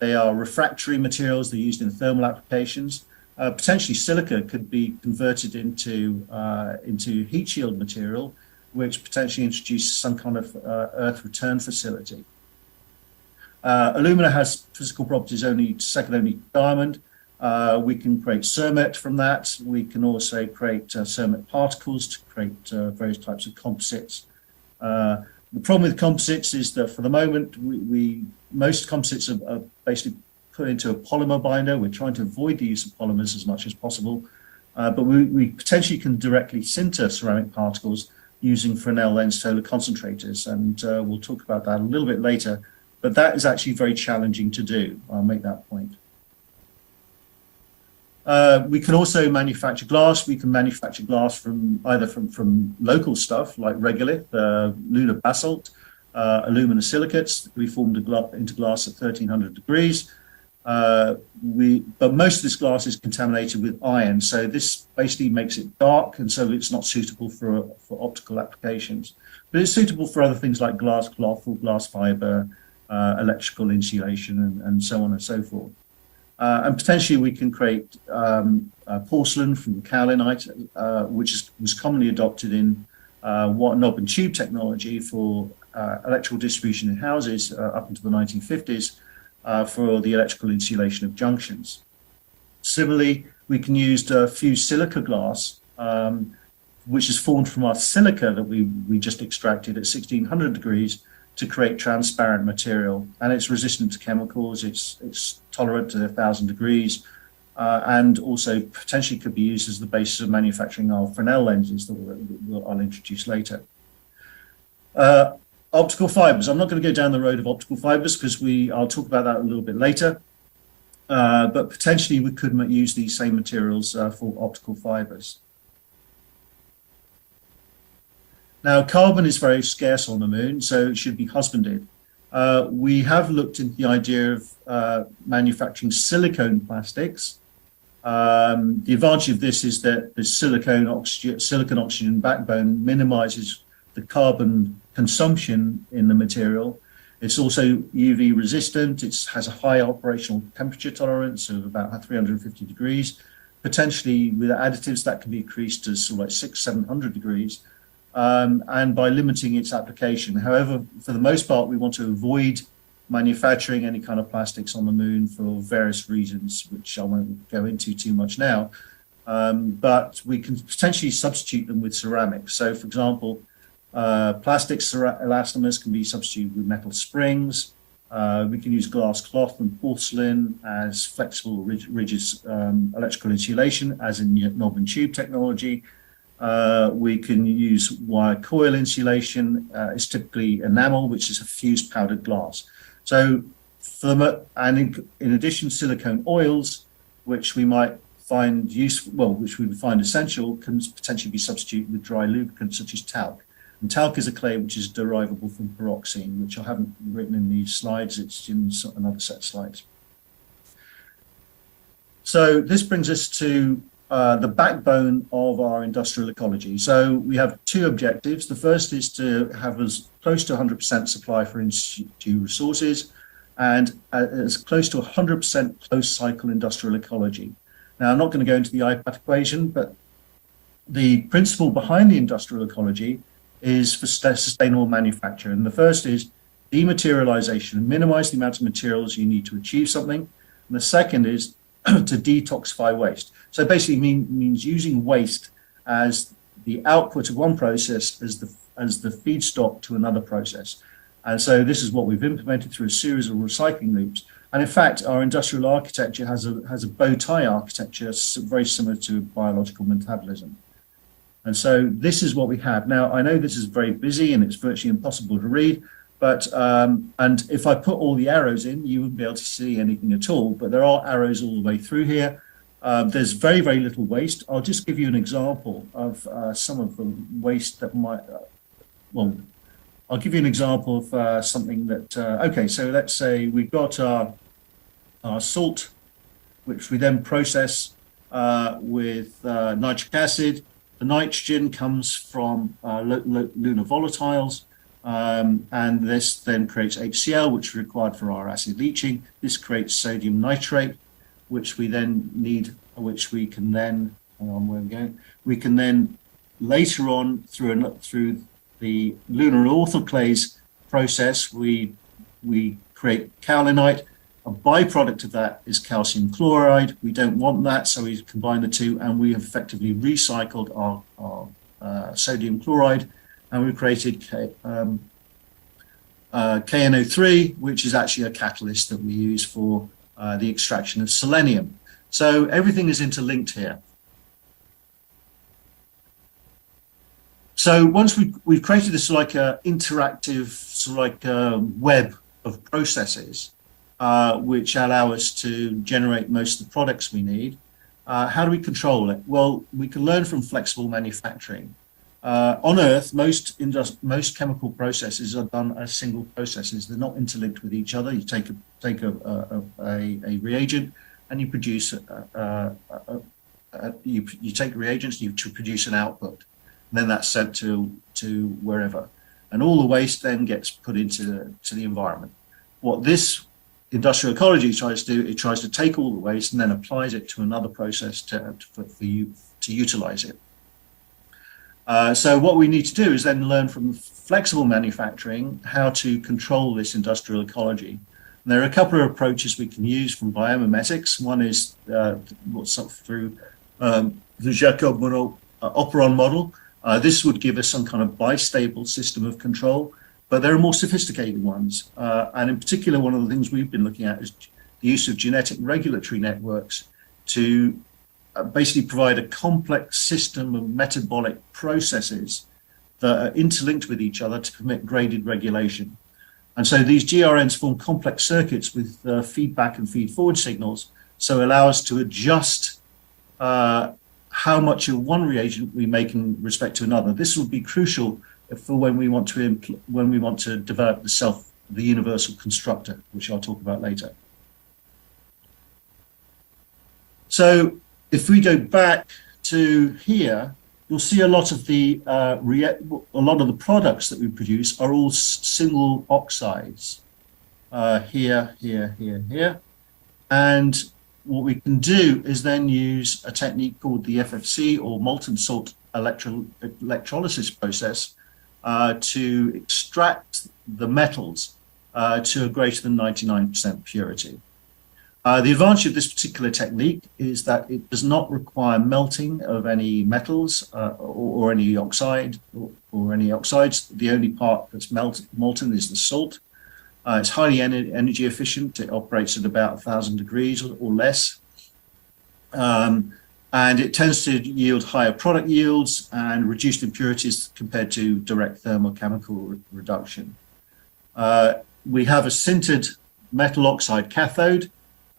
They are refractory materials. They're used in thermal applications. Potentially silica could be converted into heat shield material, which potentially introduces some kind of earth return facility. Alumina has physical properties second only to diamond. We can create cermet from that. We can also create cermet particles to create various types of composites. The problem with composites is that for the moment, most composites are basically put into a polymer binder. We're trying to avoid the use of polymers as much as possible, but we potentially can directly sinter ceramic particles using Fresnel lens solar concentrators, and we'll talk about that a little bit later, but that is actually very challenging to do. I'll make that point. We can also manufacture glass. We can manufacture glass from either from local stuff like regolith, lunar basalt, alumina silicates. We formed into glass at 1300 degrees. But most of this glass is contaminated with iron, so this basically makes it dark, and so it's not suitable for optical applications. But it's suitable for other things like glass cloth or glass fiber, electrical insulation, and so on and so forth. And potentially we can create porcelain from kaolinite, which was commonly adopted in knob and tube technology for electrical distribution in houses up until the 1950s for the electrical insulation of junctions. Similarly, we can use fused silica glass, which is formed from our silica that we just extracted at 1600 degrees to create transparent material, and it's resistant to chemicals. It's tolerant to 1000 degrees, and also potentially could be used as the basis of manufacturing our Fresnel lenses that I'll introduce later. Optical fibers. I'm not going to go down the road of optical fibers because I'll talk about that a little bit later. But potentially we could use these same materials for optical fibers. Now, carbon is very scarce on the moon, so it should be husbanded. We have looked into the idea of manufacturing silicone plastics. The advantage of this is that the silicon oxygen backbone minimizes the carbon consumption in the material. It's also UV resistant. It has a high operational temperature tolerance of about 350 degrees. Potentially with additives that can be increased to sort of like 600-700 degrees. And by limiting its application. However, for the most part, we want to avoid manufacturing any kind of plastics on the moon for various reasons, which I won't go into too much now. But we can potentially substitute them with ceramics. So, for example, plastic elastomers can be substituted with metal springs. We can use glass cloth and porcelain as flexible, rigid electrical insulation, as in knob and tube technology. We can use wire coil insulation. It's typically enamel, which is a fused powdered glass. So, in addition, silicone oils, which we might find useful, which we would find essential, can potentially be substituted with dry lubricants such as talc. And talc is a clay which is derivable from pyroxene, which I haven't written in these slides. It's in another set of slides. So this brings us to the backbone of our industrial ecology. So we have two objectives. The first is to have as close to 100% supply for in-situ resources and as close to 100% closed cycle industrial ecology. Now, I'm not going to go into the IPAT equation, but the principle behind the industrial ecology is for sustainable manufacture. And the first is dematerialization, minimize the amount of materials you need to achieve something. And the second is to detoxify waste. So basically means using waste as the output of one process as the feedstock to another process. And so this is what we've implemented through a series of recycling loops. And in fact, our industrial architecture has a bow tie architecture very similar to biological metabolism. And so this is what we have. Now, I know this is very busy and it's virtually impossible to read, but, and if I put all the arrows in, you wouldn't be able to see anything at all, but there are arrows all the way through here. There's very, very little waste. I'll just give you an example of some of the waste that might, I'll give you an example of something that, okay, so let's say we've got our salt, which we then process with nitric acid. The nitrogen comes from lunar volatiles, and this then creates HCl, which is required for our acid leaching. This creates sodium nitrate, which we then need, which we can then, hang on, where are we going? We can then later on through the lunar orthoclase process, we create kaolinite. A byproduct of that is calcium chloride. We don't want that, so we combine the two, and we have effectively recycled our sodium chloride, and we've created KNO3, which is actually a catalyst that we use for the extraction of selenium. So everything is interlinked here. So once we've created this like a interactive sort of like web of processes, which allow us to generate most of the products we need. How do we control it? Well, we can learn from flexible manufacturing. On Earth, most chemical processes are done as single processes. They're not interlinked with each other. You take a reagent and you produce you take reagents, you produce an output, and then that's sent to wherever, and all the waste then gets put into the environment. What this industrial ecology tries to do, it tries to take all the waste and then applies it to another process for you to utilize it. So what we need to do is then learn from flexible manufacturing how to control this industrial ecology. And there are a couple of approaches we can use from biomimetics. One is what's up through the Jacob-Operon model. This would give us some kind of bistable system of control, but there are more sophisticated ones. And in particular, one of the things we've been looking at is the use of genetic regulatory networks to basically provide a complex system of metabolic processes that are interlinked with each other to permit graded regulation. And so these GRNs form complex circuits with feedback and feed-forward signals, so allow us to adjust how much of one reagent we make in respect to another. This will be crucial for when we want to develop the universal constructor, which I'll talk about later. So if we go back to here, you'll see a lot of the products that we produce are all single oxides. Here, and what we can do is then use a technique called the FFC, or molten salt electrolysis process, to extract the metals to a greater than 99% purity. The advantage of this particular technique is that it does not require melting of any metals or any oxide or any oxides. The only part that's molten is the salt. It's highly energy efficient. It operates at about 1,000 degrees or less. And it tends to yield higher product yields and reduced impurities compared to direct thermochemical reduction. We have a sintered metal oxide cathode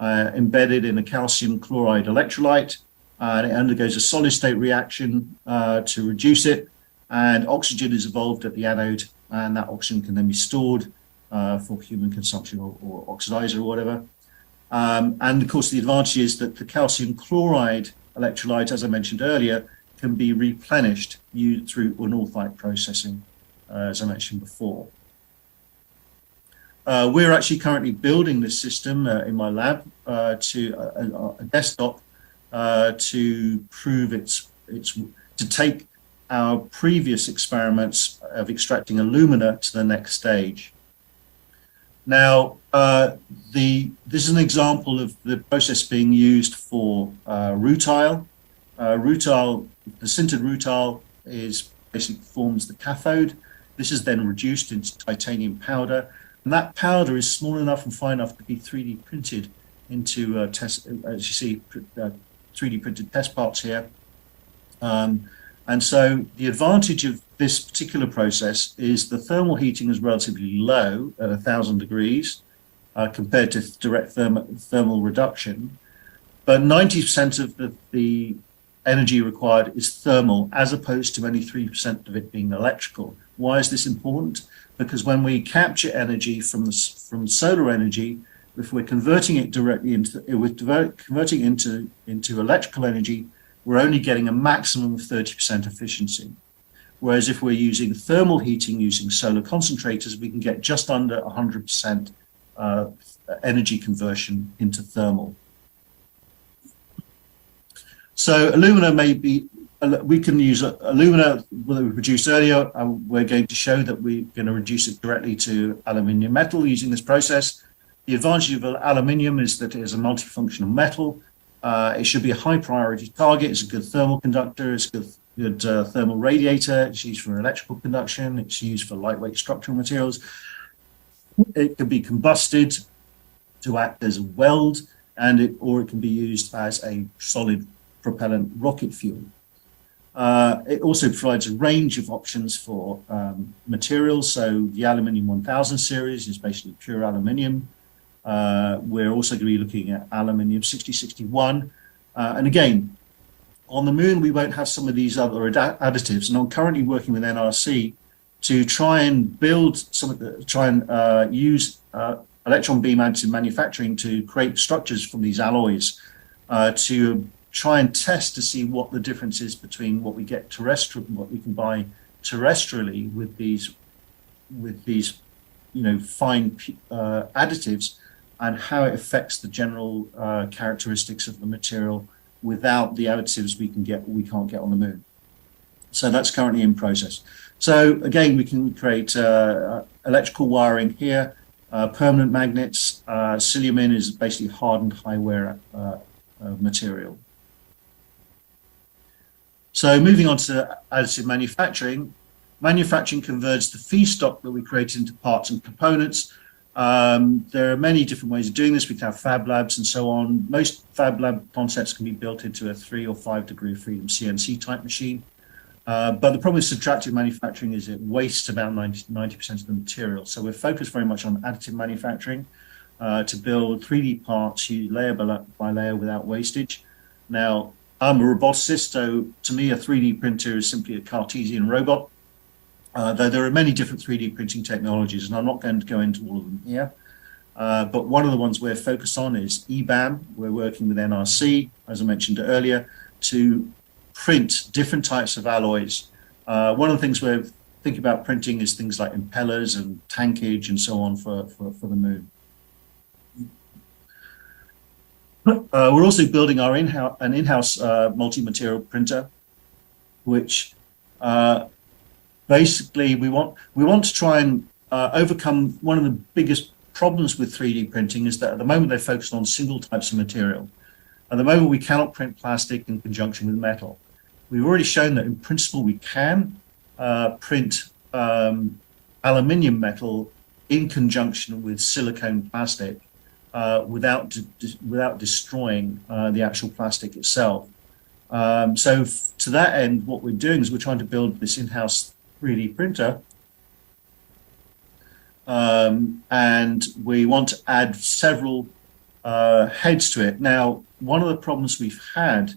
embedded in a calcium chloride electrolyte, and it undergoes a solid state reaction to reduce it, and oxygen is evolved at the anode, and that oxygen can then be stored for human consumption or oxidizer or whatever. And of course, the advantage is that the calcium chloride electrolyte, as I mentioned earlier, can be replenished through anorthite processing, as I mentioned before. We're actually currently building this system in my lab to a desktop to prove to take our previous experiments of extracting alumina to the next stage. Now, this is an example of the process being used for rutile. The sintered rutile basically forms the cathode. This is then reduced into titanium powder, and that powder is small enough and fine enough to be 3D printed into as you see, 3D printed test parts here. And so the advantage of this particular process is the thermal heating is relatively low at 1,000 degrees compared to direct thermal reduction, but 90% of the energy required is thermal, as opposed to only 3% of it being electrical. Why is this important? Because when we capture energy from solar energy, if we're converting it directly into electrical energy, we're only getting a maximum of 30% efficiency. Whereas if we're using thermal heating using solar concentrators, we can get just under 100% energy conversion into thermal. So alumina we can use alumina that we produced earlier. We're going to show that we're going to reduce it directly to aluminium metal using this process. The advantage of aluminium is that it is a multifunctional metal. It should be a high priority target. It's a good thermal conductor. It's a good thermal radiator. It's used for electrical conduction. It's used for lightweight structural materials. It can be combusted to act as a weld, or it can be used as a solid propellant rocket fuel. It also provides a range of options for materials. So the aluminium 1000 series is basically pure aluminium. We're also going to be looking at aluminium 6061, And again, on the moon, we won't have some of these other additives. And I'm currently working with NRC to try and build some of the, use electron beam additive manufacturing to create structures from these alloys to try and test to see what the difference is between what we get terrestrial and what we can buy terrestrially with these fine additives, and how it affects the general characteristics of the material without the additives we can't get on the moon. So that's currently in process. So again, we can create electrical wiring here, permanent magnets. Silicon is basically hardened high wear material. So moving on to additive manufacturing. Manufacturing converts the feedstock that we created into parts and components. There are many different ways of doing this. We can have fab labs and so on. Most fab lab concepts can be built into a 3 or 5 degree of freedom CNC type machine. But the problem with subtractive manufacturing is it wastes about 90% of the material. So we're focused very much on additive manufacturing to build 3D parts layer by layer without wastage. Now, I'm a roboticist, so to me, a 3D printer is simply a Cartesian robot. Though there are many different 3D printing technologies, and I'm not going to go into all of them here. But one of the ones we're focused on is EBAM. We're working with NRC, as I mentioned earlier, to print different types of alloys. One of the things we're thinking about printing is things like impellers and tankage and so on for the moon. We're also building our in-house multi-material printer, which basically we want to try and overcome one of the biggest problems with 3D printing is that at the moment they're focused on single types of material. At the moment we cannot print plastic in conjunction with metal. We've already shown that in principle we can print aluminium metal in conjunction with silicone plastic without destroying the actual plastic itself. So to that end, what we're doing is we're trying to build this in-house 3D printer, and we want to add several heads to it. Now, one of the problems we've had,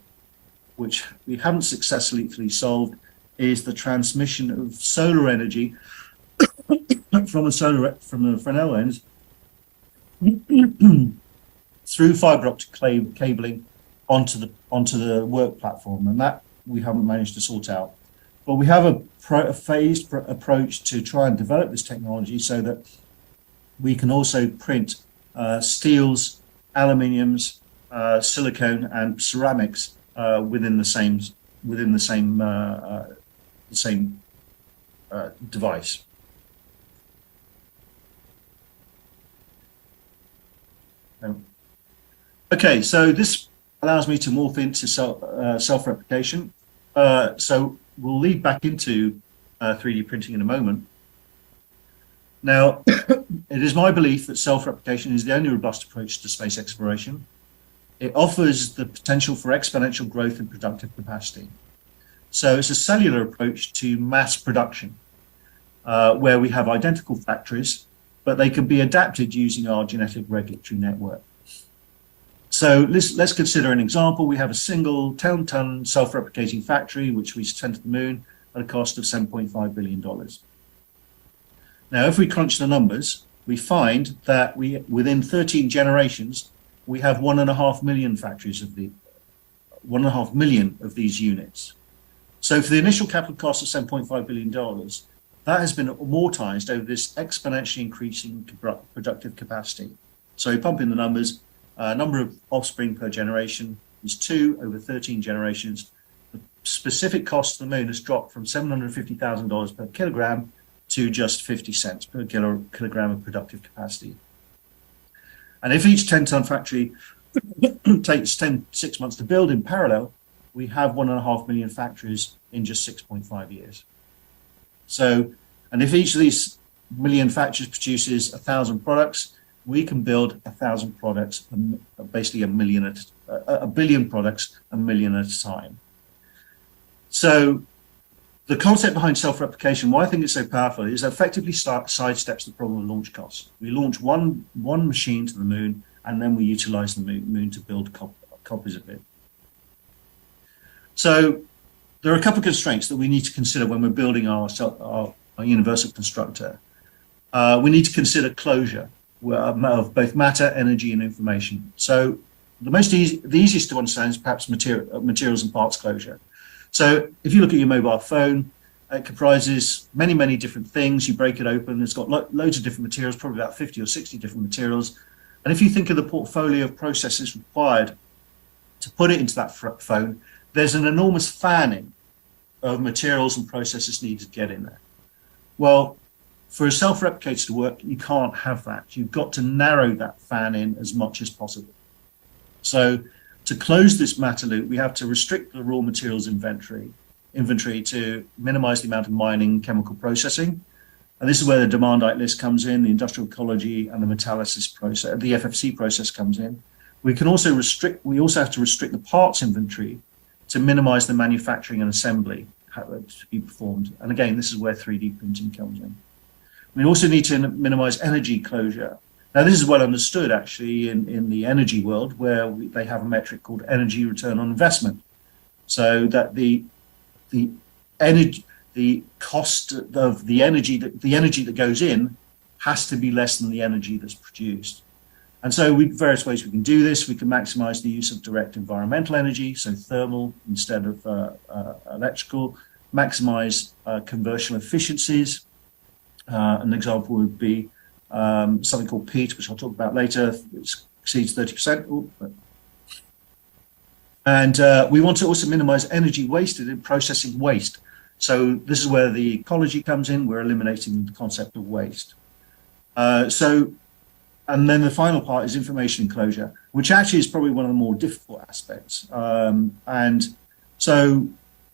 which we haven't successfully solved, is the transmission of solar energy from the Fresnel lens through fiber optic cabling onto the work platform, and that we haven't managed to sort out. But we have a phased approach to try and develop this technology so that we can also print steels, aluminiums, silicone, and ceramics within the same device. Okay, so this allows me to morph into self-replication. So we'll lead back into 3D printing in a moment. Now, it is my belief that self-replication is the only robust approach to space exploration. It offers the potential for exponential growth in productive capacity. So it's a cellular approach to mass production, where we have identical factories, but they can be adapted using our genetic regulatory network. So let's consider an example. We have a single 10-ton self-replicating factory, which we sent to the moon at a cost of $7.5 billion. Now, if we crunch the numbers, we find that within 13 generations, we have 1.5 million factories of 1.5 million of these units. So for the initial capital cost of $7.5 billion, that has been amortized over this exponentially increasing productive capacity. So we pump in the numbers. Number of offspring per generation is 2 over 13 generations. The specific cost of the moon has dropped from $750,000 per kilogram to just 50 cents per kilogram of productive capacity. And if each 10-ton factory takes 6 months to build in parallel, we have 1.5 million factories in just 6.5 years. So, and if each of these million factories produces 1,000 products, we can build 1,000 products, basically a billion products, a million at a time. So the concept behind self-replication, why I think it's so powerful, is it effectively sidesteps the problem of launch costs. We launch one machine to the moon, and then we utilize the moon to build copies of it. So there are a couple of constraints that we need to consider when we're building our universal constructor. We need to consider closure of both matter, energy, and information. So the easiest to understand is perhaps materials and parts closure. So if you look at your mobile phone, it comprises many, many different things. You break it open, it's got loads of different materials, probably about 50 or 60 different materials. And if you think of the portfolio of processes required to put it into that phone, there's an enormous fanning of materials and processes needed to get in there. Well, for a self-replicator to work, you can't have that. You've got to narrow that fan in as much as possible. So to close this matter loop, we have to restrict the raw materials inventory to minimize the amount of mining and chemical processing. And this is where the demand list comes in, the industrial ecology and the metallysis process, the FFC process comes in. We also have to restrict the parts inventory to minimize the manufacturing and assembly to be performed. And again, this is where 3D printing comes in. We also need to minimize energy closure. Now, this is well understood actually in the energy world, where they have a metric called energy return on investment. So that the cost of the energy that goes in has to be less than the energy that's produced. And so various ways we can do this. We can maximize the use of direct environmental energy, so thermal instead of electrical, maximize conversion efficiencies. An example would be something called peat, which I'll talk about later, which exceeds 30%. And we want to also minimize energy wasted in processing waste. So this is where the ecology comes in. We're eliminating the concept of waste. And then the final part is information enclosure, which actually is probably one of the more difficult aspects. And so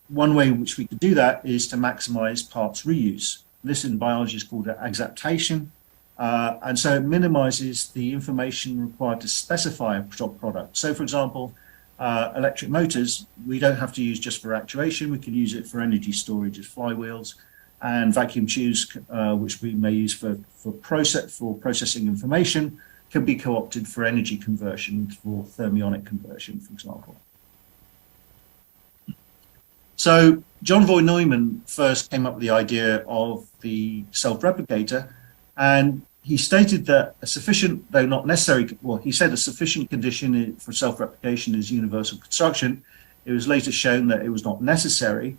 one way in which we could do that is to maximize parts reuse. This in biology is called exaptation. And so it minimizes the information required to specify a product. So for example, electric motors, we don't have to use just for actuation. We can use it for energy storage as flywheels, and vacuum tubes, which we may use for processing information, can be co-opted for energy conversion, for thermionic conversion, for example. So John von Neumann first came up with the idea of the self-replicator, and he stated that a sufficient, though not necessary, well, he said a sufficient condition for self-replication is universal construction. It was later shown that it was not necessary,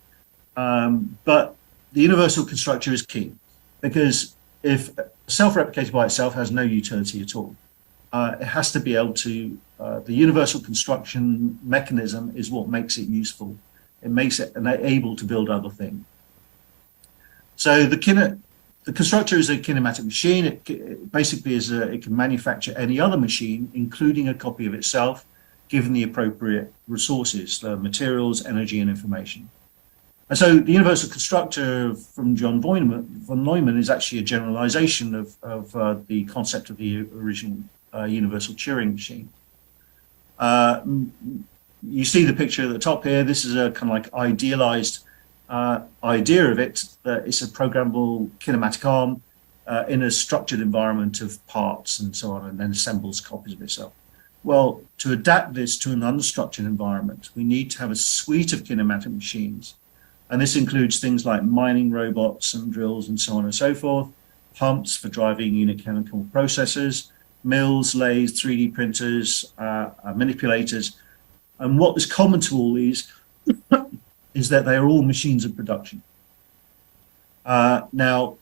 but the universal constructor is key, because if self-replicator by itself has no utility at all, it has to be able to, the universal construction mechanism is what makes it useful. It makes it able to build other things. So the constructor is a kinematic machine. It basically it can manufacture any other machine, including a copy of itself, given the appropriate resources, the materials, energy, and information. And so the universal constructor from John von Neumann is actually a generalization of the concept of the original universal Turing machine. You see the picture at the top here. This is a kind of like idealized idea of it, that it's a programmable kinematic arm in a structured environment of parts and so on, and then assembles copies of itself. Well, to adapt this to an unstructured environment, we need to have a suite of kinematic machines. And this includes things like mining robots and drills and so on and so forth, pumps for driving unit chemical processes, mills, lathes, 3D printers, manipulators. And what is common to all these is that they are all machines of production. Now,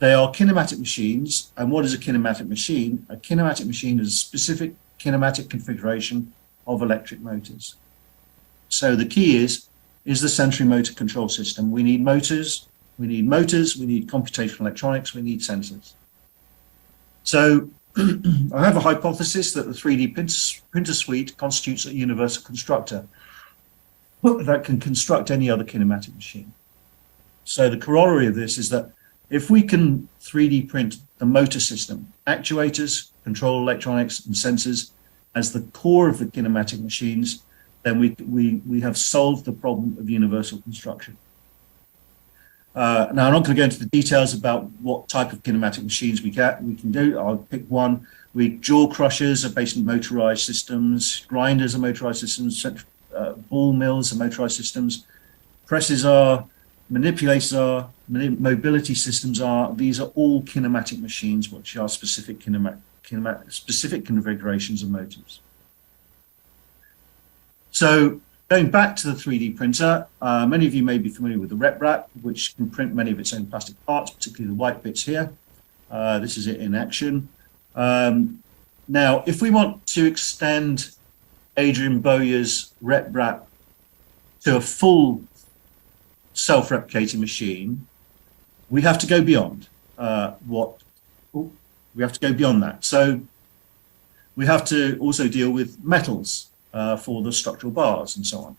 they are kinematic machines. And what is a kinematic machine? A kinematic machine is a specific kinematic configuration of electric motors. So the key is the sensory motor control system. We need motors, we need computational electronics, we need sensors. So I have a hypothesis that the 3D printer suite constitutes a universal constructor that can construct any other kinematic machine. So the corollary of this is that if we can 3D print the motor system, actuators, control electronics, and sensors as the core of the kinematic machines, then we have solved the problem of universal construction. Now, I'm not going to go into the details about what type of kinematic machines we can do. I'll pick one. Jaw crushers are basically motorized systems. Grinders are motorized systems. ball mills and motorized systems. Presses are, manipulators are, mobility systems are. These are all kinematic machines, which are specific specific configurations of motors. So going back to the 3D printer, many of you may be familiar with the RepRap, which can print many of its own plastic parts, particularly the white bits here. This is it in action. Now, if we want to extend Adrian Bowyer's RepRap to a full self-replicating machine, we have to go beyond we have to go beyond that. So we have to also deal with metals for the structural bars and so on.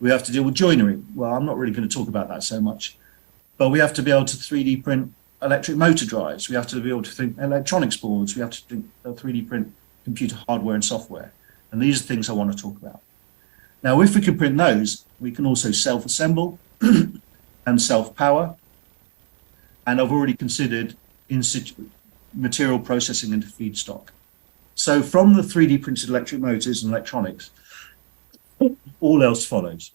We have to deal with joinery. Well, I'm not really going to talk about that so much, but we have to be able to 3D print electric motor drives. We have to be able to think electronics boards. We have to think 3D print computer hardware and software. And these are things I want to talk about. Now, if we can print those, we can also self-assemble and self-power. And I've already considered material processing into feedstock. So from the 3D printed electric motors and electronics, all else follows.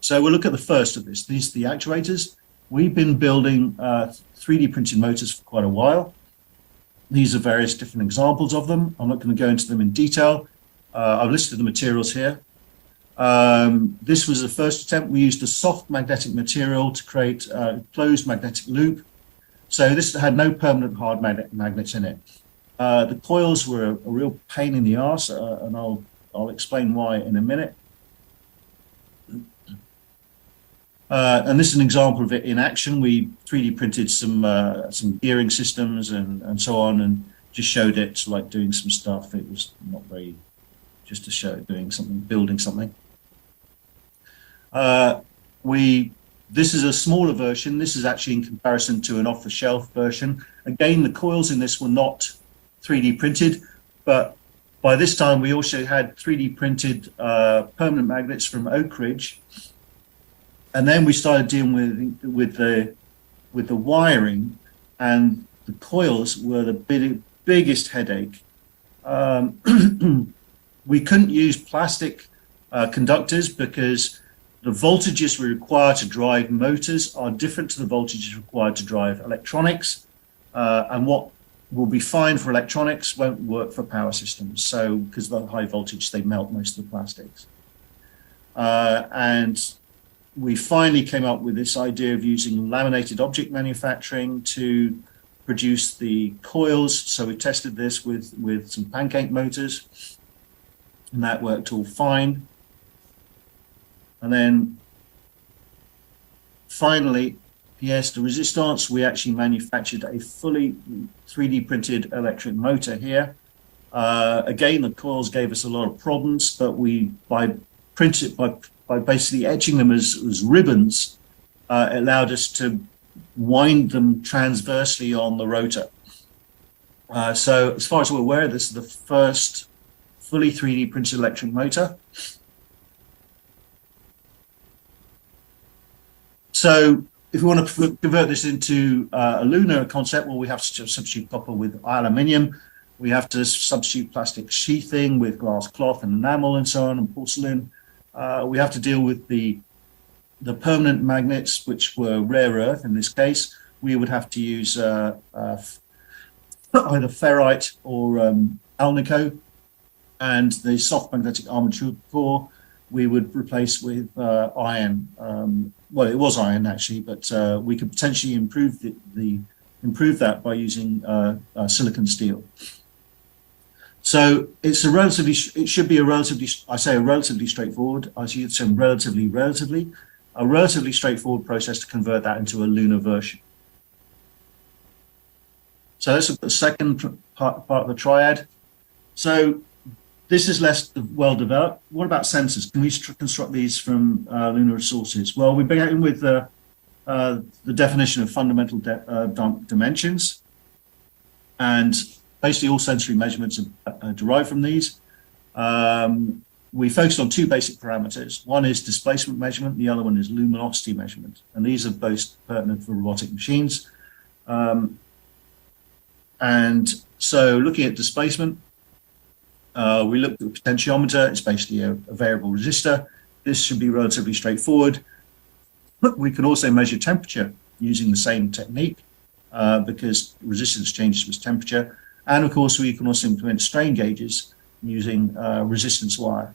So we'll look at the first of this. These are the actuators. We've been building 3D printed motors for quite a while. These are various different examples of them. I'm not going to go into them in detail. I've listed the materials here. This was the first attempt. We used a soft magnetic material to create a closed magnetic loop. So this had no permanent hard magnets in it. The coils were a real pain in the arse, and I'll explain why in a minute. And this is an example of it in action. We 3D printed some gearing systems and so on, and just showed it like doing some stuff. It was not very, just to show it doing something, building something. This is a smaller version. This is actually in comparison to an off-the-shelf version. Again, the coils in this were not 3D printed, but by this time we also had 3D printed permanent magnets from Oak Ridge. And then we started dealing with the wiring, and the coils were the biggest headache. We couldn't use plastic conductors because the voltages required to drive motors are different to the voltages required to drive electronics. And what will be fine for electronics won't work for power systems. So because of the high voltage, they melt most of the plastics. And we finally came up with this idea of using laminated object manufacturing to produce the coils. So we tested this with some pancake motors, and that worked all fine. And then finally, pièce de résistance, we actually manufactured a fully 3D printed electric motor here. Again, the coils gave us a lot of problems, but by basically etching them as ribbons, it allowed us to wind them transversely on the rotor. So as far as we're aware, this is the first fully 3D printed electric motor. So if we want to convert this into a lunar concept, well, we have to substitute copper with aluminium. We have to substitute plastic sheathing with glass cloth and enamel and so on, and porcelain. We have to deal with the permanent magnets, which were rare earth in this case. We would have to use either ferrite or alnico, and the soft magnetic armature core we would replace with iron. Well, it was iron actually, but we could potentially improve that by using silicon steel. So it should be a relatively straightforward, I should say a relatively straightforward process to convert that into a lunar version. So let's look at the second part of the triad. So this is less well developed. What about sensors? Can we construct these from lunar sources? Well, we began with the definition of fundamental dimensions, and basically all sensory measurements are derived from these. We focused on two basic parameters. One is displacement measurement, the other one is luminosity measurement, and these are both pertinent for robotic machines. And so looking at displacement, We looked at the potentiometer. It's basically a variable resistor. This should be relatively straightforward. We can also measure temperature using the same technique because resistance changes with temperature. And of course, we can also implement strain gauges using resistance wire.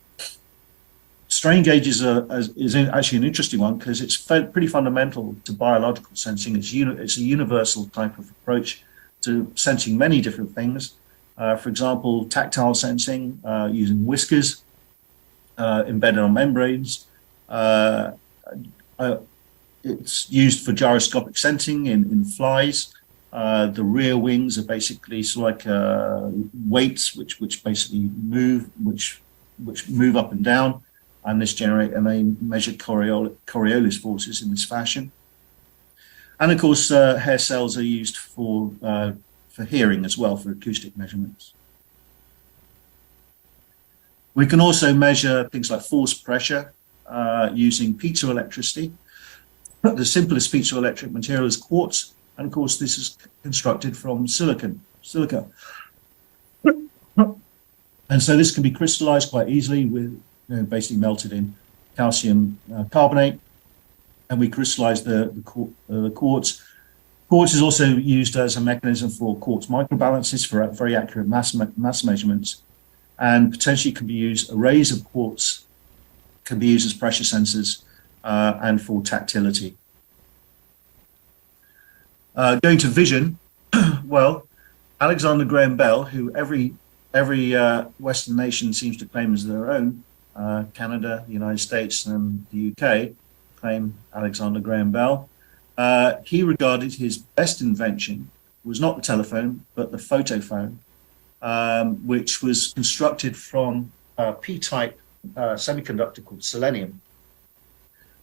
Strain gauges is actually an interesting one because it's pretty fundamental to biological sensing. It's a universal type of approach to sensing many different things. For example, tactile sensing using whiskers embedded on membranes. It's used for gyroscopic sensing in flies. The rear wings are basically sort of like weights which basically move, which move up and down, and they measure Coriolis forces in this fashion. And of course, hair cells are used for hearing as well, for acoustic measurements. We can also measure things like force pressure using piezoelectricity. The simplest piezoelectric material is quartz, and of course this is constructed from silica. And so this can be crystallized quite easily with basically melted in calcium carbonate, and we crystallize the quartz. Quartz is also used as a mechanism for quartz microbalances for very accurate mass measurements, and potentially can be used, arrays of quartz can be used as pressure sensors and for tactility. Going to vision, well, Alexander Graham Bell, who every Western nation seems to claim as their own, Canada, the United States, and the UK claim Alexander Graham Bell. He regarded his best invention was not the telephone, but the photophone, which was constructed from a P-type semiconductor called selenium.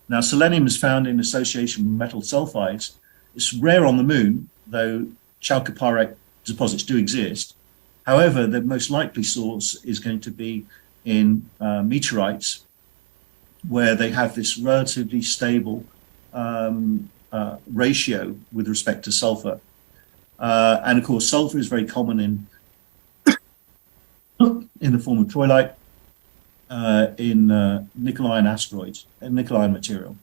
Now, selenium is found in association with metal sulfides. It's rare on the moon, though chalcopyrite deposits do exist. However, the most likely source is going to be in meteorites, where they have this relatively stable ratio with respect to sulfur. And of course, sulfur is very common in the form of troilite, in nickel-ion asteroids and nickel-ion material.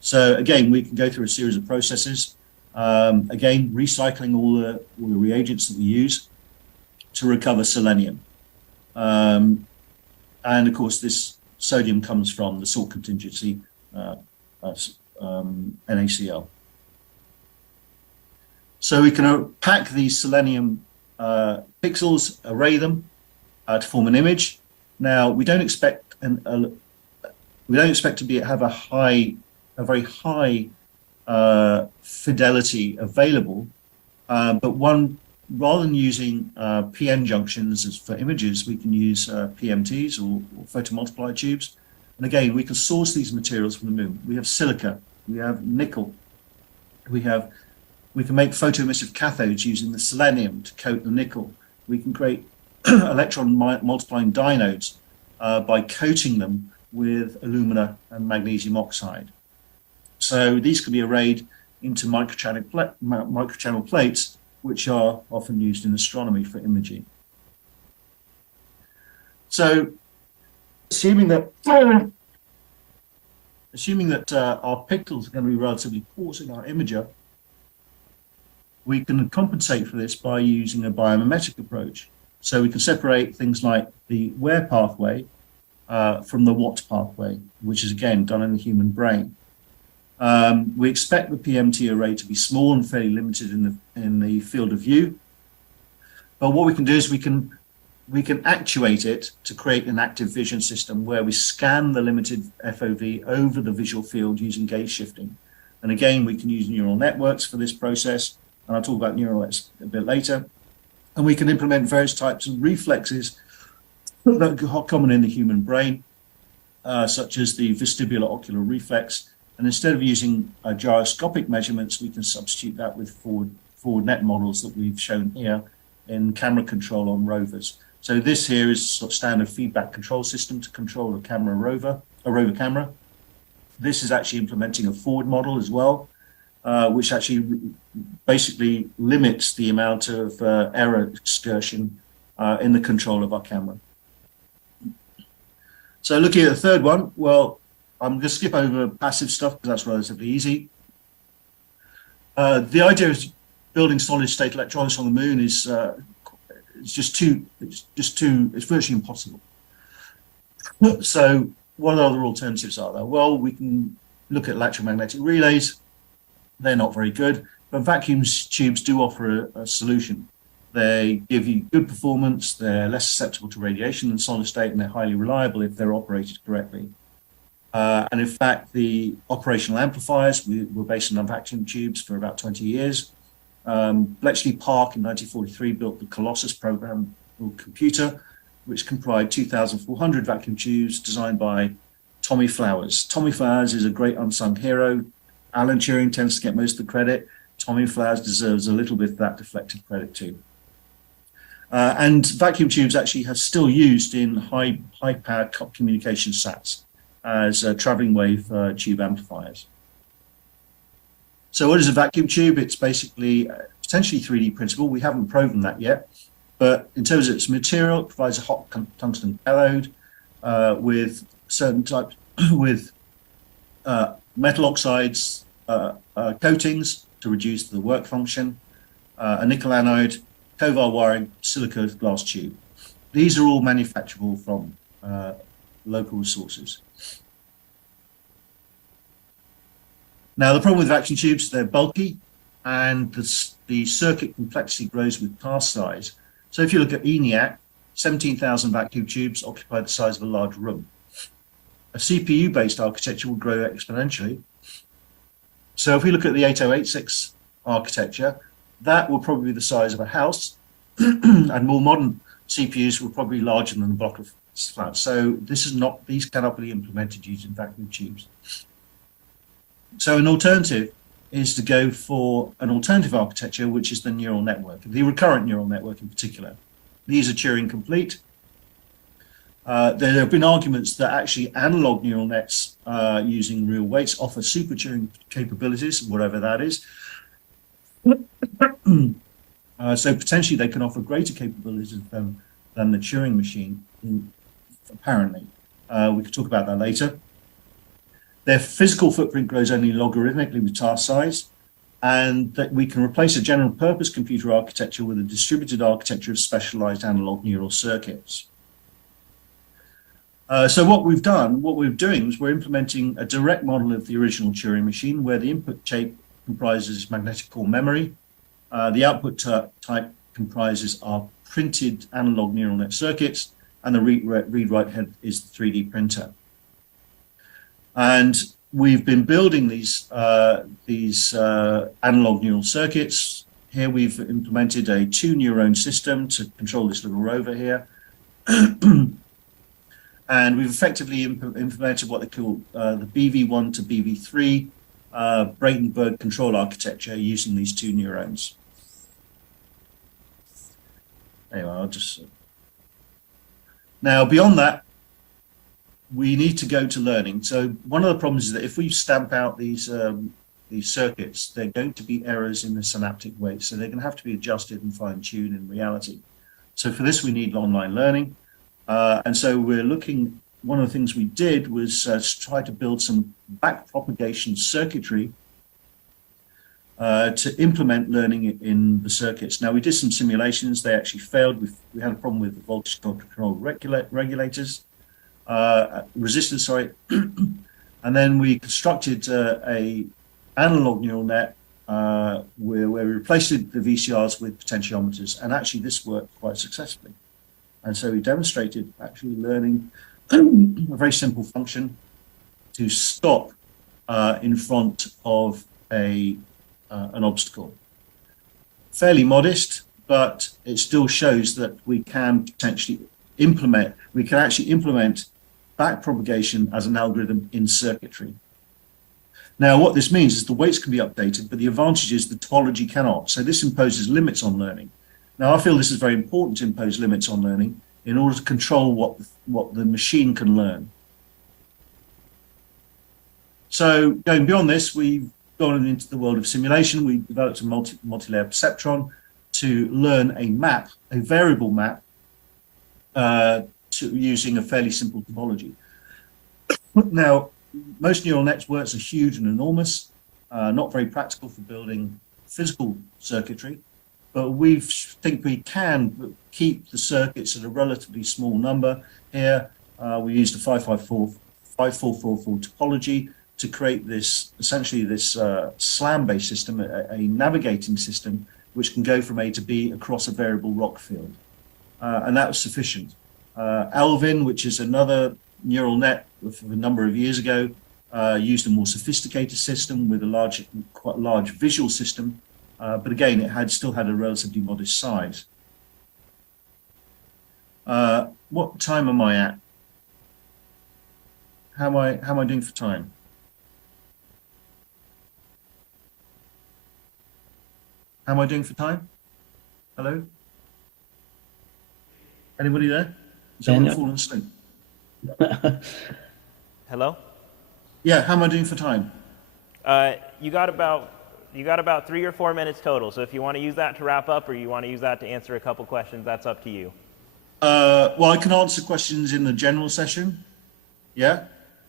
So again, we can go through a series of processes. Again, recycling all the reagents that we use to recover selenium. And of course, this sodium comes from the salt contingency, NaCl. So we can pack these selenium pixels, array them to form an image. Now, we don't expect to have a very high fidelity available, but rather than using PN junctions for images, we can use PMTs or photomultiplier tubes. And again, we can source these materials from the moon. We have silica, we have nickel, we can make photoemissive cathodes using the selenium to coat the nickel. We can create electron multiplying diodes by coating them with alumina and magnesium oxide. So these can be arrayed into microchannel plates, which are often used in astronomy for imaging. So assuming that our pixels are going to be relatively coarse in our imager, we can compensate for this by using a biomimetic approach. So we can separate things like the Ware pathway from the Watt pathway, which is again done in the human brain. We expect the PMT array to be small and fairly limited in the field of view. But what we can do is we can actuate it to create an active vision system where we scan the limited FOV over the visual field using gaze shifting. And again, we can use neural networks for this process, and I'll talk about neural networks a bit later. And we can implement various types of reflexes that are common in the human brain, such as the vestibular ocular reflex. And instead of using gyroscopic measurements, we can substitute that with forward net models that we've shown here in camera control on rovers. So this here is sort of standard feedback control system to control a rover camera. This is actually implementing a forward model as well, which actually basically limits the amount of error excursion in the control of our camera. So looking at the third one, well, I'm going to skip over passive stuff because that's relatively easy. The idea of building solid state electronics on the moon is it's virtually impossible. So what other alternatives are there? Well, we can look at electromagnetic relays. They're not very good, but vacuum tubes do offer a solution. They give you good performance, they're less susceptible to radiation than solid state, and they're highly reliable if they're operated correctly. And in fact, the operational amplifiers were based on vacuum tubes for about 20 years. Bletchley Park in 1943 built the Colossus program computer, which comprised 2,400 vacuum tubes designed by Tommy Flowers. Tommy Flowers is a great unsung hero. Alan Turing tends to get most of the credit. Tommy Flowers deserves a little bit of that deflected credit too. And vacuum tubes actually are still used in high-powered communication sats as traveling wave tube amplifiers. So what is a vacuum tube? It's basically potentially 3D printable. We haven't proven that yet. But in terms of its material, it provides a hot tungsten cathode with certain types, with metal oxides coatings to reduce the work function, a nickel anode, Kovar wiring, silica glass tube. These are all manufacturable from local sources. Now, the problem with vacuum tubes, they're bulky, and the circuit complexity grows with task size. So if you look at ENIAC, 17,000 vacuum tubes occupy the size of a large room. A CPU-based architecture will grow exponentially. So if we look at the 8086 architecture, that will probably be the size of a house, and more modern CPUs will probably be larger than a block of flats. So these cannot be implemented using vacuum tubes. So an alternative is to go for an alternative architecture, which is the neural network, the recurrent neural network in particular. These are Turing complete. There have been arguments that actually analog neural nets using real weights offer super Turing capabilities, whatever that is. So potentially they can offer greater capabilities than the Turing machine, apparently. We could talk about that later. Their physical footprint grows only logarithmically with task size, and that we can replace a general purpose computer architecture with a distributed architecture of specialized analog neural circuits. So what we're doing is we're implementing a direct model of the original Turing machine, where the input type comprises magnetic core memory. The output type comprises our printed analog neural net circuits, and the read-write head is the 3D printer. And we've been building these analog neural circuits. Here we've implemented a 2-neuron system to control this little rover here. And we've effectively implemented what they call the BV1 to BV3 Bradenberg control architecture using these 2 neurons. Anyway, I'll just... Now, beyond that, we need to go to learning. So one of the problems is that if we stamp out these circuits, they're going to be errors in the synaptic weight. So they're going to have to be adjusted and fine-tuned in reality. So for this, we need online learning. And so we're looking, one of the things we did was try to build some backpropagation circuitry to implement learning in the circuits. Now, we did some simulations. They actually failed. We had a problem with the voltage control regulators. Resistance, sorry. And then we constructed a analog neural net where we replaced the VCRs with potentiometers, and actually this worked quite successfully. And so we demonstrated actually learning a very simple function to stop in front of an obstacle. Fairly modest, but it still shows that we can potentially actually implement backpropagation as an algorithm in circuitry. Now, what this means is the weights can be updated, but the advantage is the topology cannot. So this imposes limits on learning. Now, I feel this is very important to impose limits on learning in order to control what the machine can learn. So going beyond this, we've gone into the world of simulation. We developed a multi-layer perceptron to learn a map, a variable map, using a fairly simple topology. Now, most neural networks are huge and enormous, not very practical for building physical circuitry, but we think we can keep the circuits at a relatively small number. Here, we used a 5444 topology to create this, essentially this SLAM-based system, a navigating system, which can go from A to B across a variable rock field. And that was sufficient. Alvin, which is another neural net from a number of years ago, used a more sophisticated system with a quite large visual system, but again, it still had a relatively modest size. What time am I at? How am I doing for time? How am I doing for time? Hello? Anybody there? Is everyone falling asleep? Hello? Yeah, how am I doing for time? You got about 3 or 4 minutes total. So if you want to use that to wrap up, or you want to use that to answer a couple questions, that's up to you. Well, I can answer questions in the general session. Yeah?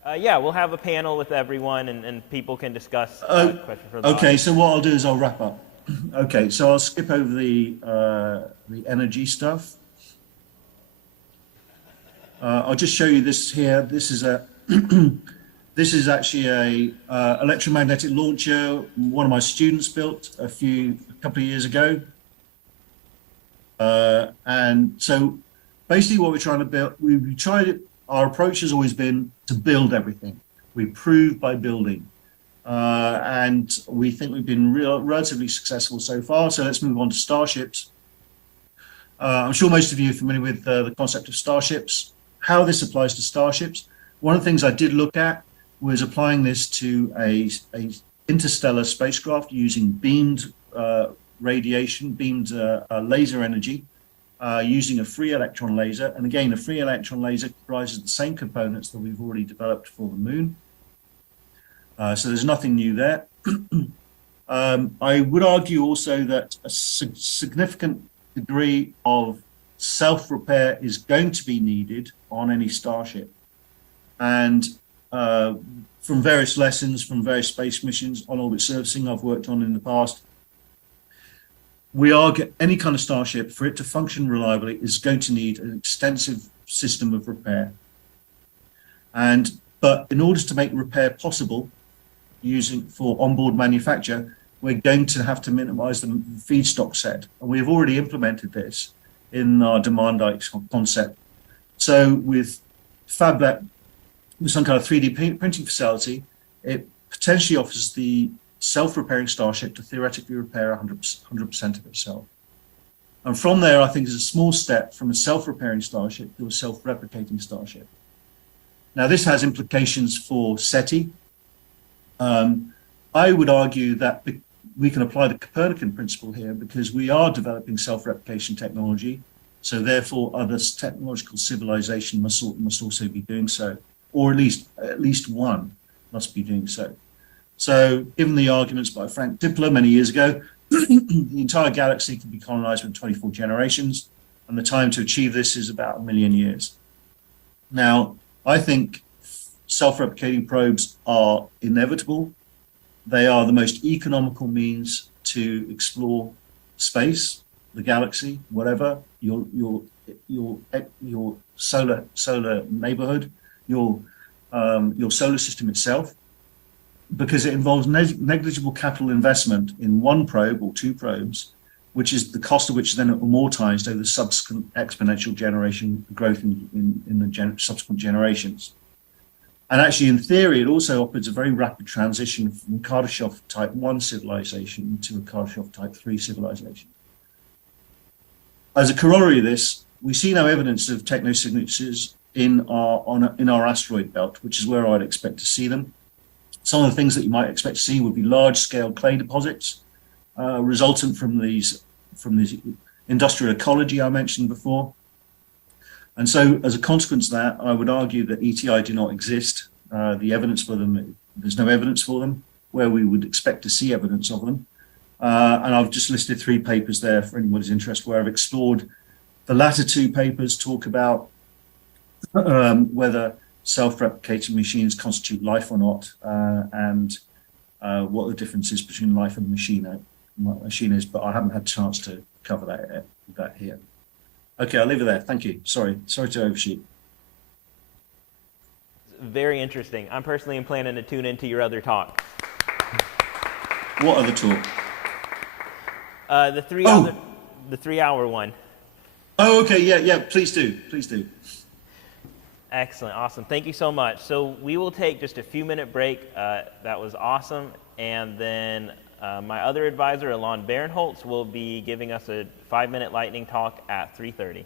Yeah, we'll have a panel with everyone, and people can discuss questions for the Okay, audience. so what I'll do is I'll wrap up. Okay, so I'll skip over the energy stuff. I'll just show you this here. This is a this is actually a electromagnetic launcher one of my students built a couple of years ago. And so basically what we're trying to build, our approach has always been to build everything. We prove by building. And we think we've been relatively successful so far. So let's move on to starships. I'm sure most of you are familiar with the concept of starships. How this applies to starships. One of the things I did look at was applying this to a interstellar spacecraft using beamed radiation, beamed laser energy, using a free electron laser. And again, a free electron laser comprises the same components that we've already developed for the moon. So there's nothing new there. I would argue also that a significant degree of self-repair is going to be needed on any starship. And from various lessons, from various space missions on orbit servicing I've worked on in the past, any kind of starship, for it to function reliably, is going to need an extensive system of repair. But in order to make repair possible, for onboard manufacture, we're going to have to minimize the feedstock set. And we've already implemented this in our demand concept. So with FabLab, with some kind of 3D printing facility, it potentially offers the self-repairing starship to theoretically repair 100% of itself. And from there, I think there's a small step from a self-repairing starship to a self-replicating starship. Now, this has implications for SETI. I would argue that we can apply the Copernican principle here because we are developing self-replication technology. So therefore, other technological civilization must also be doing so, or at least one must be doing so. So given the arguments by Frank Tipler many years ago, the entire galaxy can be colonized with 24 generations, and the time to achieve this is about 1 million years. Now, I think self-replicating probes are inevitable. They are the most economical means to explore space, the galaxy, whatever, your solar neighborhood, your solar system itself, because it involves negligible capital investment in one probe or two probes, which is the cost of which is then amortized over the subsequent exponential generation growth in the subsequent generations. And actually, in theory, it also offers a very rapid transition from Kardashev type 1 civilization to a Kardashev type 3 civilization. As a corollary of this, we see no evidence of technosignatures in our asteroid belt, which is where I'd expect to see them. Some of the things that you might expect to see would be large-scale clay deposits resultant from these industrial ecology I mentioned before. And so as a consequence of that, I would argue that ETI do not exist. The evidence for them, there's no evidence for them where we would expect to see evidence of them. And I've just listed 3 papers there for anybody's interest where I've explored. The latter 2 papers talk about whether self-replicating machines constitute life or not, and what the difference is between life and machine is, but I haven't had a chance to cover that here. Okay, I'll leave it there. Thank you. Sorry to overshoot. Very interesting. I'm personally planning to tune into your other talk. What other talk? The 3-hour one. Oh, okay. Yeah. Please do. Excellent. Awesome. Thank you so much. So we will take just a few-minute break. That was awesome. And then my other advisor, Ilan Barinholtz, will be giving us a 5-minute lightning talk at 3:30.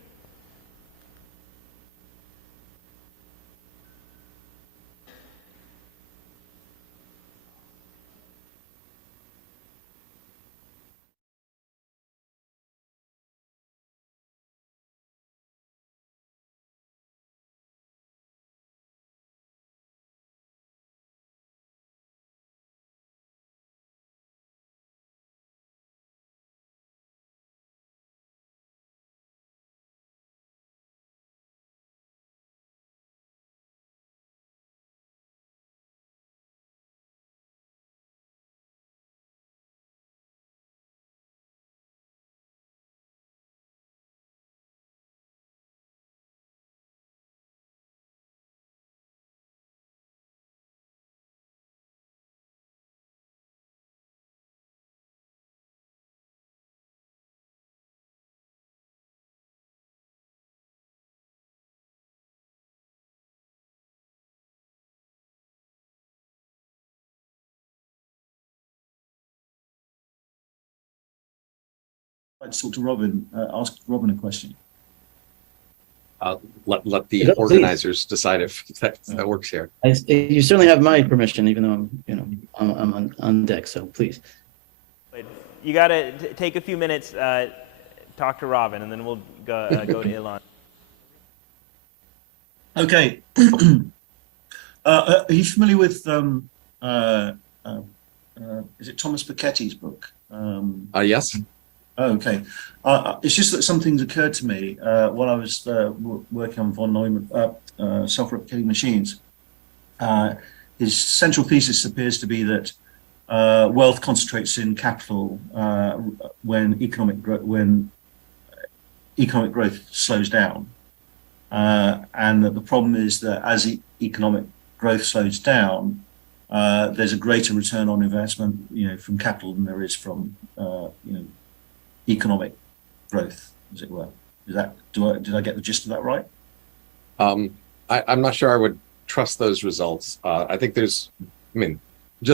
I'd like to talk to Robin, ask Robin a question. Let the organizers decide if that works here. You certainly have my permission, even though I'm on deck. So please. You got to take a few minutes, talk to Robin, and then we'll go to Ilan. Okay. Are you familiar with is it Thomas Piketty's book? Yes. Oh, okay. It's just that something's occurred to me while I was working on von Neumann self-replicating machines. His central thesis appears to be that wealth concentrates in capital when economic growth slows down, and that the problem is that as economic growth slows down, there's a greater return on investment, from capital than there is from economic growth, as it were. Did I get the gist of that right? I'm not sure I would trust those results. I think just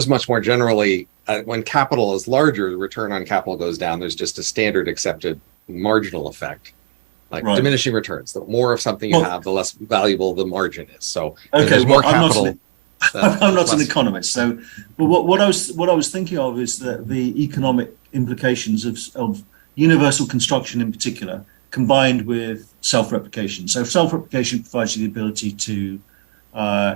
much more generally, when capital is larger, the return on capital goes down. There's just a standard accepted marginal effect, like diminishing returns. The more of something you have, the less valuable the margin is. So there's more capital. I'm not an economist, so but what I was thinking of is that the economic implications of universal construction in particular, combined with self-replication. So self-replication provides you the ability to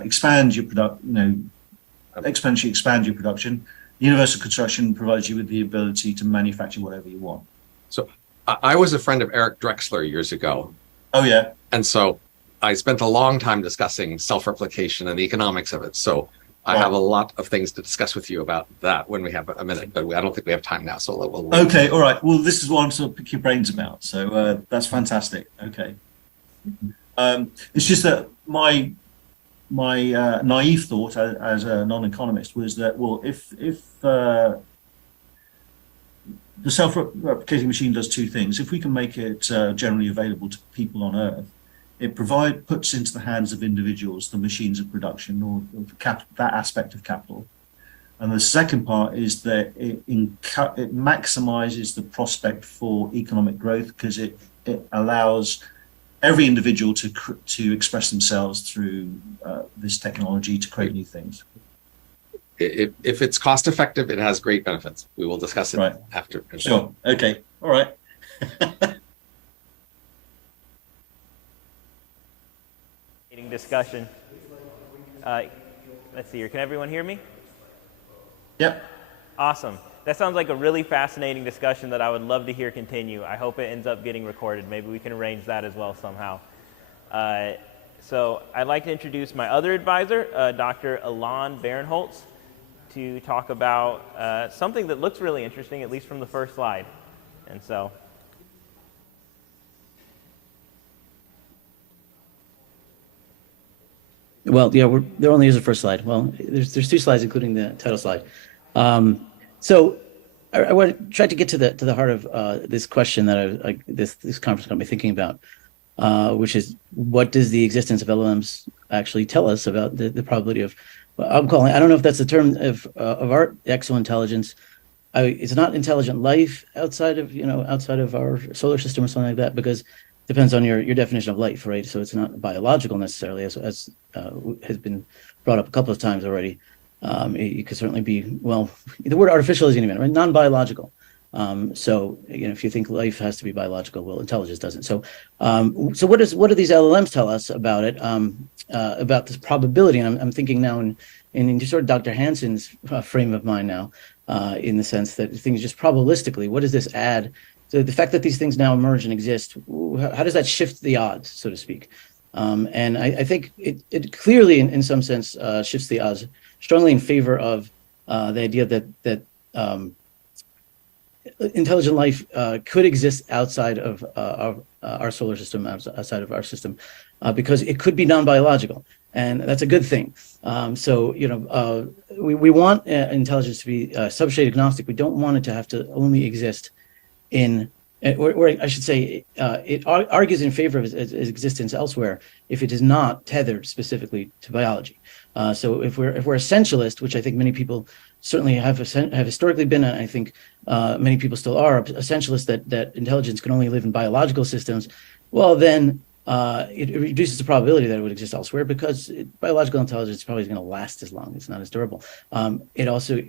expand your exponentially expand your production. Universal construction provides you with the ability to manufacture whatever you want. So I was a friend of Eric Drexler years ago. Oh yeah. And so I spent a long time discussing self-replication and the economics of it. So I have a lot of things to discuss with you about that when we have a minute, but I don't think we have time now. So we'll wait. Okay, all right. Well, this is what I'm sort of pick your brains about. So that's fantastic. Okay. It's just that my naive thought as a non-economist was that, well, if the self-replicating machine does two things. If we can make it generally available to people on Earth, it puts into the hands of individuals the machines of production or that aspect of capital. And the second part is that it maximizes the prospect for economic growth because it allows every individual to express themselves through this technology to create new things. If it's cost effective, it has great benefits. We will discuss it after. Sure. Okay. All right. Discussion. Let's see here. Can everyone hear me? Yep. Awesome. That sounds like a really fascinating discussion that I would love to hear continue. I hope it ends up getting recorded. Maybe we can arrange that as well somehow. So I'd like to introduce my other advisor, Dr. Ilan Barinholtz, to talk about something that looks really interesting, at least from the first slide. And so. Well, yeah, there only is a first slide. Well, there's two slides, including the title slide. So I want to try to get to the heart of this question that this conference got me thinking about, which is, what does the existence of LLMs actually tell us about the probability of, I don't know if that's the term of our exointelligence. It's not intelligent life outside of our solar system or something like that, because it depends on your definition of life, right? So it's not biological necessarily, as has been brought up a couple of times already. It could certainly be, well, the word artificial isn't even, right? Non-biological. So, if you think life has to be biological, well, intelligence doesn't. So, so what do these LLMs tell us about it, about this probability? And I'm thinking now in sort of Dr. Hansen's frame of mind now, in the sense that things just probabilistically, what does this add? So the fact that these things now emerge and exist, how does that shift the odds, so to speak? And I think it clearly, in some sense, shifts the odds strongly in favor of the idea that intelligent life could exist outside of our solar system, outside of our system, because it could be non-biological, and that's a good thing. So we want intelligence to be substrate agnostic. We don't want it to have to only exist or I should say, it argues in favor of its existence elsewhere if it is not tethered specifically to biology. So if we're essentialist, which I think many people certainly have historically been, and I think many people still are essentialists, that intelligence can only live in biological systems, well, then it reduces the probability that it would exist elsewhere, because biological intelligence probably is going to last as long. It's not as durable. It also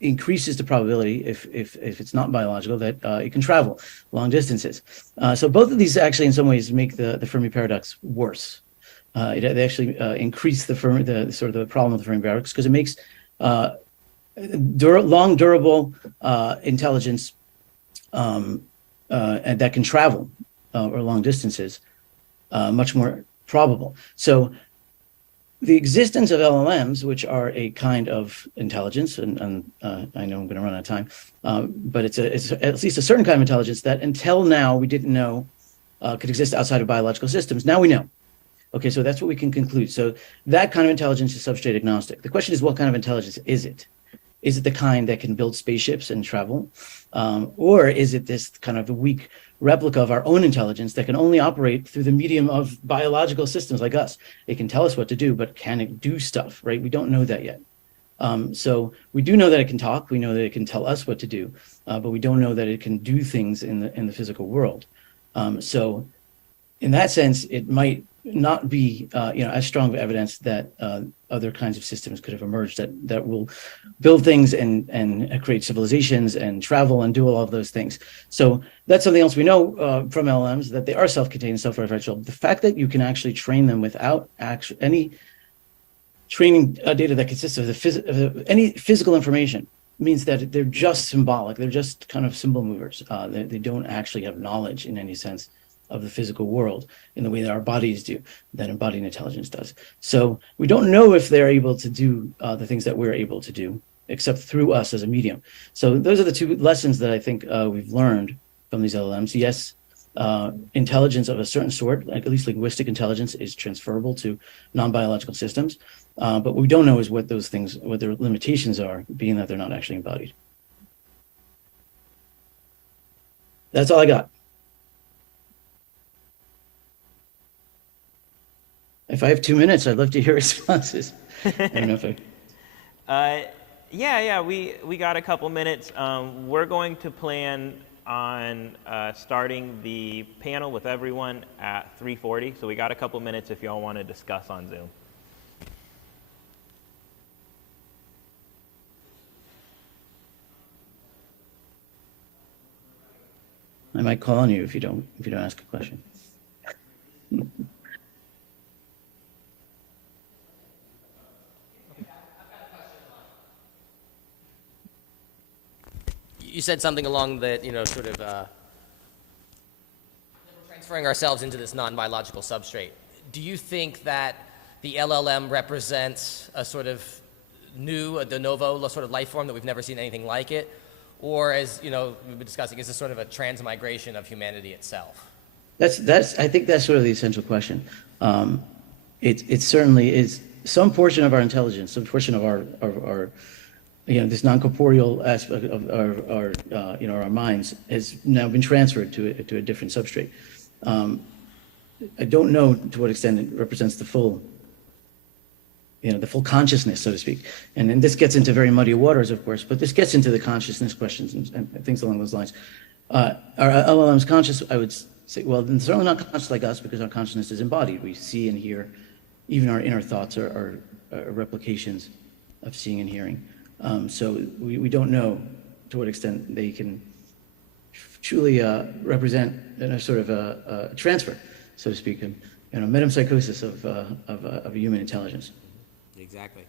increases the probability, if it's not biological, that it can travel long distances. So both of these actually, in some ways, make the Fermi paradox worse. They actually increase the problem of the Fermi paradox, because it makes long durable intelligence and that can travel or long distances much more probable. So the existence of LLMs, which are a kind of intelligence, and I know I'm going to run out of time, but it's at least a certain kind of intelligence that until now we didn't know could exist outside of biological systems. Now we know. Okay, so that's what we can conclude. So that kind of intelligence is substrate agnostic. The question is, what kind of intelligence is it? Is it the kind that can build spaceships and travel? Or is it this kind of weak replica of our own intelligence that can only operate through the medium of biological systems like us? It can tell us what to do, but can it do stuff, right? We don't know that yet. So we do know that it can talk. We know that it can tell us what to do, but we don't know that it can do things in the physical world. So in that sense, it might not be as strong of evidence that other kinds of systems could have emerged that will build things and create civilizations and travel and do all of those things. So that's something else we know from LLMs, that they are self-contained and self-referential. The fact that you can actually train them without any training data that consists of any physical information means that they're just symbolic. They're just kind of symbol movers. They don't actually have knowledge in any sense of the physical world in the way that our bodies do, that embodied intelligence does. So we don't know if they're able to do the things that we're able to do, except through us as a medium. So those are the two lessons that I think we've learned from these LLMs. Yes, intelligence of a certain sort, like at least linguistic intelligence, is transferable to non-biological systems. But what we don't know is what their limitations are, being that they're not actually embodied. That's all I got. If I have 2 minutes, I'd love to hear responses. I don't know if Yeah, we got a couple minutes. We're going to plan on starting the panel with everyone at 3:40, so we got a couple minutes if y'all want to discuss on Zoom. I might call on you if you don't ask a question. You said something along that, sort of transferring ourselves into this non-biological substrate. do you think that the LLM represents a sort of new, a de novo sort of life form that we've never seen anything like it? Or, as we've been discussing, is this sort of a transmigration of humanity itself? I think that's sort of the essential question. It certainly is some portion of our intelligence, some portion of our this non-corporeal aspect of our minds has now been transferred to a different substrate. I don't know to what extent it represents the full consciousness, so to speak. And then this gets into very muddy waters, of course, but this gets into the consciousness questions and things along those lines. Are LLMs conscious? I would say, well, they're certainly not conscious like us because our consciousness is embodied. We see and hear. Even our inner thoughts are replications of seeing and hearing. So we don't know to what extent they can truly represent a sort of a transfer, so to speak, metempsychosis of a human intelligence. Exactly.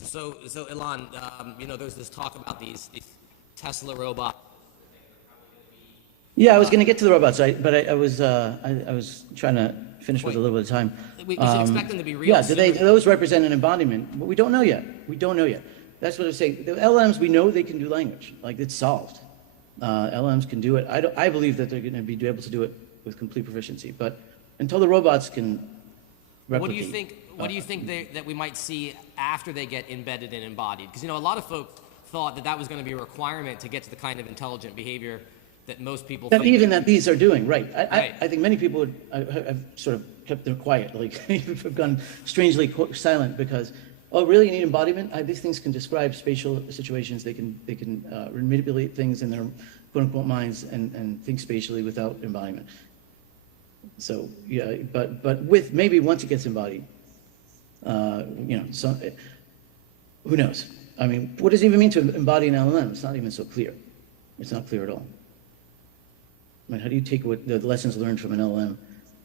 So Ilan, there's this talk about these Tesla robots. Yeah, I was going to get to the robots, but I was trying to finish with a little bit of time. We should expect them to be real. Yeah, do those represent an embodiment? But we don't know yet. We don't know yet. That's what I'm saying. The LLMs, we know they can do language. Like, it's solved. LLMs can do it. I believe that they're going to be able to do it with complete proficiency. But until the robots can replicate. What do you think that we might see after they get embedded and embodied? Because a lot of folks thought that was going to be a requirement to get to the kind of intelligent behavior that most people think. Even that these are doing, right. I think many people have sort of kept them quiet, like have gone strangely silent because, oh, really, you need embodiment? These things can describe spatial situations. They can manipulate things in their quote-unquote minds and think spatially without embodiment. So, yeah, but with maybe once it gets embodied, who knows? I mean, what does it even mean to embody an LLM? It's not even so clear. It's not clear at all. I mean, how do you take what the lessons learned from an LLM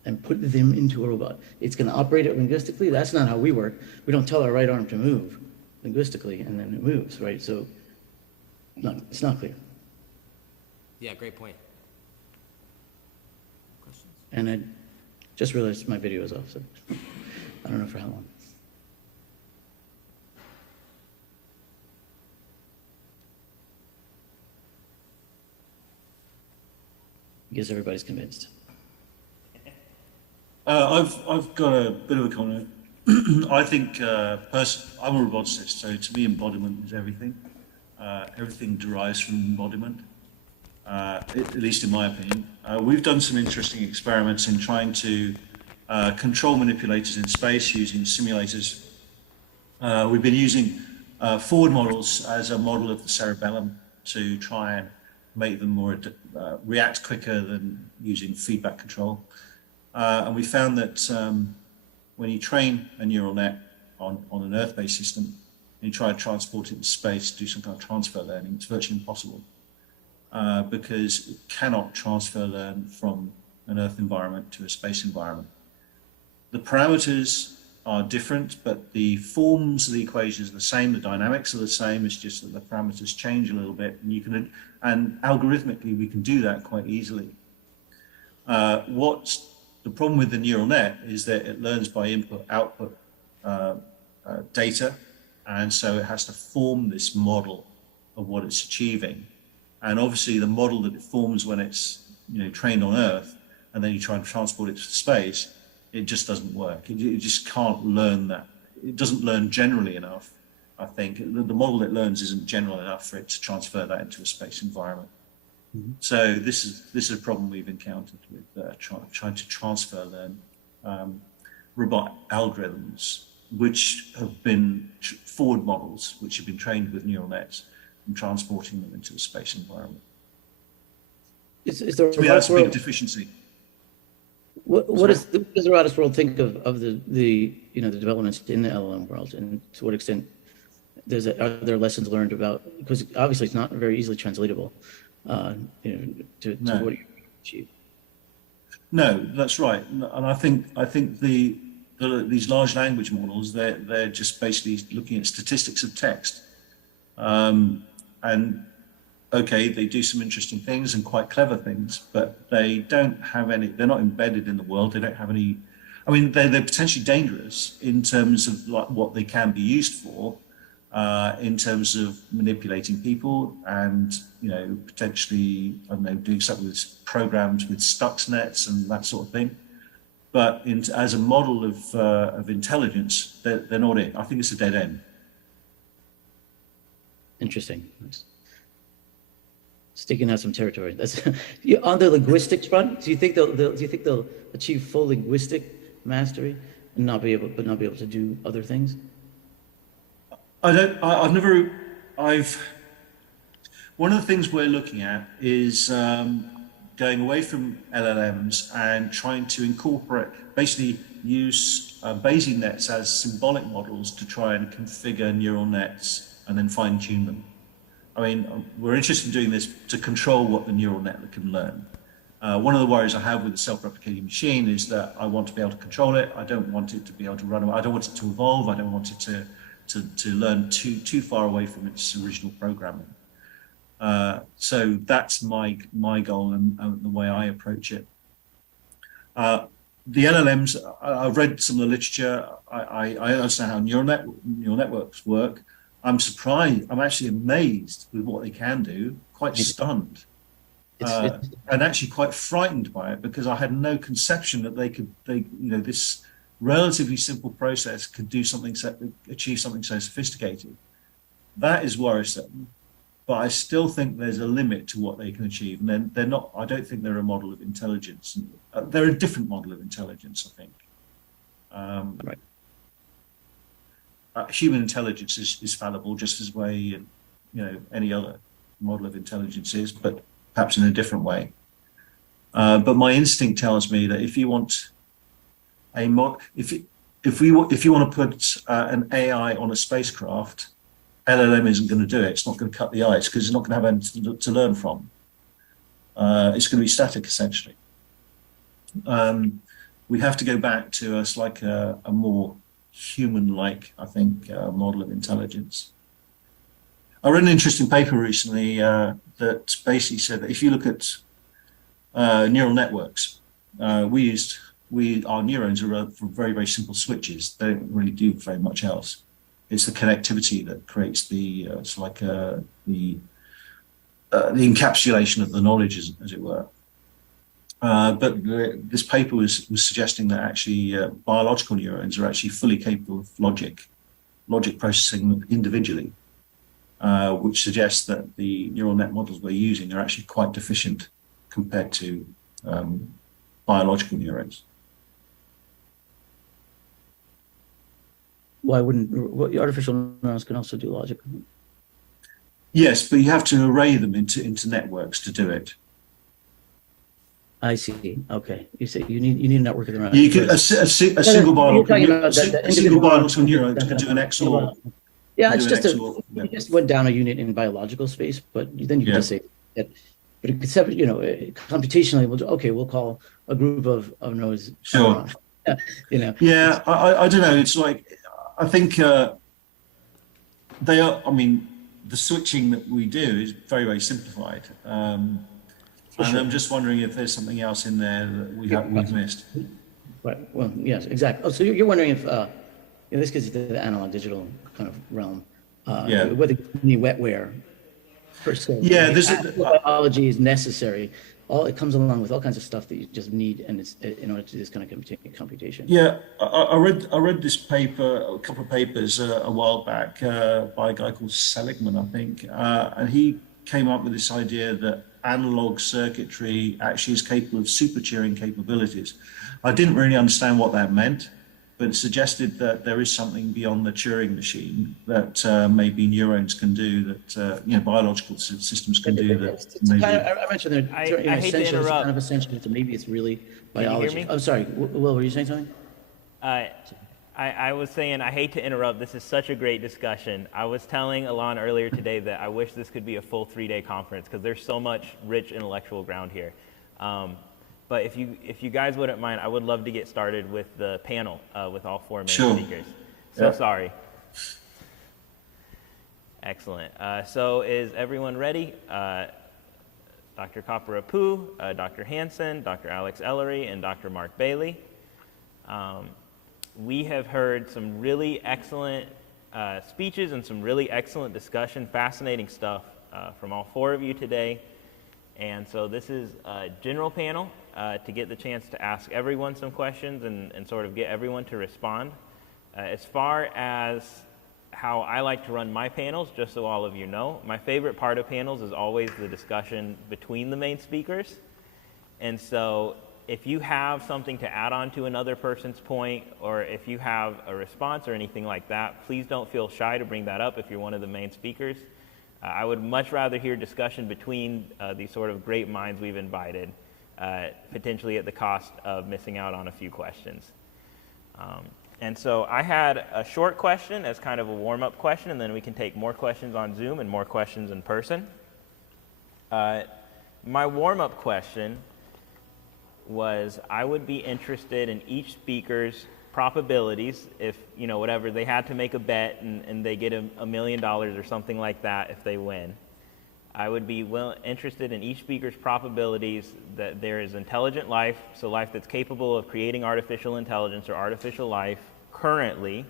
and put them into a robot? It's going to operate it linguistically? That's not how we work. We don't tell our right arm to move linguistically, and then it moves, right? So, no, it's not clear. Yeah, great point. Questions? And I just realized my video is off, so I don't know for how long. I guess everybody's convinced. I've got a bit of a comment. I think I'm a roboticist, so to me embodiment is everything. Everything derives from embodiment, at least in my opinion. We've done some interesting experiments in trying to control manipulators in space using simulators. We've been using forward models as a model of the cerebellum to try and make them more react quicker than using feedback control. And we found that when you train a neural net on an Earth-based system, and you try to transport it into space, do some kind of transfer learning, it's virtually impossible because it cannot transfer learn from an Earth environment to a space environment. The parameters are different, but the forms of the equations are the same, the dynamics are the same, it's just that the parameters change a little bit, and algorithmically we can do that quite easily. What's the problem with the neural net is that it learns by input-output data, and so it has to form this model of what it's achieving. And obviously the model that it forms when it's trained on Earth, and then you try and transport it to space, it just doesn't work. It just can't learn that. It doesn't learn generally enough, I think. The model it learns isn't general enough for it to transfer that into a space environment. Mm-hmm. So this is a problem we've encountered with trying to transfer learn robot algorithms, which have been forward models, which have been trained with neural nets, and transporting them into a space environment. Is there to me, that's a big deficiency. What does the robotics world think of the developments in the LLM world, and to what extent are there lessons learned about, because obviously it's not very easily translatable to what you achieve. No, that's right, and I think these large language models they're just basically looking at statistics of text, And okay, they do some interesting things and quite clever things, but they don't have any, they're not embedded in the world. They don't have any, I mean, they're potentially dangerous in terms of like what they can be used for, in terms of manipulating people and, you know, potentially, I don't know, doing something with programs with Stuxnets and that sort of thing. But as a model of intelligence, they're not it. I think it's a dead end. Interesting. Sticking out some territory. That's on the linguistics front. Do you think they'll achieve full linguistic mastery and not be able to do other things? One of the things we're looking at is going away from LLMs and trying to incorporate, basically use Bayesian nets as symbolic models to try and configure neural nets and then fine tune them. I mean, we're interested in doing this to control what the neural network can learn. One of the worries I have with the self-replicating machine is that I want to be able to control it. I don't want it to be able to run away. I don't want it to evolve. I don't want it to learn too far away from its original programming. So that's my goal and the way I approach it. The LLMs, I've read some of the literature. I understand how neural networks work. I'm surprised, I'm actually amazed with what they can do, quite stunned. And actually quite frightened by it, because I had no conception that this relatively simple process could do something, achieve something so sophisticated. That is worrisome, but I still think there's a limit to what they can achieve. And they're not, I don't think they're a model of intelligence. They're a different model of intelligence, I think. Right. Human intelligence is fallible, just as way, any other model of intelligence is, but perhaps in a different way. But my instinct tells me that if you want if you want to put an AI on a spacecraft, LLM isn't going to do it. It's not going to cut the ice because it's not going to have anything to learn from. It's going to be static, essentially. We have to go back to us like a more human-like, I think, model of intelligence. I read an interesting paper recently that basically said that if you look at neural networks, our neurons are for very, very simple switches. They don't really do very much else. It's the connectivity that creates the encapsulation of the knowledge, as it were. But this paper was suggesting that actually biological neurons are actually fully capable of logic processing individually, which suggests that the neural net models we're using are actually quite deficient compared to biological neurons. Why wouldn't artificial neurons can also do logic? Yes, but you have to array them into networks to do it. I see. Okay, you say you need a network of neurons. You can a single biological neuron can do an XOR. Yeah, it's just you just went down a unit in biological space, but then you can just say that. But except computationally, we'll call a group of nodes. Sure. Yeah, I don't know. It's like I think they are. I mean, the switching that we do is very, very simplified. And I'm just wondering if there's something else in there that we've missed. Right. Well, yes, exactly. Oh, so you're wondering if this gets to the analog digital kind of realm. Whether any wetware per se. Yeah, biology is necessary. It comes along with all kinds of stuff that you just need, and it's in order to do this kind of computation. Yeah, I read this paper, a couple of papers a while back by a guy called Seligman, I think, and he came up with this idea that analog circuitry actually is capable of super Turing capabilities. I didn't really understand what that meant, but it suggested that there is something beyond the Turing machine that maybe neurons can do, that biological systems can do. That maybe. I mentioned that. I hate to interrupt. Kind of essential to maybe it's really biology. Can you hear me? I'm sorry. Will, were you saying something? I was saying, I hate to interrupt. This is such a great discussion. I was telling Alon earlier today that I wish this could be a full 3-day conference because there's so much rich intellectual ground here. But if you guys wouldn't mind, I would love to get started with the panel with all 4 main speakers. So sorry. Excellent. So is everyone ready? Dr. Kaparapu, Dr. Hansen, Dr. Alex Ellery, and Dr. Mark Bailey. We have heard some really excellent speeches and some really excellent discussion, fascinating stuff from all four of you today. And so this is a general panel to get the chance to ask everyone some questions and sort of get everyone to respond. As far as how I like to run my panels, just so all of you know, my favorite part of panels is always the discussion between the main speakers. And so if you have something to add on to another person's point, or if you have a response or anything like that, please don't feel shy to bring that up if you're one of the main speakers. I would much rather hear discussion between these sort of great minds we've invited, potentially at the cost of missing out on a few questions. And so I had a short question as kind of a warm-up question, and then we can take more questions on Zoom and more questions in person. My warm-up question was, I would be interested in each speaker's probabilities if, you know, whatever, they had to make a bet and they get $1 million or something like that if they win. I would be interested in each speaker's probabilities that there is intelligent life, so life that's capable of creating artificial intelligence or artificial life currently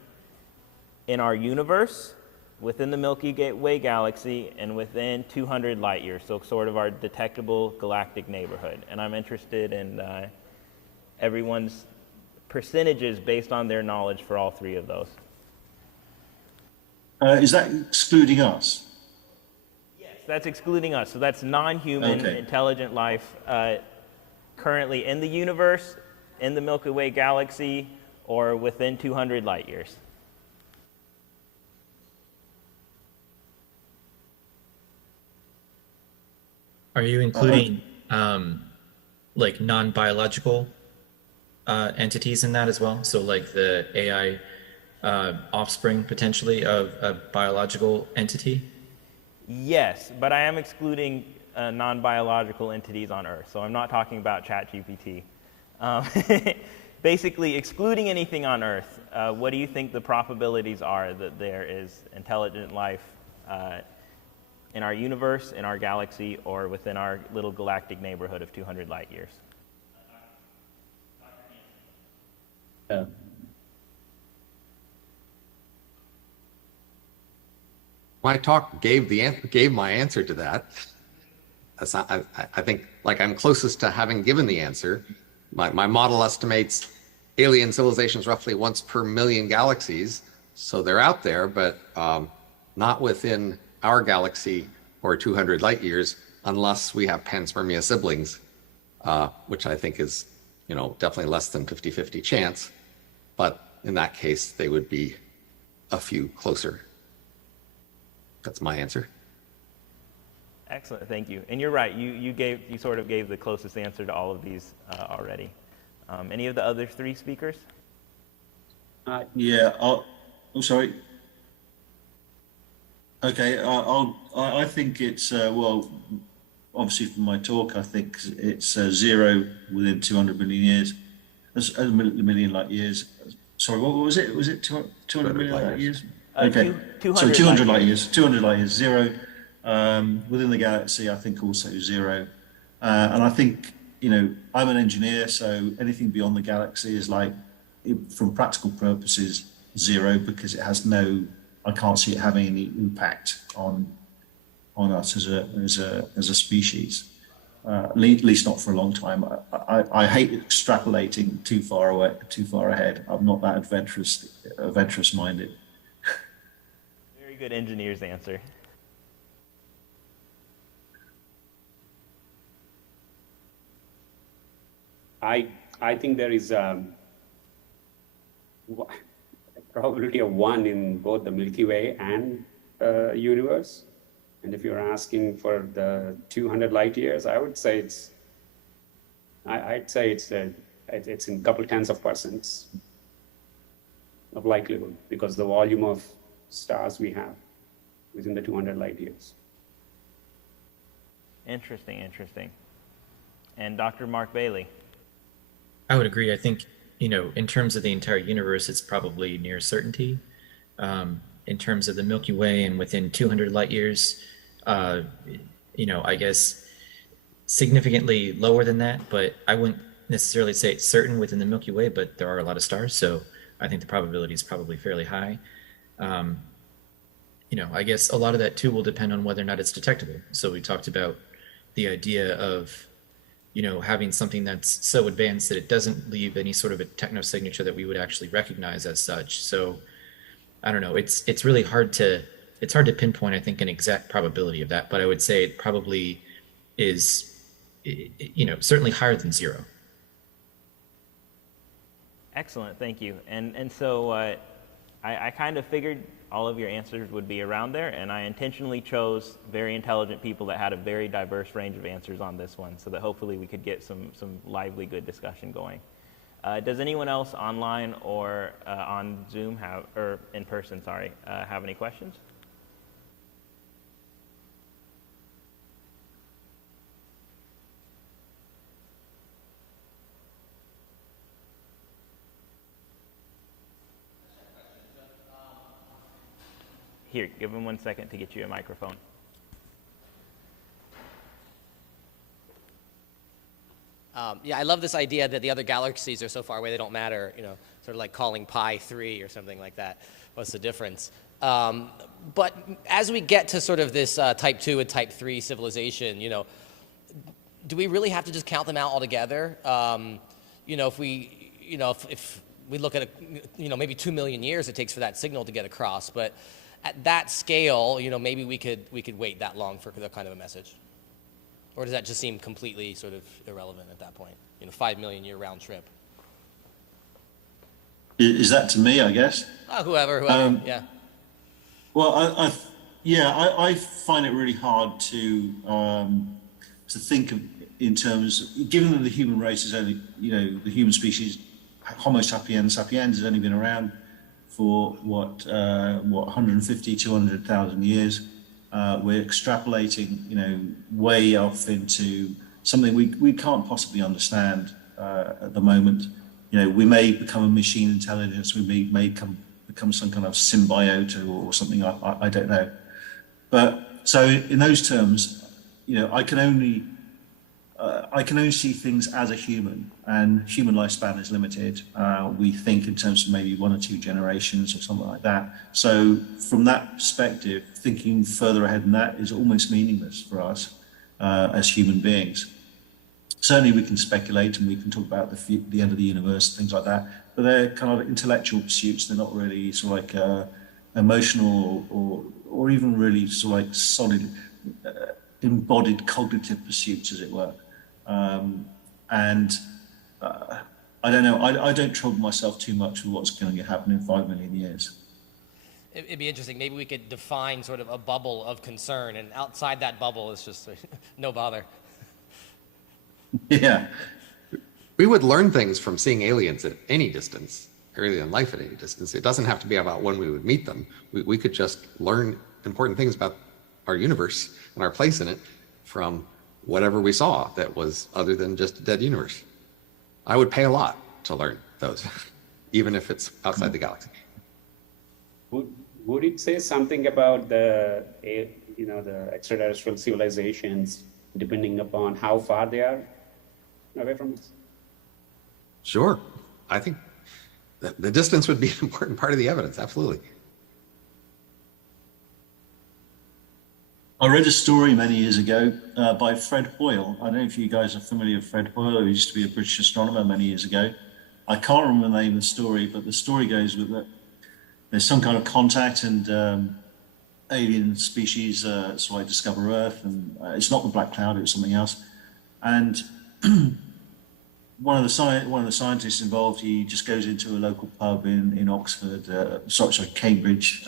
in our universe, within the Milky Way galaxy, and within 200 light years, so sort of our detectable galactic neighborhood. And I'm interested in everyone's percentages based on their knowledge for all three of those. Is that excluding us? That's excluding us. So that's non-human intelligent life currently in the universe, in the Milky Way galaxy, or within 200 light years. Are you including like non-biological entities in that as well? So like the AI offspring potentially of a biological entity? Yes, but I am excluding non-biological entities on Earth, so I'm not talking about ChatGPT. Basically, excluding anything on Earth, what do you think the probabilities are that there is intelligent life in our universe, in our galaxy, or within our little galactic neighborhood of 200 light years? My talk gave my answer to that. That's not, I think like I'm closest to having given the answer. My model estimates alien civilizations roughly once per million galaxies, so they're out there, but not within our galaxy or 200 light years, unless we have panspermia siblings, which I think is, you know, definitely less than 50-50 chance. But in that case, they would be a few closer. That's my answer. Excellent, thank you. And you're right, you sort of gave the closest answer to all of these already. Any of the other three speakers? Yeah, I'm sorry. Okay, I think it's, well, obviously from my talk, I think it's 0 within 200 million years, a million light years. Sorry, what was it? Was it 200 million light years? Okay, so 200 light years, 200 light years, 0. Within the galaxy, I think also 0. And I think, you know, I'm an engineer, so anything beyond the galaxy is like, from practical purposes, 0, because it has no, I can't see it having any impact on us as a species. At least not for a long time. I hate extrapolating too far away, too far ahead. I'm not that adventurous minded. Very good engineer's answer. I think there is a probability of 1 in both the Milky Way and universe. And if you're asking for the 200 light years, I would say I'd say it's in a couple tens of percents of likelihood, because the volume of stars we have within the 200 light years. Interesting, interesting. And Dr. Mark Bailey? I would agree. I think, you know, in terms of the entire universe, it's probably near certainty. in terms of the Milky Way and within 200 light years. I guess significantly lower than that, but I wouldn't necessarily say it's certain within the Milky Way, but there are a lot of stars, so I think the probability is probably fairly high. I guess a lot of that too will depend on whether or not it's detectable. So we talked about the idea of, having something that's so advanced that it doesn't leave any sort of a technosignature that we would actually recognize as such. So I don't know, it's really hard to pinpoint, I think, an exact probability of that, but I would say it probably is, certainly higher than 0. Excellent, thank you. And so I kind of figured all of your answers would be around there, and I intentionally chose very intelligent people that had a very diverse range of answers on this one, so that hopefully we could get some lively, good discussion going. Does anyone else online or on Zoom or in person, have any questions? Here, give him 1 second to get you a microphone. Yeah, I love this idea that the other galaxies are so far away they don't matter, sort of like calling pi 3 or something like that. What's the difference? But as we get to sort of this type 2 and type 3 civilization, do we really have to just count them out altogether? If we look at maybe 2 million years it takes for that signal to get across, but at that scale, maybe we could wait that long for that kind of a message. Or does that just seem completely sort of irrelevant at that point? 5 million year round trip. Is that to me, I guess? Whoever, yeah. Well, I find it really hard to think of in terms, given that the human race is only, the human species, Homo sapiens sapiens, has only been around for what 150, 200,000 years. We're extrapolating, way off into something we can't possibly understand at the moment. We may become a machine intelligence. We may become some kind of symbiote or something. I don't know. But so in those terms, I can only see things as a human, and human lifespan is limited. We think in terms of maybe 1 or 2 generations or something like that. So from that perspective, thinking further ahead than that is almost meaningless for us as human beings. Certainly we can speculate and we can talk about the end of the universe, things like that, but they're kind of intellectual pursuits. They're not really sort of like emotional or even really sort of like solid, embodied cognitive pursuits, as it were. I don't know, I don't trouble myself too much with what's going to happen in 5 million years. It'd be interesting. Maybe we could define sort of a bubble of concern, and outside that bubble is just no bother. Yeah. We would learn things from seeing aliens at any distance, alien life at any distance. It doesn't have to be about when we would meet them. We could just learn important things about our universe and our place in it from whatever we saw that was other than just a dead universe. I would pay a lot to learn those, even if it's outside the galaxy. Would it say something about the extraterrestrial civilizations, depending upon how far they are away from us? Sure. I think the distance would be an important part of the evidence, absolutely. I read a story many years ago by Fred Hoyle. I don't know if you guys are familiar with Fred Hoyle, who used to be a British astronomer many years ago. I can't remember the name of the story, but the story goes with that there's some kind of contact and alien species so I discover Earth, and it's not the black cloud, it was something else. And one of the scientists involved, he just goes into a local pub in Oxford, Cambridge,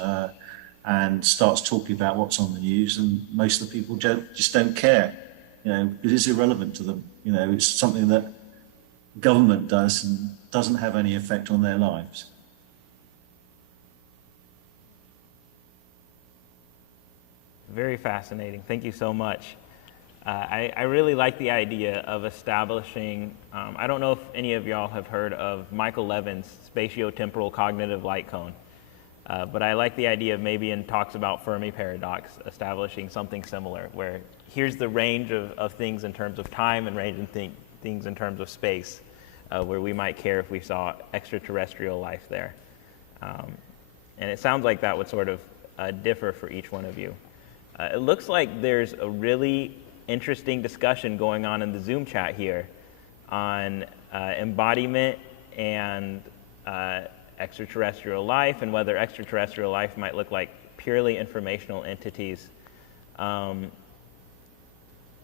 and starts talking about what's on the news, and most of the people just don't care, because it's irrelevant to them. It's something that government does and doesn't have any effect on their lives. Very fascinating. Thank you so much. I really like the idea of establishing, I don't know if any of y'all have heard of Michael Levin's spatiotemporal cognitive light cone. But I like the idea of maybe in talks about Fermi Paradox, establishing something similar, where here's the range of things in terms of time and range in things in terms of space, where we might care if we saw extraterrestrial life there. And it sounds like that would sort of differ for each one of you. It looks like there's a really interesting discussion going on in the Zoom chat here on embodiment and extraterrestrial life, and whether extraterrestrial life might look like purely informational entities.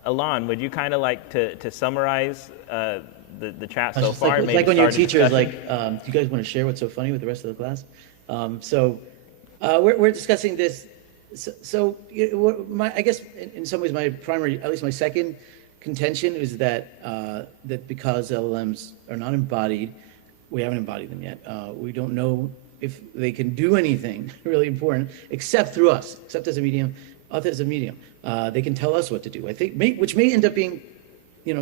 Alon, would you kind of like to summarize the chat so far? It's like when your teacher is like, do you guys want to share what's so funny with the rest of the class? We're discussing this. I guess in some ways my primary, at least my second contention is that that because LLMs are not embodied, we haven't embodied them yet. We don't know if they can do anything really important except through us, except as a medium. As a medium, they can tell us what to do. I think, which may end up being,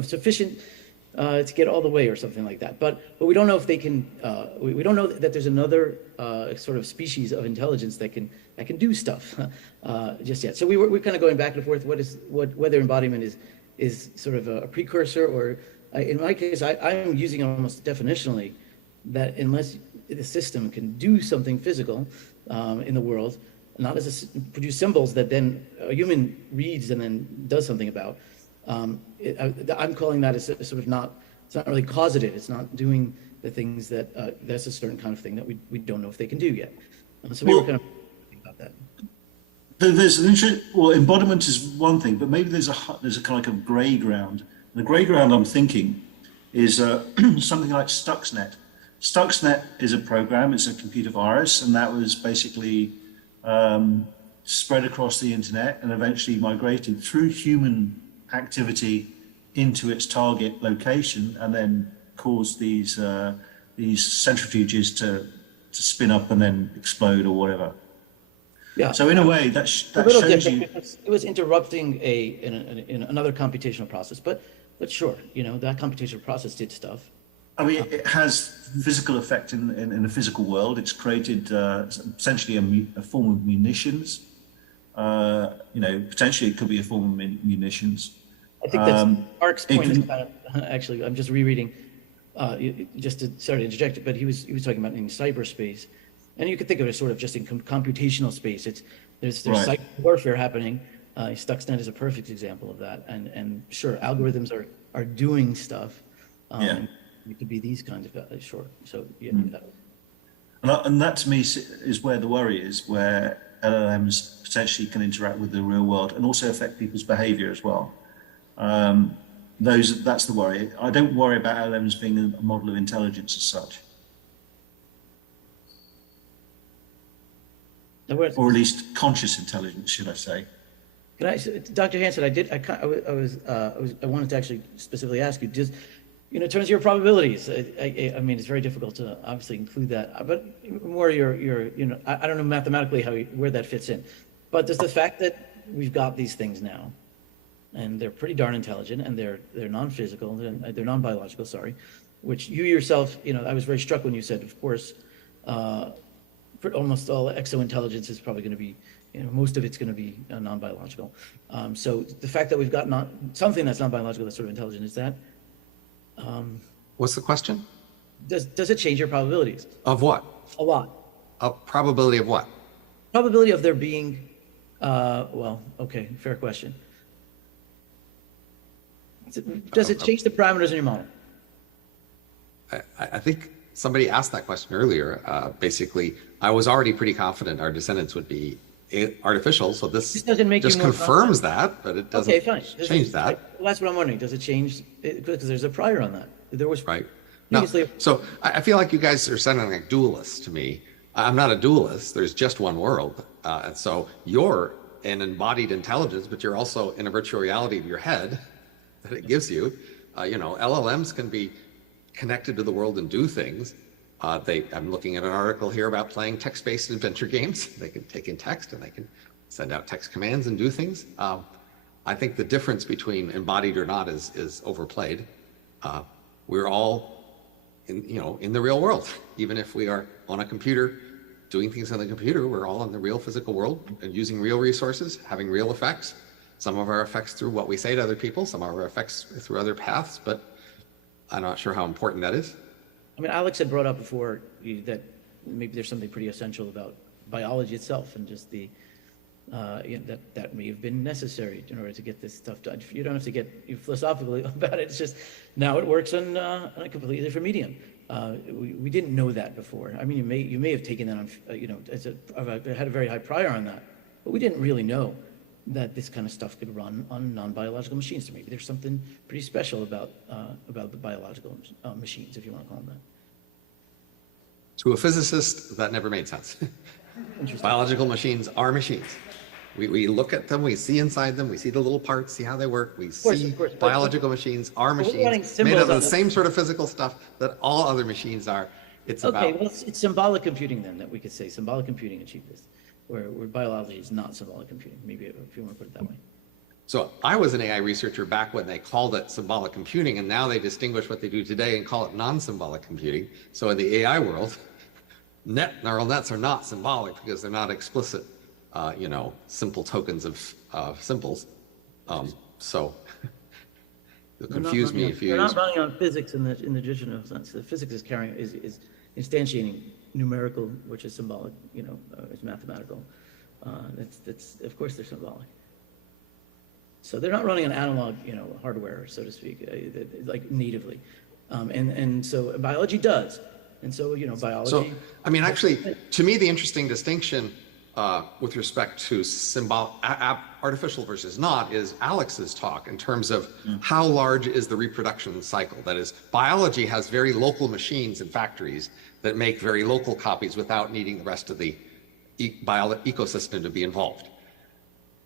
sufficient to get all the way or something like that. But we don't know if they can. We don't know that there's another sort of species of intelligence that can do stuff just yet. So we're kind of going back and forth. Whether embodiment is sort of a precursor, or in my case, I'm using almost definitionally that unless the system can do something physical in the world, not as produce symbols that then a human reads and then does something about. I'm calling that as sort of not, it's not really causative. It's not doing the things that, that's a certain kind of thing that we don't know if they can do yet. So we were kind of thinking about that. There's an interesting, well, embodiment is one thing, but maybe there's a kind of like a gray ground. The gray ground I'm thinking is something like Stuxnet. Stuxnet is a program, it's a computer virus, and that was basically spread across the internet and eventually migrated through human activity into its target location, and then caused these centrifuges to spin up and then explode or whatever. Yeah. So in a way, that shows you it was interrupting in another computational process, but sure, that computational process did stuff. I mean, it has physical effect in the physical world. It's created essentially a form of munitions. Potentially it could be a form of munitions. I think that's Mark's point is kind of, actually, I'm just rereading, just to sort of interject, but he was talking about in cyberspace, and you could think of it sort of just in computational space. There's right. Cyber warfare happening. Stuxnet is a perfect example of that, and sure, algorithms are doing stuff. It could be these kinds of sure. So yeah. And that to me is where the worry is, where LLMs potentially can interact with the real world and also affect people's behavior as well. That's the worry. I don't worry about LLMs being a model of intelligence as such. Or at least conscious intelligence, should I say. Dr. Hansen, I wanted to actually specifically ask you, just, in terms of your probabilities, I mean, it's very difficult to obviously include that, but more I don't know mathematically where that fits in, but does the fact that we've got these things now, and they're pretty darn intelligent, and they're non-physical, they're non-biological, sorry, which you yourself, I was very struck when you said, of course, almost all exointelligence is probably going to be, most of it's going to be non-biological. So the fact that we've got something that's non-biological that's sort of intelligent, is that what's the question? Does it change your probabilities? Of what? A lot. A probability of what? Probability of there being, okay, fair question. Does it change the parameters in your model? I think somebody asked that question earlier. Basically, I was already pretty confident our descendants would be artificial, so this doesn't make just you more confirms that, but it doesn't change that. Well, that's what I'm wondering. Does it change? Because there's a prior on that. There was right. No, so I feel like you guys are sounding like dualists to me. I'm not a dualist. There's just one world, and so you're an embodied intelligence, but you're also in a virtual reality of your head that it gives you. LLMs can be connected to the world and do things. I'm looking at an article here about playing text-based adventure games. They can take in text and they can send out text commands and do things. I think the difference between embodied or not is overplayed. We're all in the real world, even if we are on a computer doing things on the computer. We're all in the real physical world and using real resources, having real effects. Some of our effects through what we say to other people, some of our effects through other paths, but I'm not sure how important that is. I mean, Alex had brought up before that maybe there's something pretty essential about biology itself and just the, that may have been necessary in order to get this stuff done. You don't have to get philosophical about it. It's just now it works on a completely different medium. We didn't know that before. I mean, you may have taken that on, had a very high prior on that, but we didn't really know that this kind of stuff could run on non-biological machines. So maybe there's something pretty special about the biological machines, if you want to call them that. To a physicist, that never made sense. Biological machines are machines. We look at them, we see inside them, we see the little parts, see how they work. We see biological machines are machines made out of the same sort of physical stuff that all other machines are. It's okay, well, it's symbolic computing then that we could say. Symbolic computing achieves this, where biology is not symbolic computing, maybe if you want to put it that way. So I was an AI researcher back when they called it symbolic computing, and now they distinguish what they do today and call it non-symbolic computing. So in the AI world, neural nets are not symbolic because they're not explicit, simple tokens of symbols. So it'll confuse me if you. They're not running on physics in the traditional sense. The physics is instantiating numerical, which is symbolic. It's mathematical. That's of course they're symbolic. So they're not running on analog, hardware, so to speak, like natively, and so biology does. And so, biology. So, I mean, actually, to me, the interesting distinction with respect to artificial versus not is Alex's talk in terms of how large is the reproduction cycle. That is, biology has very local machines in factories that make very local copies without needing the rest of the ecosystem to be involved.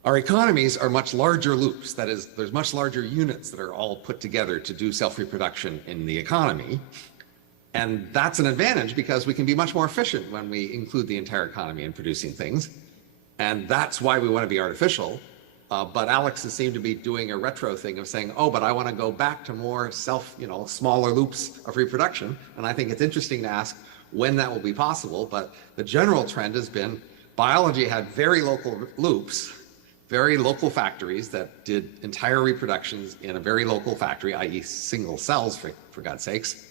Our economies are much larger loops. That is, there's much larger units that are all put together to do self-reproduction in the economy. And that's an advantage because we can be much more efficient when we include the entire economy in producing things. And that's why we want to be artificial. But Alex has seemed to be doing a retro thing of saying, oh, but I want to go back to more smaller loops of reproduction. And I think it's interesting to ask when that will be possible. But the general trend has been biology had very local loops, very local factories that did entire reproductions in a very local factory, i.e. single cells, for God's sakes.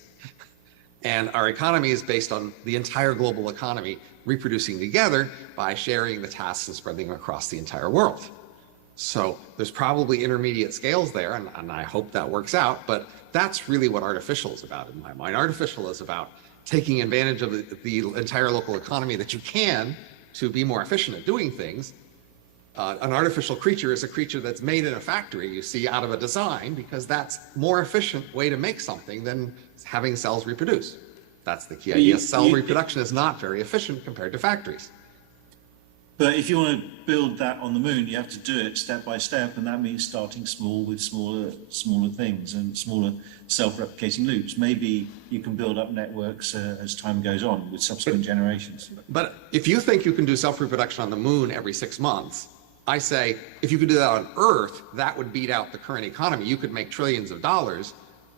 And our economy is based on the entire global economy reproducing together by sharing the tasks and spreading them across the entire world. So there's probably intermediate scales there, and I hope that works out, but that's really what artificial is about in my mind. Artificial is about taking advantage of the entire local economy that you can to be more efficient at doing things. An artificial creature is a creature that's made in a factory, you see, out of a design, because that's a more efficient way to make something than having cells reproduce. That's the key idea. Cell reproduction is not very efficient compared to factories. But if you want to build that on the moon, you have to do it step by step, and that means starting small with smaller things and smaller self-replicating loops. Maybe you can build up networks as time goes on with subsequent generations. But if you think you can do self-reproduction on the moon every 6 months, I say, if you could do that on Earth, that would beat out the current economy. You could make trillions of dollars.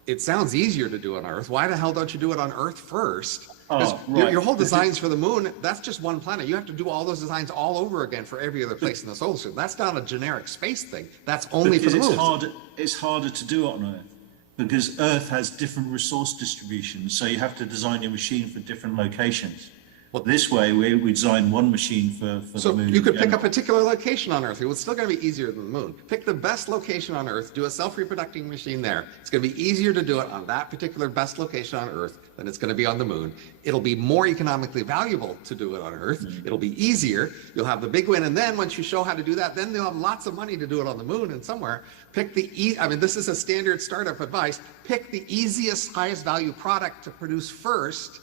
It sounds easier to do on Earth. Why the hell don't you do it on Earth first? Because your whole designs for the moon, that's just one planet. You have to do all those designs all over again for every other place in the solar system. That's not a generic space thing. That's only for the moon. It's harder to do it on Earth because Earth has different resource distributions. So you have to design your machine for different locations. Well, this way, we design one machine for the moon. So you could pick a particular location on Earth. It's still going to be easier than the moon. Pick the best location on Earth, do a self-reproducing machine there. It's going to be easier to do it on that particular best location on Earth than it's going to be on the moon. It'll be more economically valuable to do it on Earth. It'll be easier. You'll have the big win. And then once you show how to do that, then they'll have lots of money to do it on the moon and somewhere. Pick this is a standard startup advice. Pick the easiest, highest value product to produce first.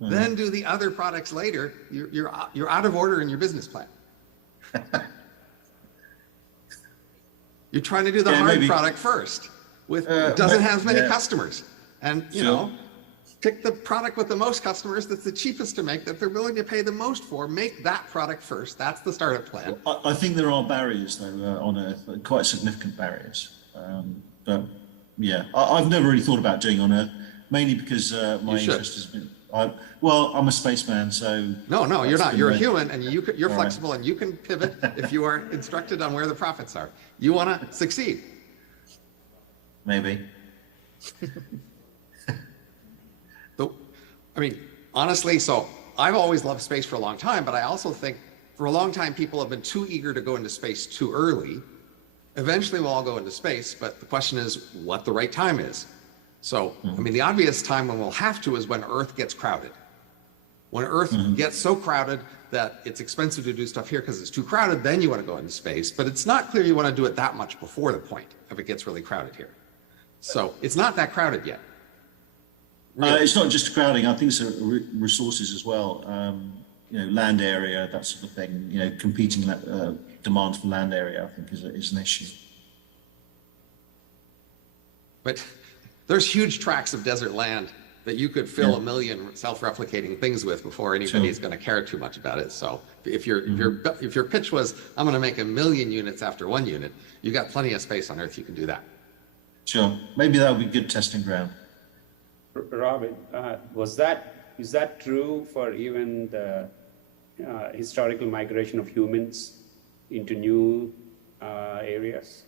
Then do the other products later. You're out of order in your business plan. You're trying to do the hard product first, doesn't have as many customers, and pick the product with the most customers. That's the cheapest to make. That they're willing to pay the most for. Make that product first. That's the startup plan. I think there are barriers though on Earth, quite significant barriers. But yeah, I've never really thought about doing on Earth, mainly because my interest has been. Well, I'm a spaceman, so. No, you're not. You're a human, and you're All flexible, right. and you can pivot if you are instructed on where the profits are. You want to succeed. Maybe. I mean, honestly, so I've always loved space for a long time, but I also think for a long time people have been too eager to go into space too early. Eventually we'll all go into space, but the question is what the right time is. So, I mean, the obvious time when we'll have to is when Earth gets crowded. When Earth gets so crowded that it's expensive to do stuff here because it's too crowded, then you want to go into space. But it's not clear you want to do it that much before the point if it gets really crowded here. So it's not that crowded yet. Really. It's not just crowding. I think it's resources as well. Land area, that sort of thing. Competing demands for land area, I think, is an issue. But there's huge tracts of desert land that you could fill 1 million self-replicating things with before anybody's going to care too much about it. So if your pitch was, I'm going to make 1 million units after 1 unit, you got plenty of space on Earth. You can do that. Sure. Maybe that would be a good testing ground. Robin, is that true for even the historical migration of humans into new areas?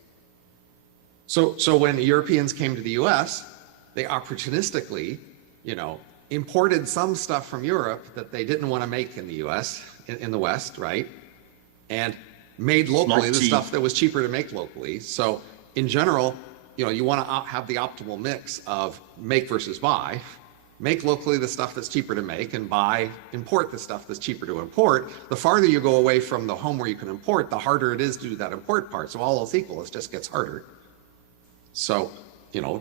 So when the Europeans came to the U.S., they opportunistically, imported some stuff from Europe that they didn't want to make in the U.S., in the West, right? And made locally the stuff that was cheaper to make locally. So in general, you want to have the optimal mix of make versus buy. Make locally the stuff that's cheaper to make, and import the stuff that's cheaper to import. The farther you go away from the home where you can import, the harder it is to do that import part. So all else equal, it just gets harder. So,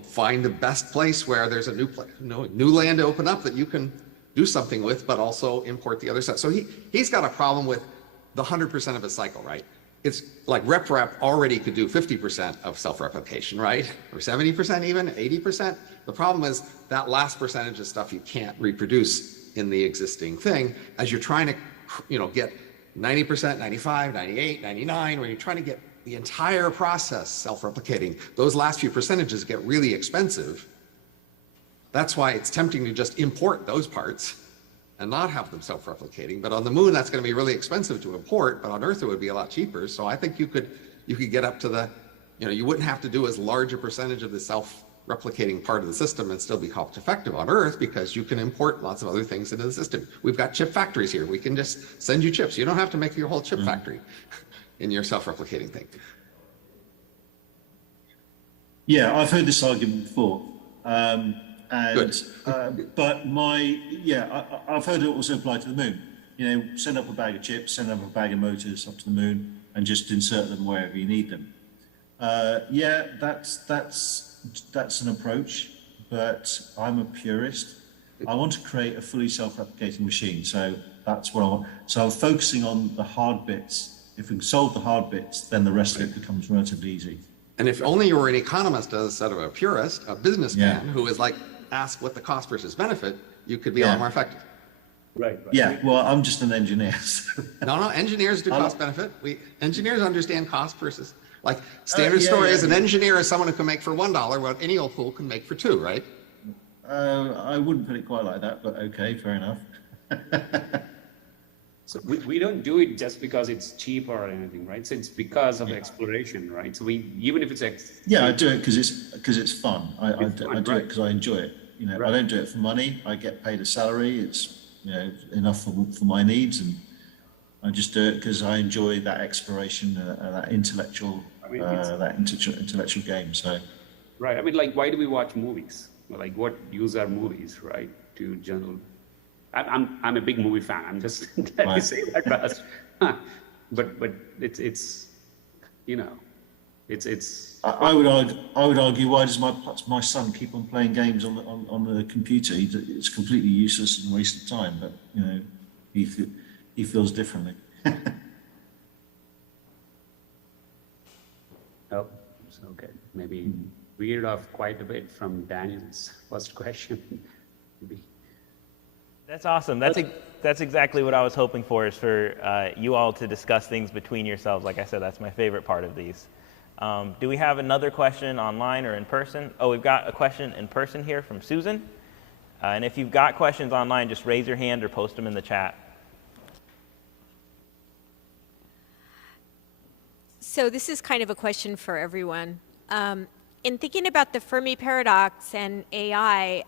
find the best place where there's a new land to open up that you can do something with, but also import the other stuff. So he's got a problem with the 100% of his cycle, right? It's like RepRap already could do 50% of self-replication, right? Or 70% even, 80%. The problem is that last percentage of stuff you can't reproduce in the existing thing as you're trying to, get 90%, 95, 98, 99, where you're trying to get the entire process self-replicating. Those last few percentages get really expensive. That's why it's tempting to just import those parts and not have them self-replicating. But on the moon, that's going to be really expensive to import, but on Earth, it would be a lot cheaper. So I think you could get up to the, you wouldn't have to do as large a percentage of the self-replicating part of the system and still be cost effective on Earth because you can import lots of other things into the system. We've got chip factories here. We can just send you chips. You don't have to make your whole chip factory in your self-replicating thing. Yeah, I've heard this argument before. But I've heard it also apply to the moon. Send up a bag of chips, send up a bag of motors up to the moon, and just insert them wherever you need them. That's an approach, but I'm a purist. I want to create a fully self-replicating machine, so that's what I want. So I'm focusing on the hard bits. If we can solve the hard bits, then the rest of it becomes relatively easy. And if only you were an economist instead of a purist, a businessman who is like, ask what the cost versus benefit, you could be a lot more effective. Right. Yeah, well, I'm just an engineer. No, engineers do cost benefit. Engineers understand cost versus, like, standard story is an engineer is someone who can make for $1 what any old fool can make for $2, right? I wouldn't put it quite like that, but okay, fair enough. So we don't do it just because it's cheap or anything, right? So it's because of exploration, right? So even if it's I do it because it's fun. I do it because I enjoy it. I don't do it for money. I get paid a salary. It's enough for my needs, and I just do it because I enjoy that exploration, that intellectual intellectual game. So right. I mean, like, why do we watch movies? Like, what use are movies, right? To general. I'm a big movie fan. I'm just let me say that first. But it's I would argue, why does my son keep on playing games on the computer? It's completely useless and a waste of time. But he feels differently. Oh, okay. Maybe veered off quite a bit from Daniel's first question. Maybe. That's awesome. That's exactly what I was hoping for, is for you all to discuss things between yourselves. Like I said, that's my favorite part of these. Do we have another question online or in person? Oh, we've got a question in person here from Susan. And if you've got questions online, just raise your hand or post them in the chat. So this is kind of a question for everyone. In thinking about the Fermi Paradox and AI,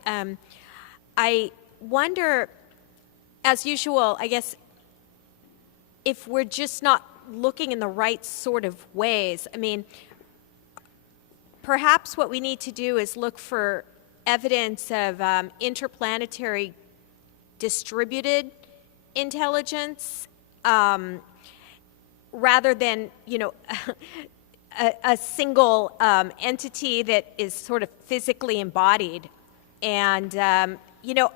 I wonder, as usual, I guess, if we're just not looking in the right sort of ways. I mean, perhaps what we need to do is look for evidence of interplanetary distributed intelligence, rather than, you know, a single entity that is sort of physically embodied. And, you know,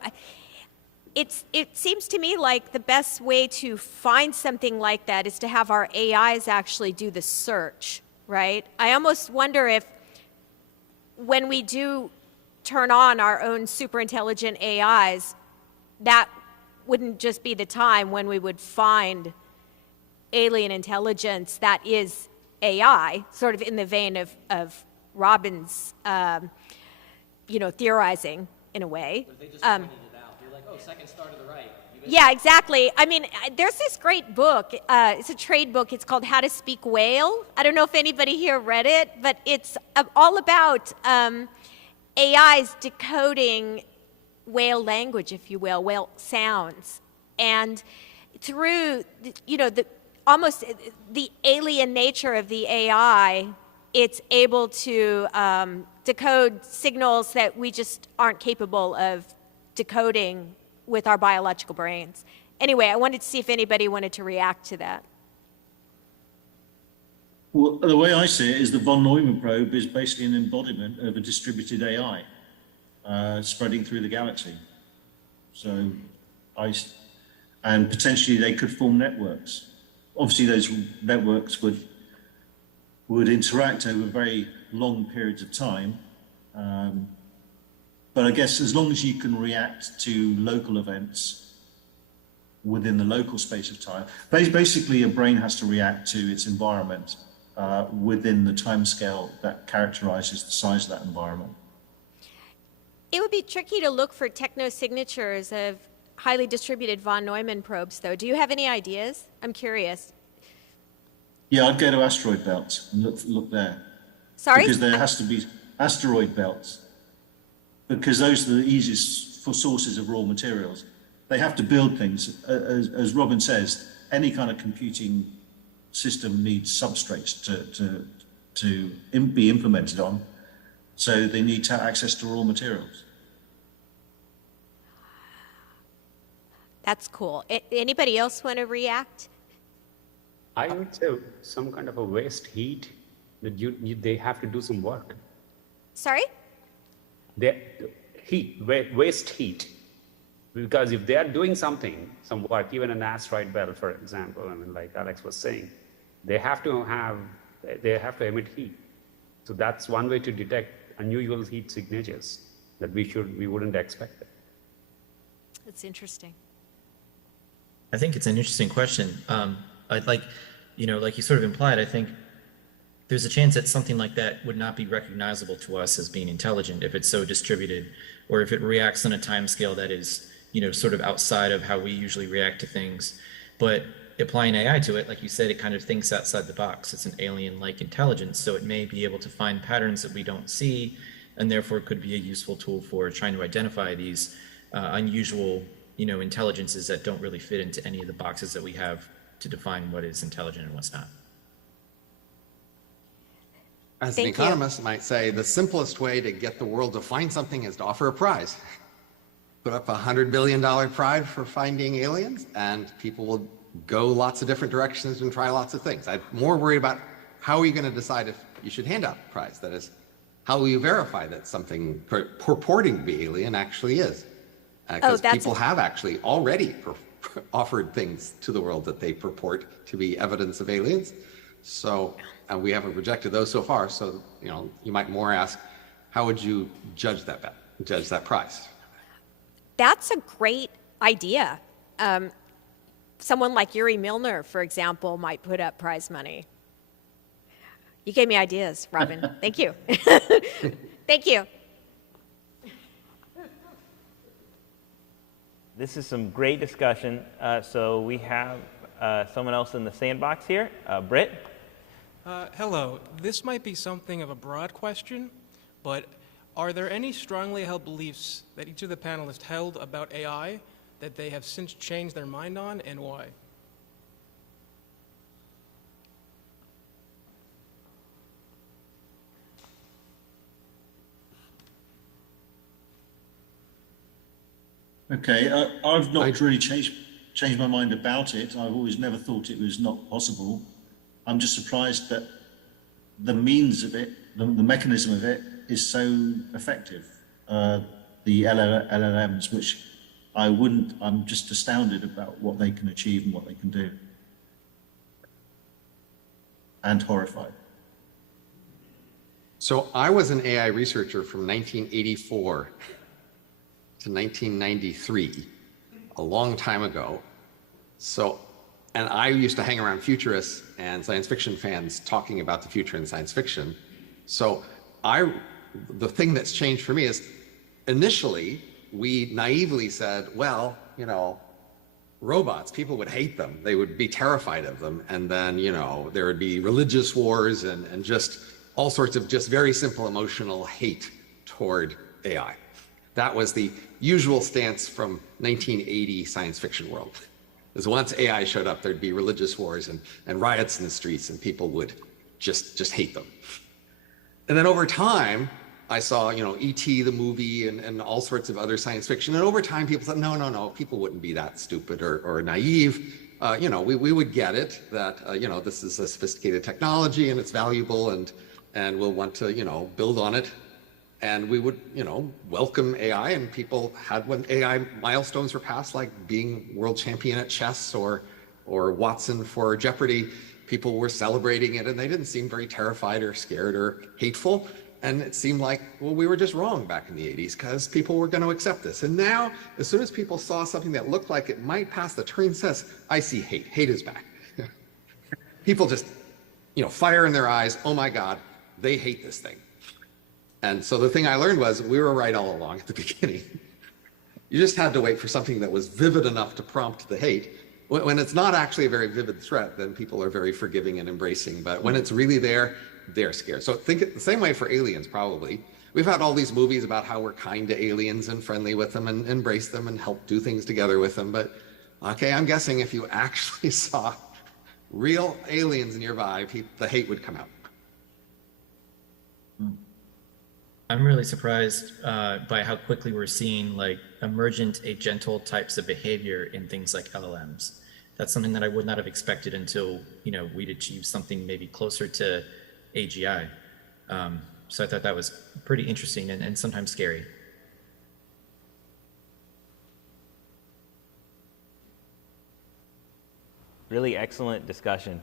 it seems to me like the best way to find something like that is to have our AIs actually do the search, right? I almost wonder if when we do turn on our own super intelligent AIs, that wouldn't just be the time when we would find alien intelligence that is AI, sort of in the vein of Robin's, you know, theorizing in a way. But they just pointed it out. You're like, oh, second star to the right. Yeah, exactly. I mean, there's this great book. It's a trade book. It's called How to Speak Whale. I don't know if anybody here read it, but it's all about AIs decoding whale language, if you will, whale sounds. And through, you know, almost the alien nature of the AI, it's able to decode signals that we just aren't capable of decoding with our biological brains. Anyway, I wanted to see if anybody wanted to react to that. Well, the way I see it is the von Neumann probe is basically an embodiment of a distributed AI spreading through the galaxy. So, and potentially they could form networks. Obviously, those networks would interact over very long periods of time. But I guess as long as you can react to local events within the local space of time, basically a brain has to react to its environment within the timescale that characterizes the size of that environment. It would be tricky to look for technosignatures of highly distributed von Neumann probes, though. Do you have any ideas? I'm curious. Yeah, I'd go to asteroid belts and look there. Sorry? Because there has to be asteroid belts, because those are the easiest for sources of raw materials. They have to build things. As Robin says, any kind of computing system needs substrates to be implemented on. So they need to have access to raw materials. That's cool. Anybody else want to react? I would say some kind of a waste heat that they have to do some work. Sorry? Waste heat. Because if they are doing something, some work, even an asteroid belt, for example, I mean, like Alex was saying, they have to emit heat. So that's one way to detect unusual heat signatures that we wouldn't expect. That's interesting. I think it's an interesting question. I'd like, you know, like you sort of implied, I think there's a chance that something like that would not be recognizable to us as being intelligent if it's so distributed, or if it reacts on a time scale that is, you know, sort of outside of how we usually react to things. But applying AI to it, like you said, it kind of thinks outside the box. It's an alien-like intelligence, so it may be able to find patterns that we don't see, and therefore could be a useful tool for trying to identify these unusual, you know, intelligences that don't really fit into any of the boxes that we have to define what is intelligent and what's not. As an economist might say, the simplest way to get the world to find something is to offer a prize. Put up $100 billion prize for finding aliens, and people will go lots of different directions and try lots of things. I'm more worried about how are you going to decide if you should hand out a prize? That is, how will you verify that something purporting to be alien actually is? Because people have actually already offered things to the world that they purport to be evidence of aliens. So, and we haven't rejected those so far. So, you know, you might more ask, how would you judge that prize? That's a great idea. Someone like Yuri Milner, for example, might put up prize money. You gave me ideas, Robin. Thank you. Thank you. This is some great discussion. So we have someone else in the sandbox here, Britt. Hello. This might be something of a broad question, but are there any strongly held beliefs that each of the panelists held about AI that they have since changed their mind on, and why? Okay, I've not really changed my mind about it. I've always never thought it was not possible. I'm just surprised that the means of it, the mechanism of it, is so effective. The LLMs, which I'm just astounded about what they can achieve and what they can do. And horrified. So I was an AI researcher from 1984 to 1993, a long time ago. So, and I used to hang around futurists and science fiction fans talking about the future in science fiction. So the thing that's changed for me is initially we naively said, well, you know, robots, people would hate them. They would be terrified of them. And then, you know, there would be religious wars and just all sorts of just very simple emotional hate toward AI. That was the usual stance from 1980 science fiction world. Because once AI showed up, there'd be religious wars and riots in the streets, and people would just hate them. And then over time, I saw, you know, E.T. the movie and all sorts of other science fiction. And over time, people said, no, people wouldn't be that stupid or naive. You know, we would get it that, you know, this is a sophisticated technology and it's valuable and we'll want to, you know, build on it. And we would, you know, welcome AI, and people had, when AI milestones were passed, like being world champion at chess or Watson for Jeopardy, people were celebrating it, and they didn't seem very terrified or scared or hateful. And it seemed like, well, we were just wrong back in the 80s because people were going to accept this. And now, as soon as people saw something that looked like it might pass the Turing test, I see hate. Hate is back. People just, you know, fire in their eyes. Oh my God, they hate this thing. And so the thing I learned was we were right all along at the beginning. You just had to wait for something that was vivid enough to prompt the hate. When it's not actually a very vivid threat, then people are very forgiving and embracing. But when it's really there, they're scared. So think it the same way for aliens, probably. We've had all these movies about how we're kind to aliens and friendly with them and embrace them and help do things together with them. But okay, I'm guessing if you actually saw real aliens nearby, the hate would come out. I'm really surprised by how quickly we're seeing like emergent agental types of behavior in things like LLMs. That's something that I would not have expected until, you know, we'd achieved something maybe closer to AGI. So I thought that was pretty interesting and sometimes scary. Really excellent discussion.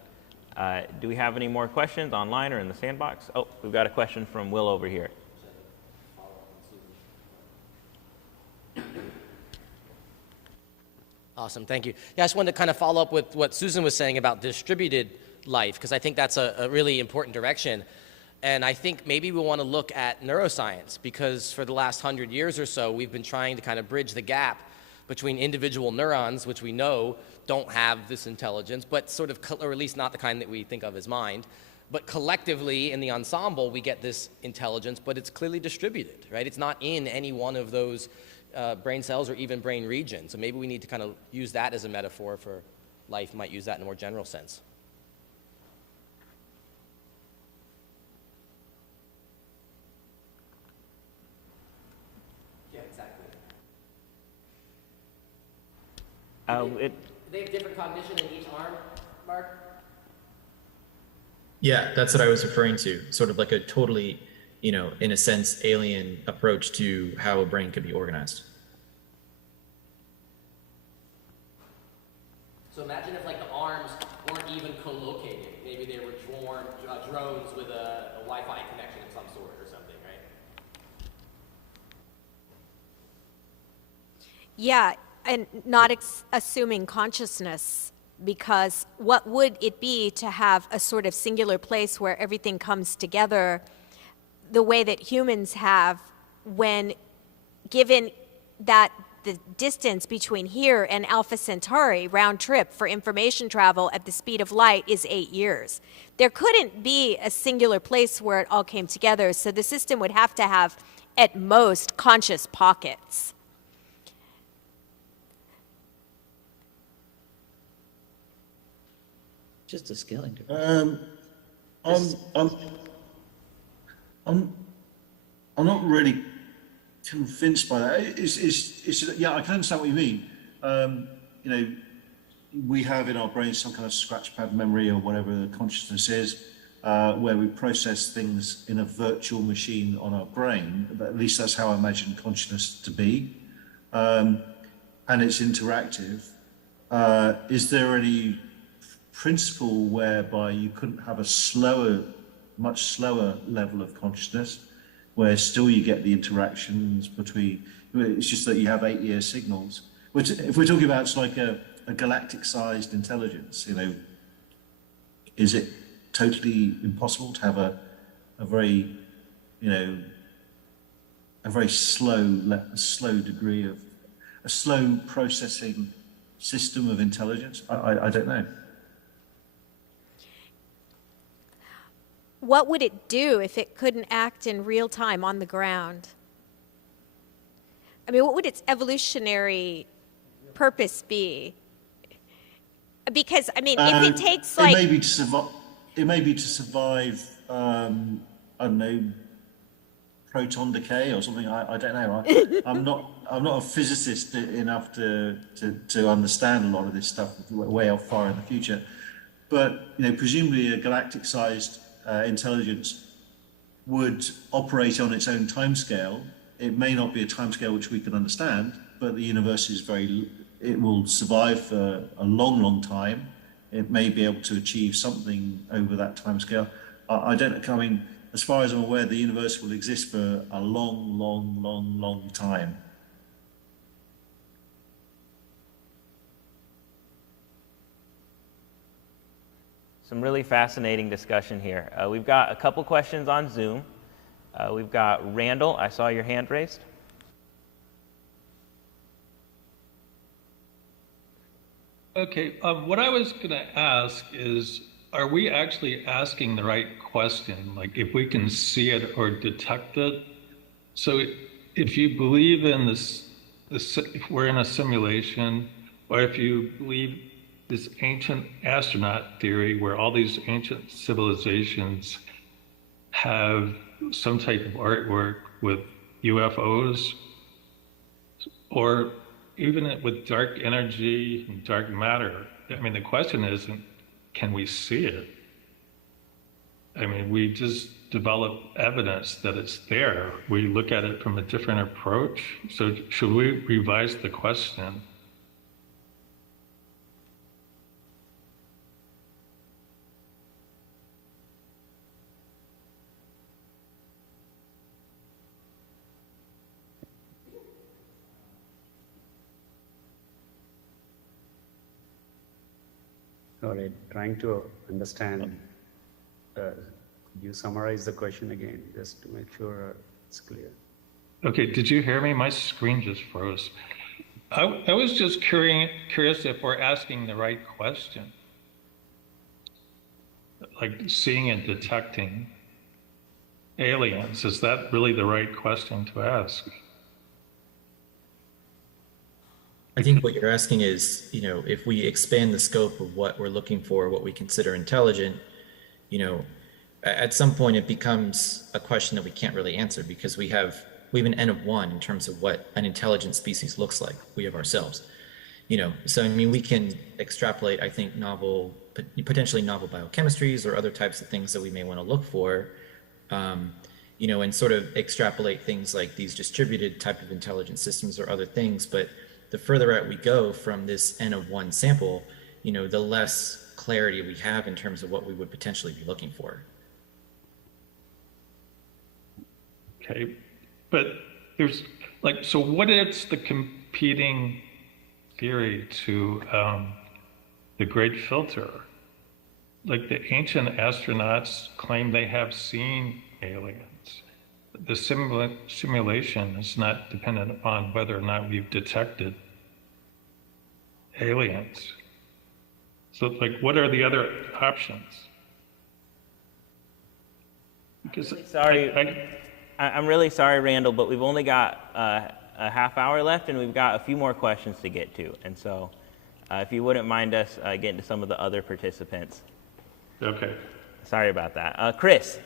Do we have any more questions online or in the sandbox? Oh, we've got a question from Will over here. Awesome, thank you. Yeah, I just wanted to kind of follow up with what Susan was saying about distributed life, because I think that's a really important direction. And I think maybe we want to look at neuroscience, because for the last 100 years or so, we've been trying to kind of bridge the gap between individual neurons, which we know don't have this intelligence, but sort of, or at least not the kind that we think of as mind. But collectively, in the ensemble, we get this intelligence, but it's clearly distributed, right? It's not in any one of those brain cells or even brain regions. So maybe we need to kind of use that as a metaphor for life, might use that in a more general sense. Yeah, exactly. They have different cognition in each arm, Mark? Yeah, that's what I was referring to. Sort of like a totally, you know, in a sense, alien approach to how a brain could be organized. So imagine if like the arms weren't even co-located. Maybe they were drones with a Wi-Fi connection of some sort or something, right? Yeah, and not assuming consciousness, because what would it be to have a sort of singular place where everything comes together the way that humans have, when given that the distance between here and Alpha Centauri round trip for information travel at the speed of light is 8 years. There couldn't be a singular place where it all came together, so the system would have to have, at most, conscious pockets. Just a scaling difference. I'm not really convinced by that. Yeah, I can understand what you mean. You know, we have in our brains some kind of scratchpad memory or whatever the consciousness is, where we process things in a virtual machine on our brain. At least that's how I imagine consciousness to be. And it's interactive. Is there any principle whereby you couldn't have a much slower level of consciousness, where still you get the interactions between, it's just that you have 8-year signals, which if we're talking about, it's like a galactic-sized intelligence, you know, is it totally impossible to have a very, you know, a very slow degree of, a slow processing system of intelligence? I don't know. What would it do if it couldn't act in real time on the ground? I mean, what would its evolutionary purpose be? Because, I mean, if it takes like... It may be to survive, I don't know, proton decay or something. I don't know. I'm not a physicist enough to understand a lot of this stuff way far in the future. But, you know, presumably a galactic-sized intelligence would operate on its own timescale. It may not be a timescale which we can understand, but the universe is it will survive for a long, long time. It may be able to achieve something over that timescale. I don't know. I mean, as far as I'm aware, the universe will exist for a long, long, long, long time. Some really fascinating discussion here. We've got a couple questions on Zoom. We've got Randall. I saw your hand raised. Okay, what I was going to ask is, are we actually asking the right question? Like, if we can see it or detect it? So if you believe in this, if we're in a simulation, or if you believe this ancient astronaut theory where all these ancient civilizations have some type of artwork with UFOs, or even with dark energy and dark matter. I mean, the question isn't, can we see it? I mean, we just develop evidence that it's there. We look at it from a different approach. So should we revise the question? All right, trying to understand. Could you summarize the question again, just to make sure it's clear? Okay, did you hear me? My screen just froze. I was just curious if we're asking the right question. Like seeing and detecting aliens, is that really the right question to ask? I think what you're asking is, you know, if we expand the scope of what we're looking for, what we consider intelligent, you know, at some point it becomes a question that we can't really answer, because we have an N of 1 in terms of what an intelligent species looks like. We have ourselves, you know. So I mean, we can extrapolate, I think, potentially novel biochemistries or other types of things that we may want to look for, you know, and sort of extrapolate things like these distributed type of intelligent systems or other things. But the further out we go from this N of 1 sample, you know, the less clarity we have in terms of what we would potentially be looking for. Okay, but there's like, so what is the competing theory to the Great Filter? Like the ancient astronauts claim they have seen aliens. the simulation is not dependent upon whether or not we've detected aliens. So it's like, what are the other options? Because I'm really sorry, Randall, but we've only got a half hour left, and we've got a few more questions to get to. And so if you wouldn't mind us getting to some of the other participants. Okay. Sorry about that. Chris.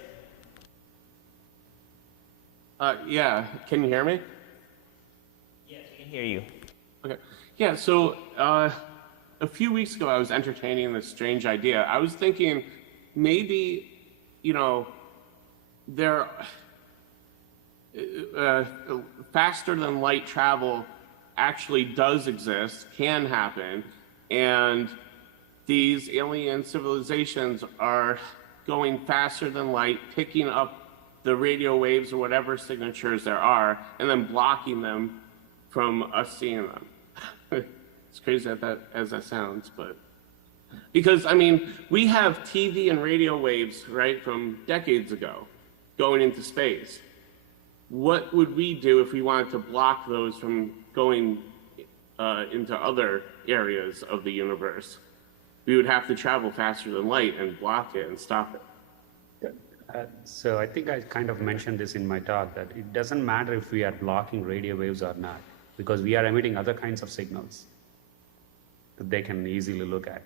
Yeah, can you hear me? Yes, we can hear you. Okay. Yeah, so a few weeks ago I was entertaining this strange idea. I was thinking maybe, you know, there faster than light travel actually does exist, can happen, and these alien civilizations are going faster than light, picking up the radio waves or whatever signatures there are, and then blocking them from us seeing them. It's crazy as that sounds, but because, I mean, we have TV and radio waves, right, from decades ago going into space. What would we do if we wanted to block those from going into other areas of the universe? We would have to travel faster than light and block it and stop it. So I think I kind of mentioned this in my talk, that it doesn't matter if we are blocking radio waves or not, because we are emitting other kinds of signals that they can easily look at.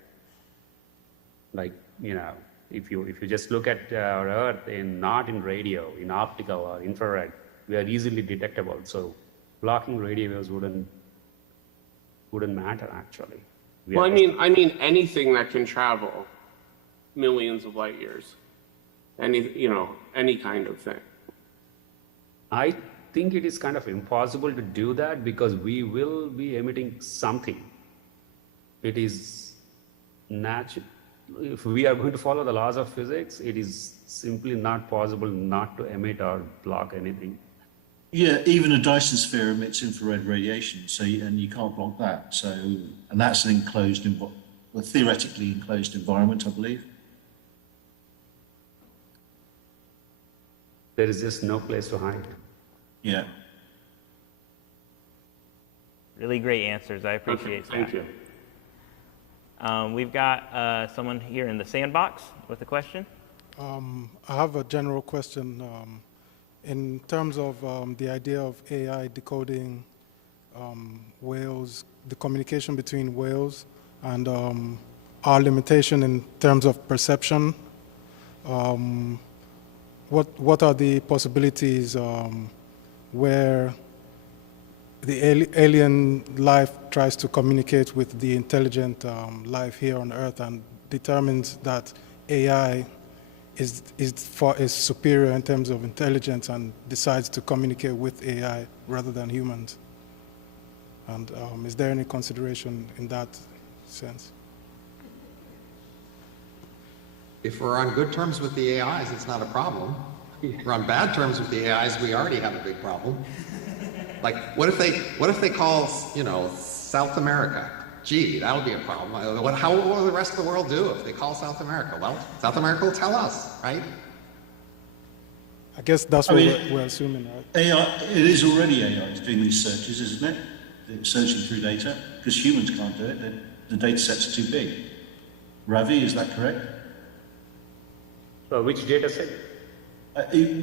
Like, you know, if you just look at our Earth not in radio, in optical or infrared, we are easily detectable. So blocking radio waves wouldn't matter actually. Well, I mean anything that can travel millions of light years. Any kind of thing. I think it is kind of impossible to do that because we will be emitting something. It is natural. If we are going to follow the laws of physics, it is simply not possible not to emit or block anything. Yeah, even a Dyson sphere emits infrared radiation, and you can't block that. So, and that's an theoretically enclosed environment, I believe. There is just no place to hide. Yeah. Really great answers. I appreciate that. Thank you. We've got someone here in the sandbox with a question. I have a general question. In terms of the idea of AI decoding whales, the communication between whales, and our limitation in terms of perception, what are the possibilities where the alien life tries to communicate with the intelligent life here on Earth and determines that AI is superior in terms of intelligence and decides to communicate with AI rather than humans? And is there any consideration in that sense? If we're on good terms with the AIs, it's not a problem. If we're on bad terms with the AIs, we already have a big problem. Like, what if they call, South America? Gee, that would be a problem. How will the rest of the world do if they call South America? Well, South America will tell us, right? I guess that's what we're assuming, right? AI, it is already AI is doing these searches, isn't it? It's searching through data, because humans can't do it. The data sets are too big. Ravi, is that correct? Which data set?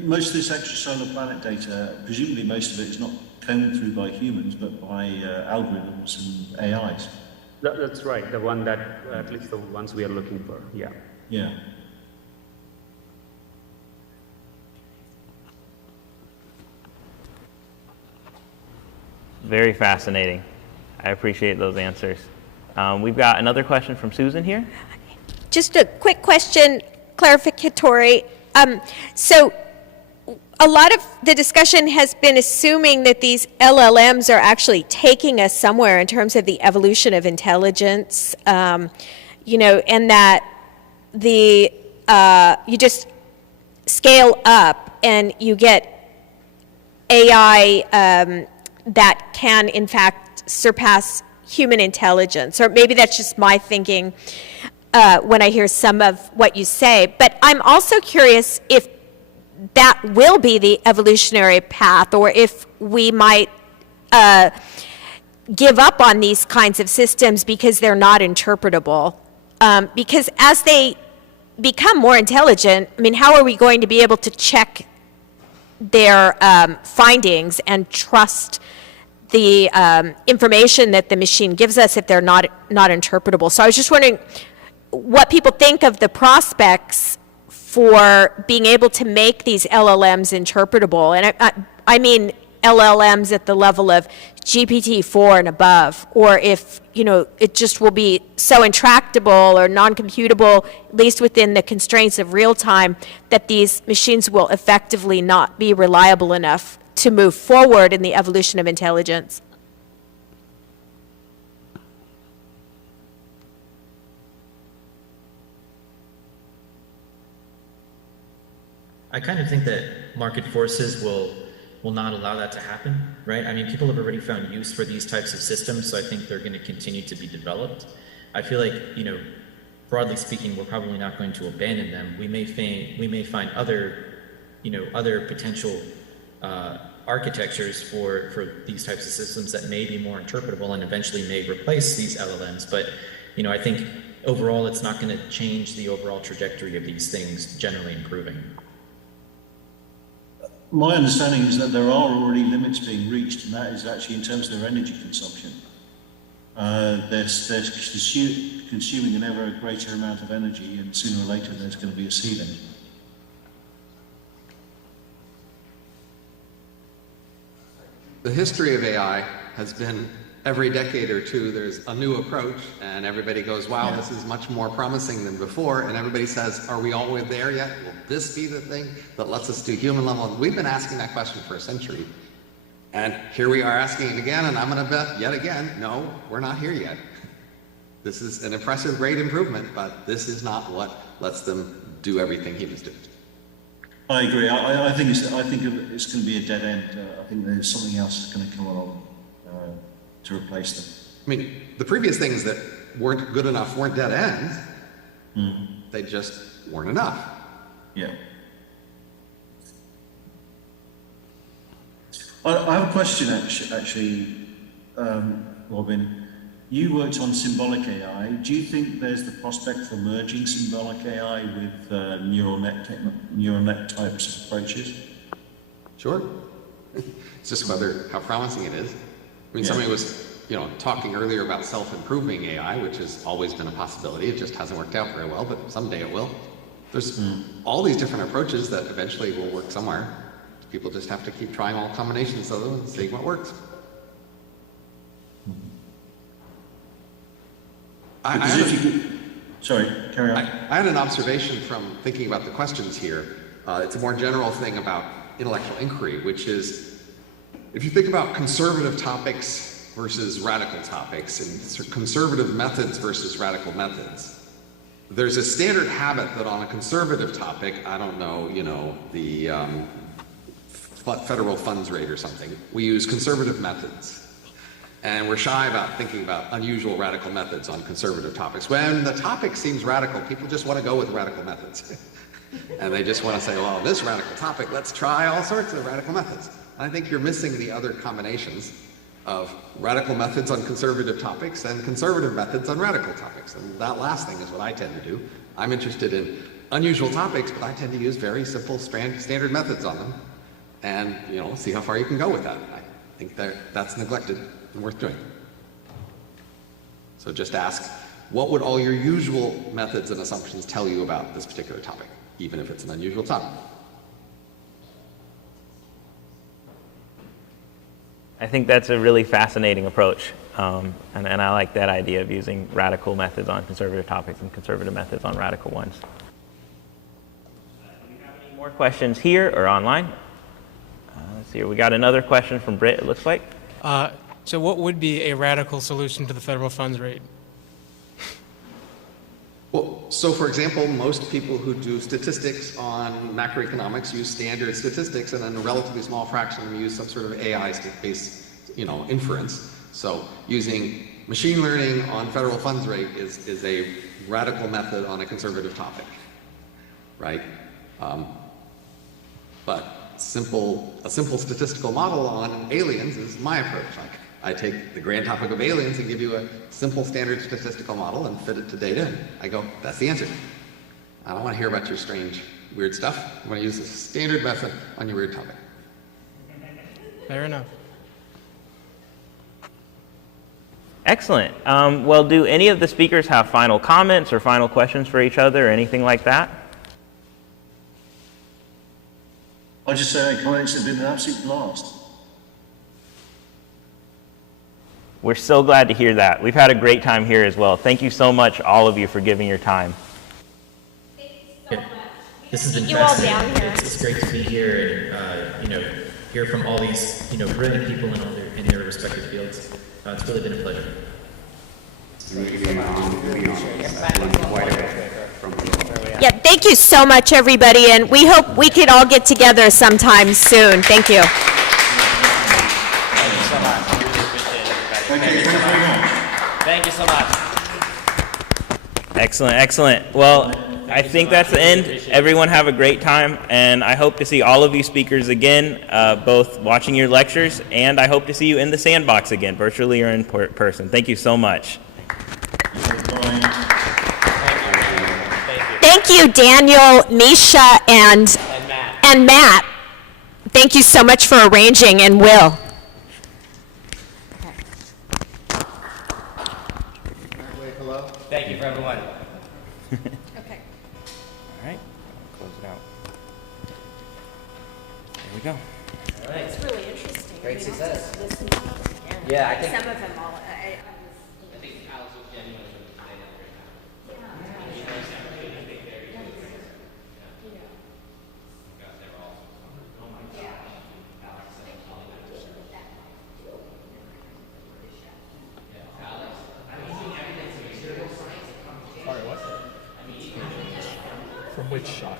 Most of this extrasolar planet data, presumably most of it is not combed through by humans, but by algorithms and AIs. That's right, the one that, at least the ones we are looking for, yeah. Yeah. Very fascinating. I appreciate those answers. We've got another question from Susan here. Just a quick question, clarificatory. So a lot of the discussion has been assuming that these LLMs are actually taking us somewhere in terms of the evolution of intelligence, and that you just scale up and you get AI that can, in fact, surpass human intelligence. Or maybe that's just my thinking when I hear some of what you say. But I'm also curious if that will be the evolutionary path, or if we might give up on these kinds of systems because they're not interpretable. Because as they become more intelligent, I mean, how are we going to be able to check their findings and trust the information that the machine gives us if they're not interpretable? So I was just wondering what people think of the prospects for being able to make these LLMs interpretable. And I mean LLMs at the level of GPT-4 and above, or if, you know, it just will be so intractable or non-computable, at least within the constraints of real time, that these machines will effectively not be reliable enough to move forward in the evolution of intelligence. I kind of think that market forces will not allow that to happen, right? I mean, people have already found use for these types of systems, so I think they're going to continue to be developed. I feel like, you know, broadly speaking, we're probably not going to abandon them. We may find other, you know, other potential architectures for these types of systems that may be more interpretable and eventually may replace these LLMs. But, you know, I think overall it's not going to change the overall trajectory of these things generally improving. My understanding is that there are already limits being reached, and that is actually in terms of their energy consumption. They're consuming an ever greater amount of energy, and sooner or later there's going to be a ceiling. The history of AI has been every decade or two, there's a new approach, and everybody goes, wow, this is much more promising than before. And everybody says, are we all there yet? Will this be the thing that lets us do human level? And we've been asking that question for a century. And here we are asking it again, and I'm going to bet yet again, no, we're not here yet. This is an impressive, great improvement, but this is not what lets them do everything humans do. I agree. I think it's going to be a dead end. I think there's something else that's going to come along to replace them. I mean, the previous things that weren't good enough weren't dead ends. They just weren't enough. Yeah. I have a question, actually, Robin. You worked on symbolic AI. Do you think there's the prospect for merging symbolic AI with neural net types of approaches? Sure. It's just how promising it is. I mean, somebody was, you know, talking earlier about self-improving AI, which has always been a possibility. It just hasn't worked out very well, but someday it will. There's all these different approaches that eventually will work somewhere. People just have to keep trying all combinations of them and seeing what works. Sorry, carry on. I had an observation from thinking about the questions here. It's a more general thing about intellectual inquiry, which is, if you think about conservative topics versus radical topics, and conservative methods versus radical methods, there's a standard habit that on a conservative topic, I don't know, you know, the federal funds rate or something, we use conservative methods. And we're shy about thinking about unusual radical methods on conservative topics. When the topic seems radical, people just want to go with radical methods. And they just want to say, well, this radical topic, let's try all sorts of radical methods. And I think you're missing the other combinations of radical methods on conservative topics and conservative methods on radical topics. And that last thing is what I tend to do. I'm interested in unusual topics, but I tend to use very simple standard methods on them. And, you know, see how far you can go with that. I think that's neglected and worth doing. So just ask, what would all your usual methods and assumptions tell you about this particular topic, even if it's an unusual topic? I think that's a really fascinating approach, and I like that idea of using radical methods on conservative topics and conservative methods on radical ones. Do we have any more questions here or online? Let's see here. We got another question from Britt, it looks like. So what would be a radical solution to the federal funds rate? Well, so for example, most people who do statistics on macroeconomics use standard statistics, and then a relatively small fraction of them use some sort of AI-based, you know, inference. So using machine learning on federal funds rate is a radical method on a conservative topic, right? But a simple statistical model on aliens is my approach. Like, I take the grand topic of aliens and give you a simple standard statistical model and fit it to data, and I go, that's the answer. I don't want to hear about your strange, weird stuff. I want to use a standard method on your weird topic. Fair enough. Excellent. Well, do any of the speakers have final comments or final questions for each other or anything like that? I'll just say comments have been an absolute blast. We're so glad to hear that. We've had a great time here as well. Thank you so much, all of you, for giving your time. This has been You all fascinating. down here. It's great to be here and hear from all these brilliant people in their respective fields. It's really been a pleasure. Yeah, thank you so much, everybody, and we hope we could all get together sometime soon. Thank you. Thank you so much. I really appreciate it, everybody. Thank you so much. Excellent, excellent. Well, I think that's the end. Everyone have a great time, and I hope to see all of you speakers again, both watching your lectures, and I hope to see you in the sandbox again, virtually or in person. Thank you so much. Thank you, Daniel, Misha, and Matt. Thank you so much for arranging, and Will. Thank you for everyone. Okay. All right, close it out. There we go. All right. It's really interesting. Great success. Listen to them again. Yeah, I think. Some of them all. I think Alex was genuine with the data right now. From which shot?